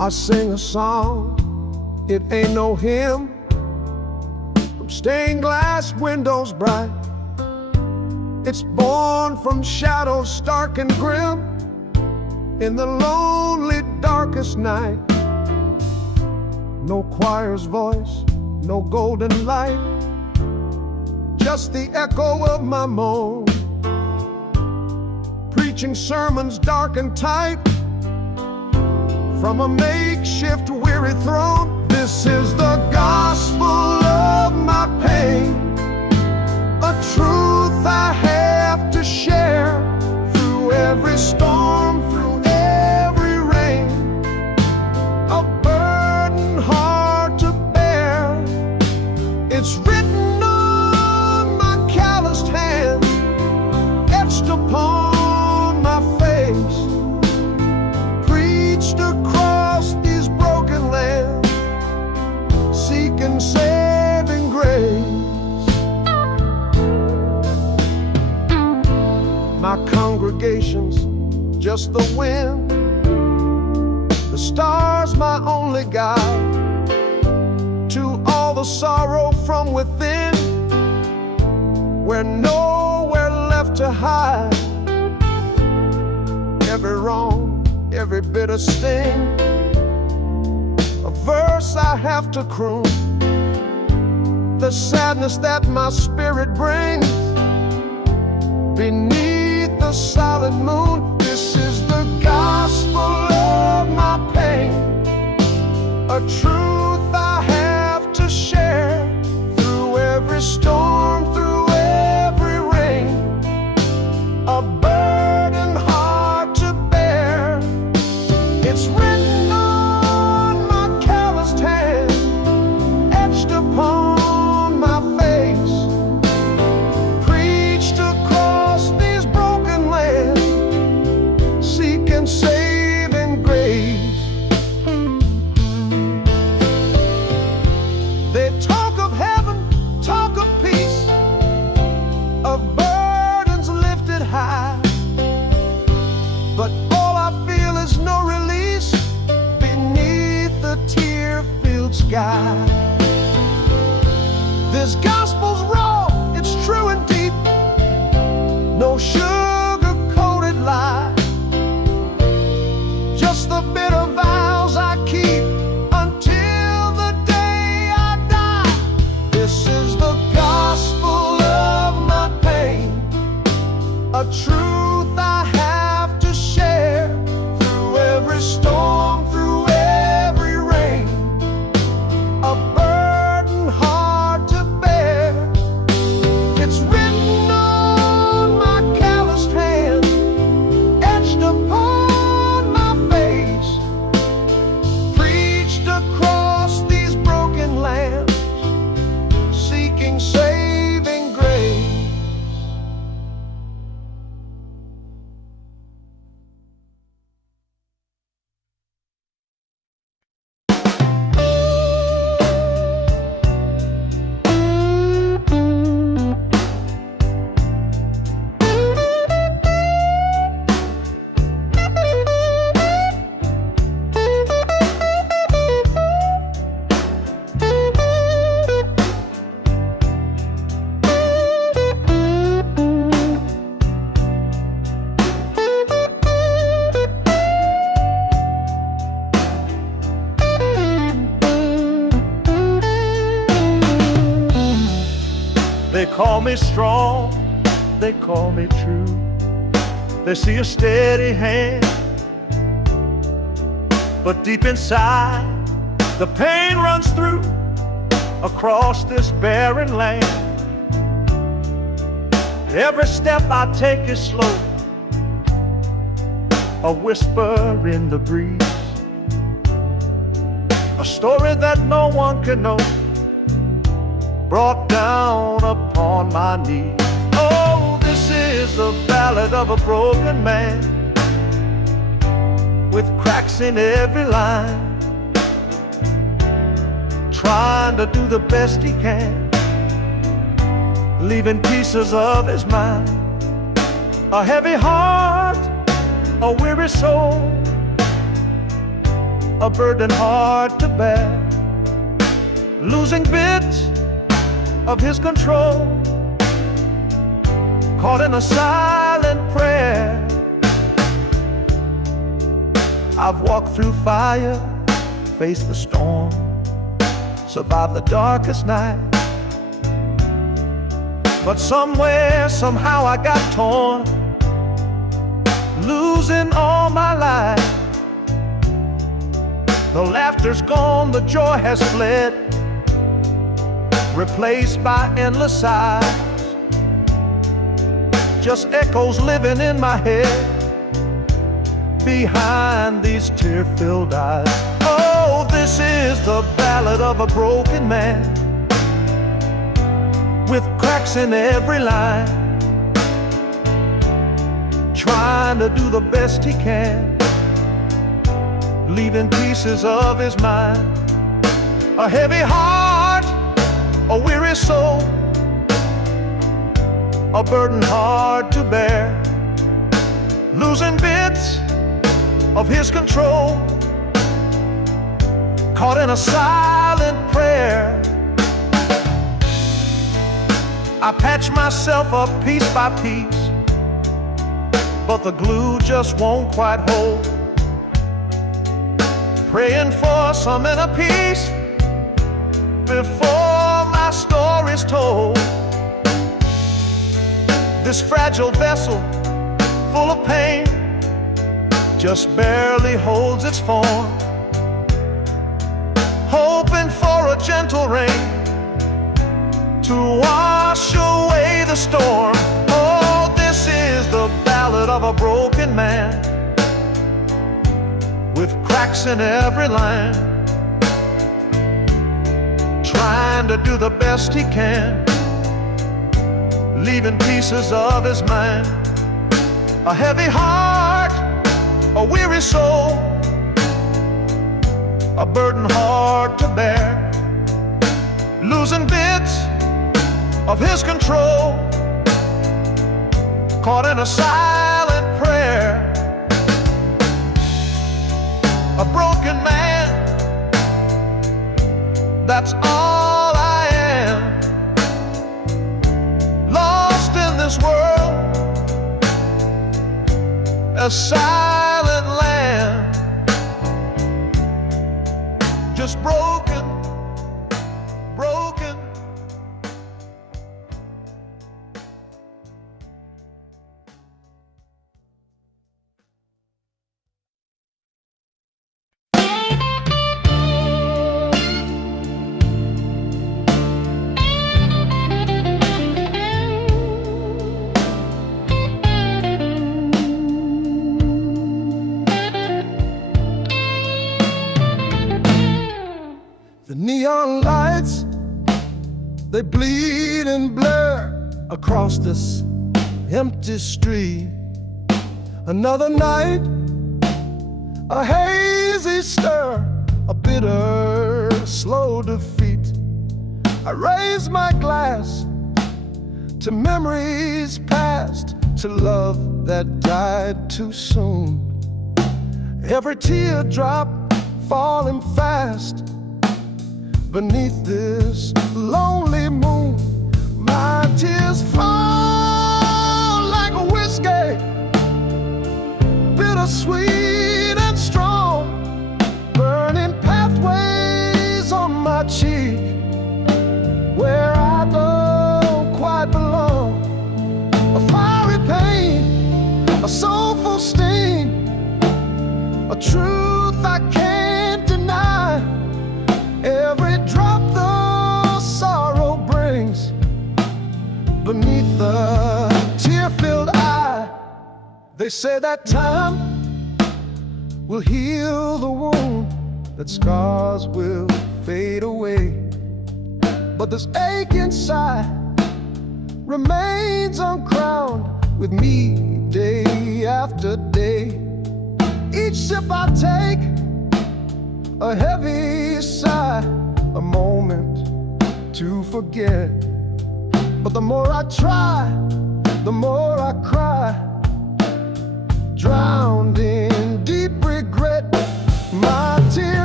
I sing a song, it ain't no hymn, from stained glass windows bright. It's born from shadows stark and grim, in the lonely darkest night. No choir's voice, no golden light, just the echo of my moan, preaching sermons dark and tight from a makeshift weary throne. This is the gospel of my pain, a truth I have to share through every storm, through every rain, a burden hard to bear. It's written on my calloused hands, etched upon my face, preached across these broken lands, seeking saving grace. My congregation's just the wind, the stars my only guide to all the sorrow from within, where nowhere left to hide. Every wrong, every bitter sting, a verse I have to croon, the sadness that my spirit brings beneath the silent moon. This is the gospel of my pain, a truth I have to share through every storm, through every rain, a burden hard to bear. It's written on my calloused hand, etched upon my face, preached across these broken lands, seeking saving grace. They talk of heaven, talk of peace, of burdens lifted high, but all I feel is no release beneath the tear-filled sky. This gospel's raw, it's true and deep, no sugar-coated lie, just the bitter vows I keep until the day I die. This is the gospel of my pain, a truth I have to share through every storm, through every rain, a burden hard to bear. It's written on my calloused hand, etched upon my face, preached across these broken lands, seeking saving grace. They call me strong, they call me true. They see a steady hand, but deep inside the pain runs through across this barren land. Every step I take is slow, a whisper in the breeze, a story that no one can know, brought down upon my knees. Oh, this is the ballad of a broken man, with cracks in every line, trying to do the best he can, leaving pieces of his mind, a heavy heart, a weary soul, a burden hard to bear, losing bits of his control, caught in a silent prayer. I've walked through fire, faced the storm, survived the darkest night. But somewhere, somehow I got torn, losing all my life. The laughter's gone, the joy has fled, replaced by endless sighs. Just echoes living in my head, behind these tear-filled eyes. Oh, this is the ballad of a broken man, with cracks in every line, trying to do the best he can, leaving pieces of his mind. A heavy heart, a weary soul, a burden hard to bear, losing bits of his control, caught in a silent prayer. I patch myself up piece by piece, but the glue just won't quite hold. Praying for some inner peace before my story's told. This fragile vessel, full of pain, just barely holds its form, hoping for a gentle rain to wash away the storm. Oh, this is the ballad of a broken man, with cracks in every line, trying to do the best he can, leaving pieces of his mind. A heavy heart, a weary soul, a burden hard to bear, losing bits of his control, caught in a silent prayer. A broken man, that's all I am, lost in this world, a silent land, just broken, broken. The neon lights, they bleed and blur across this empty street. Another night, a hazy stir, a bitter, slow defeat. I raise my glass to memories past, to love that died too soon. Every teardrop falling fast beneath this lonely moon. My tears fall like a whiskey, bittersweet and strong, burning pathways on my cheek where I don't quite belong. A fiery pain, a soulful sting, a truth I can't deny. Every drop the sorrow brings beneath the tear-filled eye. They say that time will heal the wound, that scars will fade away, but this ache inside remains uncrowned with me day after day. Each sip I take, a heavy sigh, a moment to forget. But the more I try, the more I cry, drowned in deep regret. My tears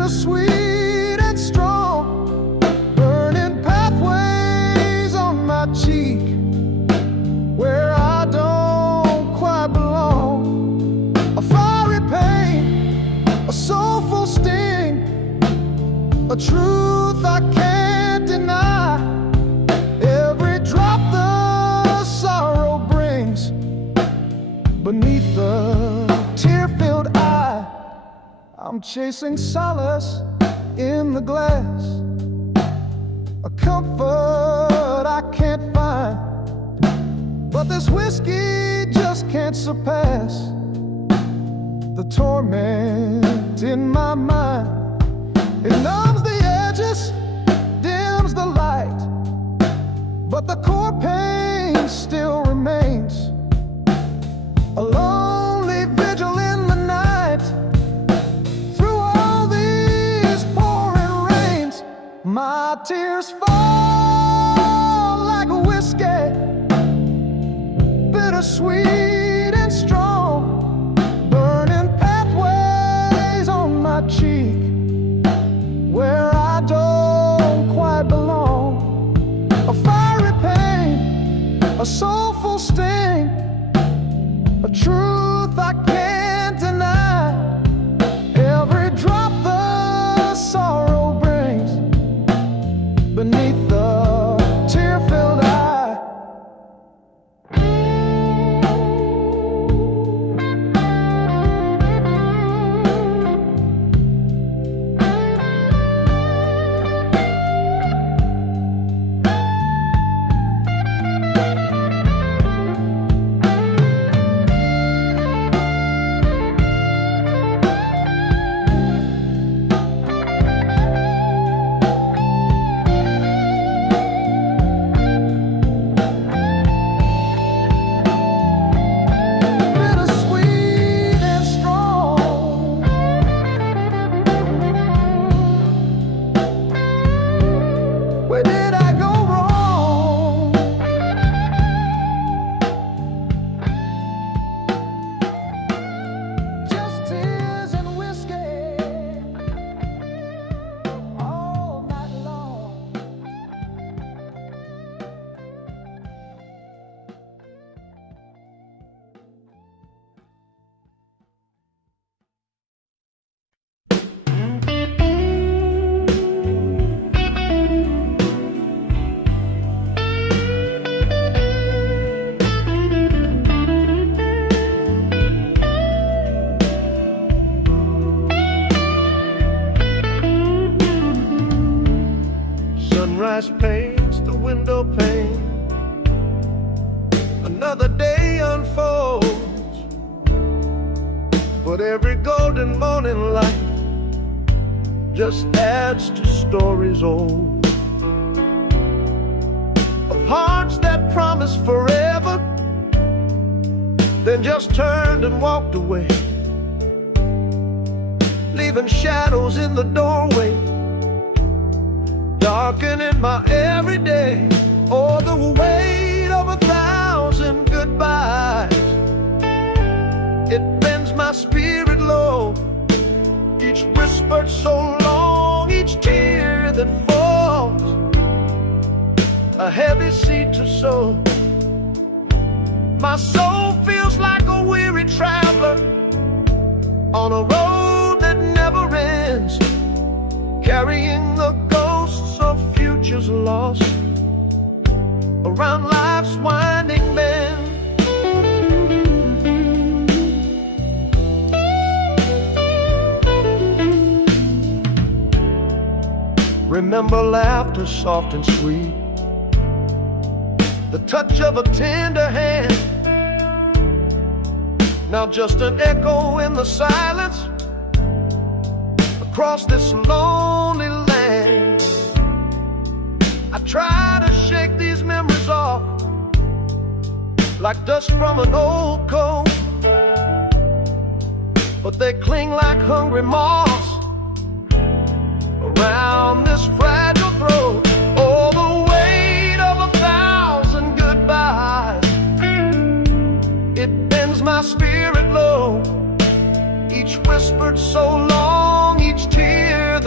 bittersweet and strong, burning pathways on my cheek where I don't quite belong. A fiery pain, a soulful sting, a truth I can't deny. Every drop the sorrow brings beneath the tear-filled eye. I'm chasing solace in the glass, a comfort I can't find, but this whiskey just can't surpass the torment in my mind. It numbs the edges, dims the light, but the core pain still remains. A lonely vigil in the night, through all these pouring rains. My tears fall like a whiskey, bittersweet and strong, burning pathways on my cheek where I don't quite belong. A fiery pain, a soulful sting, a truth I can't deny. Every drop the sorrow brings beneath the tear-filled eye. Where did I go wrong? Just tears and whiskey all night long. Sunrise paints the window pane, another day unfolds, but every golden morning light just adds to stories old, of hearts that promised forever, then just turned and walked away, leaving shadows in the doorway, darkening my everyday. Oh, the weight of 1,000 goodbyes, it bends my spirit low. Each whispered so long, each tear that falls, a heavy seed to sow. My soul feels like a weary traveler on a road that never ends, carrying the ghosts of futures lost around life's winding bend. Remember laughter soft and sweet, the touch of a tender hand, now just an echo in the silence across this lonely land. I try to shake these memories off like dust from an old coat, but they cling like hungry moths around this fragile throat. Oh, the weight of 1,000 goodbyes, it bends my spirit low. Each whispered so long, each tear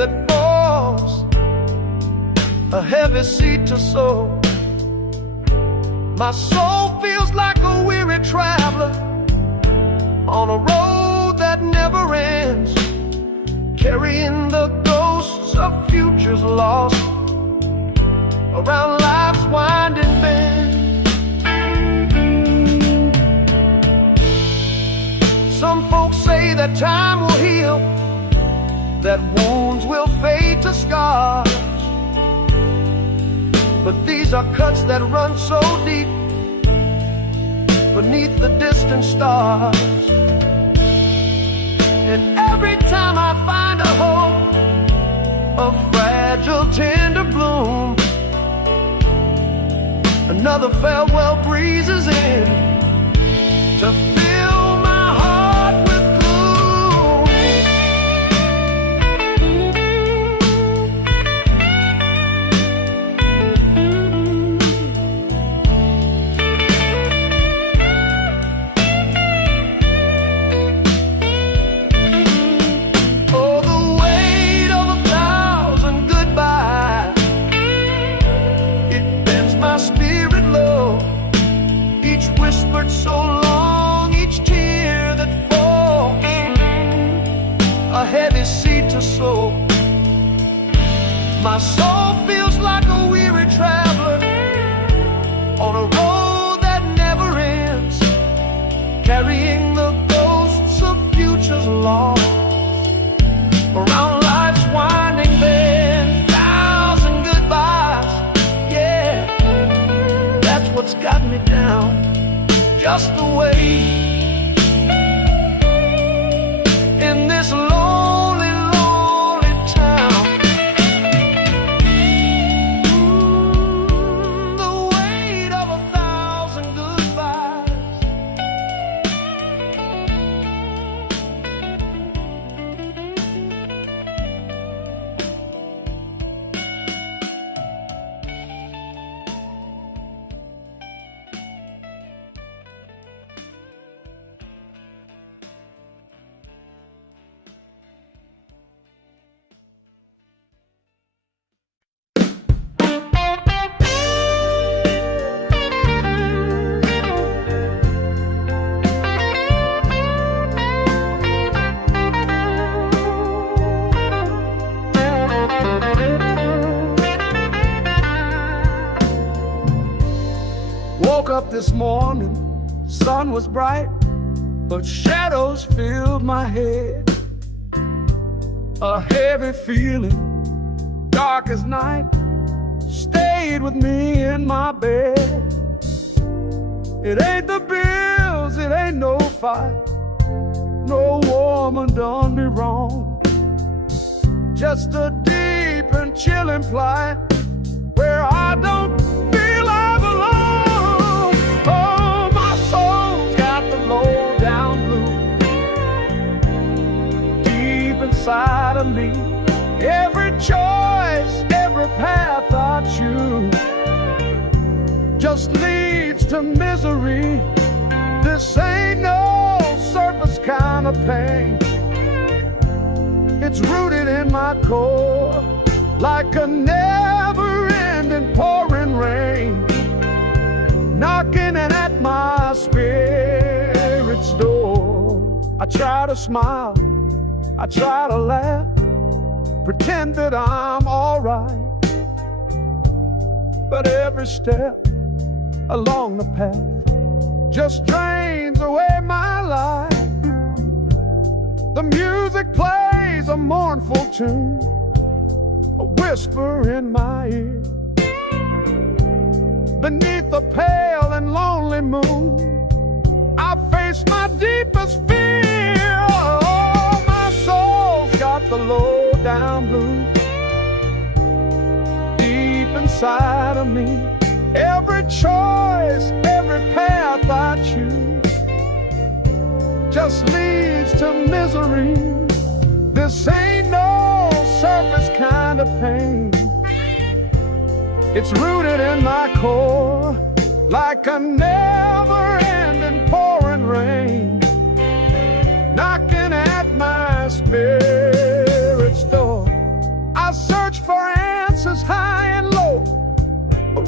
a heavy seed to sow. My soul feels like a weary traveler on a road that never ends, carrying the ghosts of futures lost around life's winding bend. Some folks say that time will heal, that wounds will fade to scars, but these are cuts that run so deep beneath the distant stars. And every time I find a hope, a fragile tender bloom, another farewell breezes in to fill my heart with gloom. Oh, the weight of 1,000 goodbyes, it bends my spirit low. Each whispered so long, each tear that falls, a heavy seed to sow. My soul feels like a weary traveler on a road that never ends, carrying the ghosts of futures lost around life's winding bend. 1,000 goodbyes, yeah, that's what's got me down, just the way. In this lonely, lonely town, the weight of 1,000 goodbyes. Woke up this morning, sun was bright, but shadows filled my head. A heavy feeling, dark as night, stayed with me in my bed. It ain't the bills, it ain't no fight, no woman done me wrong. Just a deep and chilling plight where I don't feel I belong. Oh, my soul's got the low down blues deep inside of me. Every choice, every path I choose just leads to misery. This ain't no surface kind of pain. It's rooted in my core like a never-ending pouring rain, knocking at my spirit's door. I try to smile, I try to laugh, pretend that I'm alright, but every step along the path just drains away my life. The music plays a mournful tune, a whisper in my ear. Beneath the pale and lonely moon, I face my deepest fear. Oh, my soul's got the low down blues deep inside of me. Every choice, every path I choose just leads to misery. This ain't no surface kind of pain. It's rooted in my core like a never-ending pouring rain, knocking at my spirit's door. I search for answers high and low,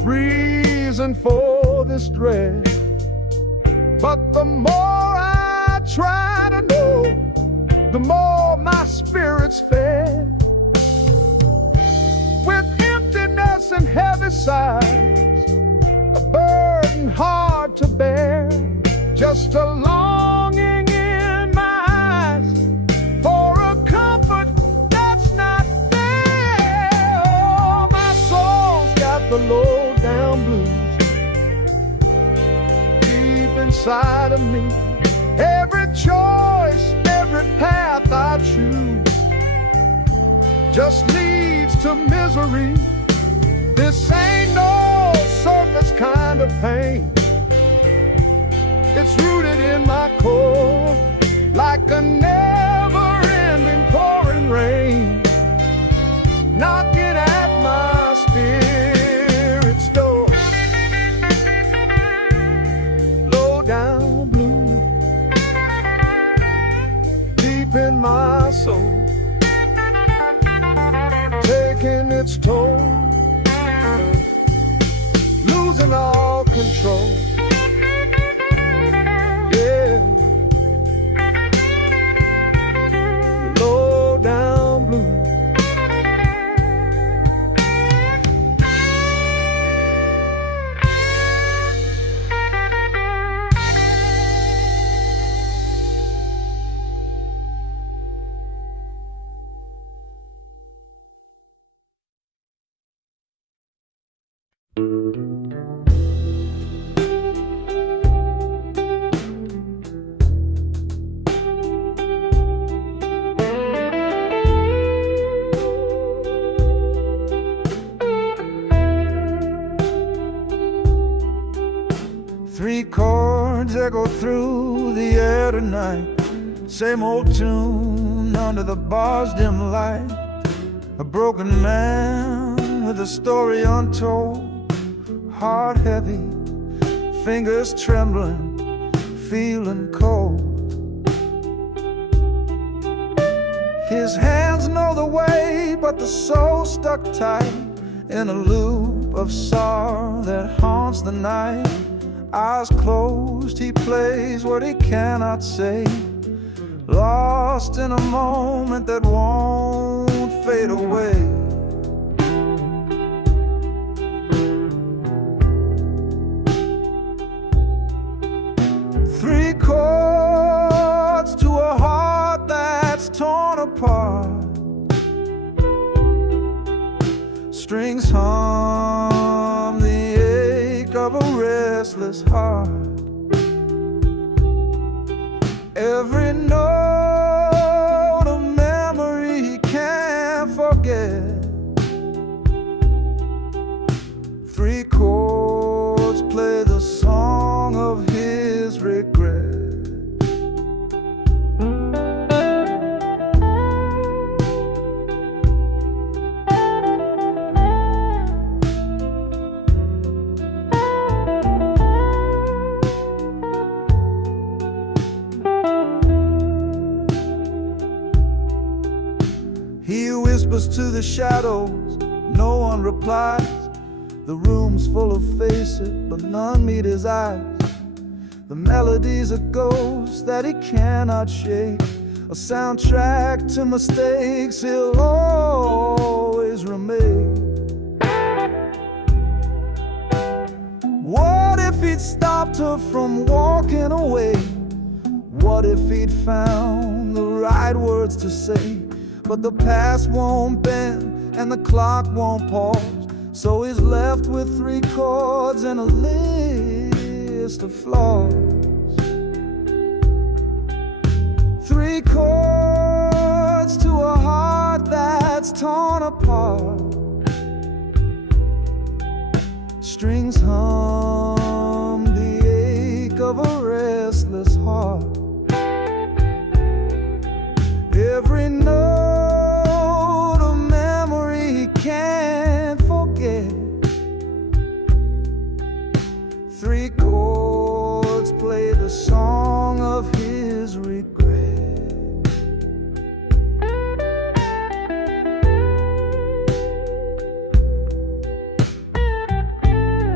reason for this dread. But the more I try to know, the more my spirit's fed. With emptiness and heavy sighs, a burden hard to bear, just a longing in my eyes for a comfort that's not there. Oh, my soul's got the low down blues deep inside of me. Every choice, every path I choose just leads to misery. This ain't no surface kind of pain. It's rooted in my core, like a never-ending pouring rain, knocking at my spirit's door. Low down blue, deep in my soul, taking its toll, losing all control. Yeah, low down blue. Three chords echo through the air tonight. Same old tune under the bar's dim light. A broken man with a story untold. Heart heavy, fingers trembling, feeling cold. His hands know the way, but the soul stuck tight in a loop of sorrow that haunts the night. Eyes closed, he plays what he cannot say, lost in a moment that won't fade away. Three chords to a heart that's torn apart. Strings hum the ache of a restless heart. Every note a memory he can't forget. Three chords play the song of his regret. He whispers to the shadows, no one replies. The room's full of faces, but none meet his eyes. The melody's a ghost that he cannot shake, a soundtrack to mistakes he'll always remake. What if he'd stopped her from walking away? What if he'd found the right words to say? But the past won't bend and the clock won't pause, so he's left with three chords and a list of flaws. Three chords to a heart that's torn apart. Strings hum the ache of a restless heart. Every note a memory he can't forget. Three chords play the song of his regret.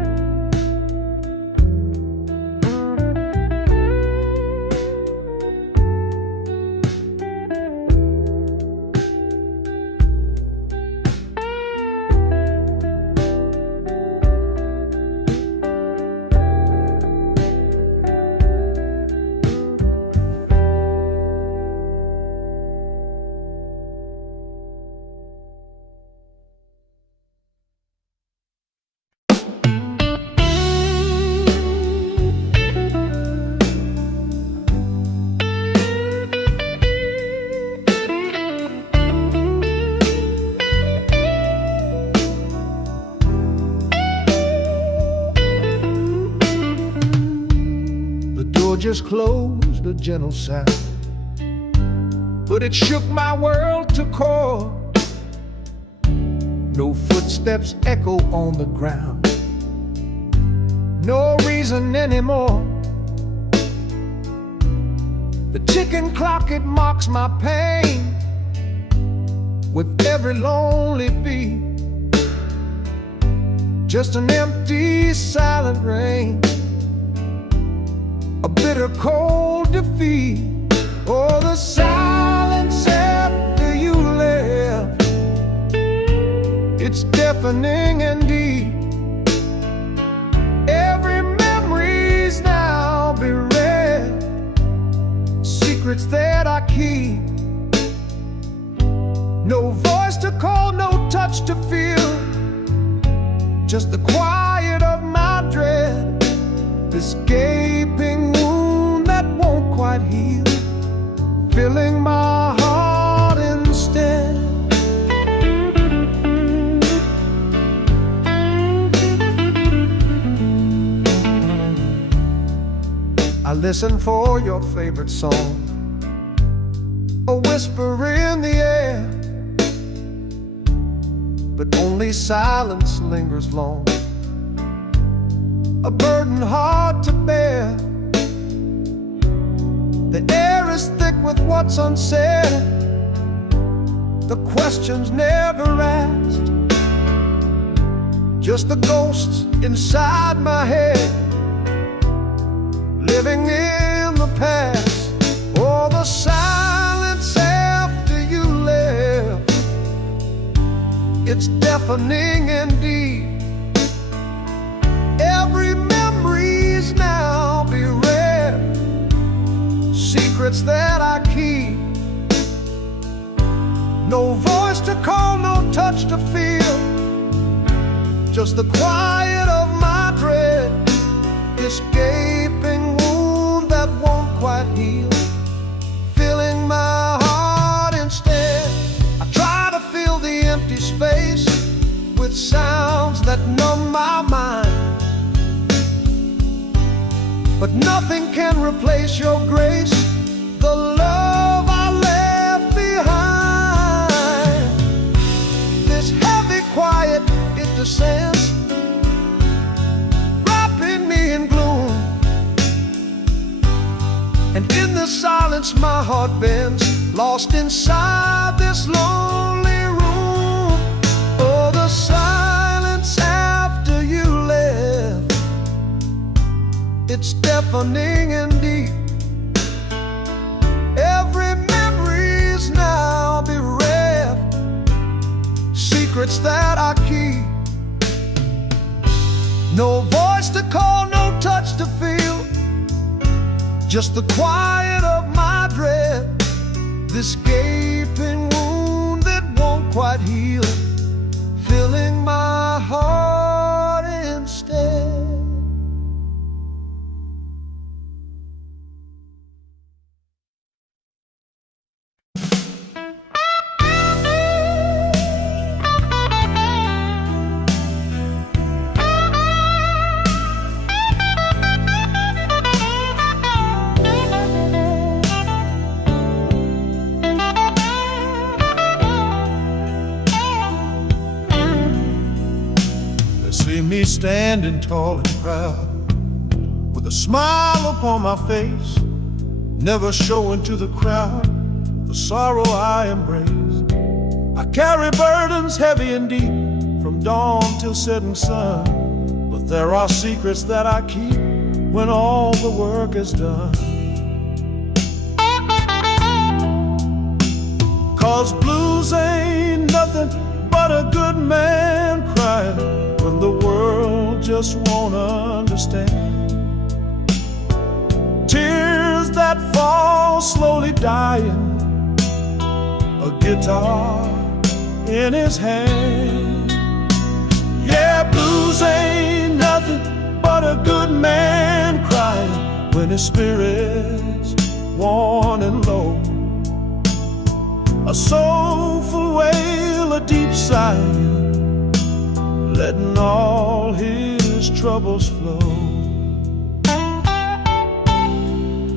just closed, a gentle sound, but it shook my world to core. No footsteps echo on the ground, no reason anymore. The ticking clock, it mocks my pain with every lonely beat. Just an empty, silent rain, a bitter, cold defeat. Oh, the silence after you left, it's deafening and deep. Every memory's now bereft, secrets that I keep. No voice to call, no touch to feel, just the quiet of my dread, this gaping wound that won't quite heal, filling my heart instead. I listen for your favorite song, a whisper in the air, but only silence lingers long, a burden hard to bear. The air is thick with what's unsaid, the questions never asked, just the ghosts inside my head, living in the past. Oh, the silence after you left, it's deafening indeed. Every memory's now bereft, secrets that I keep. No voice to call, no touch to feel, just the quiet of my dread, this gaping wound that won't quite heal, filling my heart instead. I try to fill the empty space with sounds that numb my mind, but nothing can replace your grace, the love I left behind. This heavy quiet, it descends, wrapping me in gloom, and in the silence my heart bends, lost inside this lonely room. Oh, the silence after you left, it's deafening and deep. Every memory's now bereft, secrets that I keep. No voice to call, no touch to feel, just the quiet of my dread, this gaping wound that won't quite heal, filling my heart instead. See me standing tall and proud, with a smile upon my face, never showing to the crowd the sorrow I embrace. I carry burdens heavy and deep, from dawn till setting sun, but there are secrets that I keep when all the work is done. 'Cause blues ain't nothing but a good man crying when the world just won't understand. Tears that fall slowly dying, a guitar in his hand. Yeah, blues ain't nothing but a good man crying when his spirit's worn and low. A soulful wail, a deep sigh, letting all his troubles flow.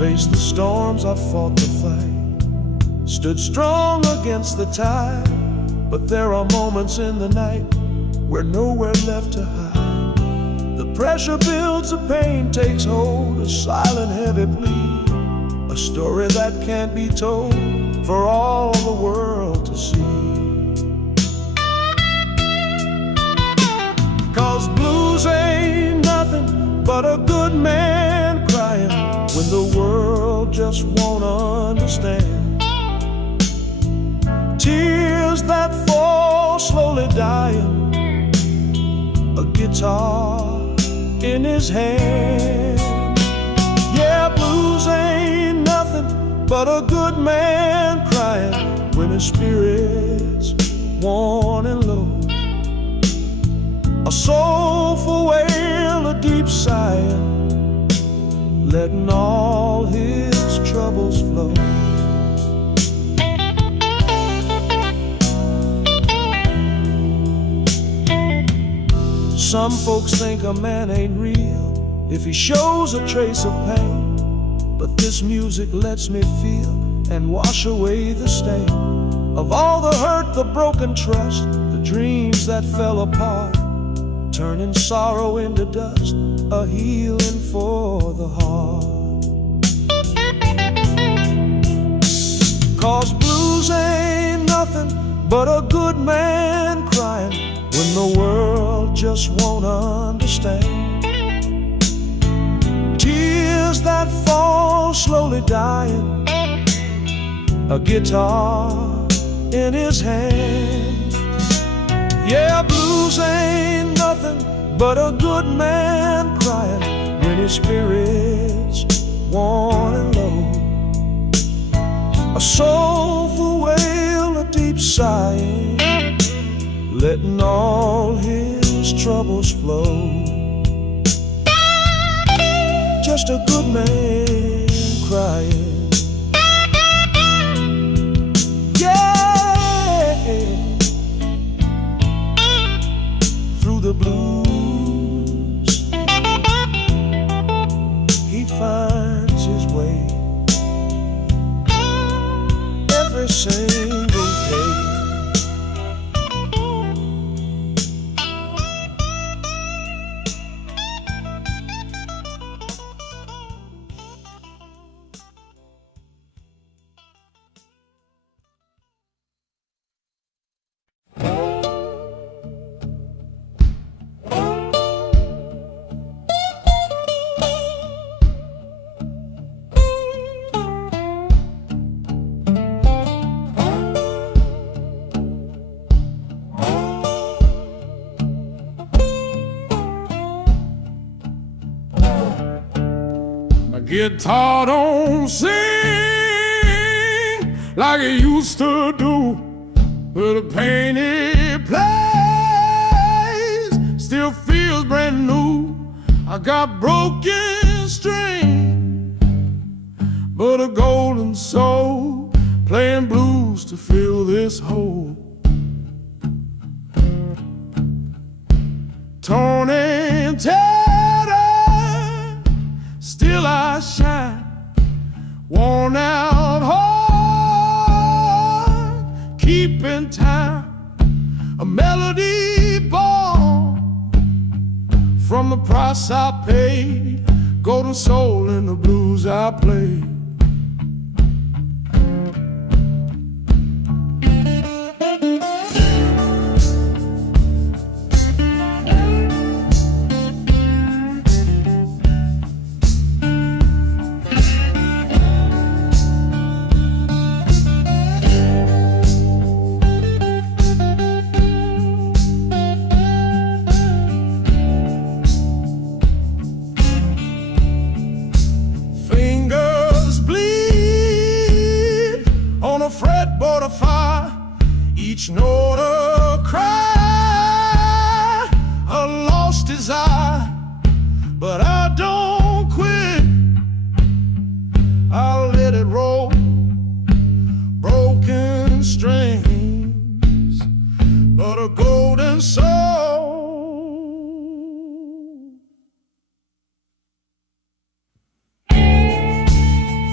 Faced the storms, I fought the fight, stood strong against the tide. But there are moments in the night where nowhere left to hide. The pressure builds, the pain takes hold, a silent heavy plea, a story that can't be told for all the world to see. 'Cause blues ain't nothing but a good man crying when the world just won't understand. Tears that fall slowly dying, a guitar in his hand. Yeah, blues ain't nothing but a good man crying when his spirit's worn and low. A soulful wail, a deep sighing, letting all his troubles flow. Some folks think a man ain't real if he shows a trace of pain, but this music lets me feel and wash away the stain of all the hurt, the broken trust, the dreams that fell apart, turning sorrow into dust, a healing for the heart. 'Cause blues ain't nothing but a good man crying when the world just won't understand. Tears that fall slowly dying, a guitar in his hand. Yeah, blues ain't nothing but a good man crying when his spirit's worn and low. A soulful wail, a deep sighing, letting all his troubles flow. Just a good man crying. Yeah, through the blues he finds his way every single day. Guitar don't sing like it used to do, but the pain it plays still feels brand new. I got broken string, but a golden soul playing blues to fill this hole. Torn and tattered, still I shine, worn out heart, keeping time, a melody born from the price I paid, golden soul in the blues I play. Fretboard of fire, each note a cry, a lost desire, but I don't quit. I'll let it roll, broken strings, but a golden soul.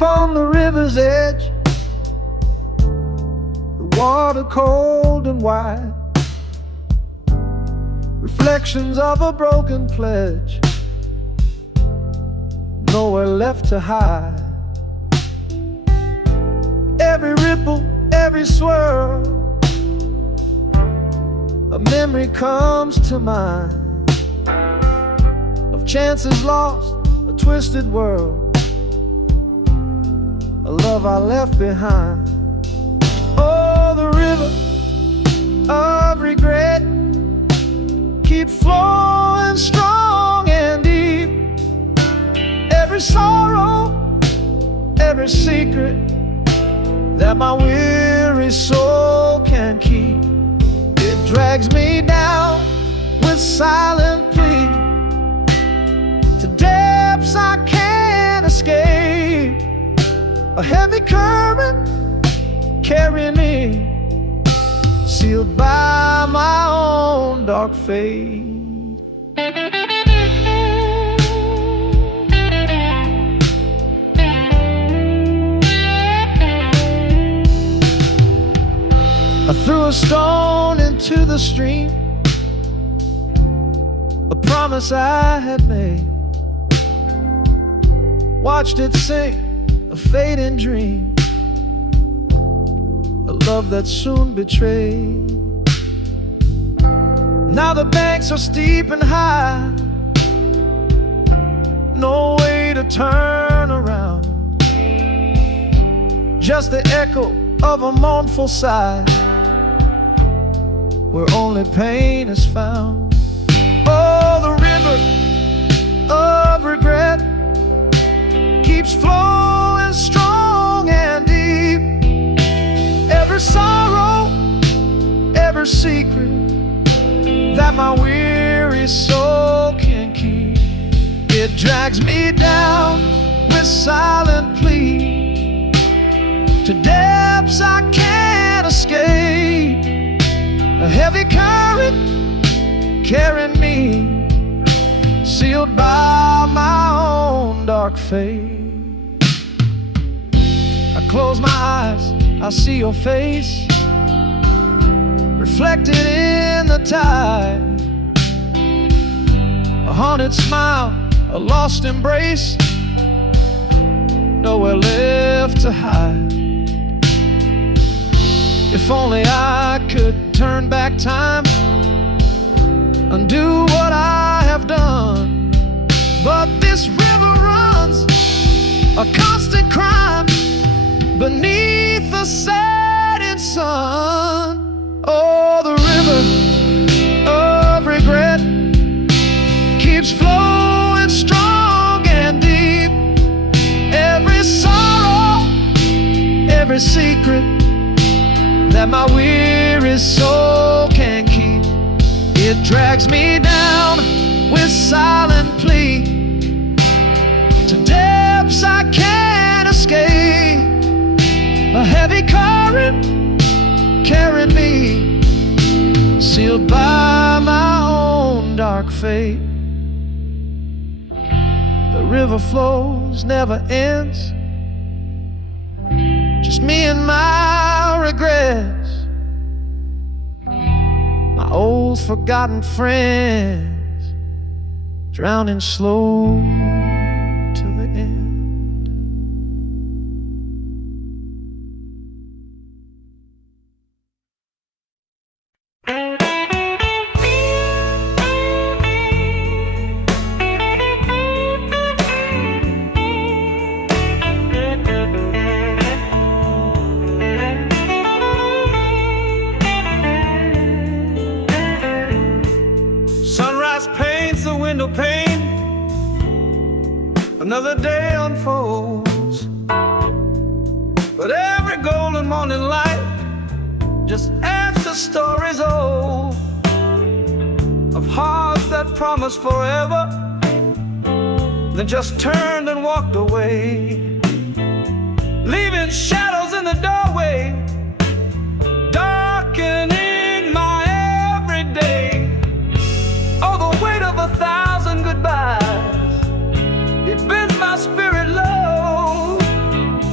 on the river's edge, the water cold and wide, reflections of a broken pledge, nowhere left to hide. Every ripple, every swirl, a memory comes to mind of chances lost, a twisted world, a love I left behind. Oh, the river of regret keeps flowing strong and deep. Every sorrow, every secret that my weary soul can keep, it drags me down with silent plea to depths I can't escape. A heavy current carrying me, sealed by my own dark fate. I threw a stone into the stream, a promise I had made, watched it sink, a fading dream, a love that soon betrayed. Now the banks are steep and high, no way to turn around, just the echo of a mournful sigh, where only pain is found. Oh, the river of regret keeps flowing strong and deep. Every sorrow, every secret that my weary soul can keep, it drags me down with silent plea to depths I can't escape. A heavy current carrying me, sealed by my own dark fate. I close my eyes, I see your face reflected in the tide, a haunted smile, a lost embrace, nowhere left to hide. If only I could turn back time, undo what I have done, but this river runs a constant crime beneath the setting sun. Oh, the river of regret keeps flowing strong and deep. Every sorrow, every secret that my weary soul can keep, it drags me down with silent plea to depths I can't escape. A heavy current carrying me, sealed by my own dark fate. The river flows, never ends, just me and my regrets, my old forgotten friends, drowning slow till the end. Window pane, another day unfolds, but every golden morning light just adds to stories old of hearts that promised forever, then just turned and walked away, leaving shadows in the doorway, darkening my everyday. Oh, the weight of 1,000 goodbyes, it bends my spirit low.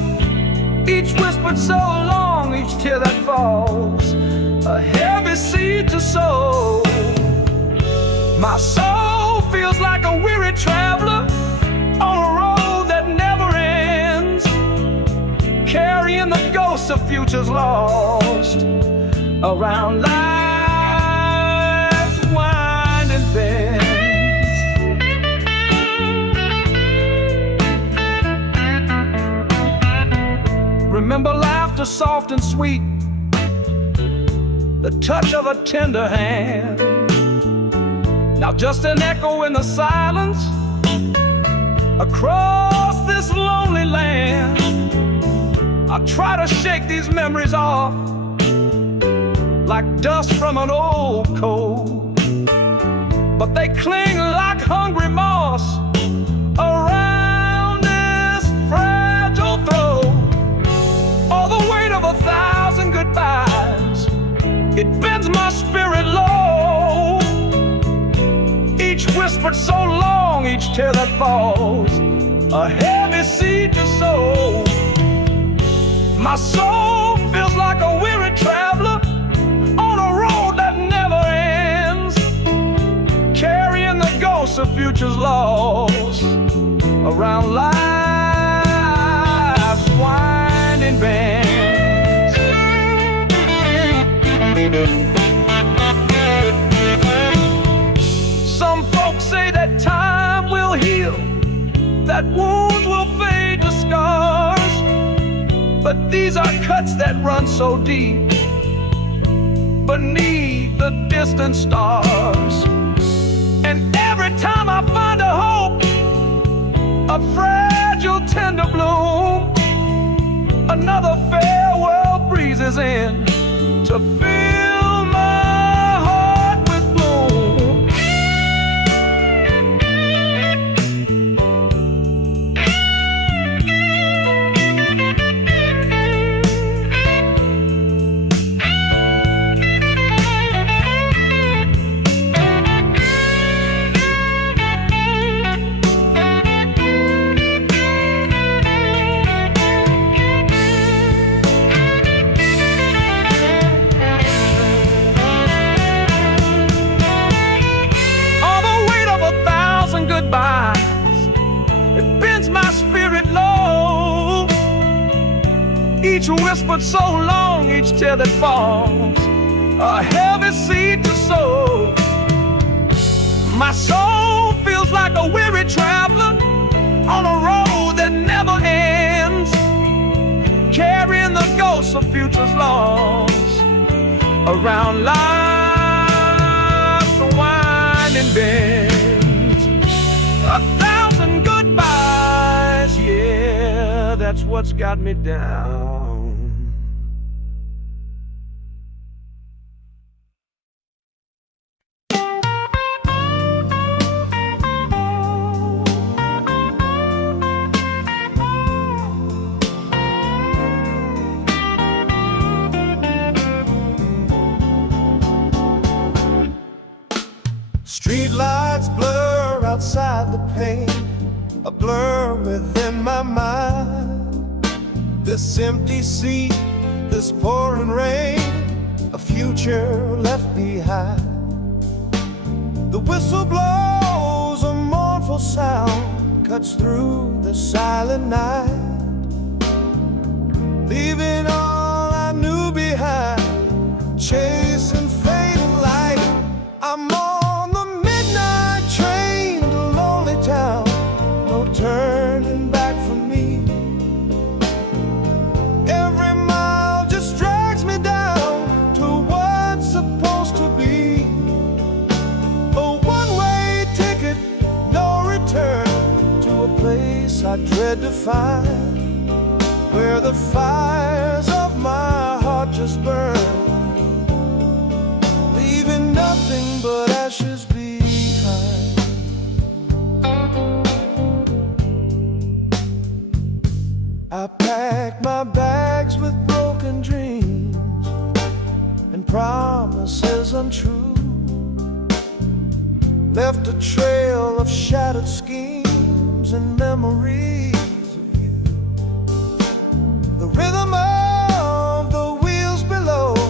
falls, a heavy seed to sow. My soul feels like a weary traveler on a road that never ends, carrying the ghosts of futures lost around life's winding bends. Remember laughter soft and sweet, the touch of a tender hand. Now just an echo in the silence across this lonely land. I try to shake these memories off like dust from an old coat, but they cling like hungry moss around this fragile throat. All the weight of 1,000 goodbyes, it bends my spirit low. Each whispered so long, each tear that falls, a heavy seed to sow. My soul feels like a weary traveler on a road that never ends, carrying the ghosts of futures lost around life's winding bends. Some folks say that time will heal, that wounds will fade to scars, but these are cuts that run so deep beneath the distant stars. And every time I find a hope, a fragile tender bloom, another farewell breezes in to fill my heart with gloom. It bends my spirit low. Each whispered so long, each tear that falls, a heavy seed to sow. My soul feels like a weary traveler on a road that never ends, carrying the ghosts of futures lost around life's winding bends. 1,000 goodbyes, yeah, that's what's got me down. Street lights blur outside the pane, a blur within my mind. This empty seat, this pouring rain, a future left behind. The whistle blows, a mournful sound cuts through the silent night, leaving all I knew behind, chasing fading light. I'm on the midnight train to lonely town, no turning back for me. Every mile just drags me down to what's supposed to be. A one-way ticket, no return, to a place I dread to find, where the fires of my heart just burn, leaving nothing but ashes behind. I packed my bags with broken dreams and promises untrue, left a trail of shattered schemes and memories of you. The rhythm of the wheels below,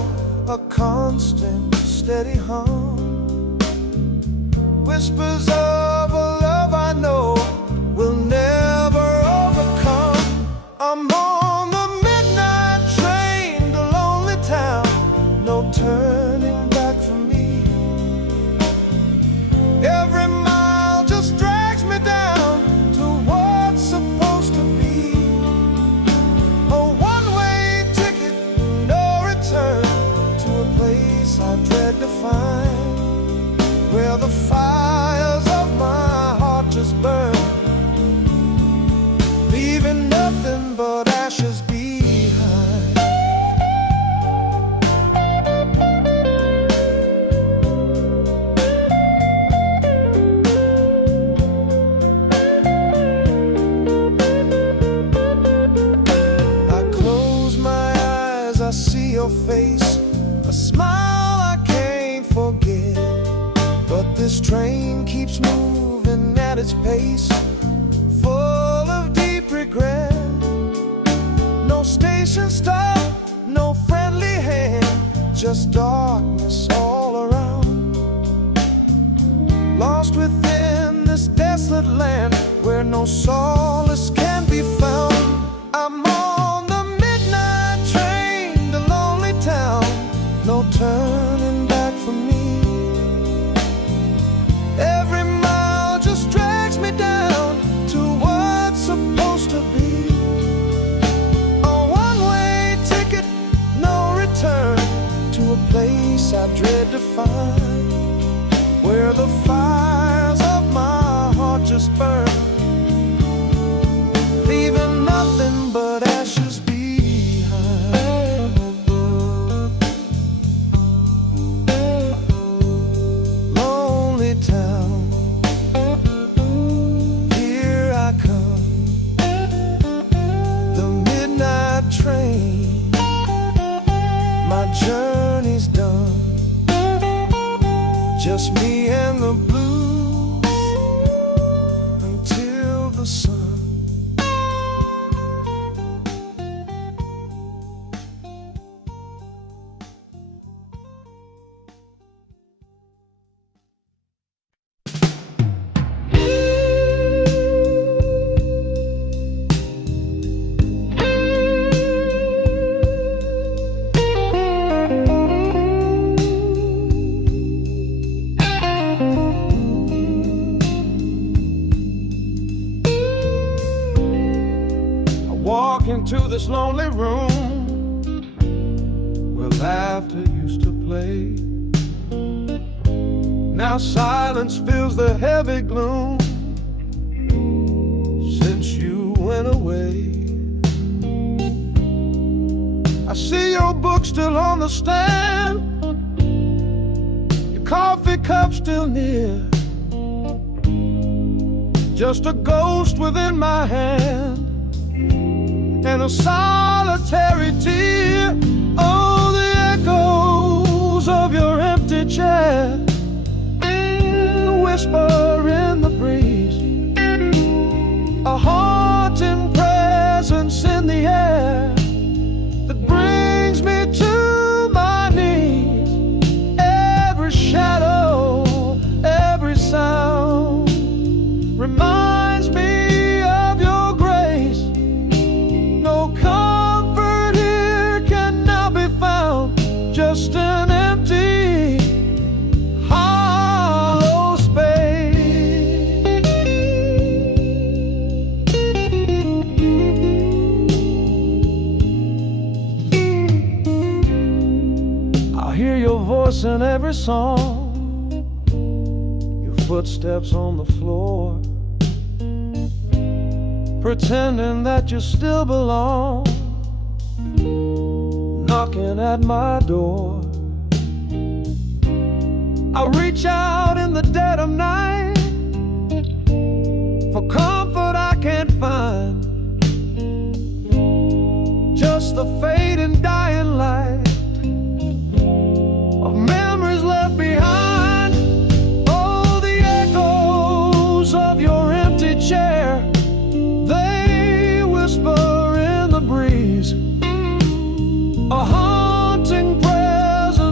a constant, steady hum. Whispers of a love I know will never overcome. I'm on the midnight train to lonely town, no turning back for me. Every mile just drags me down to what's supposed to be. A one-way ticket, no return, to a place I dread to find, where the fires of my heart just burn, leaving nothing but ashes behind. I close my eyes, I see your face, a smile I can't forget. But this train keeps moving at its pace, full of deep regret. No station stop, no friendly hand, just darkness all around. Lost within this desolate land where no solace can be found. I'm on the midnight train to lonely town, no turning back for me. Every mile just drags me down to what's supposed to be. A one-way ticket, no return, to a place I dread to find, where the fires of my heart just burn, leaving nothing but ashes behind. Lonely town, here I come, the midnight train, my journey's done, just me and the blues until the sun. Walk into this lonely room where laughter used to play. Now silence fills the heavy gloom since you went away. I see your book still on the stand, your coffee cup still near, just a ghost within my hand and a solitary tear. Oh, the echoes of your empty chair, a whisper in the breeze, a haunting presence in the air that brings me to my knees. Every shadow, every sound reminds me of your grace. No comfort here can now be found, just an empty, hollow space. I hear your voice in every song, your footsteps on the floor, pretending that you still belong, knocking at my door. I reach out in the dead of night for comfort I can't find, just the fading dying light of memories left behind. Oh, the echoes of your empty chair, they whisper in the breeze, a haunting presence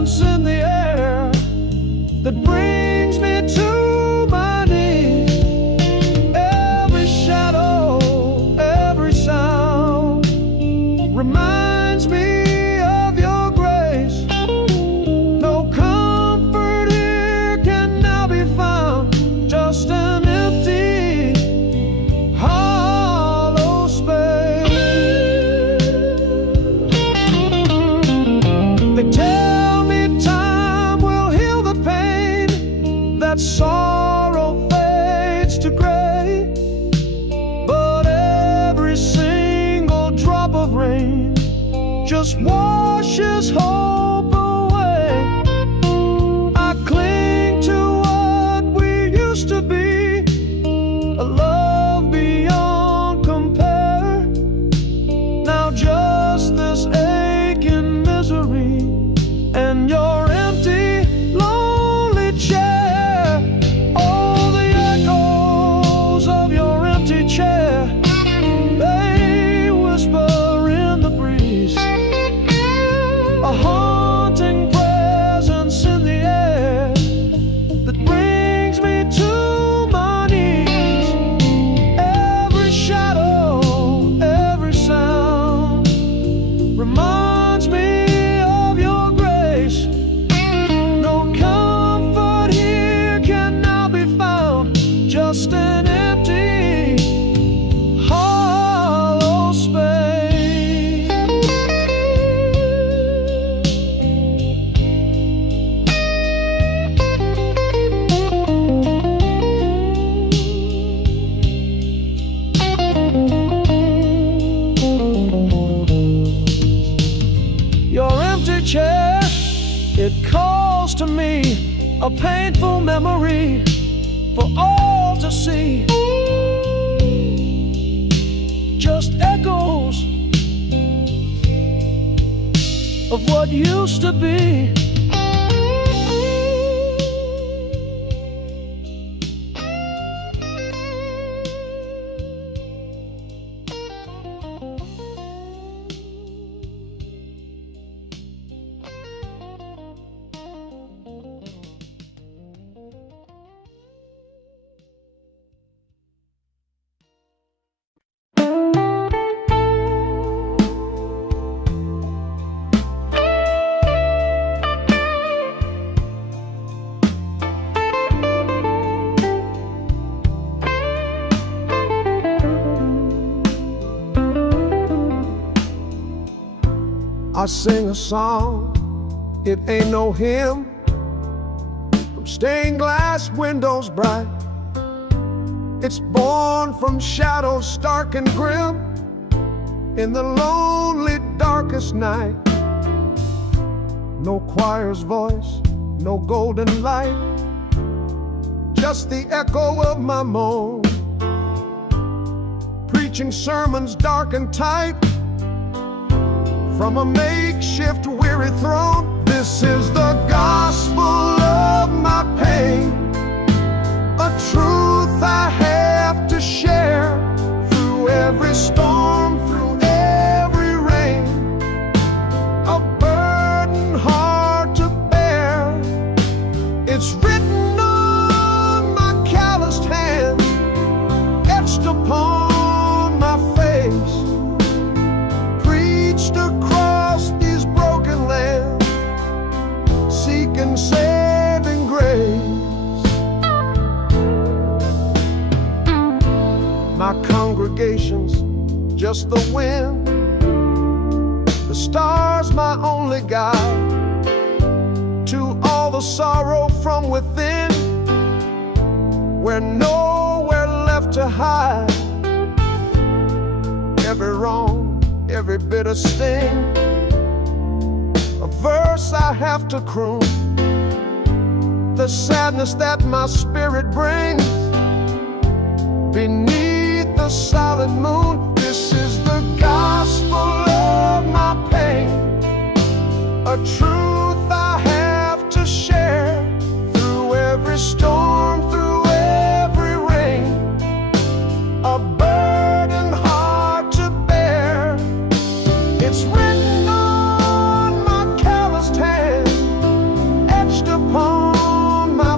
that brings me to my knees. Every shadow, every sound reminds me of your grace. No comfort here can now be found, just an empty, hollow space. They tell me time will heal the pain, that sorrow fades to gray, but every single drop of rain just washes hope away. I cling to what we used to be, a love beyond compare. Now just this aching misery and your empty, lonely chair. Oh, the echoes of your empty chair, they whisper in the breeze, a haunting presence in the air that brings me to my knees. Every shadow, every sound reminds me of your grace. No comfort here can now be found, just an empty, hollow space. Your empty chair, it calls to me, a painful memory for all to see. Just echoes of what used to be. I sing a song, it ain't no hymn, from stained glass windows bright. It's born from shadows stark and grim, in the lonely darkest night. No choir's voice, no golden light, just the echo of my moan, preaching sermons dark and tight from a makeshift weary throne. This is the gospel of my pain, a truth I have to share through every storm, through every rain, a burden hard to bear. It's written on my calloused hands, etched upon my face, preached across these broken lands, seeking saving grace. My congregation's just the wind, the stars my only guide to all the sorrow from within, where nowhere left to hide. Every wrong, every bitter sting, a verse I have to croon, the sadness that my spirit brings beneath the silent moon. This is the gospel of my pain, a truth I have to share through every storm, through every rain, a burden hard to bear. It's written on my calloused hand, etched upon my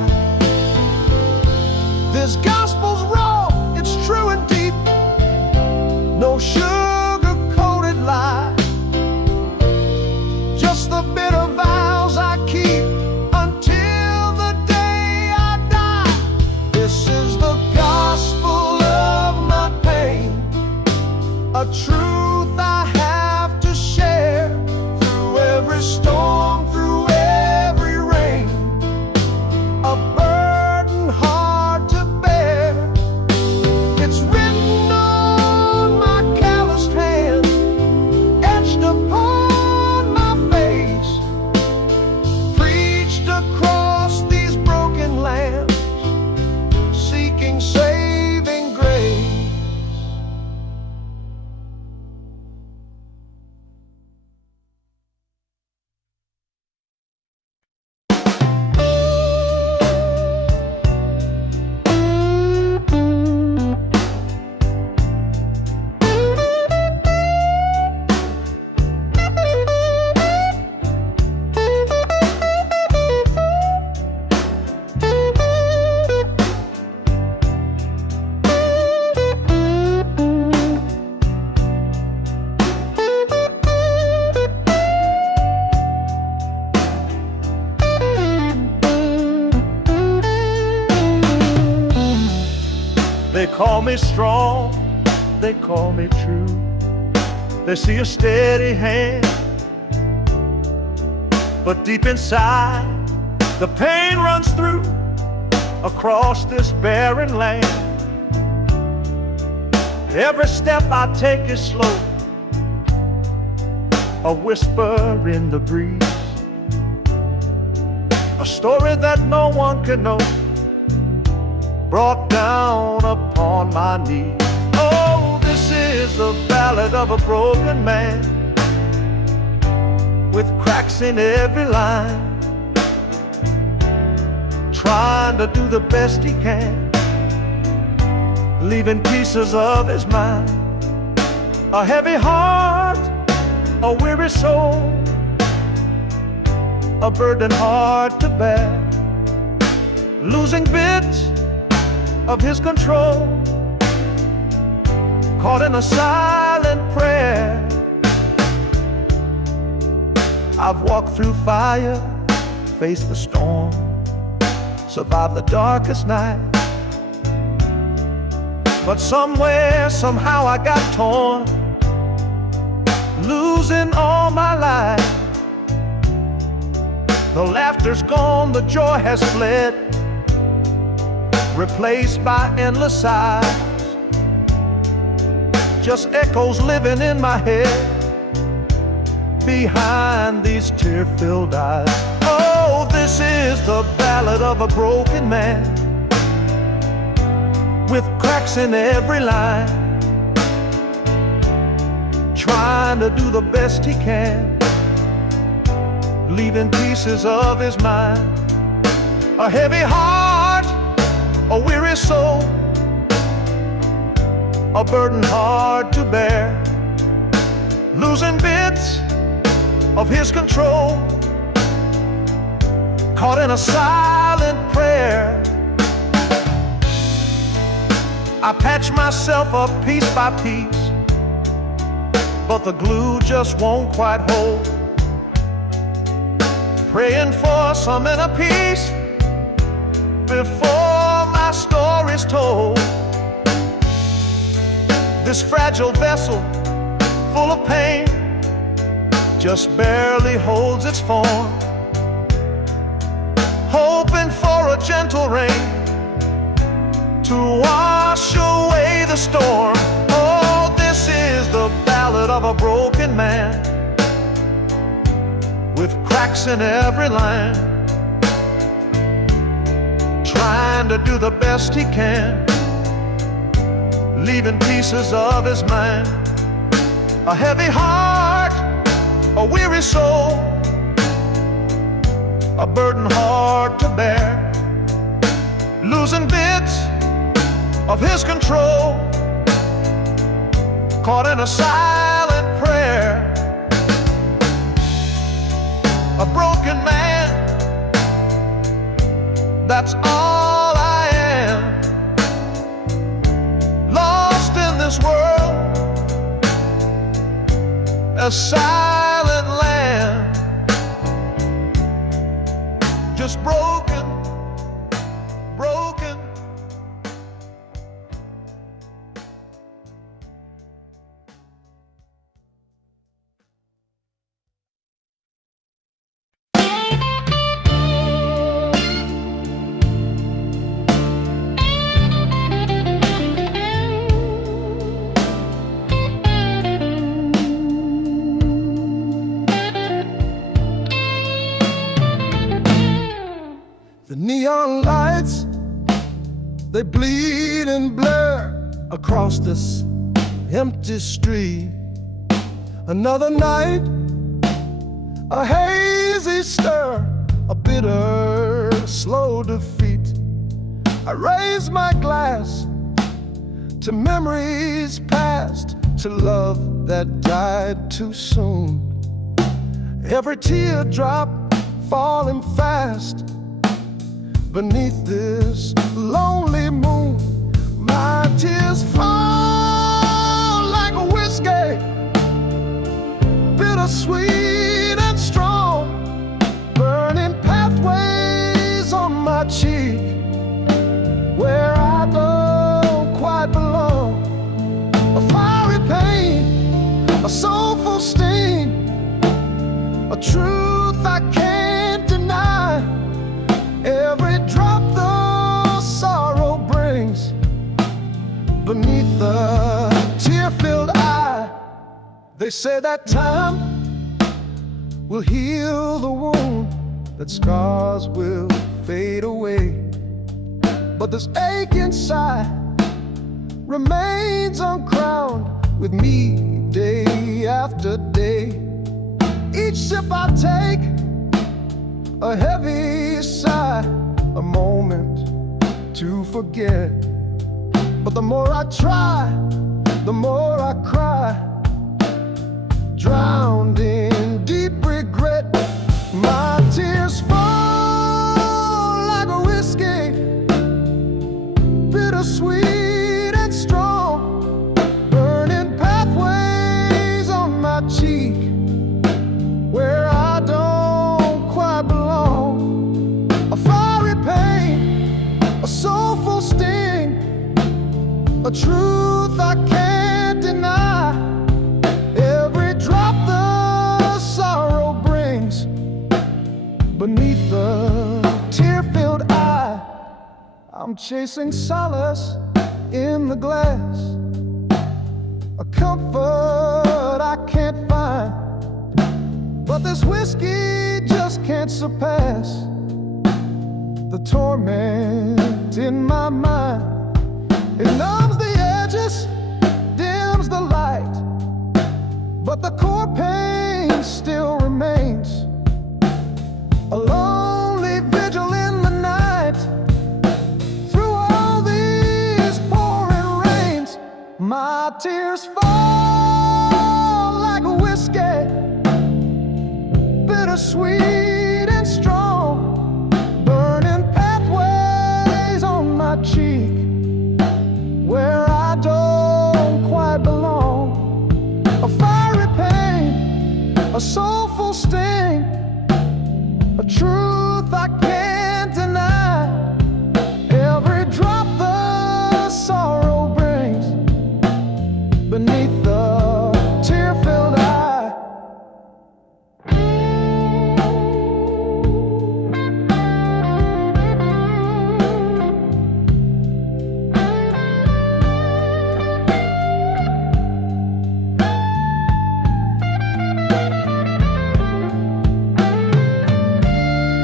This gospel's raw, it's true and deep. No sugar-coated lie, just the bitter vows I keep until the day I die. This is the gospel of my pain, a truth I have to share through every storm, through every rain, a burden hard to bear. It's written on my calloused hand, etched upon my face, preached across these broken lands, seeking saving grace. They call me strong, they call me true. They see a steady hand, but deep inside the pain runs through across this barren land. Every step I take is slow, a whisper in the breeze, a story that no one can know, brought down upon my knees. Oh, this is the ballad of a broken man, with cracks in every line, trying to do the best he can, leaving pieces of his mind. A heavy heart, a weary soul, a burden hard to bear, losing bits of his control, caught in a silent prayer. I've walked through fire, faced the storm, survived the darkest night, but somewhere, somehow I got torn, losing all my life. The laughter's gone, the joy has fled, replaced by endless sighs, just echoes living in my head behind these tear-filled eyes. Oh, this is the ballad of a broken man, with cracks in every line, trying to do the best he can, leaving pieces of his mind. A heavy heart, a weary soul, a burden hard to bear, losing bits of his control, caught in a silent prayer. I patch myself up piece by piece, but the glue just won't quite hold, praying for some inner peace before my story's told. This fragile vessel, full of pain, just barely holds its form, hoping for a gentle rain to wash away the storm. Oh, this is the ballad of a broken man, with cracks in every line, trying to do the best he can, leaving pieces of his mind. A heavy heart, a weary soul, a burden hard to bear, losing bits of his control, caught in a silent prayer. A broken man that's all I am. Lost in this world, a silent land, just broken, broken. The neon lights, they bleed and blur across this empty street. Another night, a hazy stir, a bitter, slow defeat. I raise my glass to memories past, to love that died too soon. Every teardrop falling fast beneath this lonely moon. My tears fall like a whiskey, bittersweet and strong, burning pathways on my cheek, where I don't quite belong. A fiery pain, a soulful sting, a truth I can't deny. Every drop the sorrow brings beneath the tear-filled eye. They say that time will heal the wound, that scars will fade away, but this ache inside remains uncrowned with me day after day. Each sip I take, a heavy sigh, a moment to forget. But the more I try, the more I cry, drowned in deep regret. My tears fall like a whiskey, bittersweet and strong, burning pathways on my cheek, where I don't quite belong. A fiery pain, a soulful sting, a truth I can't deny. Every drop the sorrow brings beneath the tear-filled eye. I'm chasing solace in the glass, a comfort I can't find, but this whiskey just can't surpass the torment in my mind. It numbs the edges, dims the light, but the core pain still remains. A lonely vigil in the night, through all these pouring rains. My tears fall like a whiskey, bittersweet and strong, burning pathways on my cheek, where I don't quite belong. A fiery pain, a soulful sting, a truth I can't deny. Every drop the sorrow brings beneath the tear-filled eye.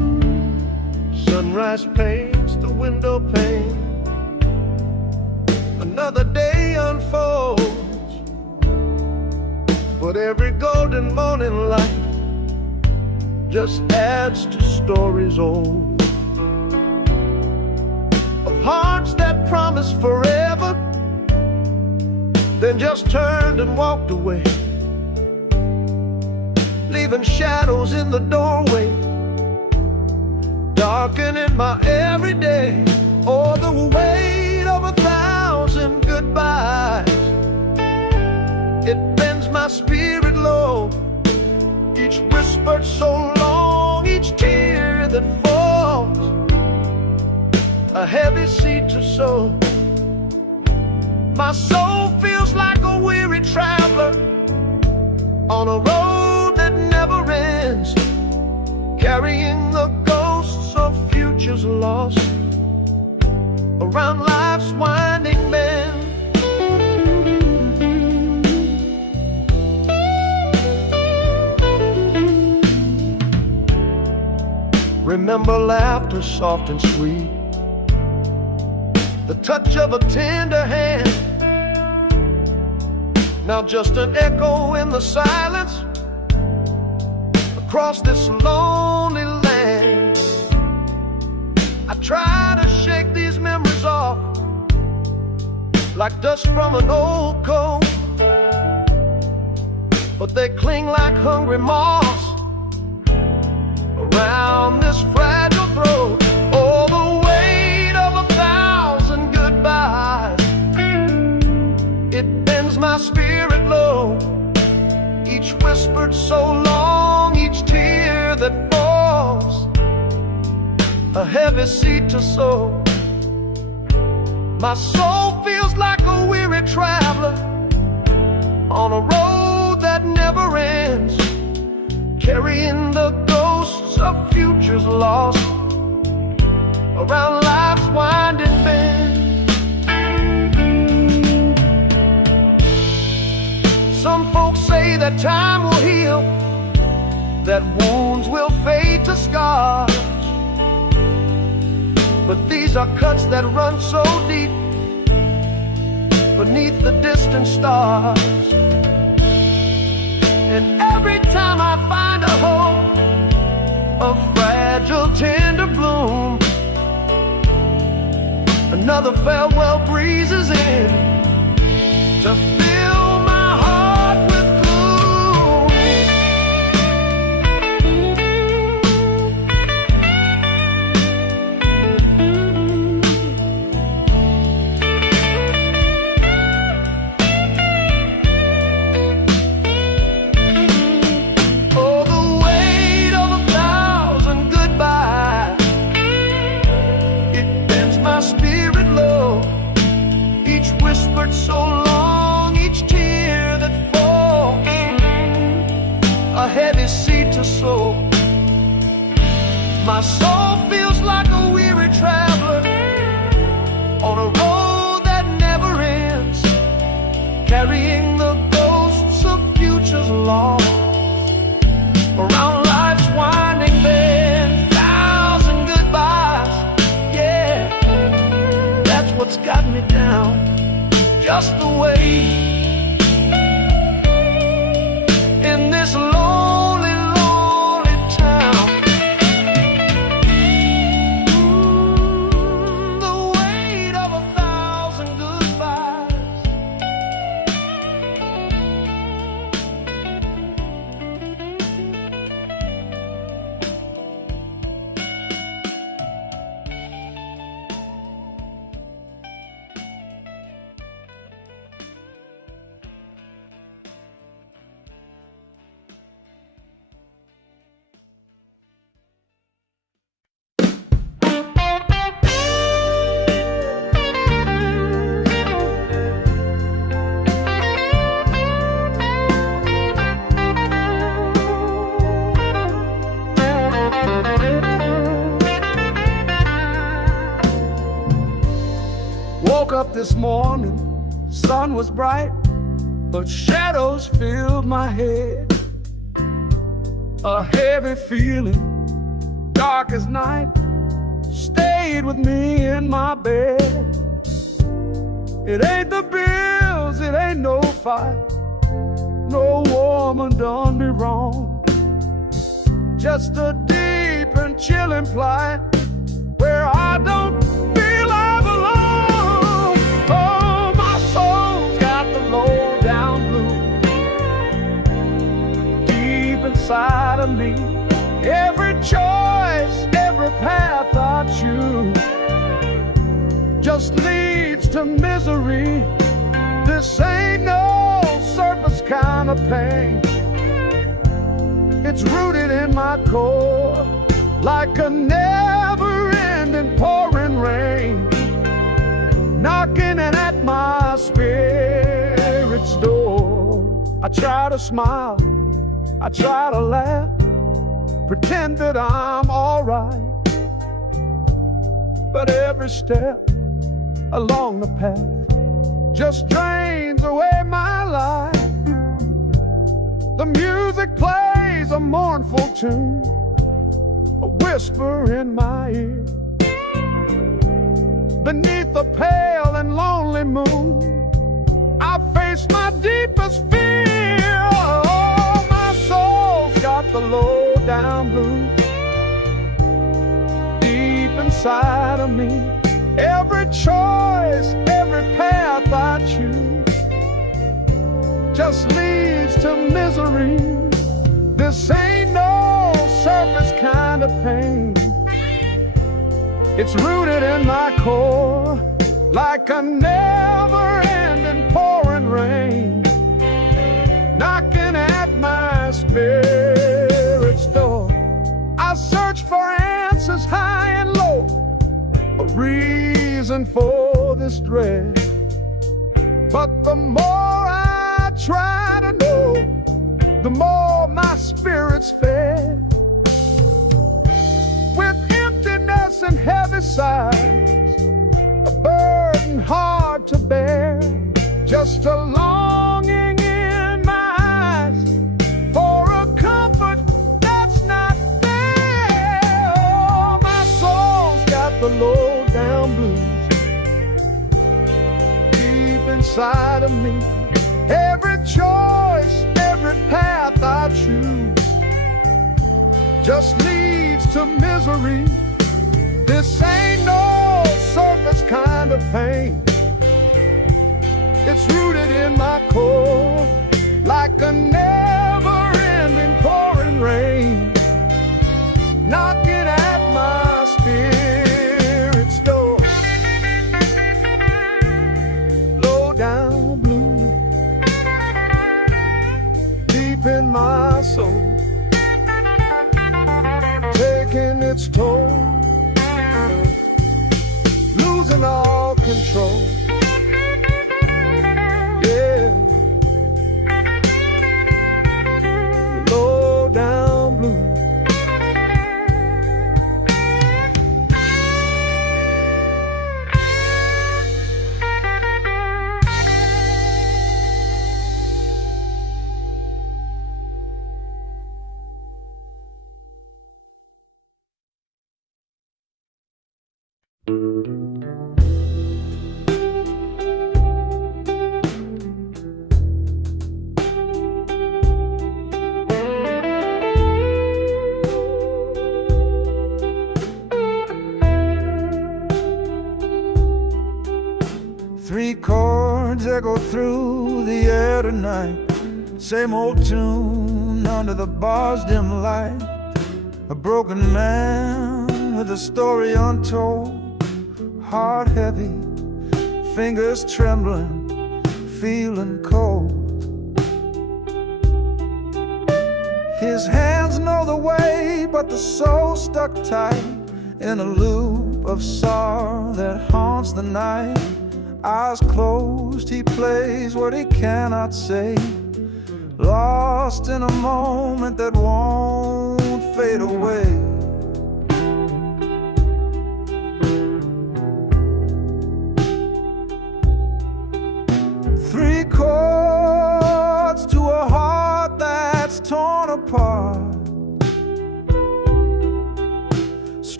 sunrise paints the window pane. Another day unfolds, but every golden morning light just adds to stories old, of hearts that promised forever, then just turned and walked away, leaving shadows in the doorway, darkening my everyday. Oh, the weight of 1,000 goodbyes, it bends my spirit low. Each whispered so long, each tear that falls, a heavy seed to sow. My soul feels like a weary traveler on a road that never ends, carrying the ghosts of futures lost around life's winding bend. Remember laughter soft and sweet, the touch of a tender hand, now just an echo in the silence across this lonely land. I try to shake these memories off like dust from an old coat, but they cling like hungry moths around this fragile throat. Oh, the weight of 1,000 goodbyes, it bends my spirit low. Each whispered so long, each tear that falls, a heavy seed to sow. My soul feels like a weary traveler on a road that never ends, carrying the ghosts of futures lost around life's winding bend. Some folks say that time will heal, that wounds will fade to scars, but these are cuts that run so deep beneath the distant stars. And every time I find a hope, a fragile tender bloom, another farewell breezes in to fill my heart with gloom. Oh, the weight of 1,000 goodbyes, it bends my spirit low. Each whispered so long, each tear that falls, a heavy seed to sow. My soul feels like a weary traveler on a road that never ends, carrying the ghosts of futures lost around life's winding bend. 1,000 goodbyes, yeah, that's what's got me down, just the way in this lonely, lonely town. The weight of 1,000 goodbyes. Woke up this morning, sun was bright, but shadows filled my head. A heavy feeling, dark as night, stayed with me in my bed. It ain't the bills, it ain't no fight. No woman done me wrong. Just a deep and chilling plight where I don't feel I belong. Oh, my soul's got the low down blues deep inside of me. Every choice, every path I choose just leads to misery. This ain't no surface kind of pain. It's rooted in my core like a never-ending pouring rain, knocking at my spirit's door. I try to smile, I try to laugh, pretend that I'm alright, but every step along the path just drains away my life. The music plays a mournful tune, a whisper in my ear. Beneath the pale and lonely moon, I face my deepest fear. Oh, my soul's got the low down blues deep inside of me. Every choice, every path I choose just leads to misery. This ain't no surface kind of pain. It's rooted in my core like a never-ending pouring rain, knocking at my spirit's door. I search for answers high and low, a reason for this dread. But the more I try to know, the more my spirit's fed. With emptiness and heavy sighs, a burden hard to bear, just a longing in my eyes for a comfort that's not there. Oh, my soul's got the low down blues deep inside of me. Every choice, every path I choose just leads to misery. This ain't no surface kind of pain. It's rooted in my core like a never-ending pouring rain, knocking at my spirit's door. Low down blue deep in my soul, taking its toll, losing all control. Yeah, low down blue. Three chords echo through the air tonight, same old tune under the bar's dim light. A broken man with a story untold, heart heavy, fingers trembling, feeling cold. His hands know the way, but the soul stuck tight in a loop of sorrow that haunts the night. Eyes closed, he plays what he cannot say, lost in a moment that won't fade away. Three chords to a heart that's torn apart,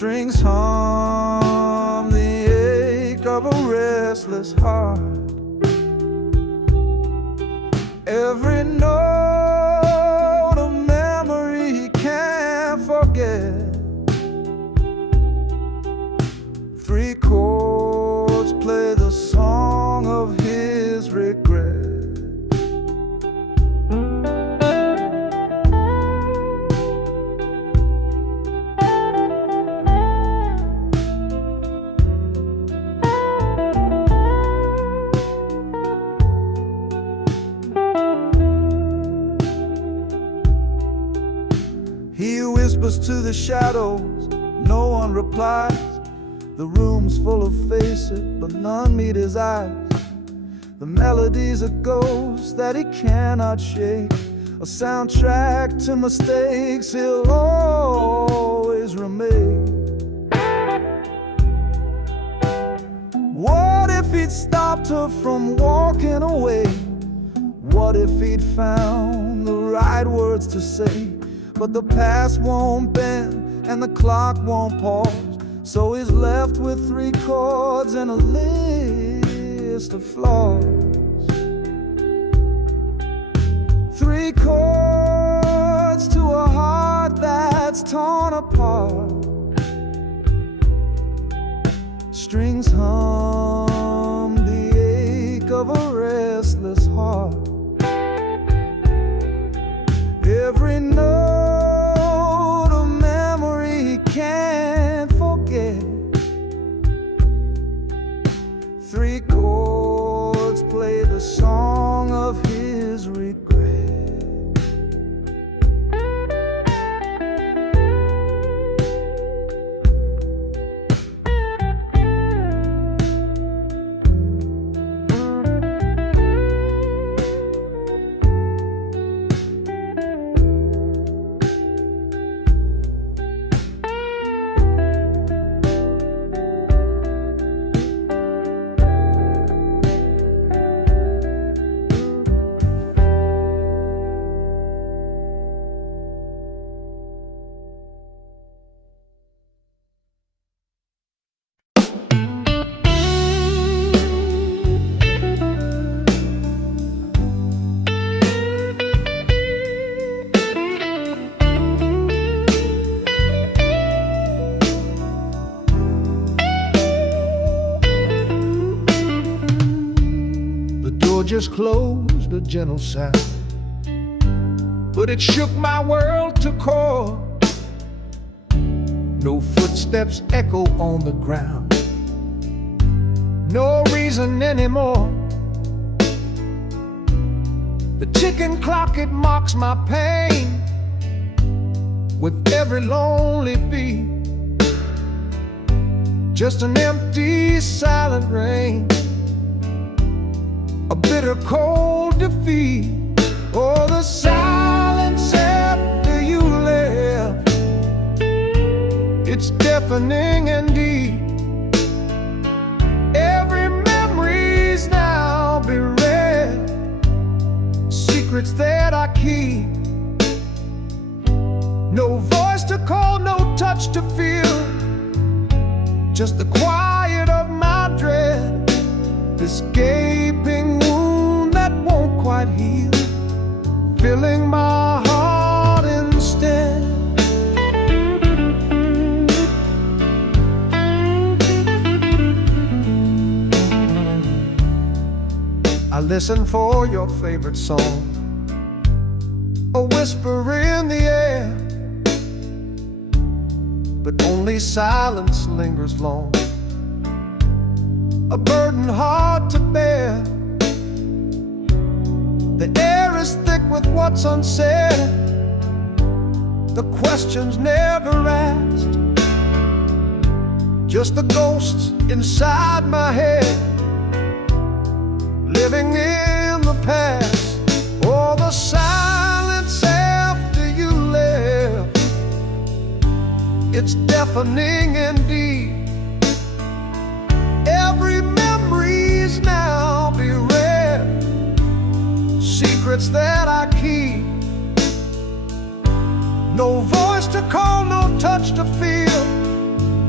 Strings hum the ache of a restless heart. Every note a memory he can't forget. Three chords play the song of his regret. He whispers to the shadows, no one replies. The room's full of faces, but none meet his eyes. The melody's a ghost that he cannot shake, a soundtrack to mistakes he'll always remake. What if he'd stopped her from walking away? What if he'd found the right words to say? But the past won't bend and the clock won't pause, so he's left with three chords and a list of flaws. Three chords to a heart that's torn apart. Strings hum the ache of a restless heart. Every note a memory he can't forget. Three chords play the song of his regret. Just closed, a gentle sound, but it shook my world to core. No footsteps echo on the ground, no reason anymore. The ticking clock, it mocks my pain with every lonely beat. Just an empty, silent rain, a bitter cold defeat. Oh, the silence after you left, it's deafening and deep. Every memory's now bereft, secrets that I keep. No voice to call, no touch to feel, just the quiet of my dread. This gaping wound that won't quite heal, filling my heart instead. I listen for your favorite song, a whisper in the air, but only silence lingers long, a burden hard to bear. The air is thick with what's unsaid, the questions never asked, just the ghosts inside my head, living in the past. Oh, the silence after you left, it's deafening indeed. Every memory's now bereft, secrets that I keep. No voice to call, no touch to feel,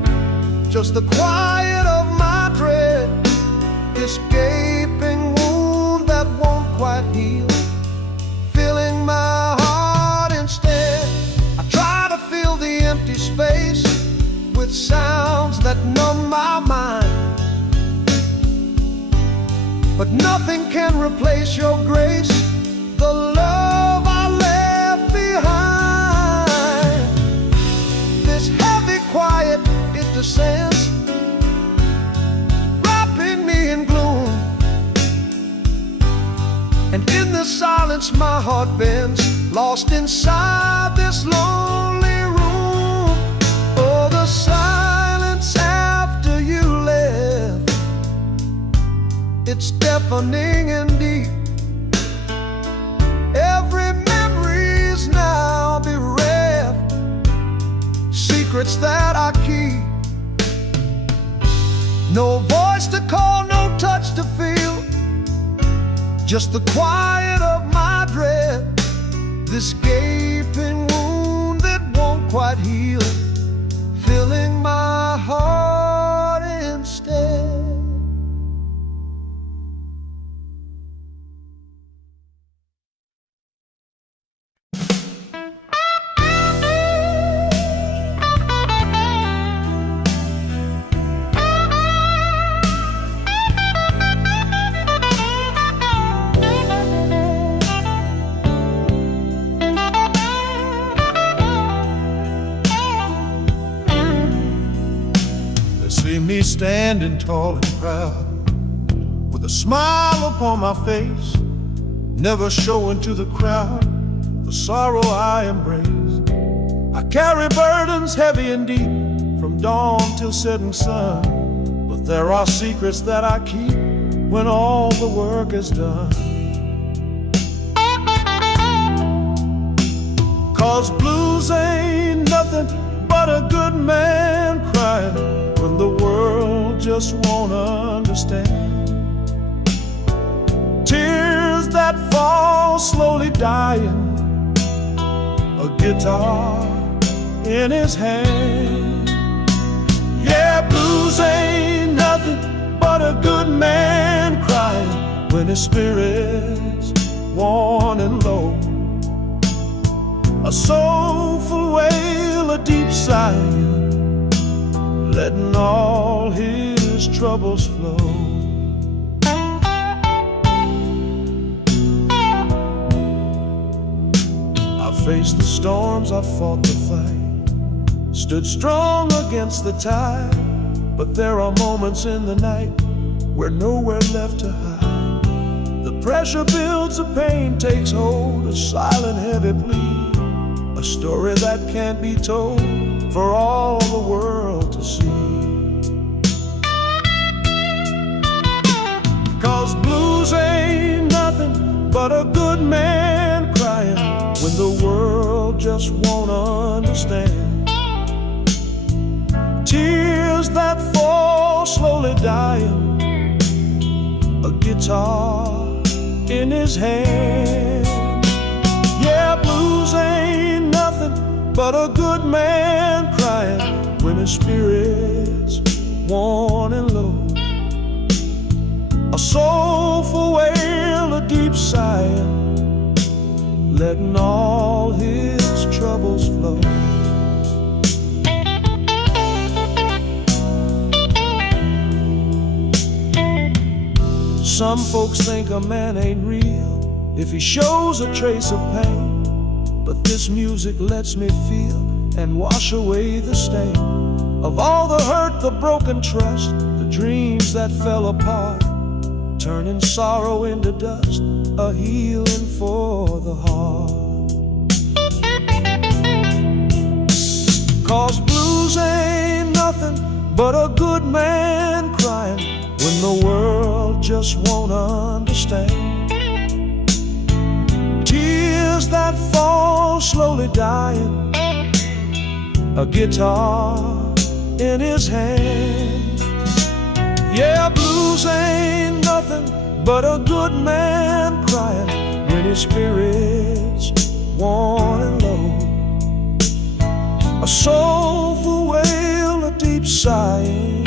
just the quiet of my dread, this gaping wound that won't quite heal, filling my heart instead. I try to fill the empty space with sounds that numb my mind, but nothing can replace your grace, the love I left behind. This heavy quiet, it descends, wrapping me in gloom, and in the silence my heart bends, lost inside this lonely room. Oh, the silence after you left, it's deafening and deep. Every memory's now bereft, secrets that I keep. No voice to call, no touch to feel, just the quiet of my dread, this gaping wound that won't quite heal, filling my heart instead. See me standing tall and proud, with a smile upon my face, never showing to the crowd the sorrow I embrace. I carry burdens heavy and deep, from dawn till setting sun, but there are secrets that I keep when all the work is done. 'Cause blues ain't nothing but a good man crying when the world just won't understand. Tears that fall slowly dying, a guitar in his hand. Yeah, blues ain't nothing but a good man crying when his spirit's worn and low. A soulful wail, a deep sigh, letting all his troubles flow. I faced the storms, I fought the fight, stood strong against the tide, but there are moments in the night where nowhere left to hide. The pressure builds, the pain takes hold, a silent heavy plea, a story that can't be told for all the world to see. 'Cause blues ain't nothing but a good man crying when the world just won't understand. Tears that fall slowly dying, a guitar in his hand. Yeah, blues ain't nothing but a good man crying when his spirit's worn and low. A soulful wail, a deep sigh, letting all his troubles flow. Some folks think a man ain't real if he shows a trace of pain, but this music lets me feel and wash away the stain of all the hurt, the broken trust, the dreams that fell apart, turning sorrow into dust, a healing for the heart. 'Cause blues ain't nothing but a good man crying when the world just won't understand. Tears that fall slowly dying, a guitar in his hand. Yeah, blues ain't nothing but a good man crying when his spirit's worn and low. A soulful wail, a deep sigh,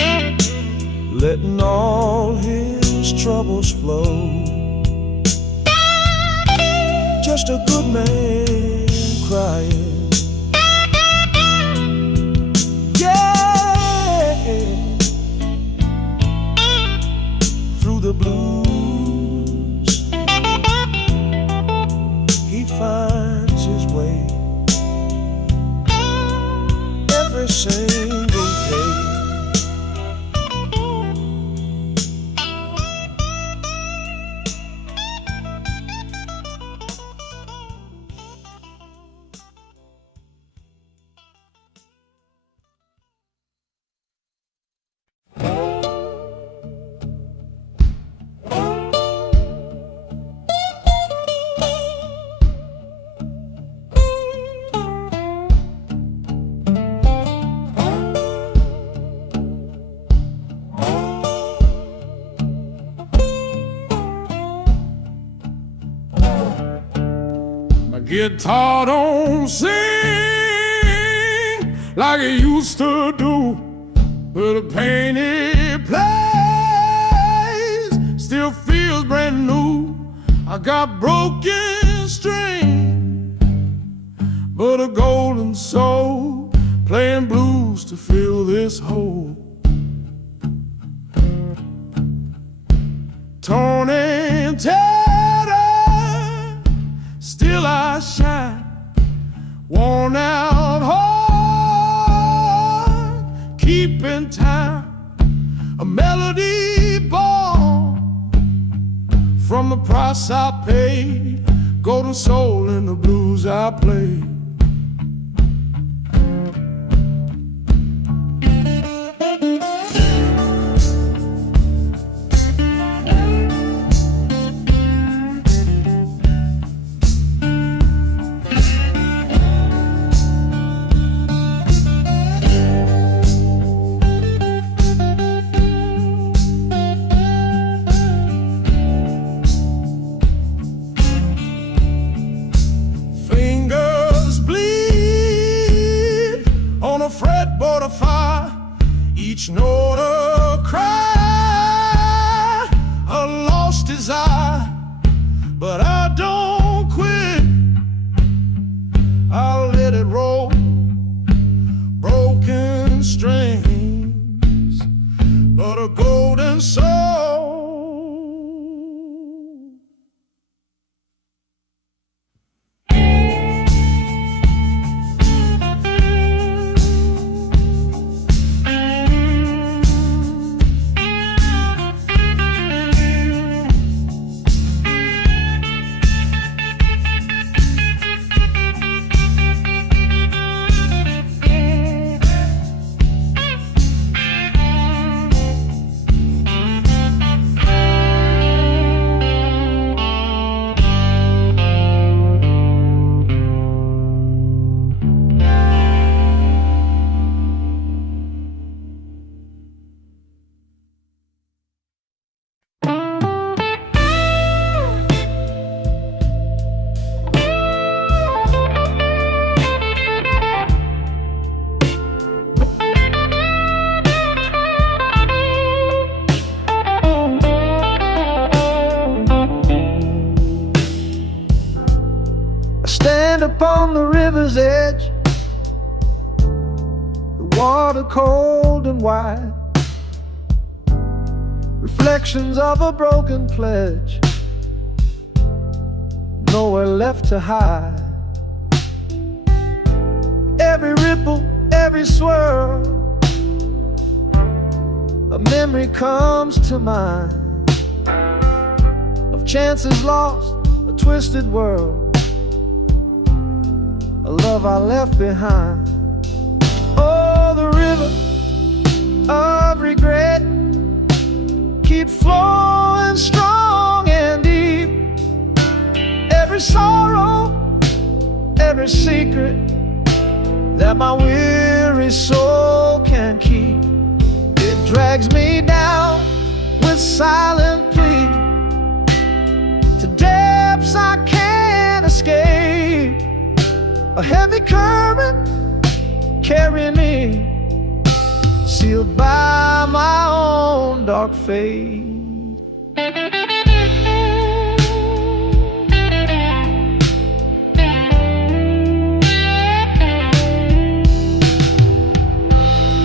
river's flow. Just a good man crying. Yeah, through the blues he finds his way every single day. Guitar don't sing like it used to do, but the pain it plays still feels brand new. I got broken string, but a golden soul, playing blues to fill this hole. Torn and tattered, still I shine, worn out heart, keeping time, a melody born from the price I paid, golden soul in the blues I play. Fretboard of fire, each note a cry, a lost desire, but I don't quit. I'll let it roll, broken strings, but a golden soul. Stand upon the river's edge, the water cold and wide, reflections of a broken pledge, nowhere left to hide. Every ripple, every swirl, a memory comes to mind of chances lost, a twisted world, a love I left behind. Oh, the river of regret keep flowing strong and deep. Every sorrow, every secret that my weary soul can keep, it drags me down with silent plea to depths I can't escape. A heavy current carrying me, sealed by my own dark fate.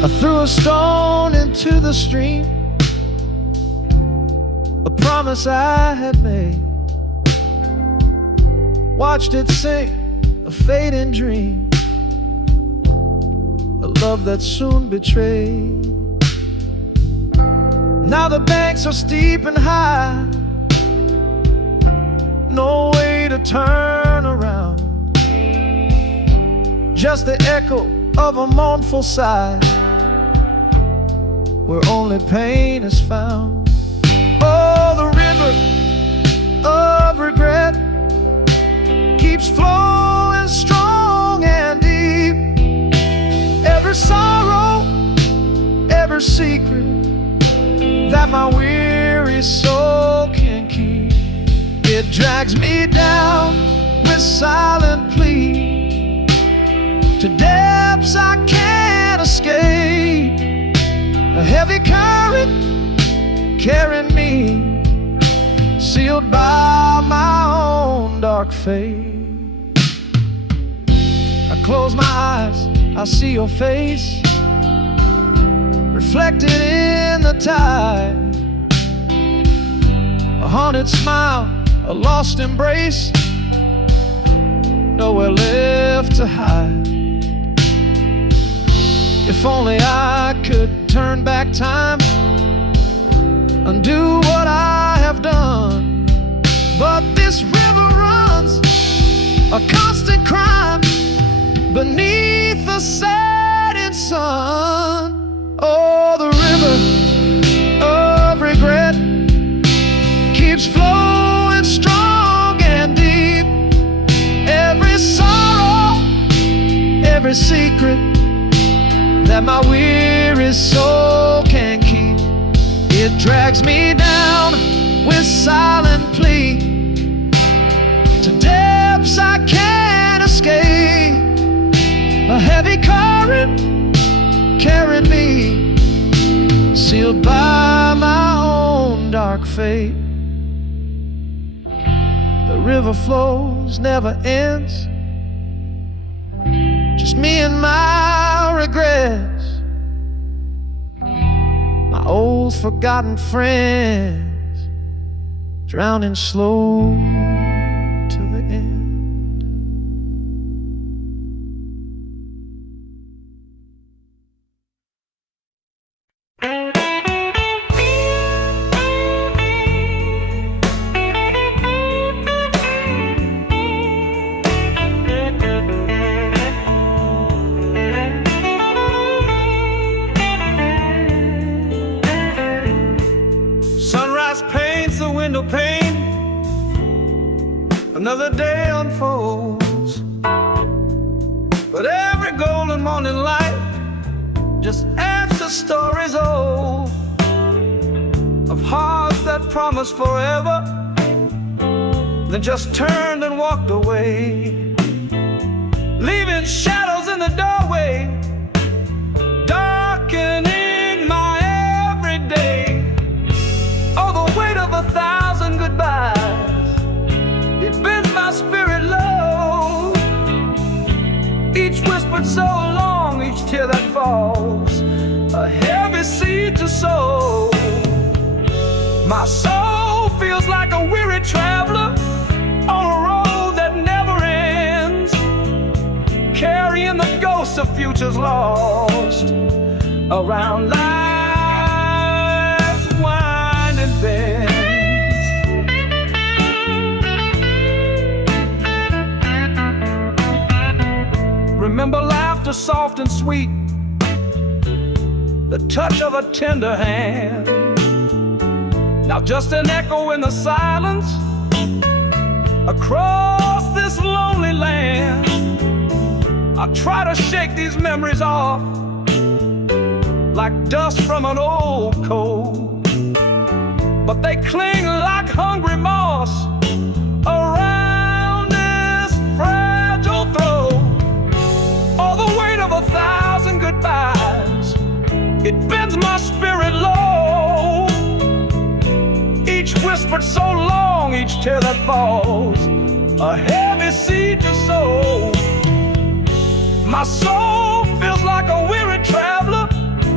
I threw a stone into the stream, a promise I had made. Watched it sink, a fading dream, a love that soon betrayed. Now the banks are steep and high, no way to turn around, just the echo of a mournful sigh, where only pain is found. Oh, the river of regret keeps flowing strong and deep. Every sorrow, every secret that my weary soul can keep, it drags me down with silent plea to depths I can't escape. A heavy current carrying me, sealed by my own dark fate. I close my eyes, I see your face reflected in the tide. A haunted smile, a lost embrace, nowhere left to hide. If only I could turn back time, undo what I have done. But this river runs a constant crime beneath the setting sun. Oh, the river of regret keeps flowing strong and deep. Every sorrow, every secret that my weary soul can keep, it drags me down with silent plea to depths I can't escape. A heavy current carrying me, sealed by my own dark fate. The river flows, never ends, just me and my regrets, my old forgotten friends, drowning slow to the end. Window pane, another day unfolds, but every golden morning light just adds to stories old of hearts that promised forever, then just turned and walked away, leaving shadows in the doorway, darkening my everyday. Oh, the weight of 1,000 goodbyes, it bends my spirit low. Each whispered so long, each tear that falls, a heavy seed to sow. My soul feels like a weary traveler on a road that never ends, carrying the ghosts of futures lost around life's winding bends. Remember laughter soft and sweet, the touch of a tender hand. Now just an echo in the silence across this lonely land. I try to shake these memories off like dust from an old coat, but they cling like hungry moss around this fragile throat. Oh, the weight of 1,000 goodbyes, it bends my spirit low. Each whispered so long, each tear that falls, a heavy seed to sow. My soul feels like a weary traveler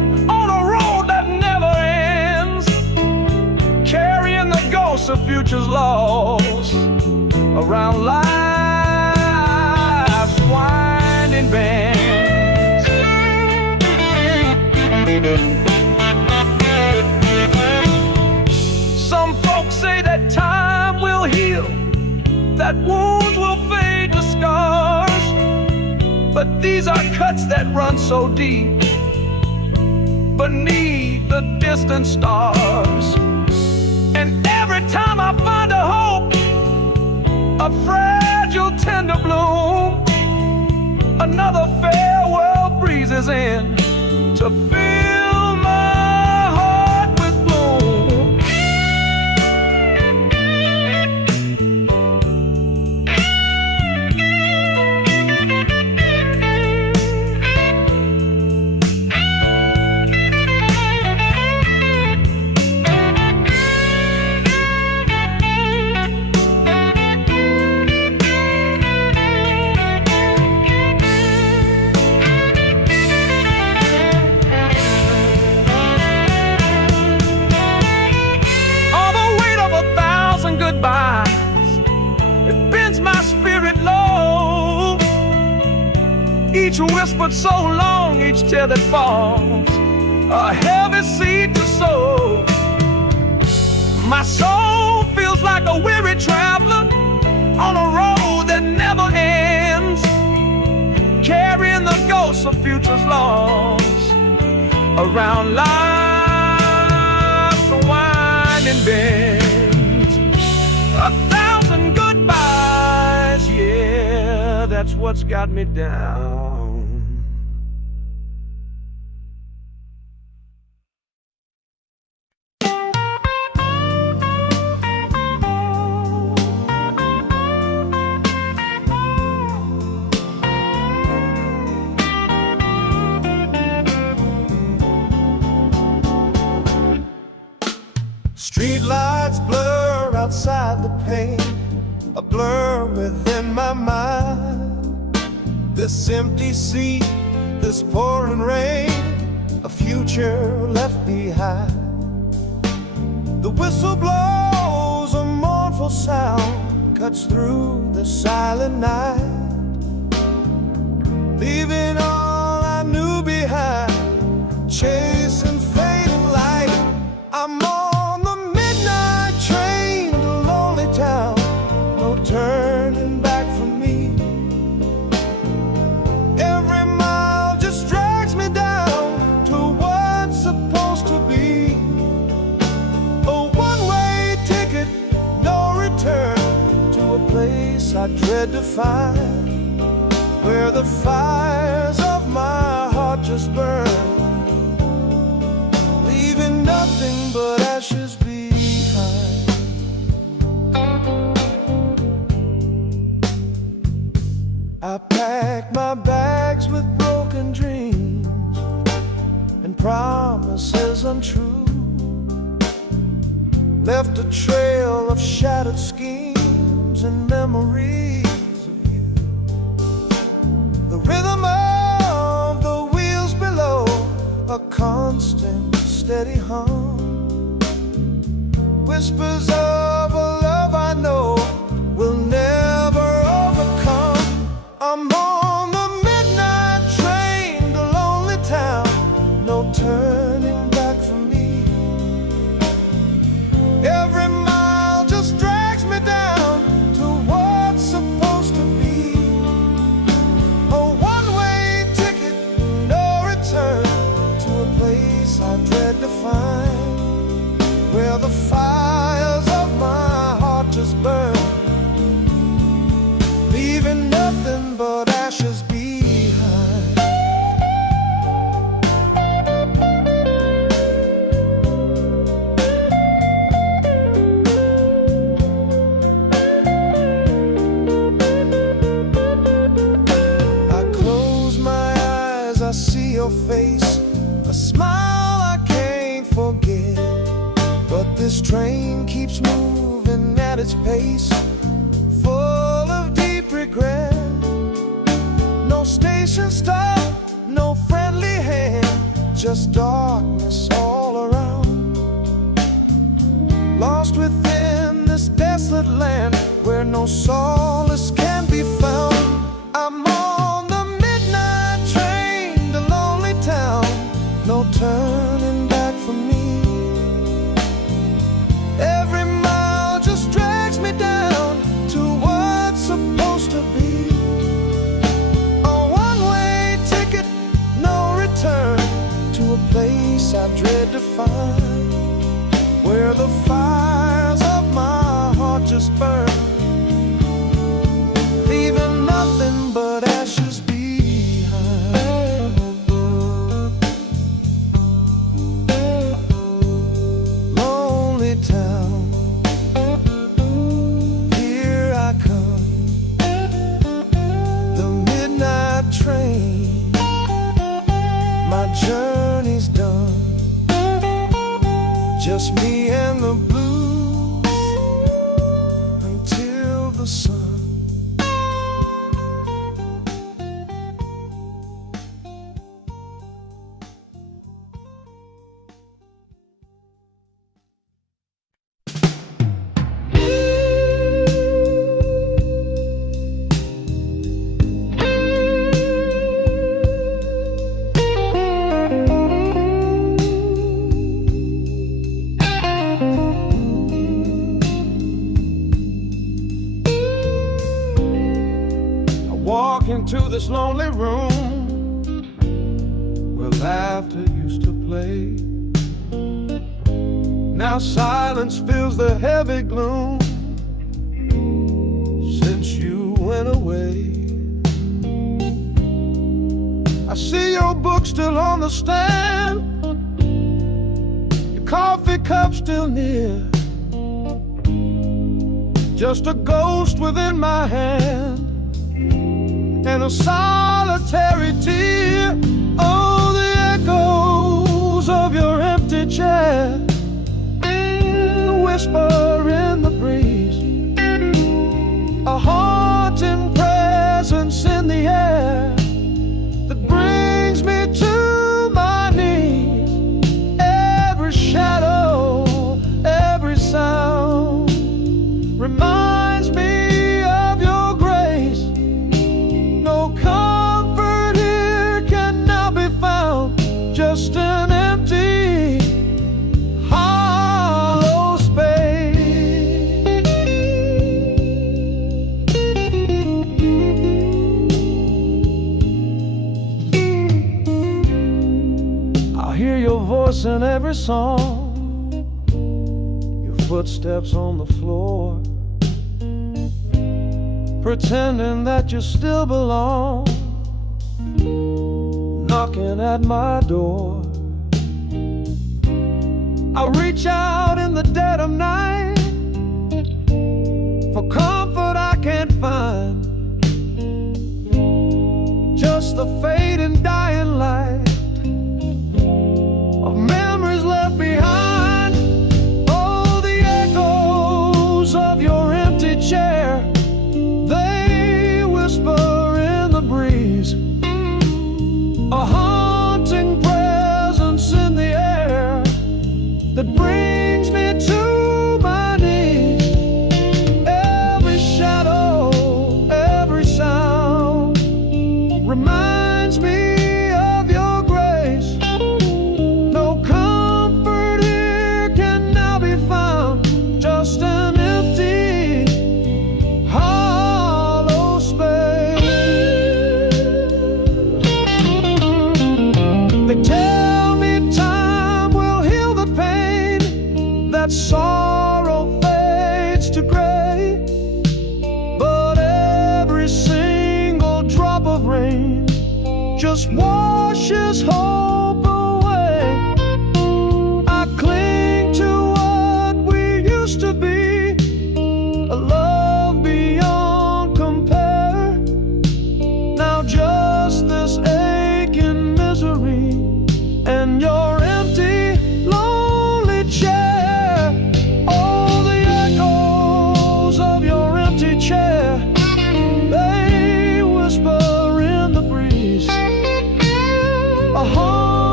future's lost around life's winding bends. Some folks say that time will heal, that wounds will fade to scars, but these are cuts that run so deep beneath the distant stars. And every time I find a hope, a fragile tender bloom, another farewell breezes in to fill my heart with gloom. It bends my spirit low. Each whispered so long, each tear that falls, a heavy seed to sow. My soul feels like a weary traveler on a road that never ends, carrying the ghosts of futures lost around life's winding bend. 1,000 goodbyes, yeah, that's what's got me down. Street lights blur outside the pane, a blur within my mind. This empty sea, this pouring rain, a future left behind. The whistle blows, a mournful sound cuts through the silent night, leaving all I knew behind, chasing fading light. I'm on the midnight train to lonely town, no turning back for me. Every mile just drags me down to what's supposed to be. A one-way ticket, no return, to a place I dread to find, where the fires of my heart just burn, leaving nothing but ashes behind. I packed my bags with broken dreams and promises untrue, left a trail of shattered schemes and memories of you. The rhythm of the wheels below, a constant steady hum, whispers of a love I know will never overcome. I'm on the midnight train to lonely town, no turning back for me. Every mile just drags me down to what's supposed to be. A one-way ticket, no return, to a place I dread to find, where the fires of my heart just burn, leaving nothing but ashes behind. I close my eyes, I see your face, a smile I can't forget. But this train keeps moving at its pace, full of deep regret. No station stop, no friendly hand, just darkness all around. Lost within this desolate land where no solace can be found. I'm on the midnight train to lonely town, no turning back for me. Every mile just drags me down to what's supposed to be. A one-way ticket, no return, to a place I dread to find, where the fires of my heart just burn, leaving nothing but ashes behind. Lonely town, here I come, the midnight train, my journey's done, just me and the blues until the sun. Walk into this lonely room where laughter used to play. Now silence fills the heavy gloom since you went away. I see your book still on the stand, your coffee cup still near, just a ghost within my hand and a solitary tear. Oh, the echoes of your empty chair, the whisper in the breeze, a haunting presence in the air that brings me to my knees. Every shadow, every sound reminds me of your grace. No comfort here can now be found, just an empty, hollow space. I'll hear your voice in every song, your footsteps on the floor, pretending that you still belong, knocking at my door. I reach out in the dead of night for comfort I can't find, just the fading dying light of memories left behind. Oh, the echoes of your empty chair, they whisper in the breeze, a haunting presence in the air that brings me to my knees. Every shadow, every sound reminds me of your grace. No comfort here can now be found, just an empty, hollow space. They tell me time will heal the pain, that sorrow fades to gray, but every single drop of rain just washes hope away. I cling to what we used to be, a love beyond compare. Now just this aching misery and your empty, lonely chair. Oh, the echoes of your empty chair, they whisper in the breeze, a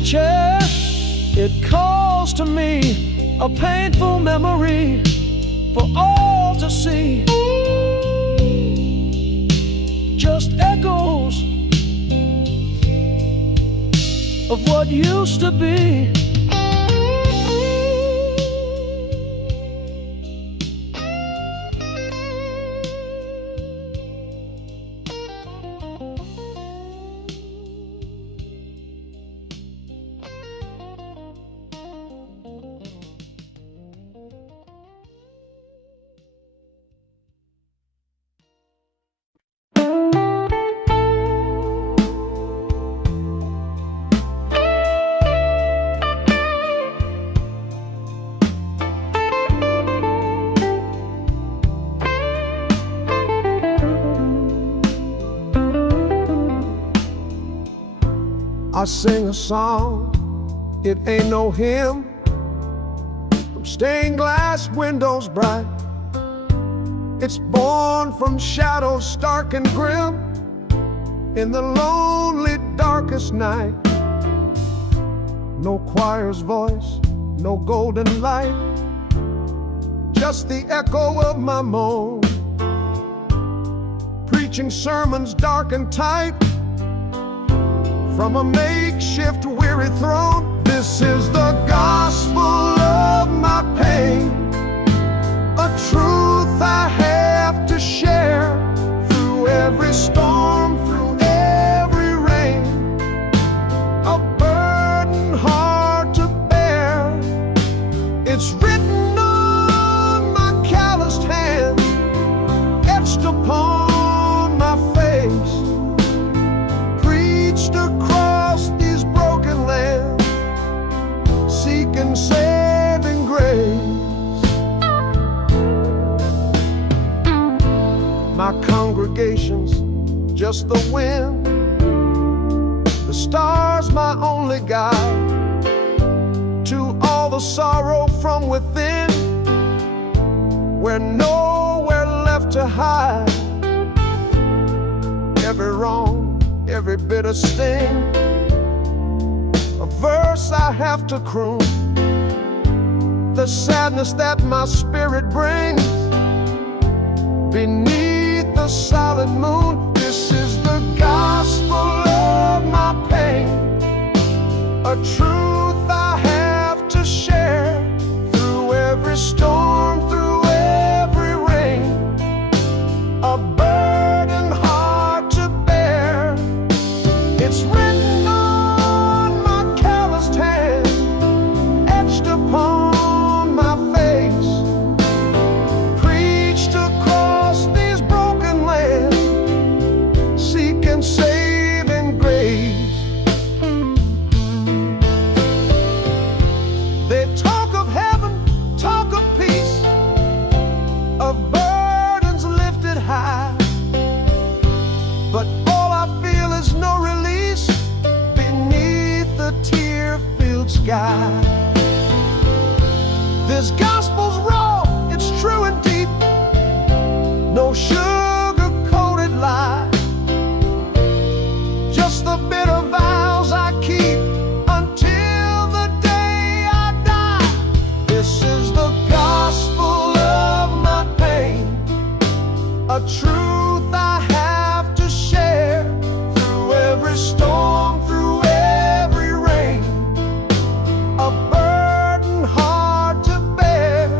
chair. It calls to me a painful memory for all to see. Just echoes of what used to be. I sing a song, it ain't no hymn, from stained glass windows bright. It's born from shadows stark and grim, in the lonely darkest night. No choir's voice, no golden light, just the echo of my moan, preaching sermons dark and tight from a makeshift weary throne. This is the gospel of my pain, a truth I have to share through every storm, through every rain, a burden hard to bear. It's written on my calloused hands, etched upon my face, preached across these broken lands, seeking saving grace. My congregation's just the wind, the stars my only guide to all the sorrow from within, where nowhere left to hide. Every wrong, every bitter sting, a verse I have to croon, the sadness that my spirit brings beneath the solid moon. This is the gospel of my pain, a truth I have to share through every storm, through every rain, a burden hard to bear. It's written on my calloused hand, etched upon my face, preached across these broken lands, seeking saving grace. They talk of heaven, talk of peace, of burdens lifted high, but all I feel is no release beneath the tear-filled sky. This gospel's raw, it's true and deep, no sugar-coated lie, just the bitter vows I keep until the day I die. This is the gospel of my pain, a truth I have to share through every storm, through every rain, a burden hard to bear.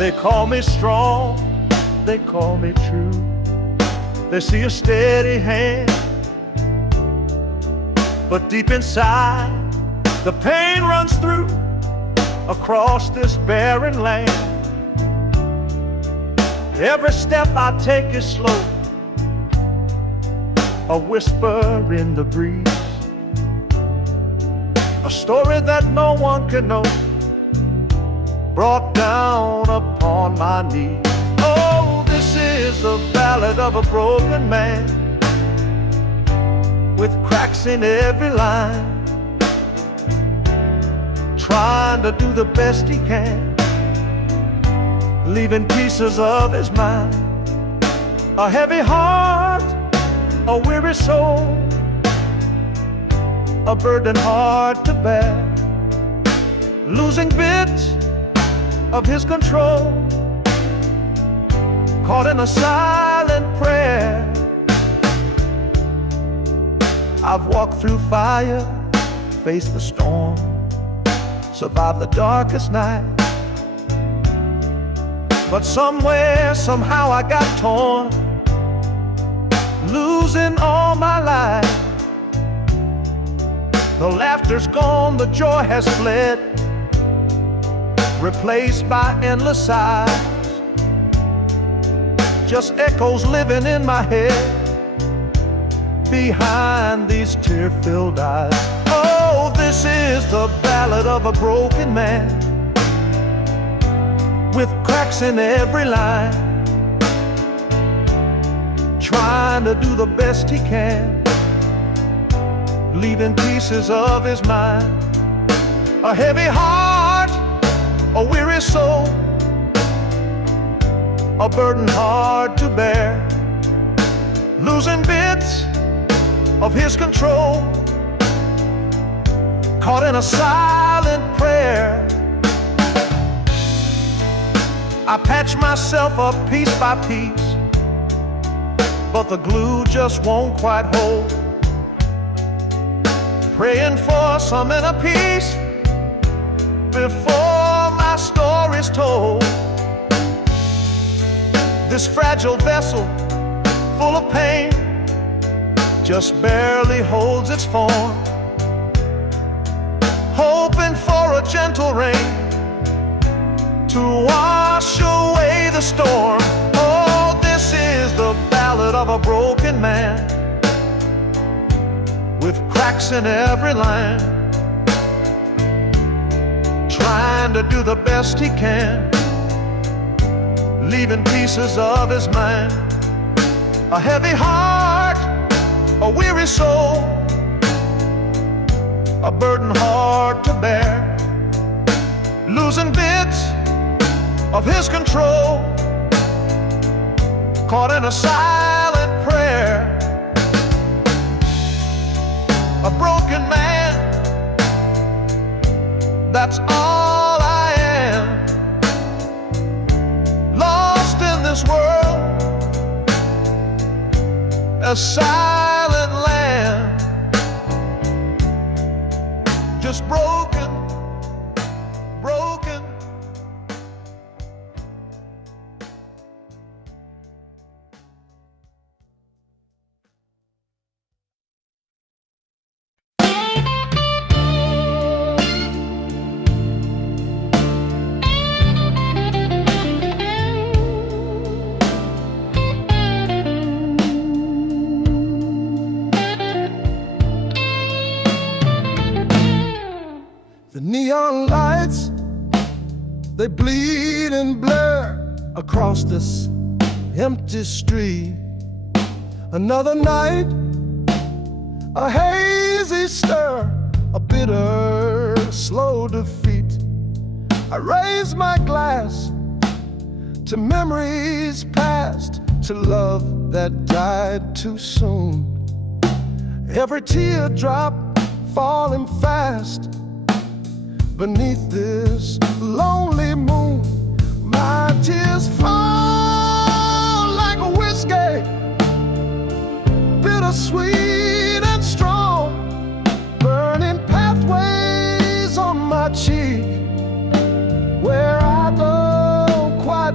They call me strong, they call me true. They see a steady hand, but deep inside the pain runs through across this barren land. Every step I take is slow, a whisper in the breeze, a story that no one can know, brought down upon my knees. Oh, this is the ballad of a broken man, with cracks in every line, trying to do the best he can, leaving pieces of his mind. A heavy heart, a weary soul, a burden hard to bear, losing bits of his control, caught in a silent prayer. I've walked through fire, faced the storm, survived the darkest night, but somewhere, somehow I got torn, losing all my life. The laughter's gone, the joy has fled, replaced by endless sighs, just echoes living in my head behind these tear-filled eyes. Oh, this is the ballad of a broken man, with cracks in every line, trying to do the best he can, leaving pieces of his mind. A heavy heart, a weary soul, a burden hard to bear, losing bits of his control, caught in a silent prayer. I patch myself up piece by piece, but the glue just won't quite hold, praying for some inner peace before my story's told. This fragile vessel, full of pain, just barely holds its form, hoping for a gentle rain to wash away the storm. Oh, this is the ballad of a broken man, with cracks in every line, trying to do the best he can, leaving pieces of his mind. A heavy heart, a weary soul, a burden hard to bear, losing bits of his control, caught in a silent prayer. A broken man, that's all I am, lost in this world, a silent land, just broken, broken. The neon lights, they bleed and blur across this empty street. Another night, a hazy stir, a bitter, slow defeat. I raise my glass to memories past, to love that died too soon. Every teardrop falling fast beneath this lonely moon. My tears fall like a whiskey, bittersweet and strong, burning pathways on my cheek where I don't quite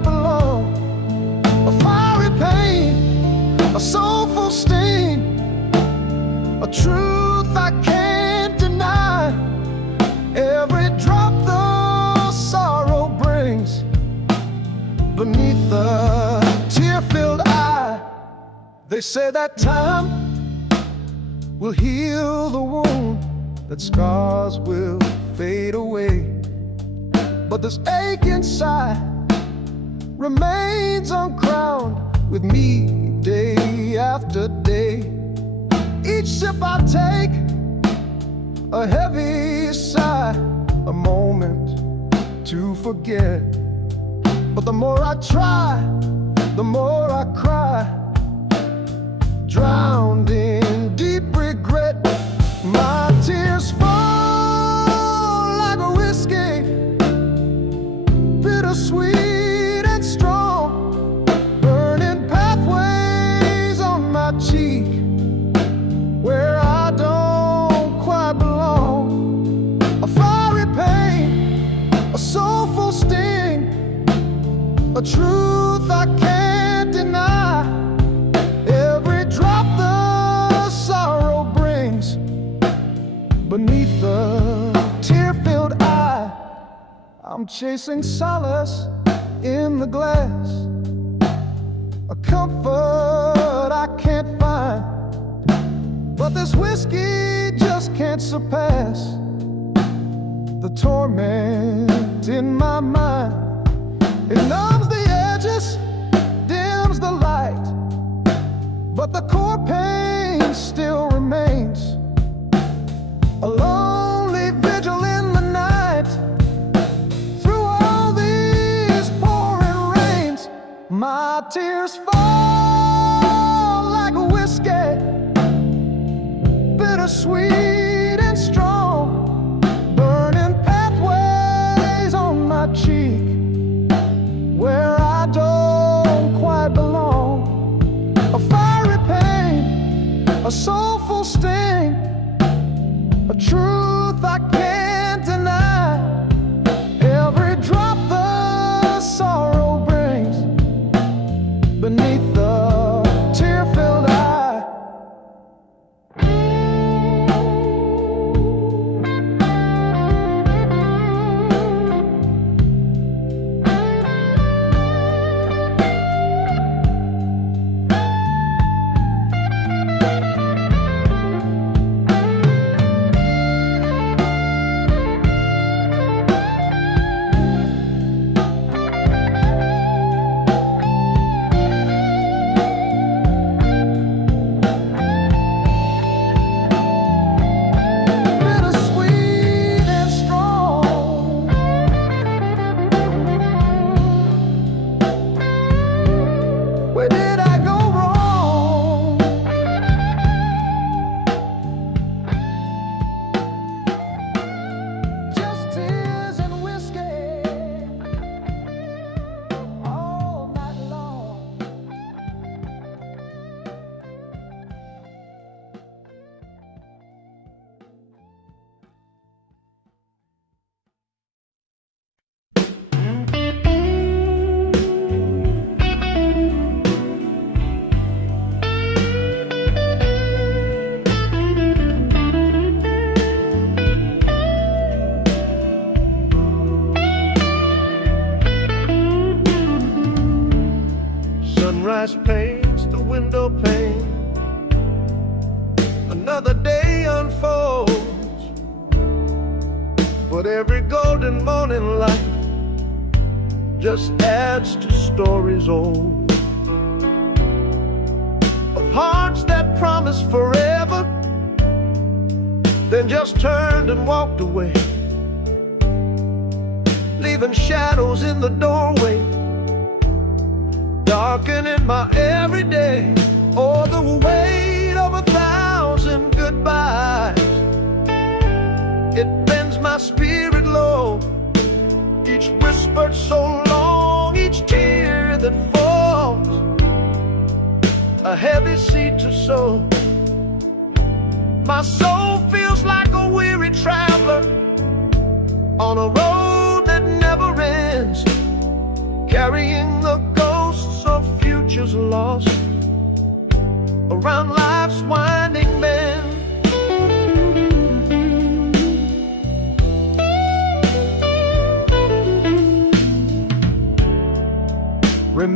a truth I can't deny. Every drop the sorrow brings beneath the tear-filled eye. They say that time will heal the wound, that scars will fade away, but this ache inside remains uncrowned with me day after day. Each sip I take, a heavy sigh, a moment to forget. But the more I try, the more I cry, drowned in deep regret. My tears fall like a whiskey, bittersweet and strong, burning pathways on my cheek where I don't quite belong. A fiery pain, a soulful sting, a truth I can't deny. Every drop the sorrow brings beneath the tear-filled eye. I'm chasing solace in the glass, a comfort I can't find, but this whiskey just can't surpass the torment in my mind. It numbs the edges, dims the light, but the core pain still remains. A lonely vigil in the night, through all these pouring rains. My tears fall like a whiskey, bittersweet and strong, burning pathways on my cheek where I don't quite belong. A fiery pain, a soulful sting, a truth I can't deny. Every drop the sorrow brings beneath the tear-filled eye. Where did I go wrong? Just tears and whiskey all night long. Sunrise paints the window pane, another day unfolds, but every golden morning light just adds to stories old, of hearts that promised forever, then just turned and walked away, leaving shadows in the doorway, darkening my everyday. Oh, the weight of 1,000 goodbyes, it bends my spirit low. Each whispered so long, each tear that falls, a heavy seed to sow. My soul feels like a weary traveler on a road that never ends, carrying the ghosts of futures lost around life's winding bend.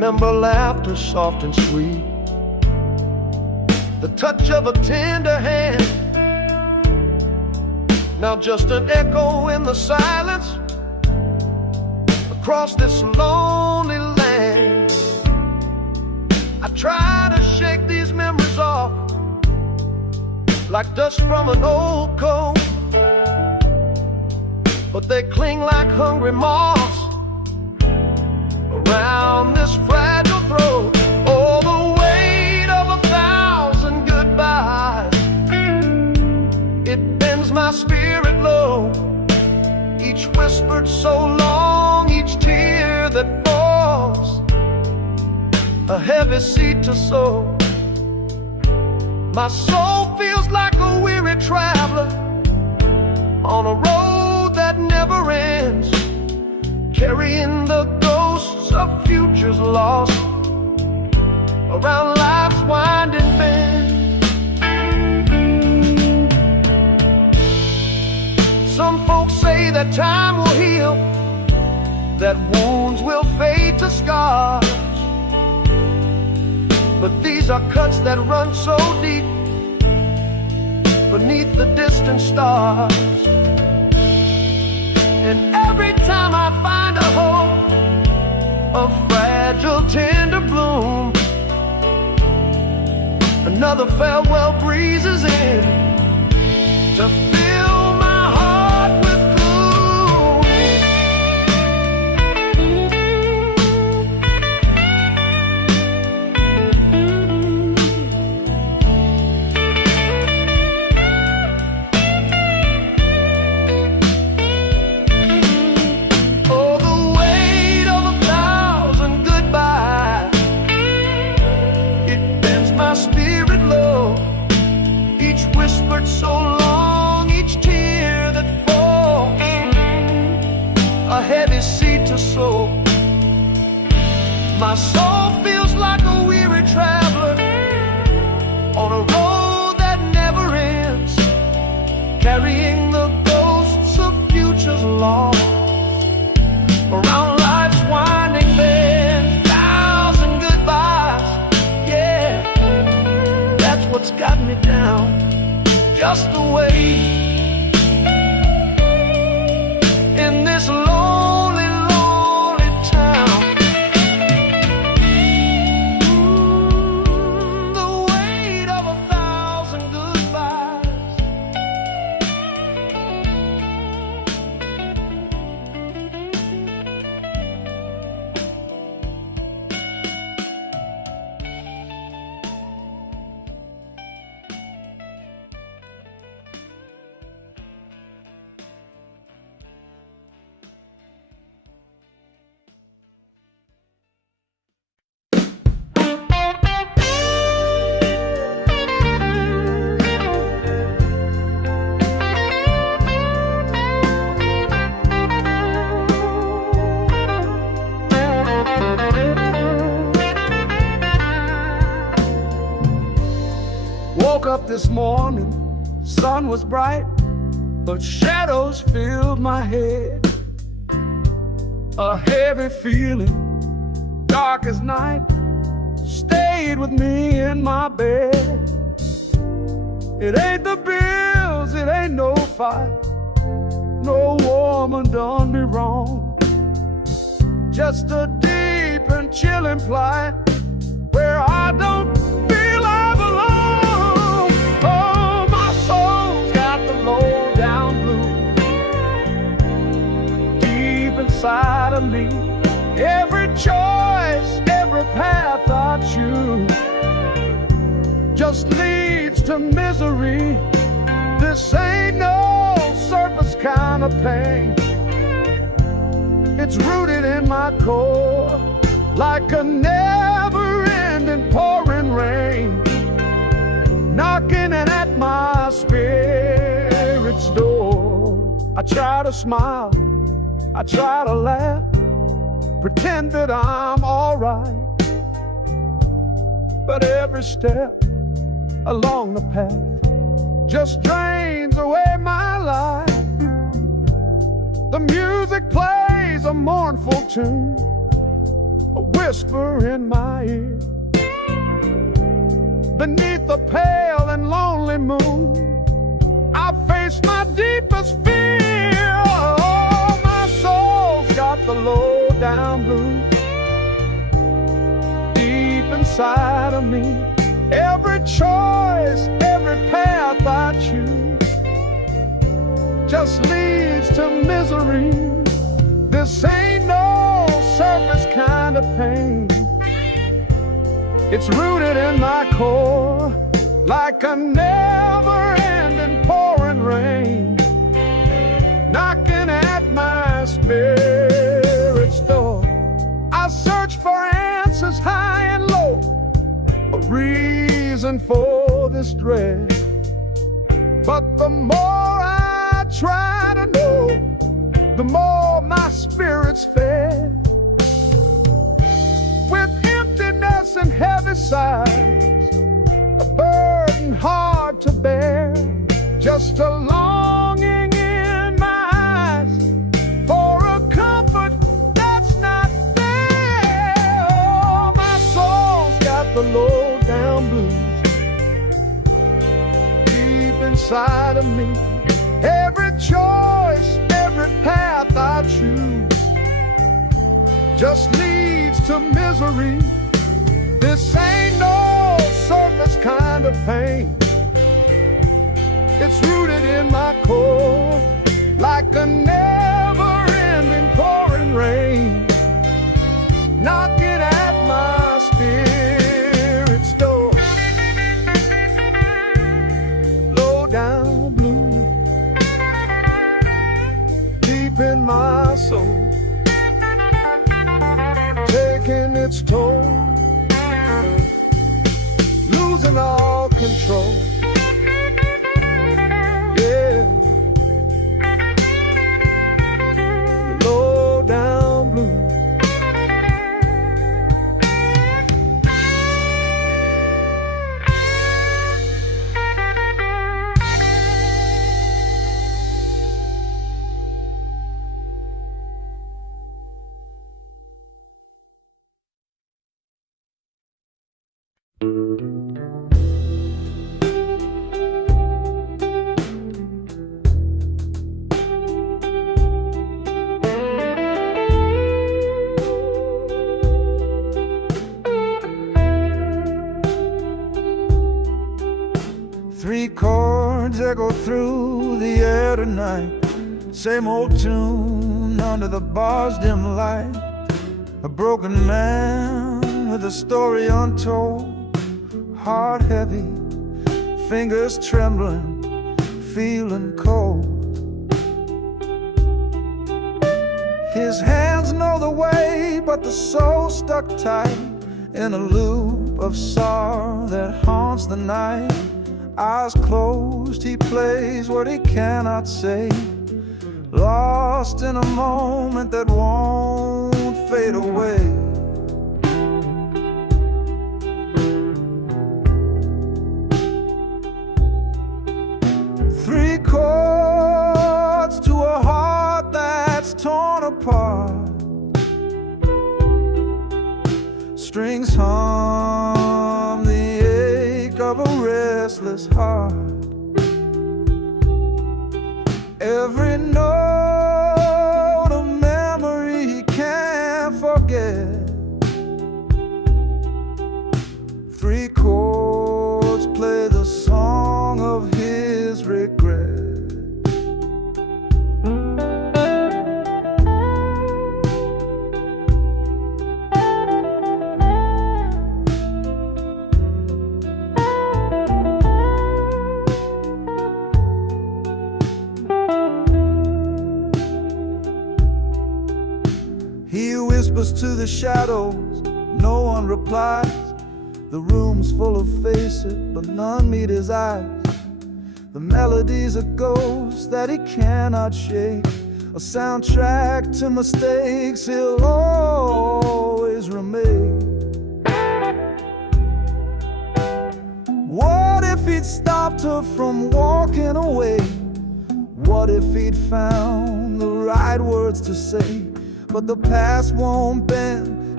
remember laughter soft and sweet, the touch of a tender hand. Now just an echo in the silence across this lonely land. I try to shake these memories off like dust from an old coat, but they cling like hungry moths around this fragile throat. Oh, the weight of 1,000 goodbyes, it bends my spirit low. Each whispered so long, each tear that falls, a heavy seed to sow. My soul feels like a weary traveler on a road that never ends, carrying the ghosts of futures lost around life's winding bend. Some folks say that time will heal, that wounds will fade to scars, but these are cuts that run so deep beneath the distant stars. And every time I find a hope, a fragile tender bloom, another farewell breezes in to fill my heart with so long, each tear that falls, a heavy seed to sow. My soul feels like a weary traveler on a road that never ends, carrying the ghosts of futures lost around life's winding bend. 1,000 goodbyes, yeah, that's what's got me down. Just the way in this lonely, lonely town. The weight of 1,000 goodbyes. Woke up this morning, sun was bright, but shadows filled my head. A heavy feeling, dark as night, stayed with me in my bed. It ain't the bills, it ain't no fight, no woman done me wrong. Just a deep and chilling plight where I don't feel I belong. Oh, my soul's got the low down blues deep inside of me. Every choice, every path I choose just leads to misery. This ain't no surface kind of pain. It's rooted in my core like a never-ending pouring rain, knocking at my spirit's door. I try to smile, I try to laugh, pretend that I'm alright, but every step along the path just drains away my life. The music plays a mournful tune, a whisper in my ear. Beneath the pale and lonely moon, I face my deepest fear. Oh, my soul's got the low down blues deep inside of me. Every choice, every path I choose just leads to misery. This ain't no surface kind of pain. It's rooted in my core like a never-ending pouring rain, knocking at my spirit's door. I search for answers high and low, a reason for this dread. But the more I try to know, the more my spirit's fed. With emptiness and heavy sighs, a burden hard to bear, just a longing in my eyes for a comfort that's not there. Oh, my soul's got the low down blues deep inside of me. Every choice, every path I choose just leads to misery. This ain't no surface kind of pain. It's rooted in my core like a never-ending pouring rain, knocking at my spirit's door. Low down blue, deep in my soul, taking its toll, losing all control. Yeah, low down blue. Three chords echo through the air tonight, same old tune under the bar's dim light. A broken man with a story untold, heart heavy, fingers trembling, feeling cold. His hands know the way, but the soul stuck tight in a loop of sorrow that haunts the night. Eyes closed, he plays what he cannot say, lost in a moment that won't fade away. Three chords to a heart that's torn apart, strings hum the ache of a restless heart. Every note a memory he can't forget. Three chords play the song of his regret. He whispers to the shadows, no one replies. The room's full of faces, but none meet his eyes. The melody's a ghost that he cannot shake, a soundtrack to mistakes he'll always remake. What if he'd stopped her from walking away? What if he'd found the right words to say? But the past won't bend,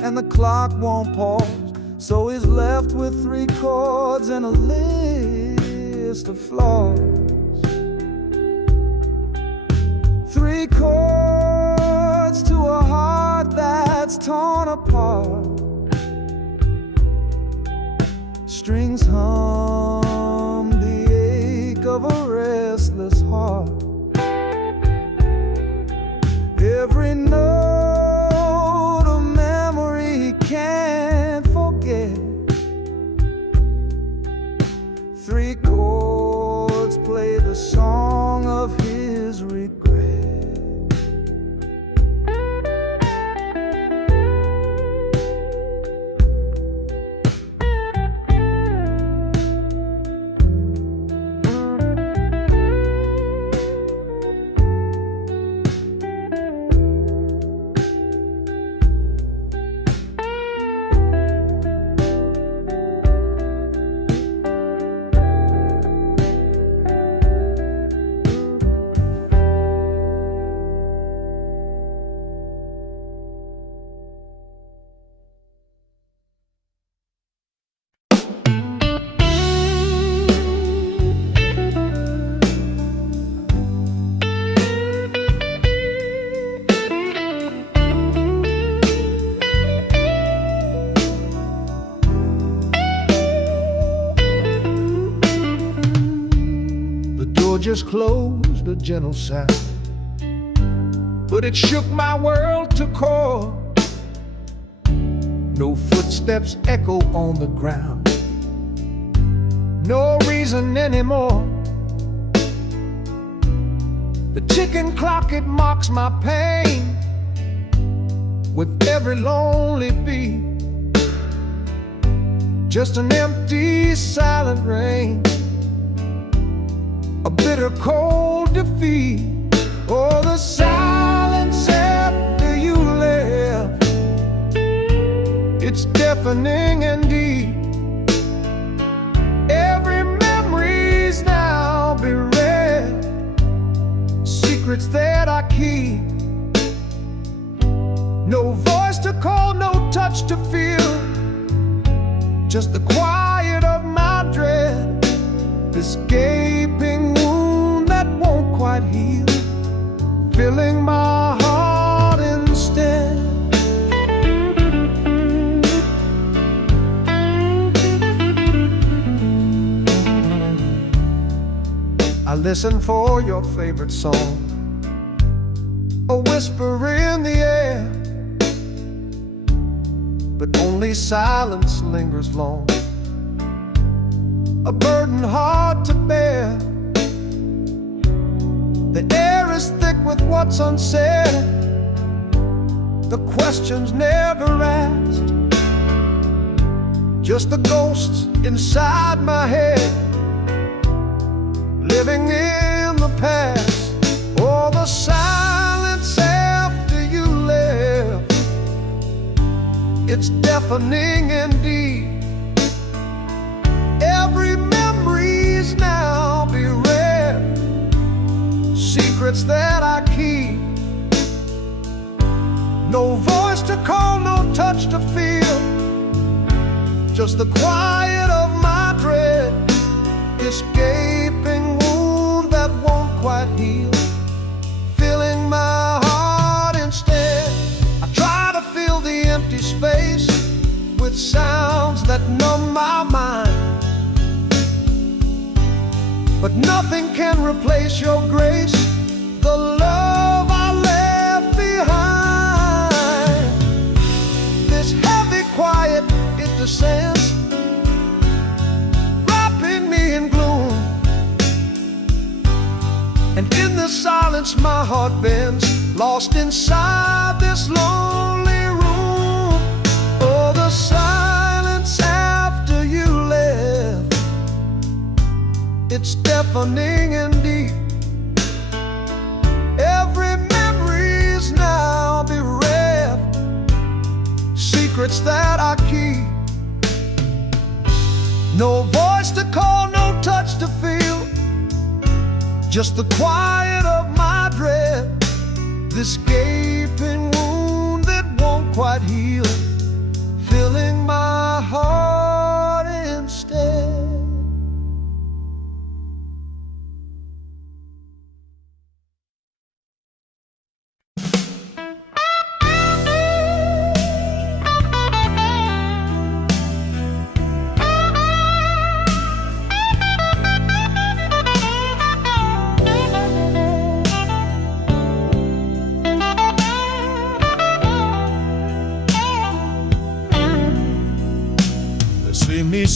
and the clock won't pause. So he's left with 3 chords and a list of flaws. 3 chords to a heart that's torn apart. Strings hum the ache of a restless heart. Every note a memory he can't forget. 3 chords play the song of his regret. Just closed, a gentle sound, but it shook my world to core. No footsteps echo on the ground, no reason anymore. The ticking clock, it mocks my pain with every lonely beat. Just an empty, silent rain, a bitter cold defeat. Oh, the silence after you left, it's deafening indeed. Every memory's now bereft, secrets that I keep. No voice to call, no touch to feel, just the quiet of my dread. This gaping wound that won't quite heal, filling my heart instead. I listen for your favorite song, a whisper in the air, but only silence lingers long, a burden hard to bear. The air is thick with what's unsaid, the questions never asked, just the ghosts inside my head, living in the past. Oh, the silence after you left, it's deafening indeed. Every memory's now bereft, secrets that I keep. No voice to call, no touch to feel, just the quiet of my dread. This gaping wound that won't quite heal, filling my heart instead. I try to fill the empty space with sounds that numb my mind, but nothing can replace your grace, the love I left behind. This heavy quiet, it descends, wrapping me in gloom, and in the silence my heart bends, lost inside this lonely room. Oh, the silence after you left, it's deafening indeed. Every memory's now bereft, secrets that I keep. No voice to call, no touch to feel, just the quiet of my dread. This gaping wound that won't quite heal,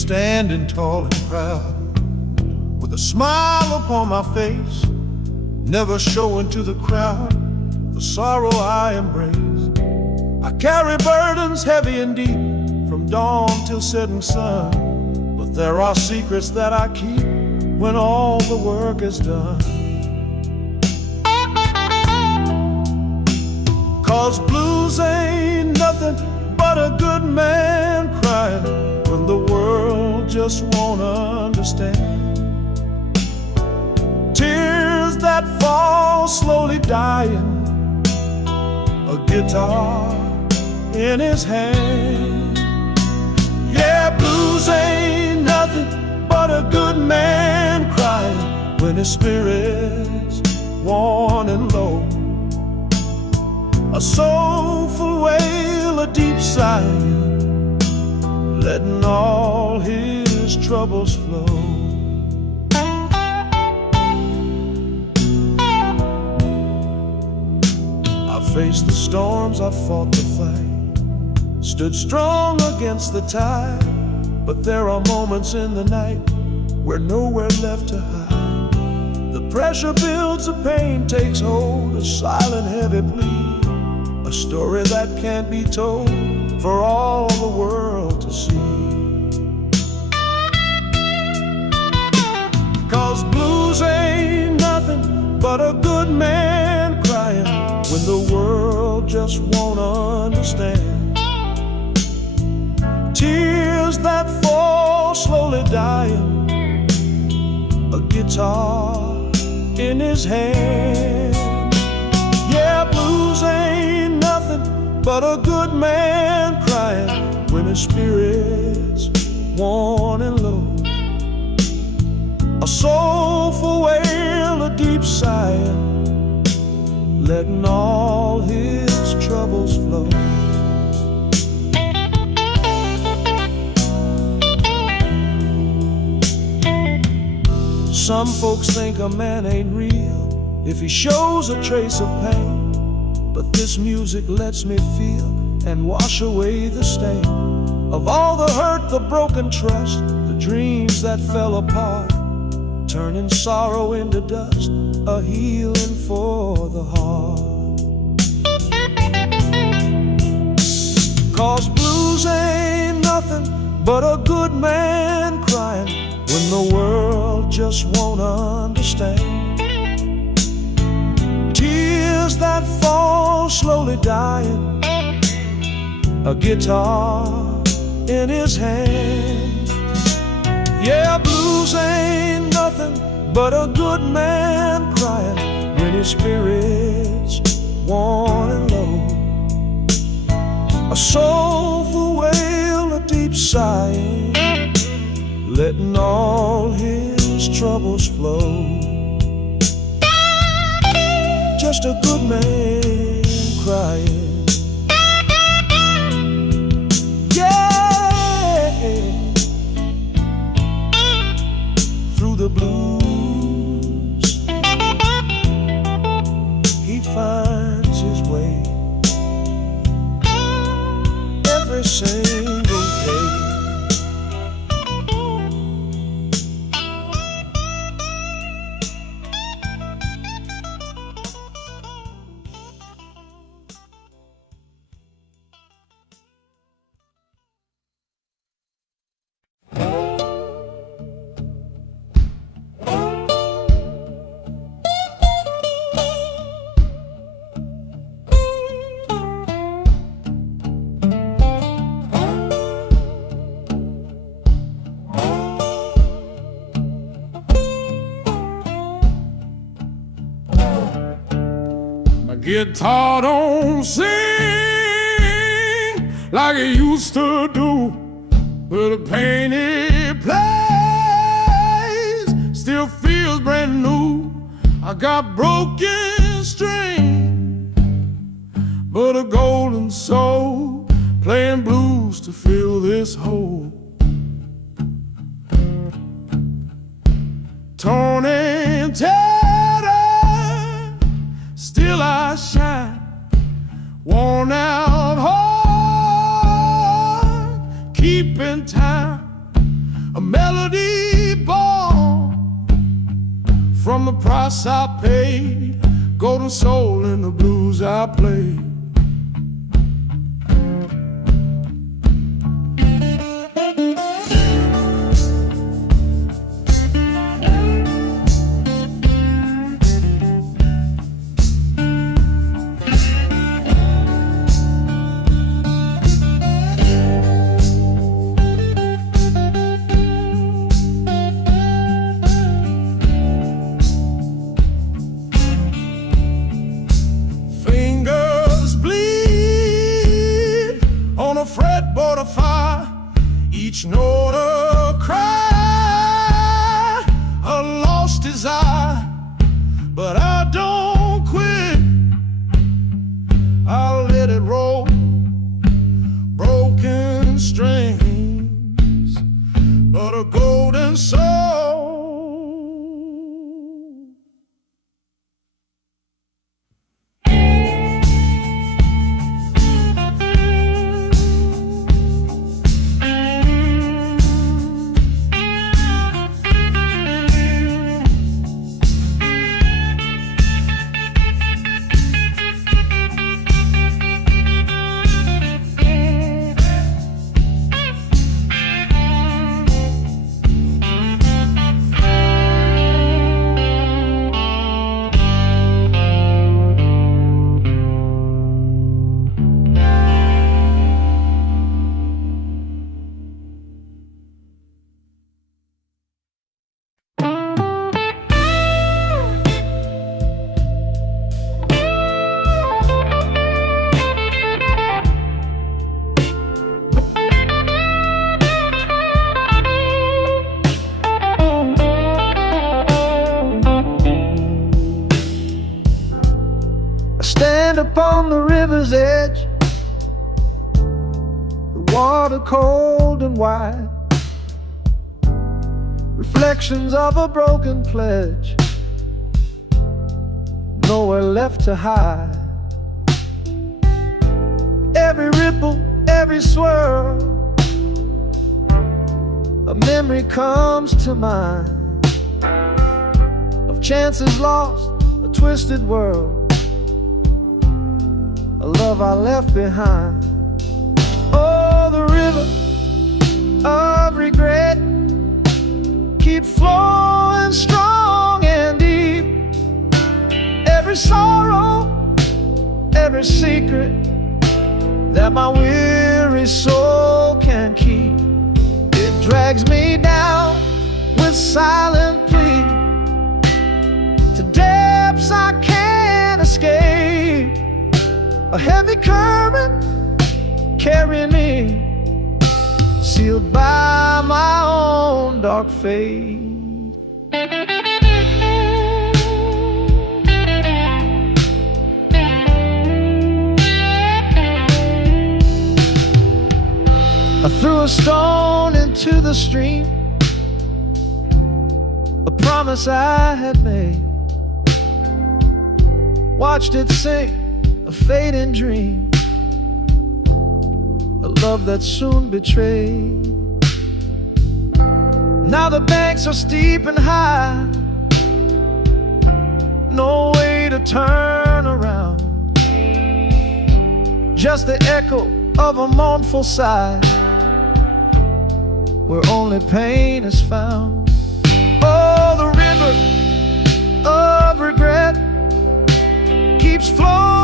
standing tall and proud, with a smile upon my face, never showing to the crowd the sorrow I embrace. I carry burdens heavy and deep, from dawn till setting sun, but there are secrets that I keep when all the work is done. 'Cause blues ain't nothing but a good man crying when the world just won't understand. Tears that fall slowly dying, a guitar in his hand. Yeah, blues ain't nothing but a good man crying when his spirit's worn and low. A soulful wail, a deep sigh, letting all his troubles flow. I faced the storms, I fought the fight, stood strong against the tide, but there are moments in the night where nowhere left to hide. The pressure builds, the pain takes hold, a silent heavy plea, a story that can't be told for all the world to see. 'Cause blues ain't nothing but a good man crying when the world just won't understand. Tears that fall slowly dying, a guitar in his hand. Yeah, blues ain't nothing but a good man crying when his spirit's worn and low. A soulful wail, a deep sigh, letting all his troubles flow. Some folks think a man ain't real if he shows a trace of pain, but this music lets me feel and wash away the stain of all the hurt, the broken trust, the dreams that fell apart, turning sorrow into dust, a healing for the heart. 'Cause blues ain't nothing but a good man crying when the world just won't understand. Tears that fall slowly dying, a guitar in his hand. Yeah, blues ain't nothing but a good man crying when his spirit's worn and low. A soulful wail, a deep sigh, letting all his troubles flow. Just a good man crying. Yeah, through the blues he finds his way every single day. Guitar don't sing like it used to do, but the pain it plays still feels brand new. I got broken string, but a golden soul playing blues to fill this hole. Torn and tattered, still I shine, worn out heart, keeping time a melody born from the price I paid, golden soul in the blues I played. Fretboard of fire, each note a cry, a lost desire, but I don't quit. I'll let it roll, broken strings, but a golden soul. Stand upon the river's edge, the water cold and wide, reflections of a broken pledge, nowhere left to hide. Every ripple, every swirl, a memory comes to mind of chances lost, a twisted world, a love I left behind. Oh, the river of regret keeps flowing strong and deep. Every sorrow, every secret that my weary soul can keep, it drags me down with silent plea to depths I can't escape. A heavy current carrying me, sealed by my own dark fate. I threw a stone into the stream, a promise I had made, watched it sink, a fading dream, a love that soon betrayed. Now the banks are steep and high, no way to turn around, just the echo of a mournful sigh, where only pain is found. Oh, the river of regret keeps flowing.